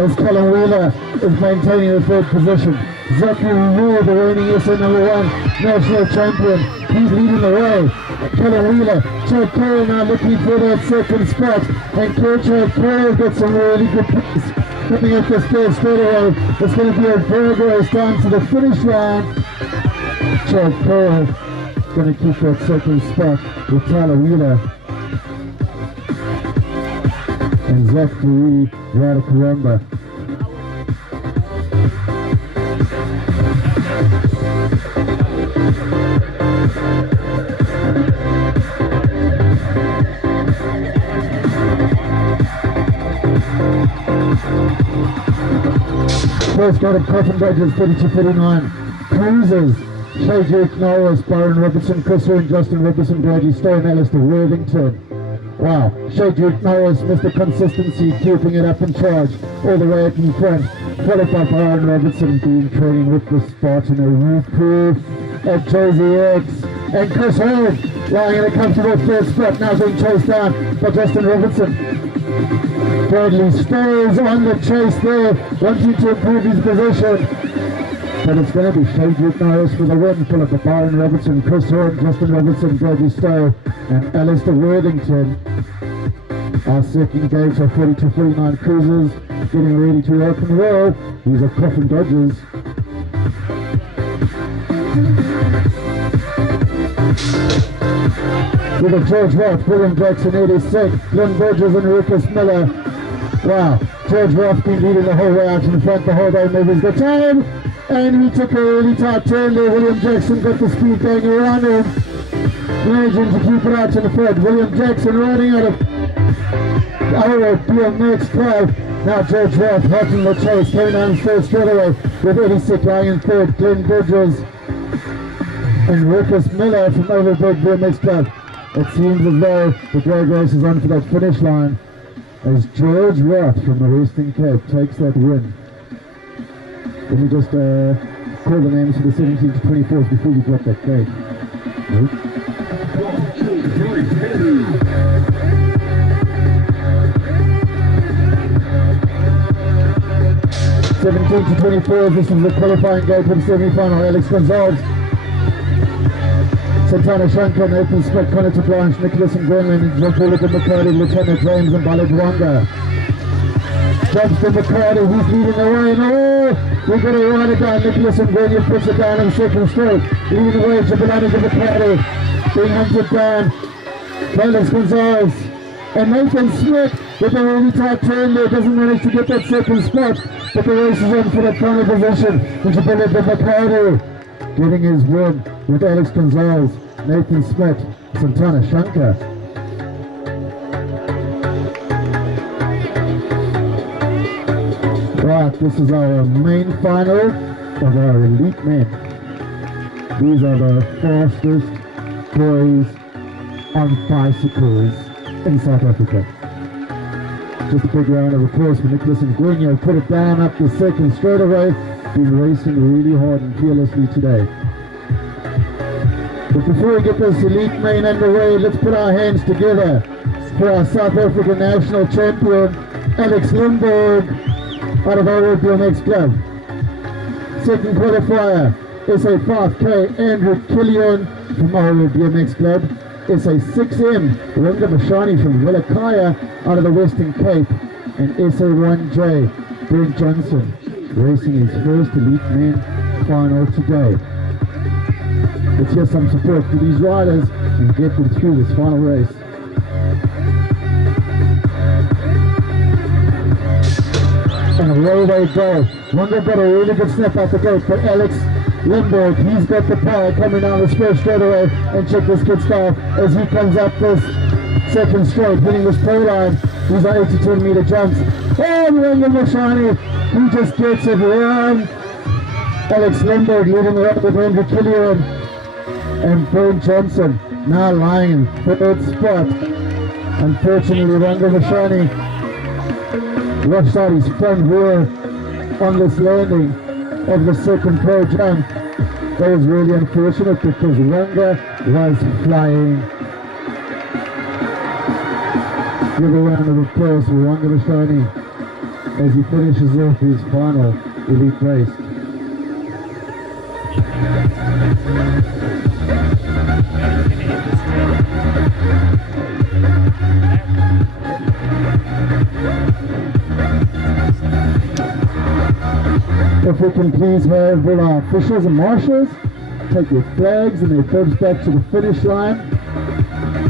As Colin Wheeler is maintaining the 3rd position. Zachary Rue, the reigning SA #1 national champion, he's leading the way. Colin Wheeler, Chad Carroll now looking for that 2nd spot, and Chad Carroll gets some really good picks. Coming up this 3rd straightaway, it's going to be a drag race down to the finish line. Chad Carroll going to keep that 2nd spot with Tyler Wheeler. And Zach Ferree, Ryder Karumba. First out of Coffin Bridges, 32-39. Cruisers, Shay Duke Norris, Byron Robertson, Chris Horn, Justin Robertson, Bradley Stone, Alistair Worthington. Wow, Shay Duke Norris, Mr. Consistency, keeping it up in charge, all the way up in front. Followed by Byron Robertson, being training with the Spartan, a roof proof at Josie X. And Chris Horn, lying in a comfortable 3rd spot, now being chased down by Justin Robertson. Bradley stays on the chase there, wanting to improve his position. But it's going to be Shay Duke Norris for the win, followed by Byron Robertson, Chris Horn, Justin Robertson, Bradley Stowe, and Alistair Worthington. Our 2nd gauge of 42-49 cruisers getting ready to rock and roll. These are Coffin Dodgers. With a George Roth, William Jackson 86, Glenn Burgess and Rufus Miller. Wow, George Roth been leading the whole way out in front the whole way, maybe he's got time. And he took a really tight turn there. William Jackson got the speed going around him, managing to keep it out to the front. William Jackson riding out of our BMX Cup. Now George Roth hotting the chase, came down 1st straightaway with 86 lying in 3rd. Glenn Bridges and Rufus Miller from Overberg BMX Club. It seems as though the drag race is on for that finish line as George Roth from the Western Cape takes that win. Let me just call the names for the 17 to 24s before you drop that gate. Nope. 17 to 24s, this is the qualifying gate for the semi-final. Alex Gonzalez, Santana Shankar, Nathan Smith, Connor Blanche, Nicholas and Grenland, and Jean-Paul McCarty, Lieutenant James and Bala Dwanga. Jumps to McCarty, he's leading the way, and we're going to ride it down. Nicholas and William puts it down in second straight. Leading the way, Jabulani to McCarty. Being hunted down. Carlos Gonzalez. And Nathan Smith with a really tight turn there, doesn't manage to get that second spot, but the race is in for the final position. Jabulani to McCarty. Getting his win with Alex Gonzalez, Nathan Smith, Santana Shankar. Right, this is our main final of our elite men. These are the fastest boys on bicycles in South Africa. Just a big round of applause for Nicholas and Nguyen. Put it down up the second straightaway. Been racing really hard and fearlessly today. But before we get this elite main underway, let's put our hands together for our South African national champion, Alex Limburg, out of our BMX Club. Second qualifier, SA 5K, Andrew Killian from our BMX Club. SA 6M, Ranga Bashani from Willakaya out of the Western Cape. And SA 1J, Brent Johnson, racing his first elite men final today. Let's hear some support for these riders and get them through this final race. And away they go. Wonder got a really good snap out the gate, but Alex Limburg, he's got the power coming down the straight straight away. And check this kid's style as he comes up this second straight, hitting this pole line. These are 82 meter jumps. And Ranga Mashani, he just gets it wrong. Alex Limburg leading the up with Andrew Killian and Brent Johnson now lying in third spot. Unfortunately, Ranga Mashani rushed out his front wheel on this landing of the second pro jump. That was really unfortunate because Ranga was flying. Give a round of applause for Ranga Mashani as he finishes off his final elite race. If we can please have all our officials and marshals take their flags and their bibs back to the finish line.